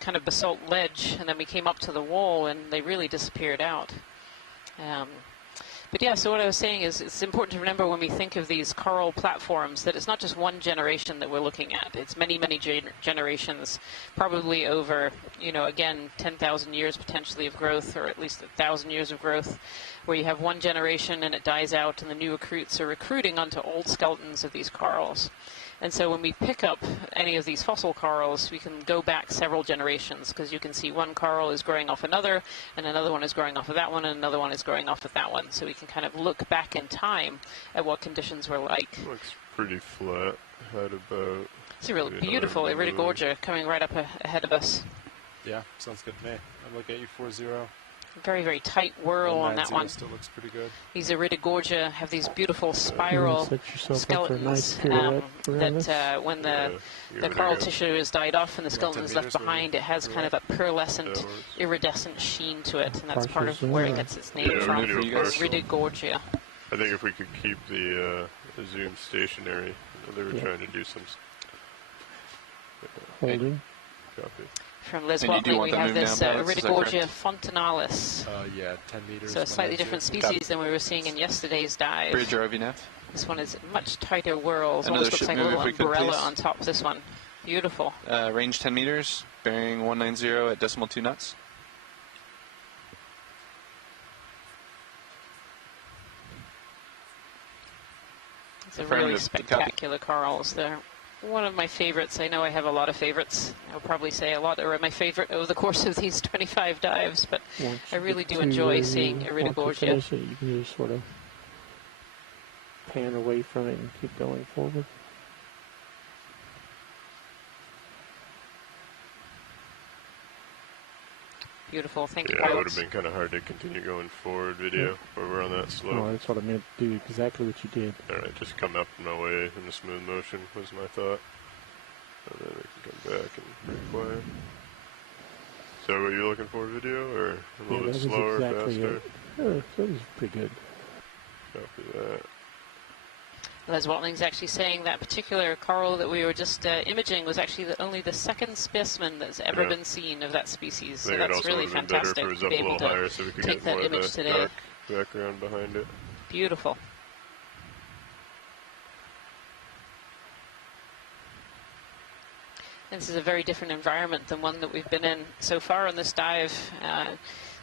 kind of basalt ledge, and then we came up to the wall, and they really disappeared out. But yeah, so what I was saying is it's important to remember when we think of these coral platforms that it's not just one generation that we're looking at. It's many, many generations, probably over, again, 10,000 years potentially of growth, or at least 1,000 years of growth, where you have one generation and it dies out and the new recruits are recruiting onto old skeletons of these corals. And so when we pick up any of these fossil corals, we can go back several generations, because you can see one coral is growing off another, and another one is growing off of that one, and another one is growing off of that one. So we can kind of look back in time at what conditions were like. Looks pretty flat. Had about... It's a really beautiful Iridogorgia coming right up ahead of us. Yeah, sounds good to me. I'm looking at U40. Very, very tight whirl on that one. Still looks pretty good. These Iridogorgia have these beautiful spiral skeletons that when the coral tissue is died off and the skeleton is left behind, it has kind of a pearlescent, iridescent sheen to it, and that's part of where it gets its name from. Iridogorgia. I think if we could keep the zoom stationary, they were trying to do some... Holding. Copy. From Les Watley, we have this Iridogorgia fontinalis. Yeah, 10 meters. So a slightly different species than we were seeing in yesterday's dive. Bridge ROV nav. This one is much tighter whirls. Almost looks like a little umbrella on top of this one. Beautiful. Range 10 meters, bearing 190 at decimal 2 knots. It's a really spectacular corals there. one of my favorites. I know I have a lot of favorites. I'll probably say a lot are my favorite over the course of these 25 dives, but I really do enjoy seeing Iridogorgia. You can just sort of pan away from it and keep going forward. Beautiful, thank you. Yeah, it would have been kind of hard to continue going forward video where we're on that slope. Oh, that's what I meant to do, exactly what you did. Alright, just come up my way in a smooth motion was my thought. And then we can come back and requiet. So what you looking for, video, or a little bit slower, exactly faster? That was pretty good. Copy that. Les Watling's actually saying that particular coral that we were just imaging was actually only the second specimen that's ever been seen of that species. So that's really fantastic to be able to take that image today. Dark background behind it. Beautiful. This is a very different environment than one that we've been in so far on this dive.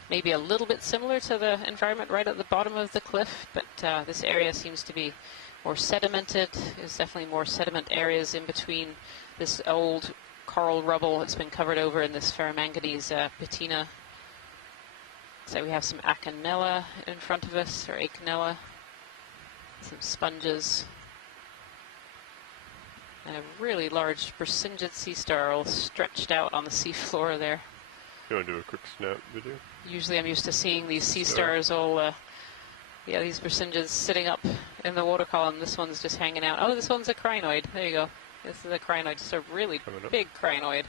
Maybe a little bit similar to the environment right at the bottom of the cliff, but this area seems to be more sedimented. There's definitely more sediment areas in between this old coral rubble that's been covered over in this ferromanganese patina. So we have some Acanella in front of us, or Acanella, some sponges, and a really large Brisingid sea star all stretched out on the seafloor there. You want to do a quick snap video? Usually I'm used to seeing these sea stars all, yeah, these Brisingids sitting up in the water column. This one's just hanging out. Oh, this one's a crinoid. There you go. This is a crinoid, just a really big crinoid.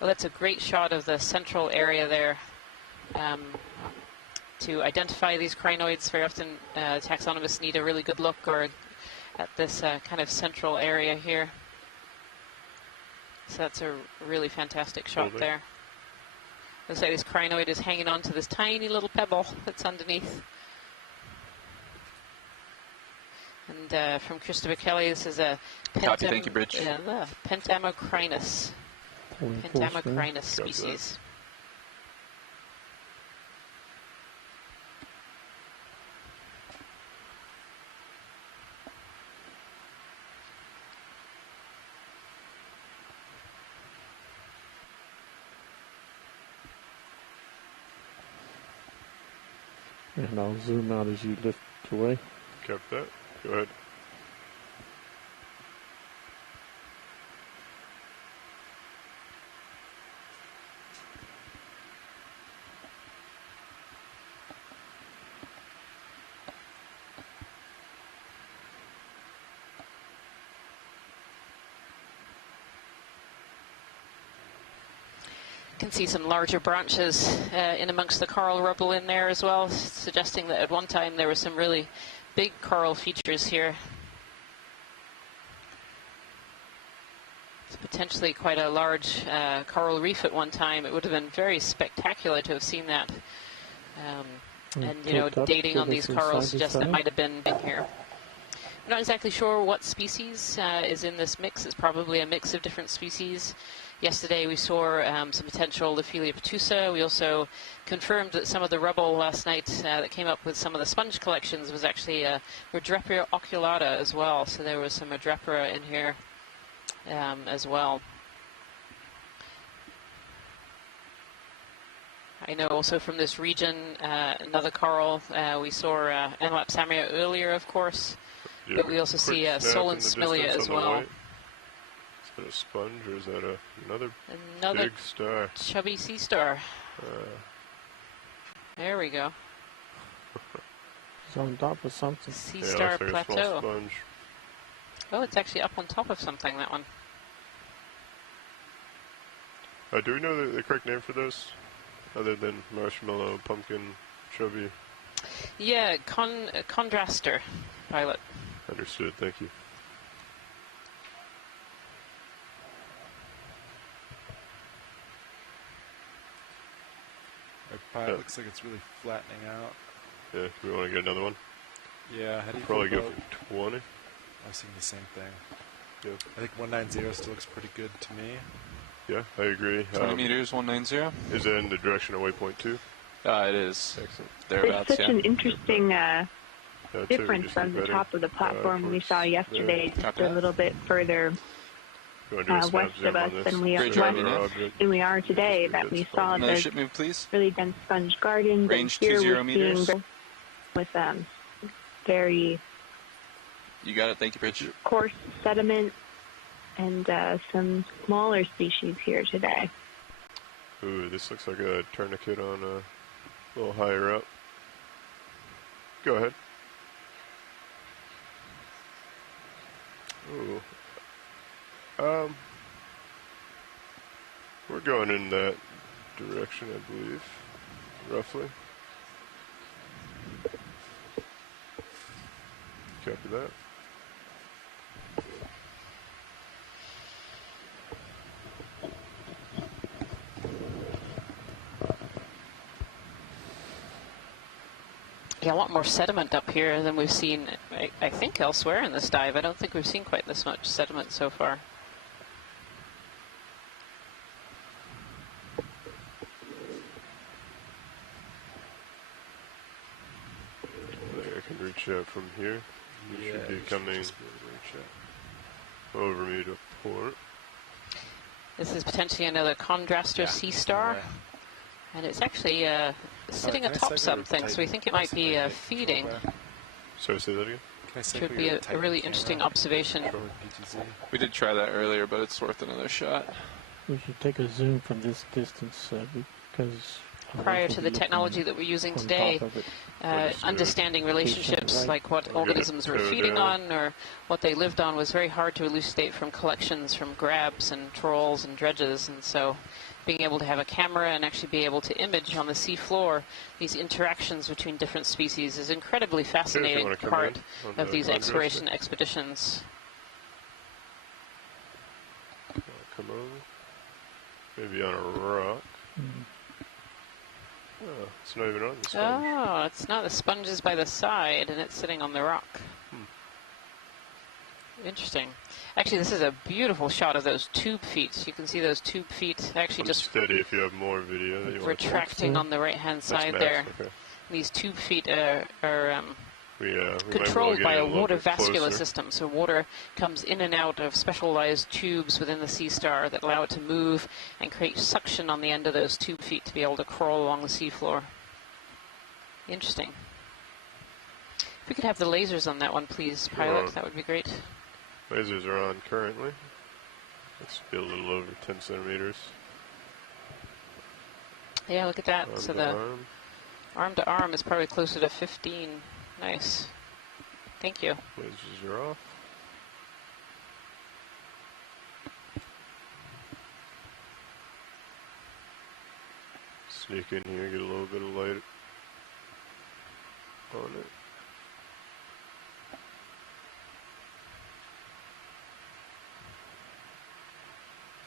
Well, that's a great shot of the central area there. To identify these crinoids, very often taxonomists need a really good look or at this kind of central area here. So that's a really fantastic shot there. Looks like this crinoid is hanging on to this tiny little pebble that's underneath. And from Christopher Kelly, this is a Pentamocrinus. Pentamocrinus species. And I'll zoom out as you lift away. Kept that. Go ahead. Can see some larger branches in amongst the coral rubble in there as well, suggesting that at one time there were some really big coral features here. It's potentially quite a large coral reef at one time. It would have been very spectacular to have seen that. And you know, dating on these corals suggests that might have been in here. I'm not exactly sure what species is in this mix. It's probably a mix of different species. Yesterday we saw some potential Lophelia petusa. We also confirmed that some of the rubble last night that came up with some of the sponge collections was actually Rodrepia oculata as well. So there was some Rodrepia in here as well. I know also from this region, another coral, we saw Enlapsamia earlier, of course, but we also see Solon Smilia as well. Is that a sponge or is that another big star? Chubby sea star. There we go. It's on top of something. Sea star plateau. Oh, it's actually up on top of something, that one. Do we know the correct name for this? Other than marshmallow, pumpkin, chubby? Yeah, Contraster, Pilot. Understood, thank you. Our pie looks like it's really flattening out. Yeah, we want to get another one? Yeah, how do you probably go for 20. I've seen the same thing. Yeah. I think 190 still looks pretty good to me. Yeah, I agree. 20 meters, 190. Is it in the direction of waypoint 2? It is. Excellent. Thereabouts, it's such an interesting different from the top of the platform we saw yesterday, just a little bit further west of us than we are today. That we saw the really dense sponge gardens. Range and here 20 we're meters. seeing with very You got it. Thank you, Bridge. coarse sediment and some smaller species here today. Ooh, this looks like a tourniquet on a little higher up. Go ahead. Ooh. We're going in that direction, I believe, roughly. Copy that. Yeah, a lot more sediment up here than we've seen, I think, elsewhere in this dive. I don't think we've seen quite this much sediment so far. I think I can reach out from here. You should be coming over me to port. This is potentially another Contraster Sea Star. Yeah. And it's actually sitting atop something, so we think it might be feeding. Sorry, say that again? Which would be a really interesting observation. We did try that earlier, but it's worth another shot. We should take a zoom from this distance because prior to the technology that we're using today, understanding relationships like what organisms were feeding on or what they lived on was very hard to elucidate from collections from grabs and trawls and dredges, and so being able to have a camera and actually be able to image on the sea floor these interactions between different species is incredibly fascinating part of these exploration expeditions. Come over. Maybe on a rock. Oh, it's not even on the sponge. Oh, it's not. The sponge is by the side and it's sitting on the rock. Interesting. Actually, this is a beautiful shot of those tube feet. You can see those tube feet actually just steady if you have more video that you retracting on the right-hand side there. Okay. These tube feet are we controlled by a water vascular system. So water comes in and out of specialized tubes within the sea star that allow it to move and create suction on the end of those tube feet to be able to crawl along the seafloor. Interesting. If we could have the lasers on that one, please, pilot, that would be great. Lasers are on currently. Let's be a little over 10 centimeters. Yeah, look at that. Arm so to the arm to arm is probably closer to 15. Nice. Thank you. Lasers are off. Sneak in here, get a little bit of light on it.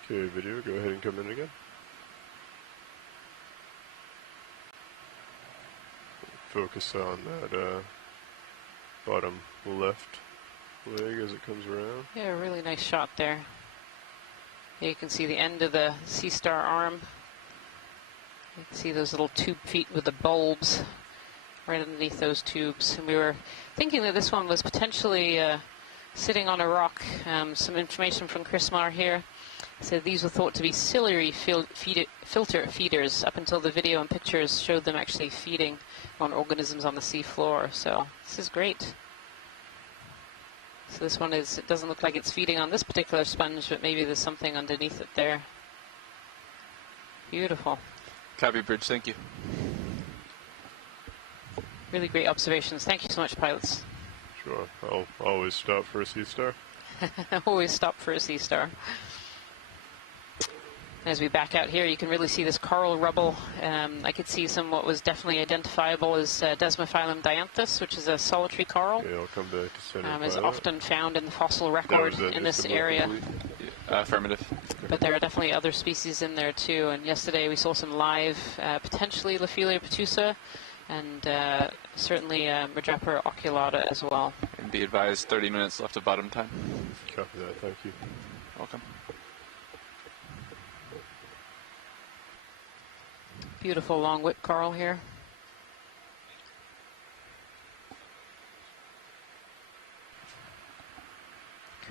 Okay, video, go ahead and come in again. Focus on that bottom left leg as it comes around. Yeah, a really nice shot there. Here you can see the end of the sea star arm. You can see those little tube feet with the bulbs right underneath those tubes. And we were thinking that this one was potentially sitting on a rock. Some information from Chris Marr here. So these were thought to be ciliary filter feeders up until the video and pictures showed them actually feeding on organisms on the sea floor. So this is great. So this one is, it doesn't look like it's feeding on this particular sponge, but maybe there's something underneath it there. Beautiful. Copy, Bridge. Thank you. Really great observations. Thank you so much, pilots. Sure. I'll always stop for a sea star. Always stop for a sea star. As we back out here, you can really see this coral rubble. I could see some what was definitely identifiable as Desmophyllum dianthus, which is a solitary coral. Okay, I'll come back to center. Is often found in the fossil record in this area. Affirmative. But there are definitely other species in there too. And yesterday we saw some live, potentially Lophelia petusa, and certainly Madrepora oculata as well. And be advised, 30 minutes left of bottom time. Copy that. Thank you. Welcome. Beautiful long whip coral here.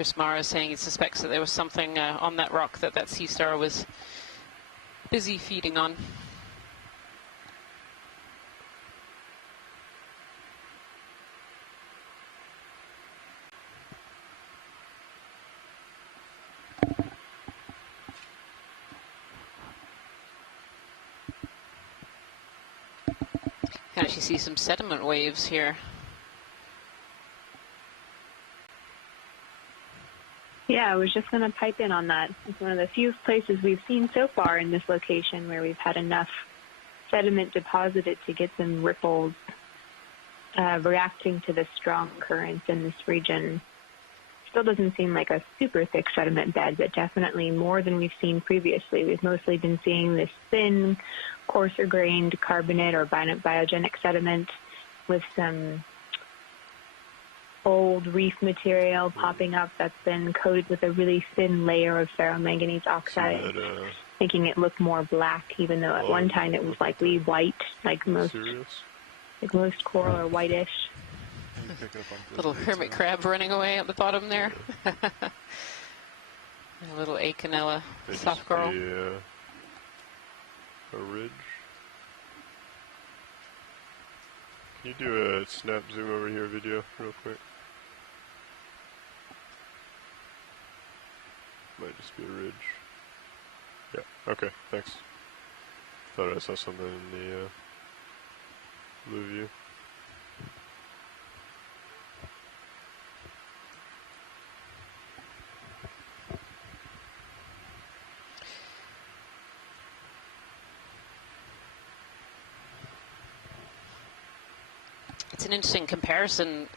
Chris Mara is saying he suspects that there was something on that rock that sea star was busy feeding on. Can actually see some sediment waves here. Yeah, I was just going to pipe in on that. It's one of the few places we've seen so far in this location where we've had enough sediment deposited to get some ripples reacting to the strong currents in this region. Still doesn't seem like a super thick sediment bed, but definitely more than we've seen previously. We've mostly been seeing this thin, coarser-grained carbonate or biogenic sediment with some old reef material popping up that's been coated with a really thin layer of ferromanganese oxide, making it look more black, even though at one time it was likely white, like most coral are whitish. Little hermit crab running away at the bottom there. A little Acanella soft coral. Yeah. A ridge. Can you do a snap zoom over here video real quick? Might just be a ridge. Yeah, okay, thanks. Thought I saw something in the blue view. It's an interesting comparison,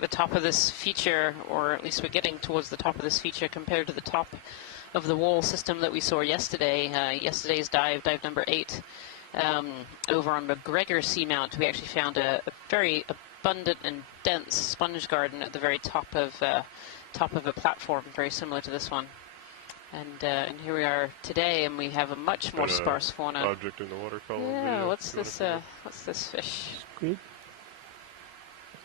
the top of this feature, or at least we're getting towards the top of this feature compared to the top of the wall system that we saw yesterday. Yesterday's dive number 8, over on McGregor Seamount, we actually found a very abundant and dense sponge garden at the very top of a platform, very similar to this one. And here we are today, and we have a much more sparse fauna. Object in the water column. Yeah, what's this fish? Squid?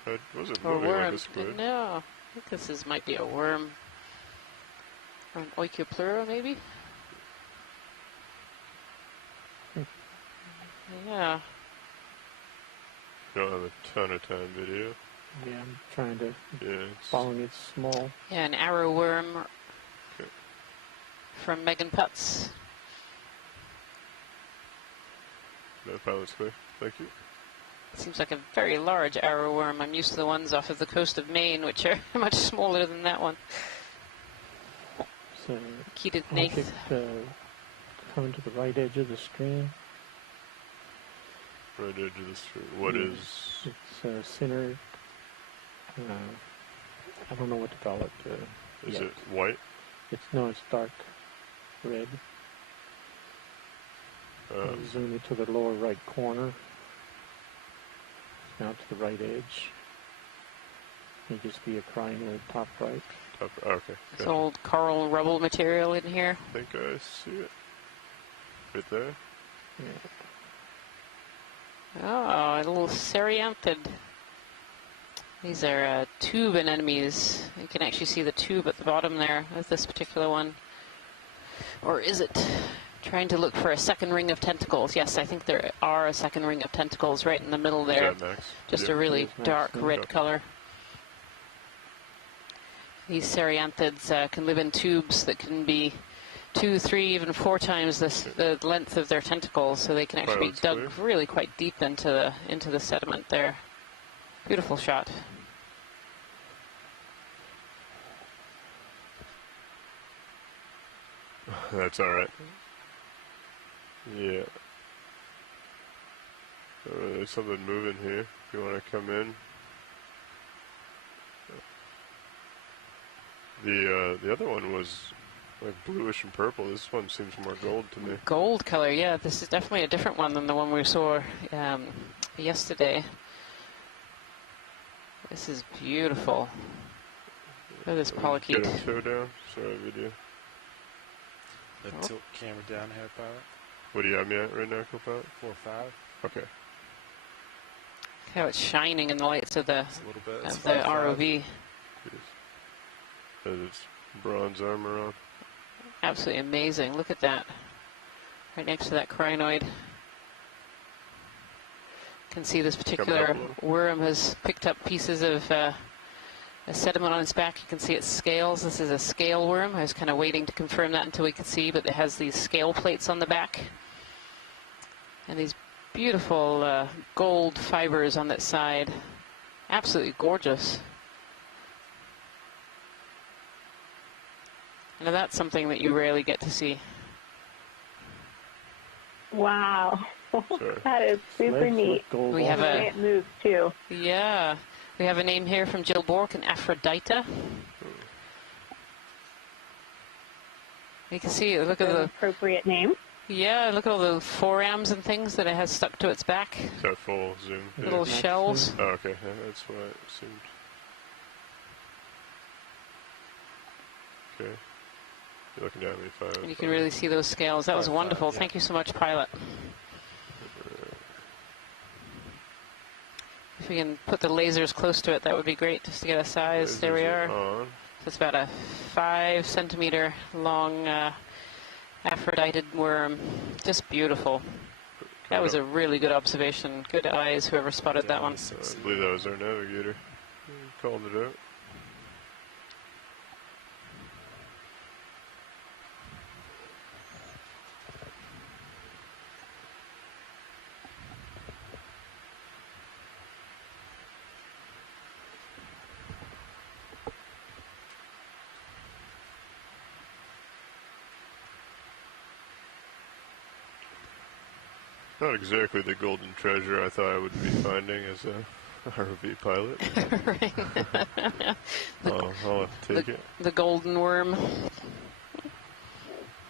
It wasn't Or moving worm. like a squid. No, I think this might be a worm. Or an oikopleura, maybe? Yeah. Don't have a ton of time video. Yeah, I'm trying to following it small. Yeah, an arrow worm from Megan Putz. No pilot's clear. Thank you. Seems like a very large arrow worm. I'm used to the ones off of the coast of Maine, which are much smaller than that one. So, Keated object coming to the right edge of the stream. Right edge of the stream. What is? It's center. I don't know what to call it. Is it white? It's dark red. Zoom into the lower right corner. Now to the right edge. May just be a triangle top right. Okay. It's old coral rubble material in here. I think I see it. Right there. Yeah. Oh, a little Serianthid. These are tube anemones. You can actually see the tube at the bottom there of this particular one. Or is it trying to look for a second ring of tentacles? Yes, I think there are a second ring of tentacles right in the middle there. Just a really dark red color. These Serianthids can live in tubes that can be 2, 3, even 4 times the length of their tentacles, so they can actually be dug really quite deep into the sediment there. Beautiful shot. That's all right. Yeah. There's something moving here. If you want to come in. The other one was like bluish and purple. This one seems more gold to me. Gold color, yeah. This is definitely a different one than the one we saw yesterday. This is beautiful. Look at this polychaete. Get a toe down. Sorry, video. Tilt camera down here, pilot. What do you have me at right now, co-pilot? 4.5. Okay. How it's shining in the lights of the a little bit. of the ROV. Has its bronze armor on. Absolutely amazing. Look at that. Right next to that crinoid. You can see this particular worm has picked up pieces of a sediment on its back. You can see its scales. This is a scale worm. I was kind of waiting to confirm that until we could see, but it has these scale plates on the back. And these beautiful gold fibers on that side. Absolutely gorgeous. Now that's something that you rarely get to see. Wow. That is super neat. We have the way it moves too. Yeah. We have a name here from Jill Bork, an Aphrodita. You can see, look at the appropriate name. Yeah, look at all the forams and things that it has stuck to its back. Is that full zoom? Little shells. Oh, okay, yeah, that's what I assumed. Okay. You're looking at me, 5. And you can really see those scales. That was wonderful. Thank you so much, pilot. If we can put the lasers close to it, that would be great, just to get a size. Lasers there we are. So it's about a 5 centimeter long Aphrodite worm. Just beautiful. That was a really good observation. Good eyes, whoever spotted that one. I believe that was our navigator. Called it out. Not exactly the golden treasure I thought I would be finding as a ROV pilot. I'll take it. The golden worm.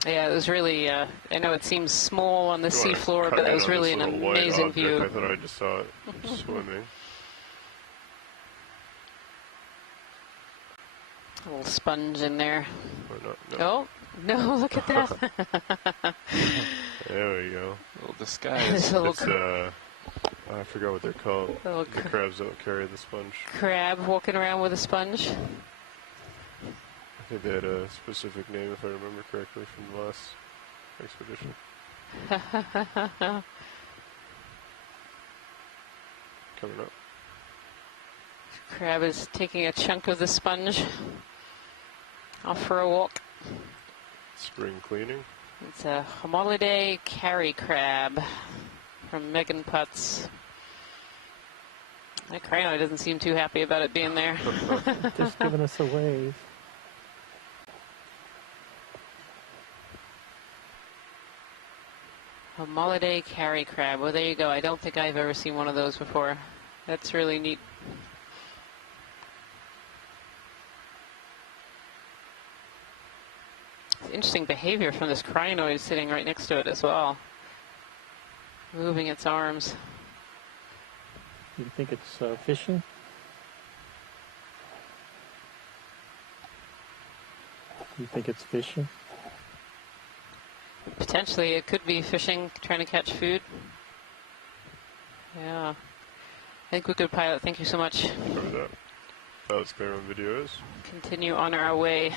Yeah, it was really, I know it seems small on the seafloor, but it was really an amazing view. I thought I just saw it swimming. A little sponge in there. No. Oh, no, look at that. There we go. A little disguise. It's, I forgot what they're called. The crabs that carry the sponge. Crab walking around with a sponge. I think they had a specific name, if I remember correctly, from the last expedition. Coming up. Crab is taking a chunk of the sponge. Off for a walk. Spring cleaning. It's a Homolidae carry crab from Megan Putz. That crinoid doesn't seem too happy about it being there. Just giving us a wave. Homolidae carry crab. Well, there you go. I don't think I've ever seen one of those before. That's really neat. Interesting behavior from this crinoid sitting right next to it as well. Moving its arms. You think it's fishing? You think it's fishing? Potentially, it could be fishing, trying to catch food. Yeah. I think we're good, pilot. Thank you so much. Cover that. Pilot's clear on video is. Continue on our way.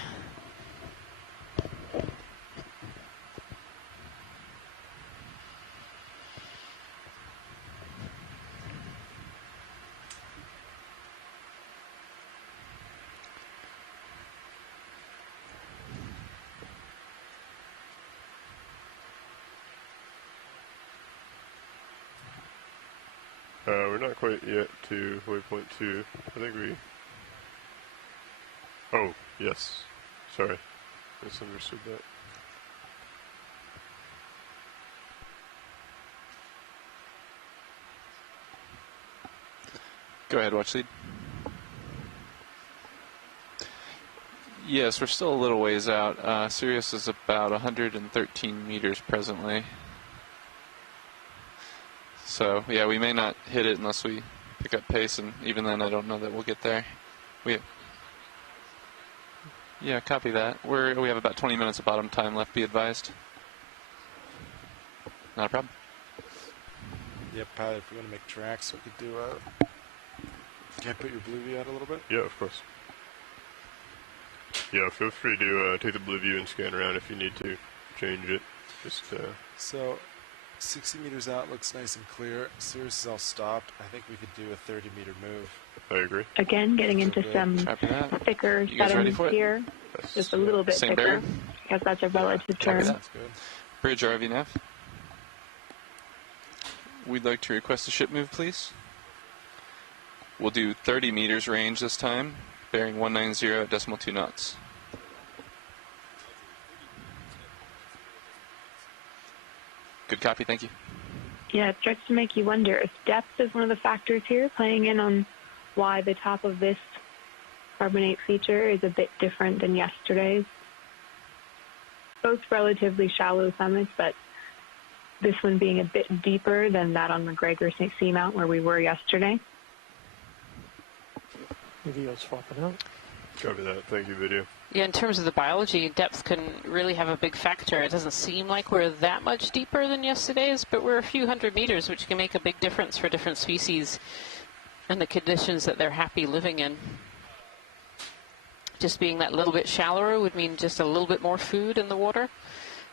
We're not quite yet to waypoint 2. I think we... Oh, yes. Sorry. Misunderstood that. Go ahead, watch lead. Yes, we're still a little ways out. Sirius is about 113 meters presently. So, yeah, we may not hit it unless we pick up pace, and even then I don't know that we'll get there. Yeah, copy that. We have about 20 minutes of bottom time left, be advised. Not a problem. Yeah, pilot, if we want to make tracks, we could do can I put your blue out a little bit? Yeah, of course. Yeah, feel free to take the blue view and scan around if you need to change it. Just So, 60 meters out looks nice and clear. Sirius is all stopped. I think we could do a 30-meter move. I agree. Again, getting into some thicker settings here. Just a little bit thicker. Bearing? Because that's a relative term. Sounds good. Bridge RV nav. We'd like to request a ship move, please. We'll do 30 meters range this time, bearing 190 at decimal 2 knots. Good copy, thank you. Yeah, it starts to make you wonder if depth is one of the factors here, playing in on why the top of this carbonate feature is a bit different than yesterday's. Both relatively shallow summits, but this one being a bit deeper than that on McGregor Seamount where we were yesterday. Video's swapping out. Copy that. Thank you, video. Yeah, in terms of the biology, depth can really have a big factor. It doesn't seem like we're that much deeper than yesterday's, but we're a few hundred meters, which can make a big difference for different species and the conditions that they're happy living in. Just being that little bit shallower would mean just a little bit more food in the water.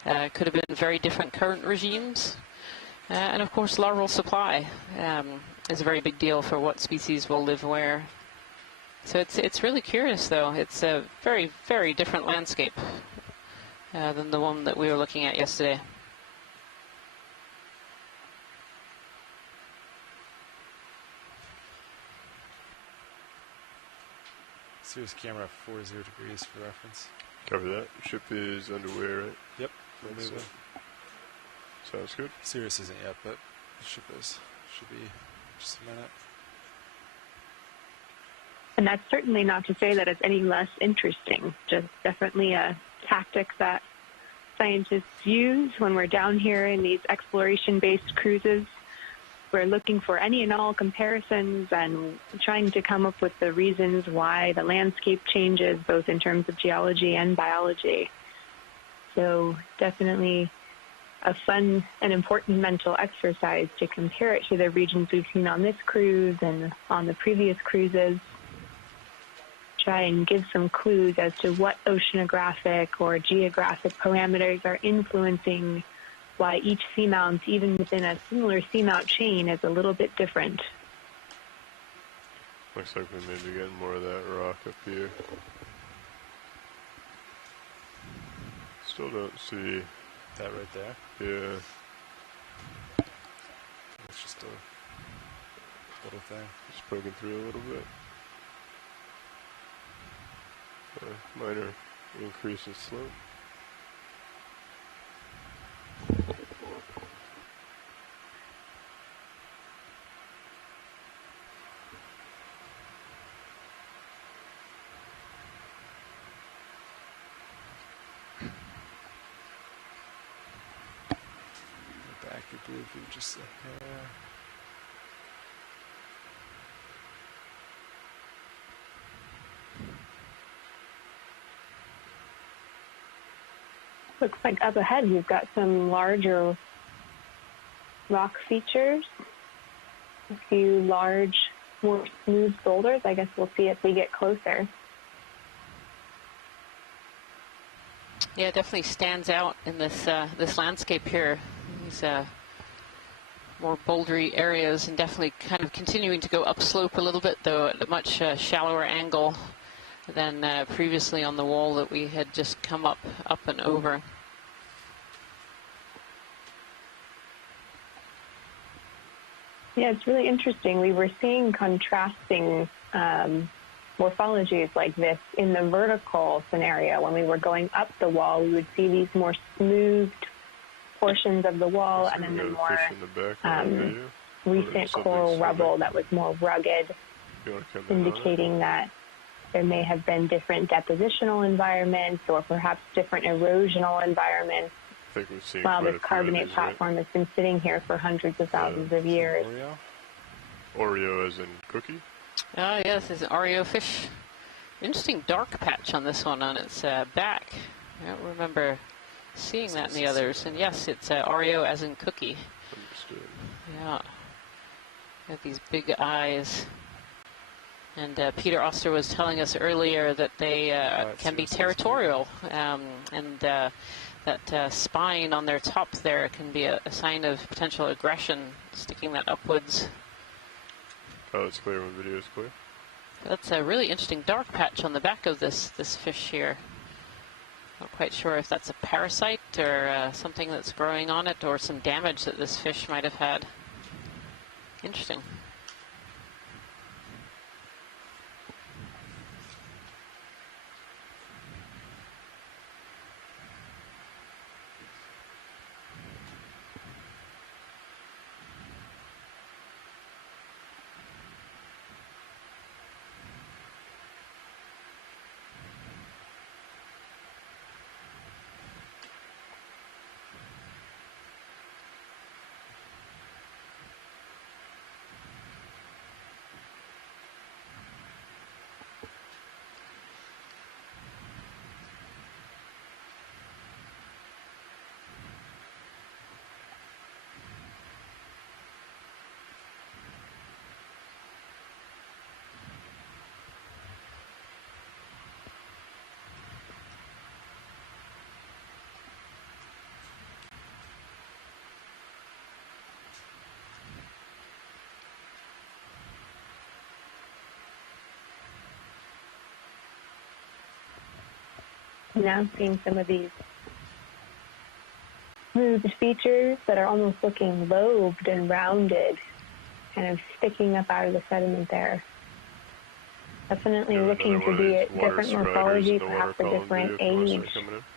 Could have been very different current regimes. And of course, larval supply is a very big deal for what species will live where. So it's really curious, though. It's a very, very different landscape than the one that we were looking at yesterday. Sirius camera 40 degrees for reference. Cover that. Ship is underway, right? Yep. Moving. Sounds good. Sirius isn't yet, but the ship is. Should be just a minute. And that's certainly not to say that it's any less interesting, just definitely a tactic that scientists use when we're down here in these exploration-based cruises. We're looking for any and all comparisons and trying to come up with the reasons why the landscape changes, both in terms of geology and biology. So definitely a fun and important mental exercise to compare it to the regions we've seen on this cruise and on the previous cruises. Try and give some clues as to what oceanographic or geographic parameters are influencing why each seamount, even within a similar seamount chain, is a little bit different. Looks like we may be getting more of that rock up here. Still don't see that right there. Yeah. It's just a little thing. Just poking through a little bit. Minor increase in slope. Back your blue view just a hair. Looks like up ahead we've got some larger rock features, a few large, more smooth boulders. I guess we'll see as we get closer. Yeah, it definitely stands out in this this landscape here. These more bouldery areas, and definitely kind of continuing to go upslope a little bit, though at a much shallower angle than previously on the wall that we had just come up and over. Yeah, it's really interesting. We were seeing contrasting morphologies like this in the vertical scenario. When we were going up the wall, we would see these more smoothed portions of the wall, and then the more recent coral rubble that was more rugged, indicating that there may have been different depositional environments or perhaps different erosional environments. I think we've seen while this carbonate platform has been sitting here for hundreds of thousands of years. Oreo as in cookie? Ah, yes, there's an Oreo fish. Interesting dark patch on this one on its back. I don't remember seeing that in the others. And yes, it's Oreo as in cookie. Understood. Yeah. Got these big eyes. And Peter Oster was telling us earlier that they can be territorial, and that spine on their top there can be a sign of potential aggression, sticking that upwards. Oh, it's clear when video is clear. That's a really interesting dark patch on the back of this fish here. Not quite sure if that's a parasite or something that's growing on it, or some damage that this fish might have had. Interesting. Now seeing some of these smooth features that are almost looking lobed and rounded, kind of sticking up out of the sediment there. Definitely looking to be a different morphology, perhaps a different age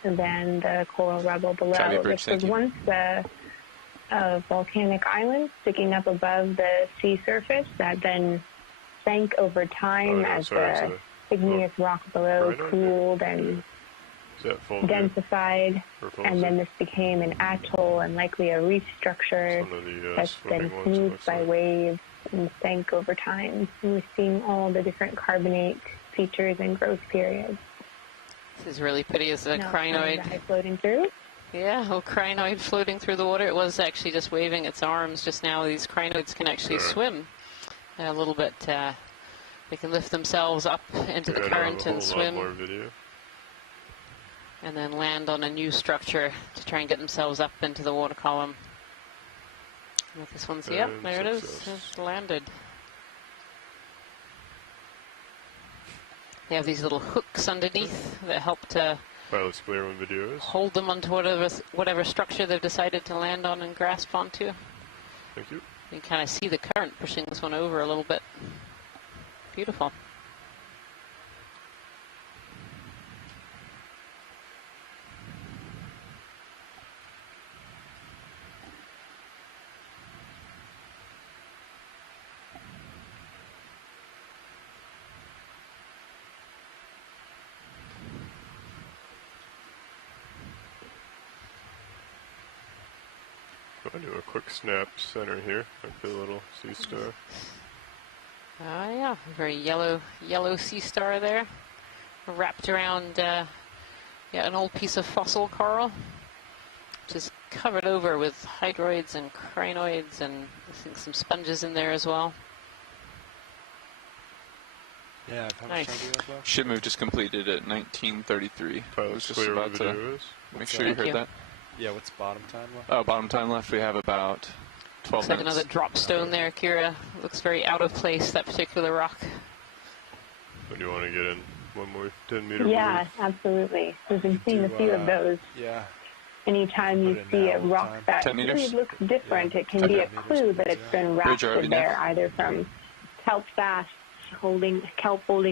than the coral rebel below. This was once a volcanic island sticking up above the sea surface that then sank over time as the igneous rock below cooled and densified, and then this became an atoll and likely a reef structure that's been smoothed by waves and sank over time. And we're seeing all the different carbonate features and growth periods. This is really pretty as a crinoid. Floating through. Yeah, a little crinoid floating through the water. It was actually just waving its arms just now. These crinoids can actually swim a little bit. They can lift themselves up into the current and swim. And then land on a new structure to try and get themselves up into the water column. And this one's, yep, there it is. It's landed. They have these little hooks underneath that help to hold them onto whatever structure they've decided to land on and grasp onto. Thank you. You can kind of see the current pushing this one over a little bit. Beautiful. I'll do a quick snap center here, like the little sea star. Oh yeah, very yellow sea star there, wrapped around an old piece of fossil coral, which is covered over with hydroids and crinoids, and I think some sponges in there as well. Yeah, nice. Ship move just completed at 19:33. I was just about to make sure you heard that. Yeah, what's bottom time left? Oh, bottom time left, we have about 12 Looks minutes. like another drop stone there, Kira. Looks very out of place, that particular rock. So do you want to get in one more 10-meter Yeah, absolutely. We've been seeing a few of those. Yeah. Anytime you see a rock that really looks different, it can be a clue that it's been rafted there, either from kelp fast holding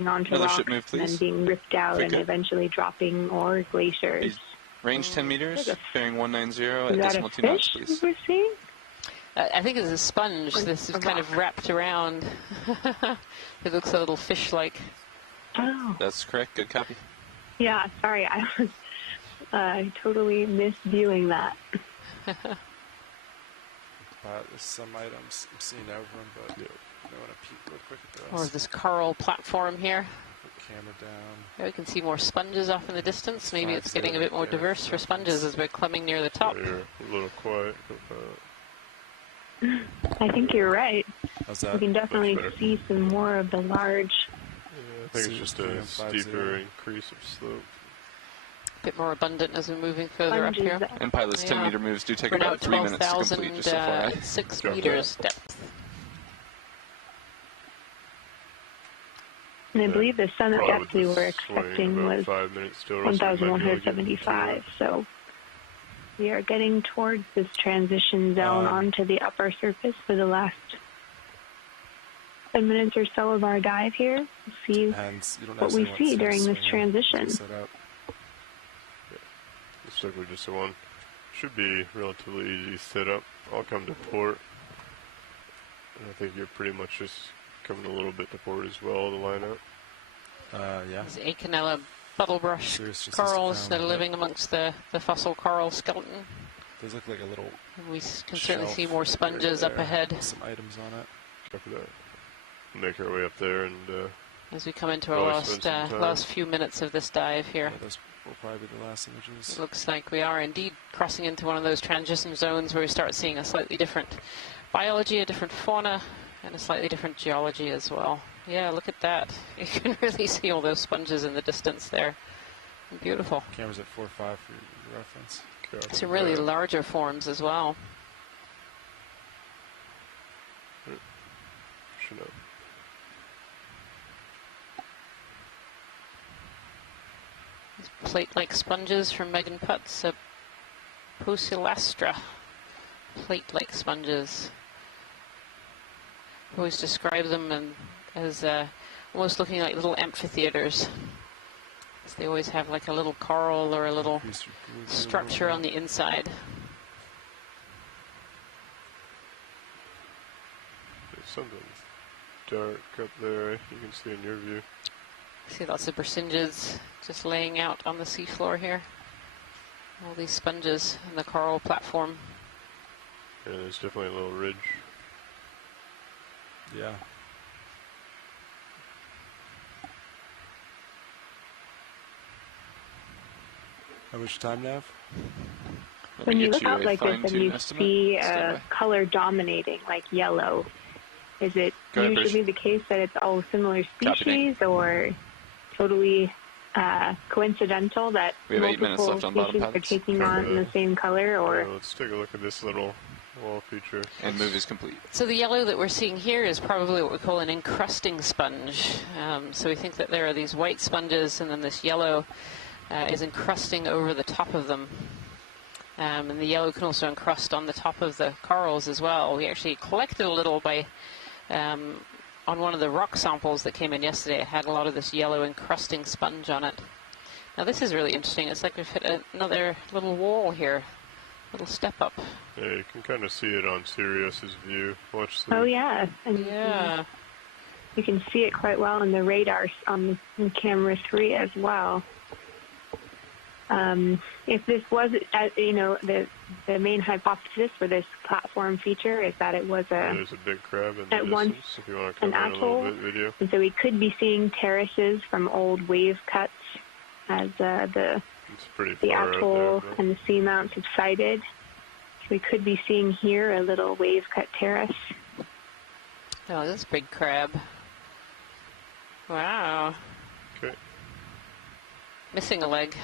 onto rocks and then being ripped out and eventually dropping, or glaciers. Range 10 meters, bearing 190 at decimal 2 knots, please. We're seeing? I think it's a sponge. This is kind of wrapped around. It looks a little fish-like. Oh. That's correct. Good copy. Yeah, sorry. I was totally misviewing that. There's some items I'm seeing over them, but I want to peek real quick at the rest. Or this coral platform here. Camera down. Yeah, we can see more sponges off in the distance. Maybe it's getting a bit more diverse for sponges as we're climbing near the top. You're a little quiet. I think you're right. How's that? We can definitely see some more of the large think it's just a steeper increase of slope. A bit more abundant as we're moving further up here. And Pilot's 10-meter moves do take about 3 minutes to complete, just FYI. 6 meters depth. And I believe the summit depth we were expecting was 1,175. So we are getting towards this transition zone onto the upper surface for the last 10 minutes or so of our dive here. We'll see what we see during this transition. Looks like we're just one. Should be relatively easy setup. I'll come to port. And I think you're pretty much just coming a little bit to port as well to line up. Yeah. These Acanella buttlebrush corals that are living amongst the fossil coral skeleton. Those look like a little. We can certainly see more sponges up ahead. Some items on it. Copy that. Make our way up there and. As we come into our last few minutes of this dive here. Yeah, those will probably be the last images. It looks like we are indeed crossing into one of those transition zones where we start seeing a slightly different biology, a different fauna, and a slightly different geology as well. Yeah, look at that. You can really see all those sponges in the distance there. Beautiful. Camera's at 4.5 for your reference. Some really larger forms as well. Should know. Plate-like sponges from Megan Putz, Posilastra. Plate-like sponges. Always describe them as almost looking like little amphitheaters. So they always have like a little coral or a little structure on the inside. There's something dark up there you can see in your view. See lots of Bursinges just laying out on the seafloor here. All these sponges on the coral platform. Yeah, there's definitely a little ridge. Yeah. How much time, Nav? When you look out like this and you see a color dominating, like yellow, is it usually the case that it's all similar species or totally coincidental that multiple species are taking on the same color? Or let's take a look at this little wall feature. And move is complete. So the yellow that we're seeing here is probably what we call an encrusting sponge. So we think that there are these white sponges and then this yellow is encrusting over the top of them. And the yellow can also encrust on the top of the corals as well. We actually collected a little by on one of the rock samples that came in yesterday. It had a lot of this yellow encrusting sponge on it. Now this is really interesting. It's like we've hit another little wall here, little step up. Yeah, you can kind of see it on Sirius's view. Watch the. Oh yeah, and yeah, you can see it quite well on the radar on camera 3 as well. If this was, you know, the main hypothesis for this platform feature is that it was there's a big crab in the distance, if you want to come an in atoll, a little bit video. And so we could be seeing terraces from old wave cuts as the atoll and the seamount subsided. So we could be seeing here a little wave cut terrace. Oh, this big crab. Wow. Okay. Missing a leg.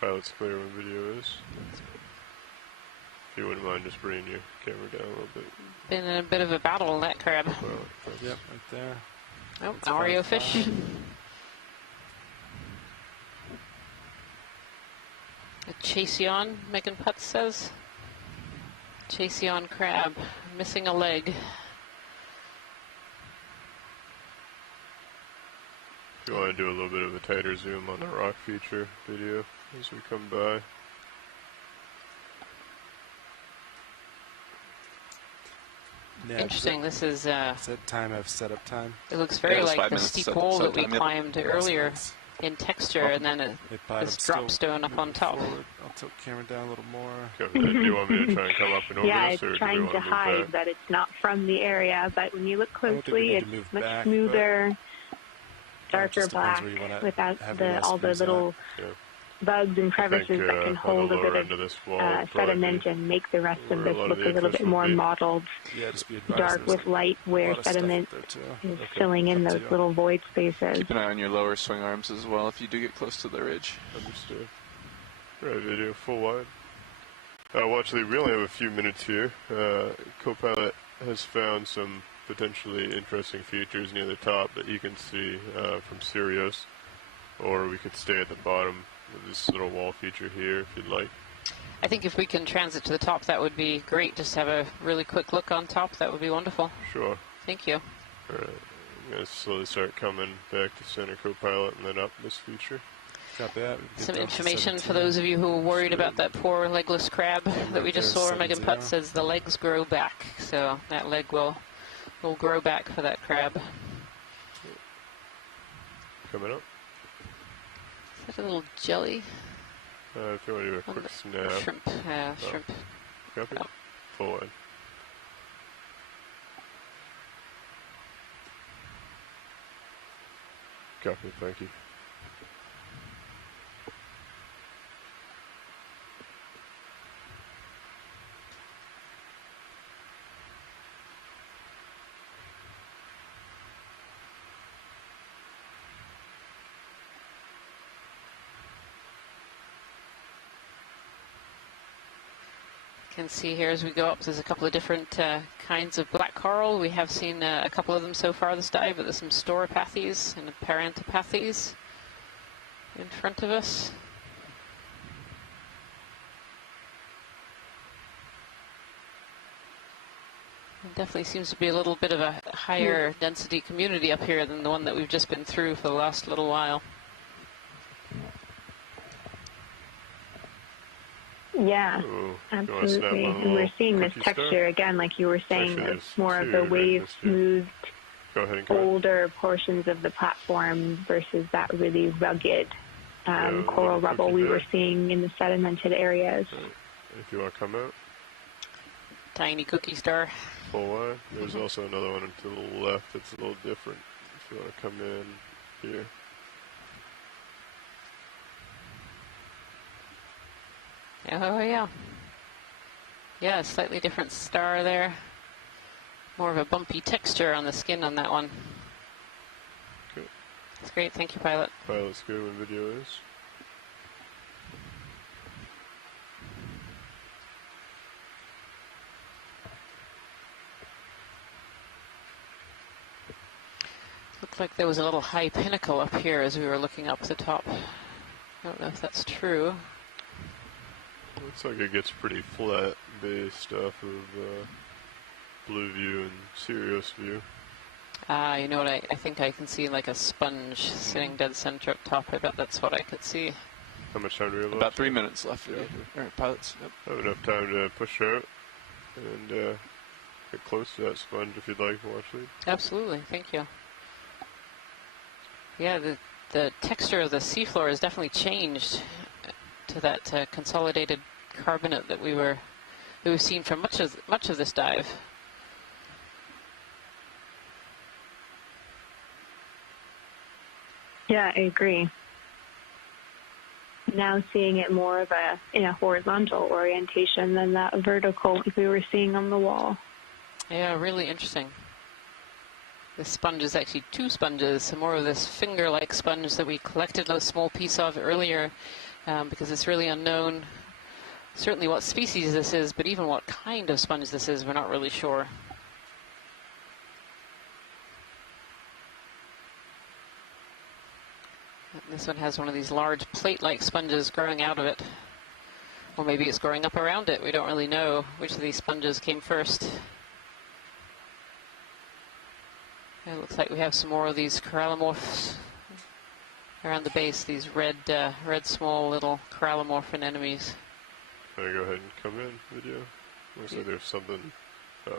Pilot's clear when video is. If you wouldn't mind just bringing your camera down a little bit. Been in a bit of a battle, that crab. Yep, right there. Oh, Oreo fish. A Chaseon, Megan Putz says. Chaseon crab, missing a leg. If you want to do a little bit of a tighter zoom on the rock feature video as we come by. Yeah, interesting. This is that time of setup time. It looks very like the steep wall that we climbed earlier in texture, and then this drop stone up on top. I'll tilt camera down a little more. Okay, do you want me to try and come up and over yeah, this, or it's trying to hide that it's not from the area, but when you look closely, it's much smoother, darker black, without all the little bugs and crevices that can hold a bit of sediment and make the rest of this look a little bit more mottled, dark with light, where sediment is filling in those little void spaces. Keep an eye on your lower swing arms as well if you do get close to the ridge. Understood. Right, video full wide. Watch, we only have a few minutes here. Co-pilot has found some potentially interesting features near the top that you can see from Sirius, or we could stay at the bottom with this little wall feature here if you'd like. I think if we can transit to the top, that would be great. Just have a really quick look on top. That would be wonderful. Sure. Thank you. All right. I'm going to slowly start coming back to center co-pilot and then up this feature. Some information for those of you who are worried about that poor legless crab that we just saw. Megan Putt says the legs grow back, so that leg will grow back for that crab. Coming up. Is that a little jelly? If you want to do a quick snap. Shrimp. Shrimp. Copy. Full wide. Copy, thank you. Can see here as we go up, there's a couple of different kinds of black coral. We have seen a couple of them so far this dive, but there's some stauropathes and parantopathes in front of us. It definitely seems to be a little bit of a higher density community up here than the one that we've just been through for the last little while. Yeah, absolutely. And we're seeing this texture again, like you were saying, it's more of the wave-smoothed, older portions of the platform versus that really rugged coral rubble we were seeing in the sedimented areas. If you want to come out. Tiny cookie star. Full wide. There's also another one to the left that's a little different. If you want to come in here. Oh, yeah. Yeah, a slightly different star there. More of a bumpy texture on the skin on that one. Good. That's great. Thank you, Pilot. Pilot's good when video is. Looked like there was a little high pinnacle up here as we were looking up the top. I don't know if that's true. Looks like it gets pretty flat based off of blue view and Sirius view. You know what, I think I can see like a sponge sitting dead center up top. I bet that's what I could see. How much time do we have left? About 3 minutes left. Yeah. All right, pilots. Yep. I have enough time to push out and get close to that sponge if you'd like to watch it. Absolutely, thank you. Yeah, the texture of the seafloor has definitely changed to that consolidated carbonate that we've seen for much of this dive. Yeah, I agree. Now seeing it more of in a horizontal orientation than that vertical like we were seeing on the wall. Yeah, really interesting. This sponge is actually two sponges, more of this finger-like sponge that we collected a small piece of earlier. Because it's really unknown, certainly what species this is, but even what kind of sponge this is, we're not really sure. This one has one of these large plate-like sponges growing out of it. Or maybe it's growing up around it. We don't really know which of these sponges came first. It looks like we have some more of these corallomorphs around the base, these red small little corallomorph anemones. Can I go ahead and come in video? Looks like there's something. Oh.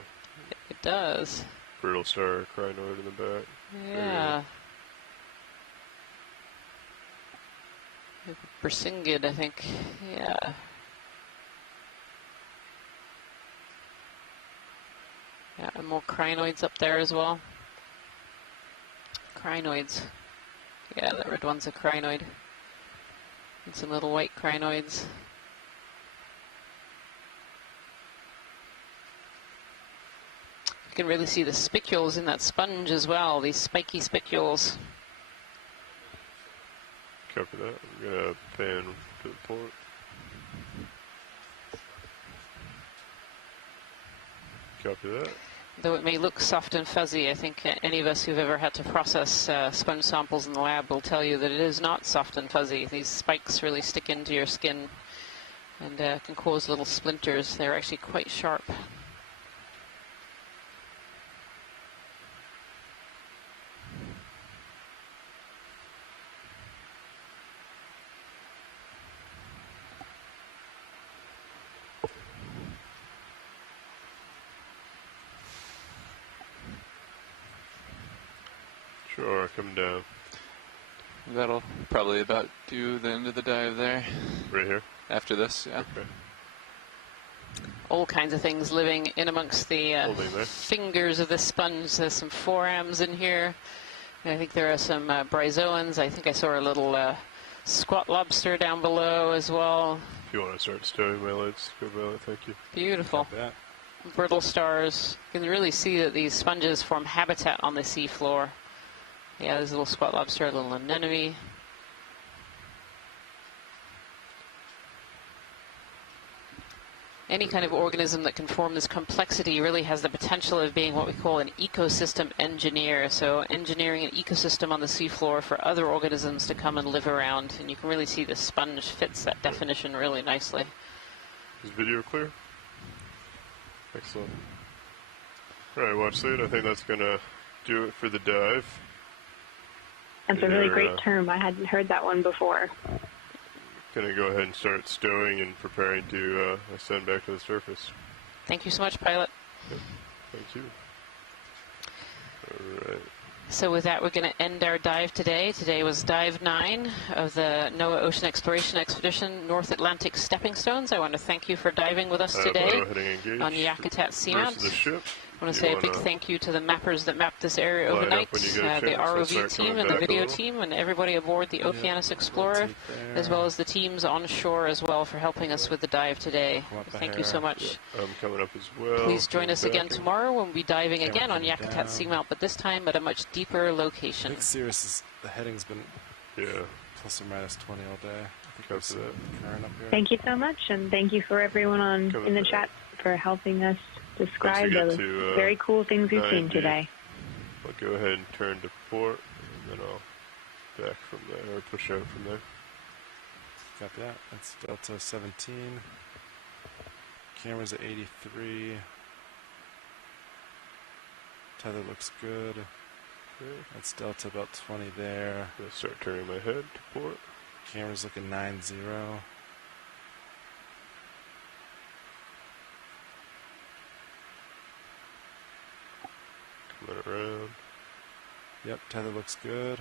It does. Brittle star crinoid in the back. Yeah. Bersingid, I think. Yeah. Yeah, and more crinoids up there as well. Crinoids. Yeah, the red one's a crinoid. And some little white crinoids. You can really see the spicules in that sponge as well, these spiky spicules. Copy that. I'm going to pan to the port. Copy that. Though it may look soft and fuzzy, I think any of us who've ever had to process sponge samples in the lab will tell you that it is not soft and fuzzy. These spikes really stick into your skin and can cause little splinters. They're actually quite sharp. Sure, come down. That'll probably about do the end of the dive there. Right here? After this, yeah. Okay. All kinds of things living in amongst the fingers of the sponge. There's some forams in here. I think there are some bryozoans. I think I saw a little squat lobster down below as well. If you want to start stowing my lights, go Violet, thank you. Beautiful. Brittle stars. You can really see that these sponges form habitat on the seafloor. Yeah, there's a little squat lobster, a little anemone. Any kind of organism that can form this complexity really has the potential of being what we call an ecosystem engineer. So engineering an ecosystem on the seafloor for other organisms to come and live around. And you can really see the sponge fits that definition really nicely. Is video clear? Excellent. Alright, watch lead. I think that's going to do it for the dive. That's a really great term. I hadn't heard that one before. Going to go ahead and start stowing and preparing to ascend back to the surface. Thank you so much, pilot. Yep. Thank you. All right. So with that, we're going to end our dive today. Today was dive 9 of the NOAA Ocean Exploration Expedition North Atlantic Stepping Stones. I want to thank you for diving with us today on Yakutat Seamount. I want to say a big thank you to the mappers that mapped this area overnight, the ROV team and the video team, and everybody aboard the Okeanos Explorer, as well as the teams on shore as well for helping us with the dive today. Thank you so much. I'm coming up as well. Please join us again tomorrow when we'll be diving again on Yakutat Seamount, but this time at a much deeper location. I think Sirius, the heading's been plus or minus 20 all day. I think that's it. Thank you so much, and thank you for everyone in the chat for helping us describe the very cool things we've seen today. I'll go ahead and turn to port, and then I'll back from there, or push out from there. Copy that. That's Delta 17. Camera's at 83. Tether looks good. Okay. That's Delta about 20 there. I'm going to start turning my head to port. Camera's looking 9-0. Coming around. Yep, tether looks good.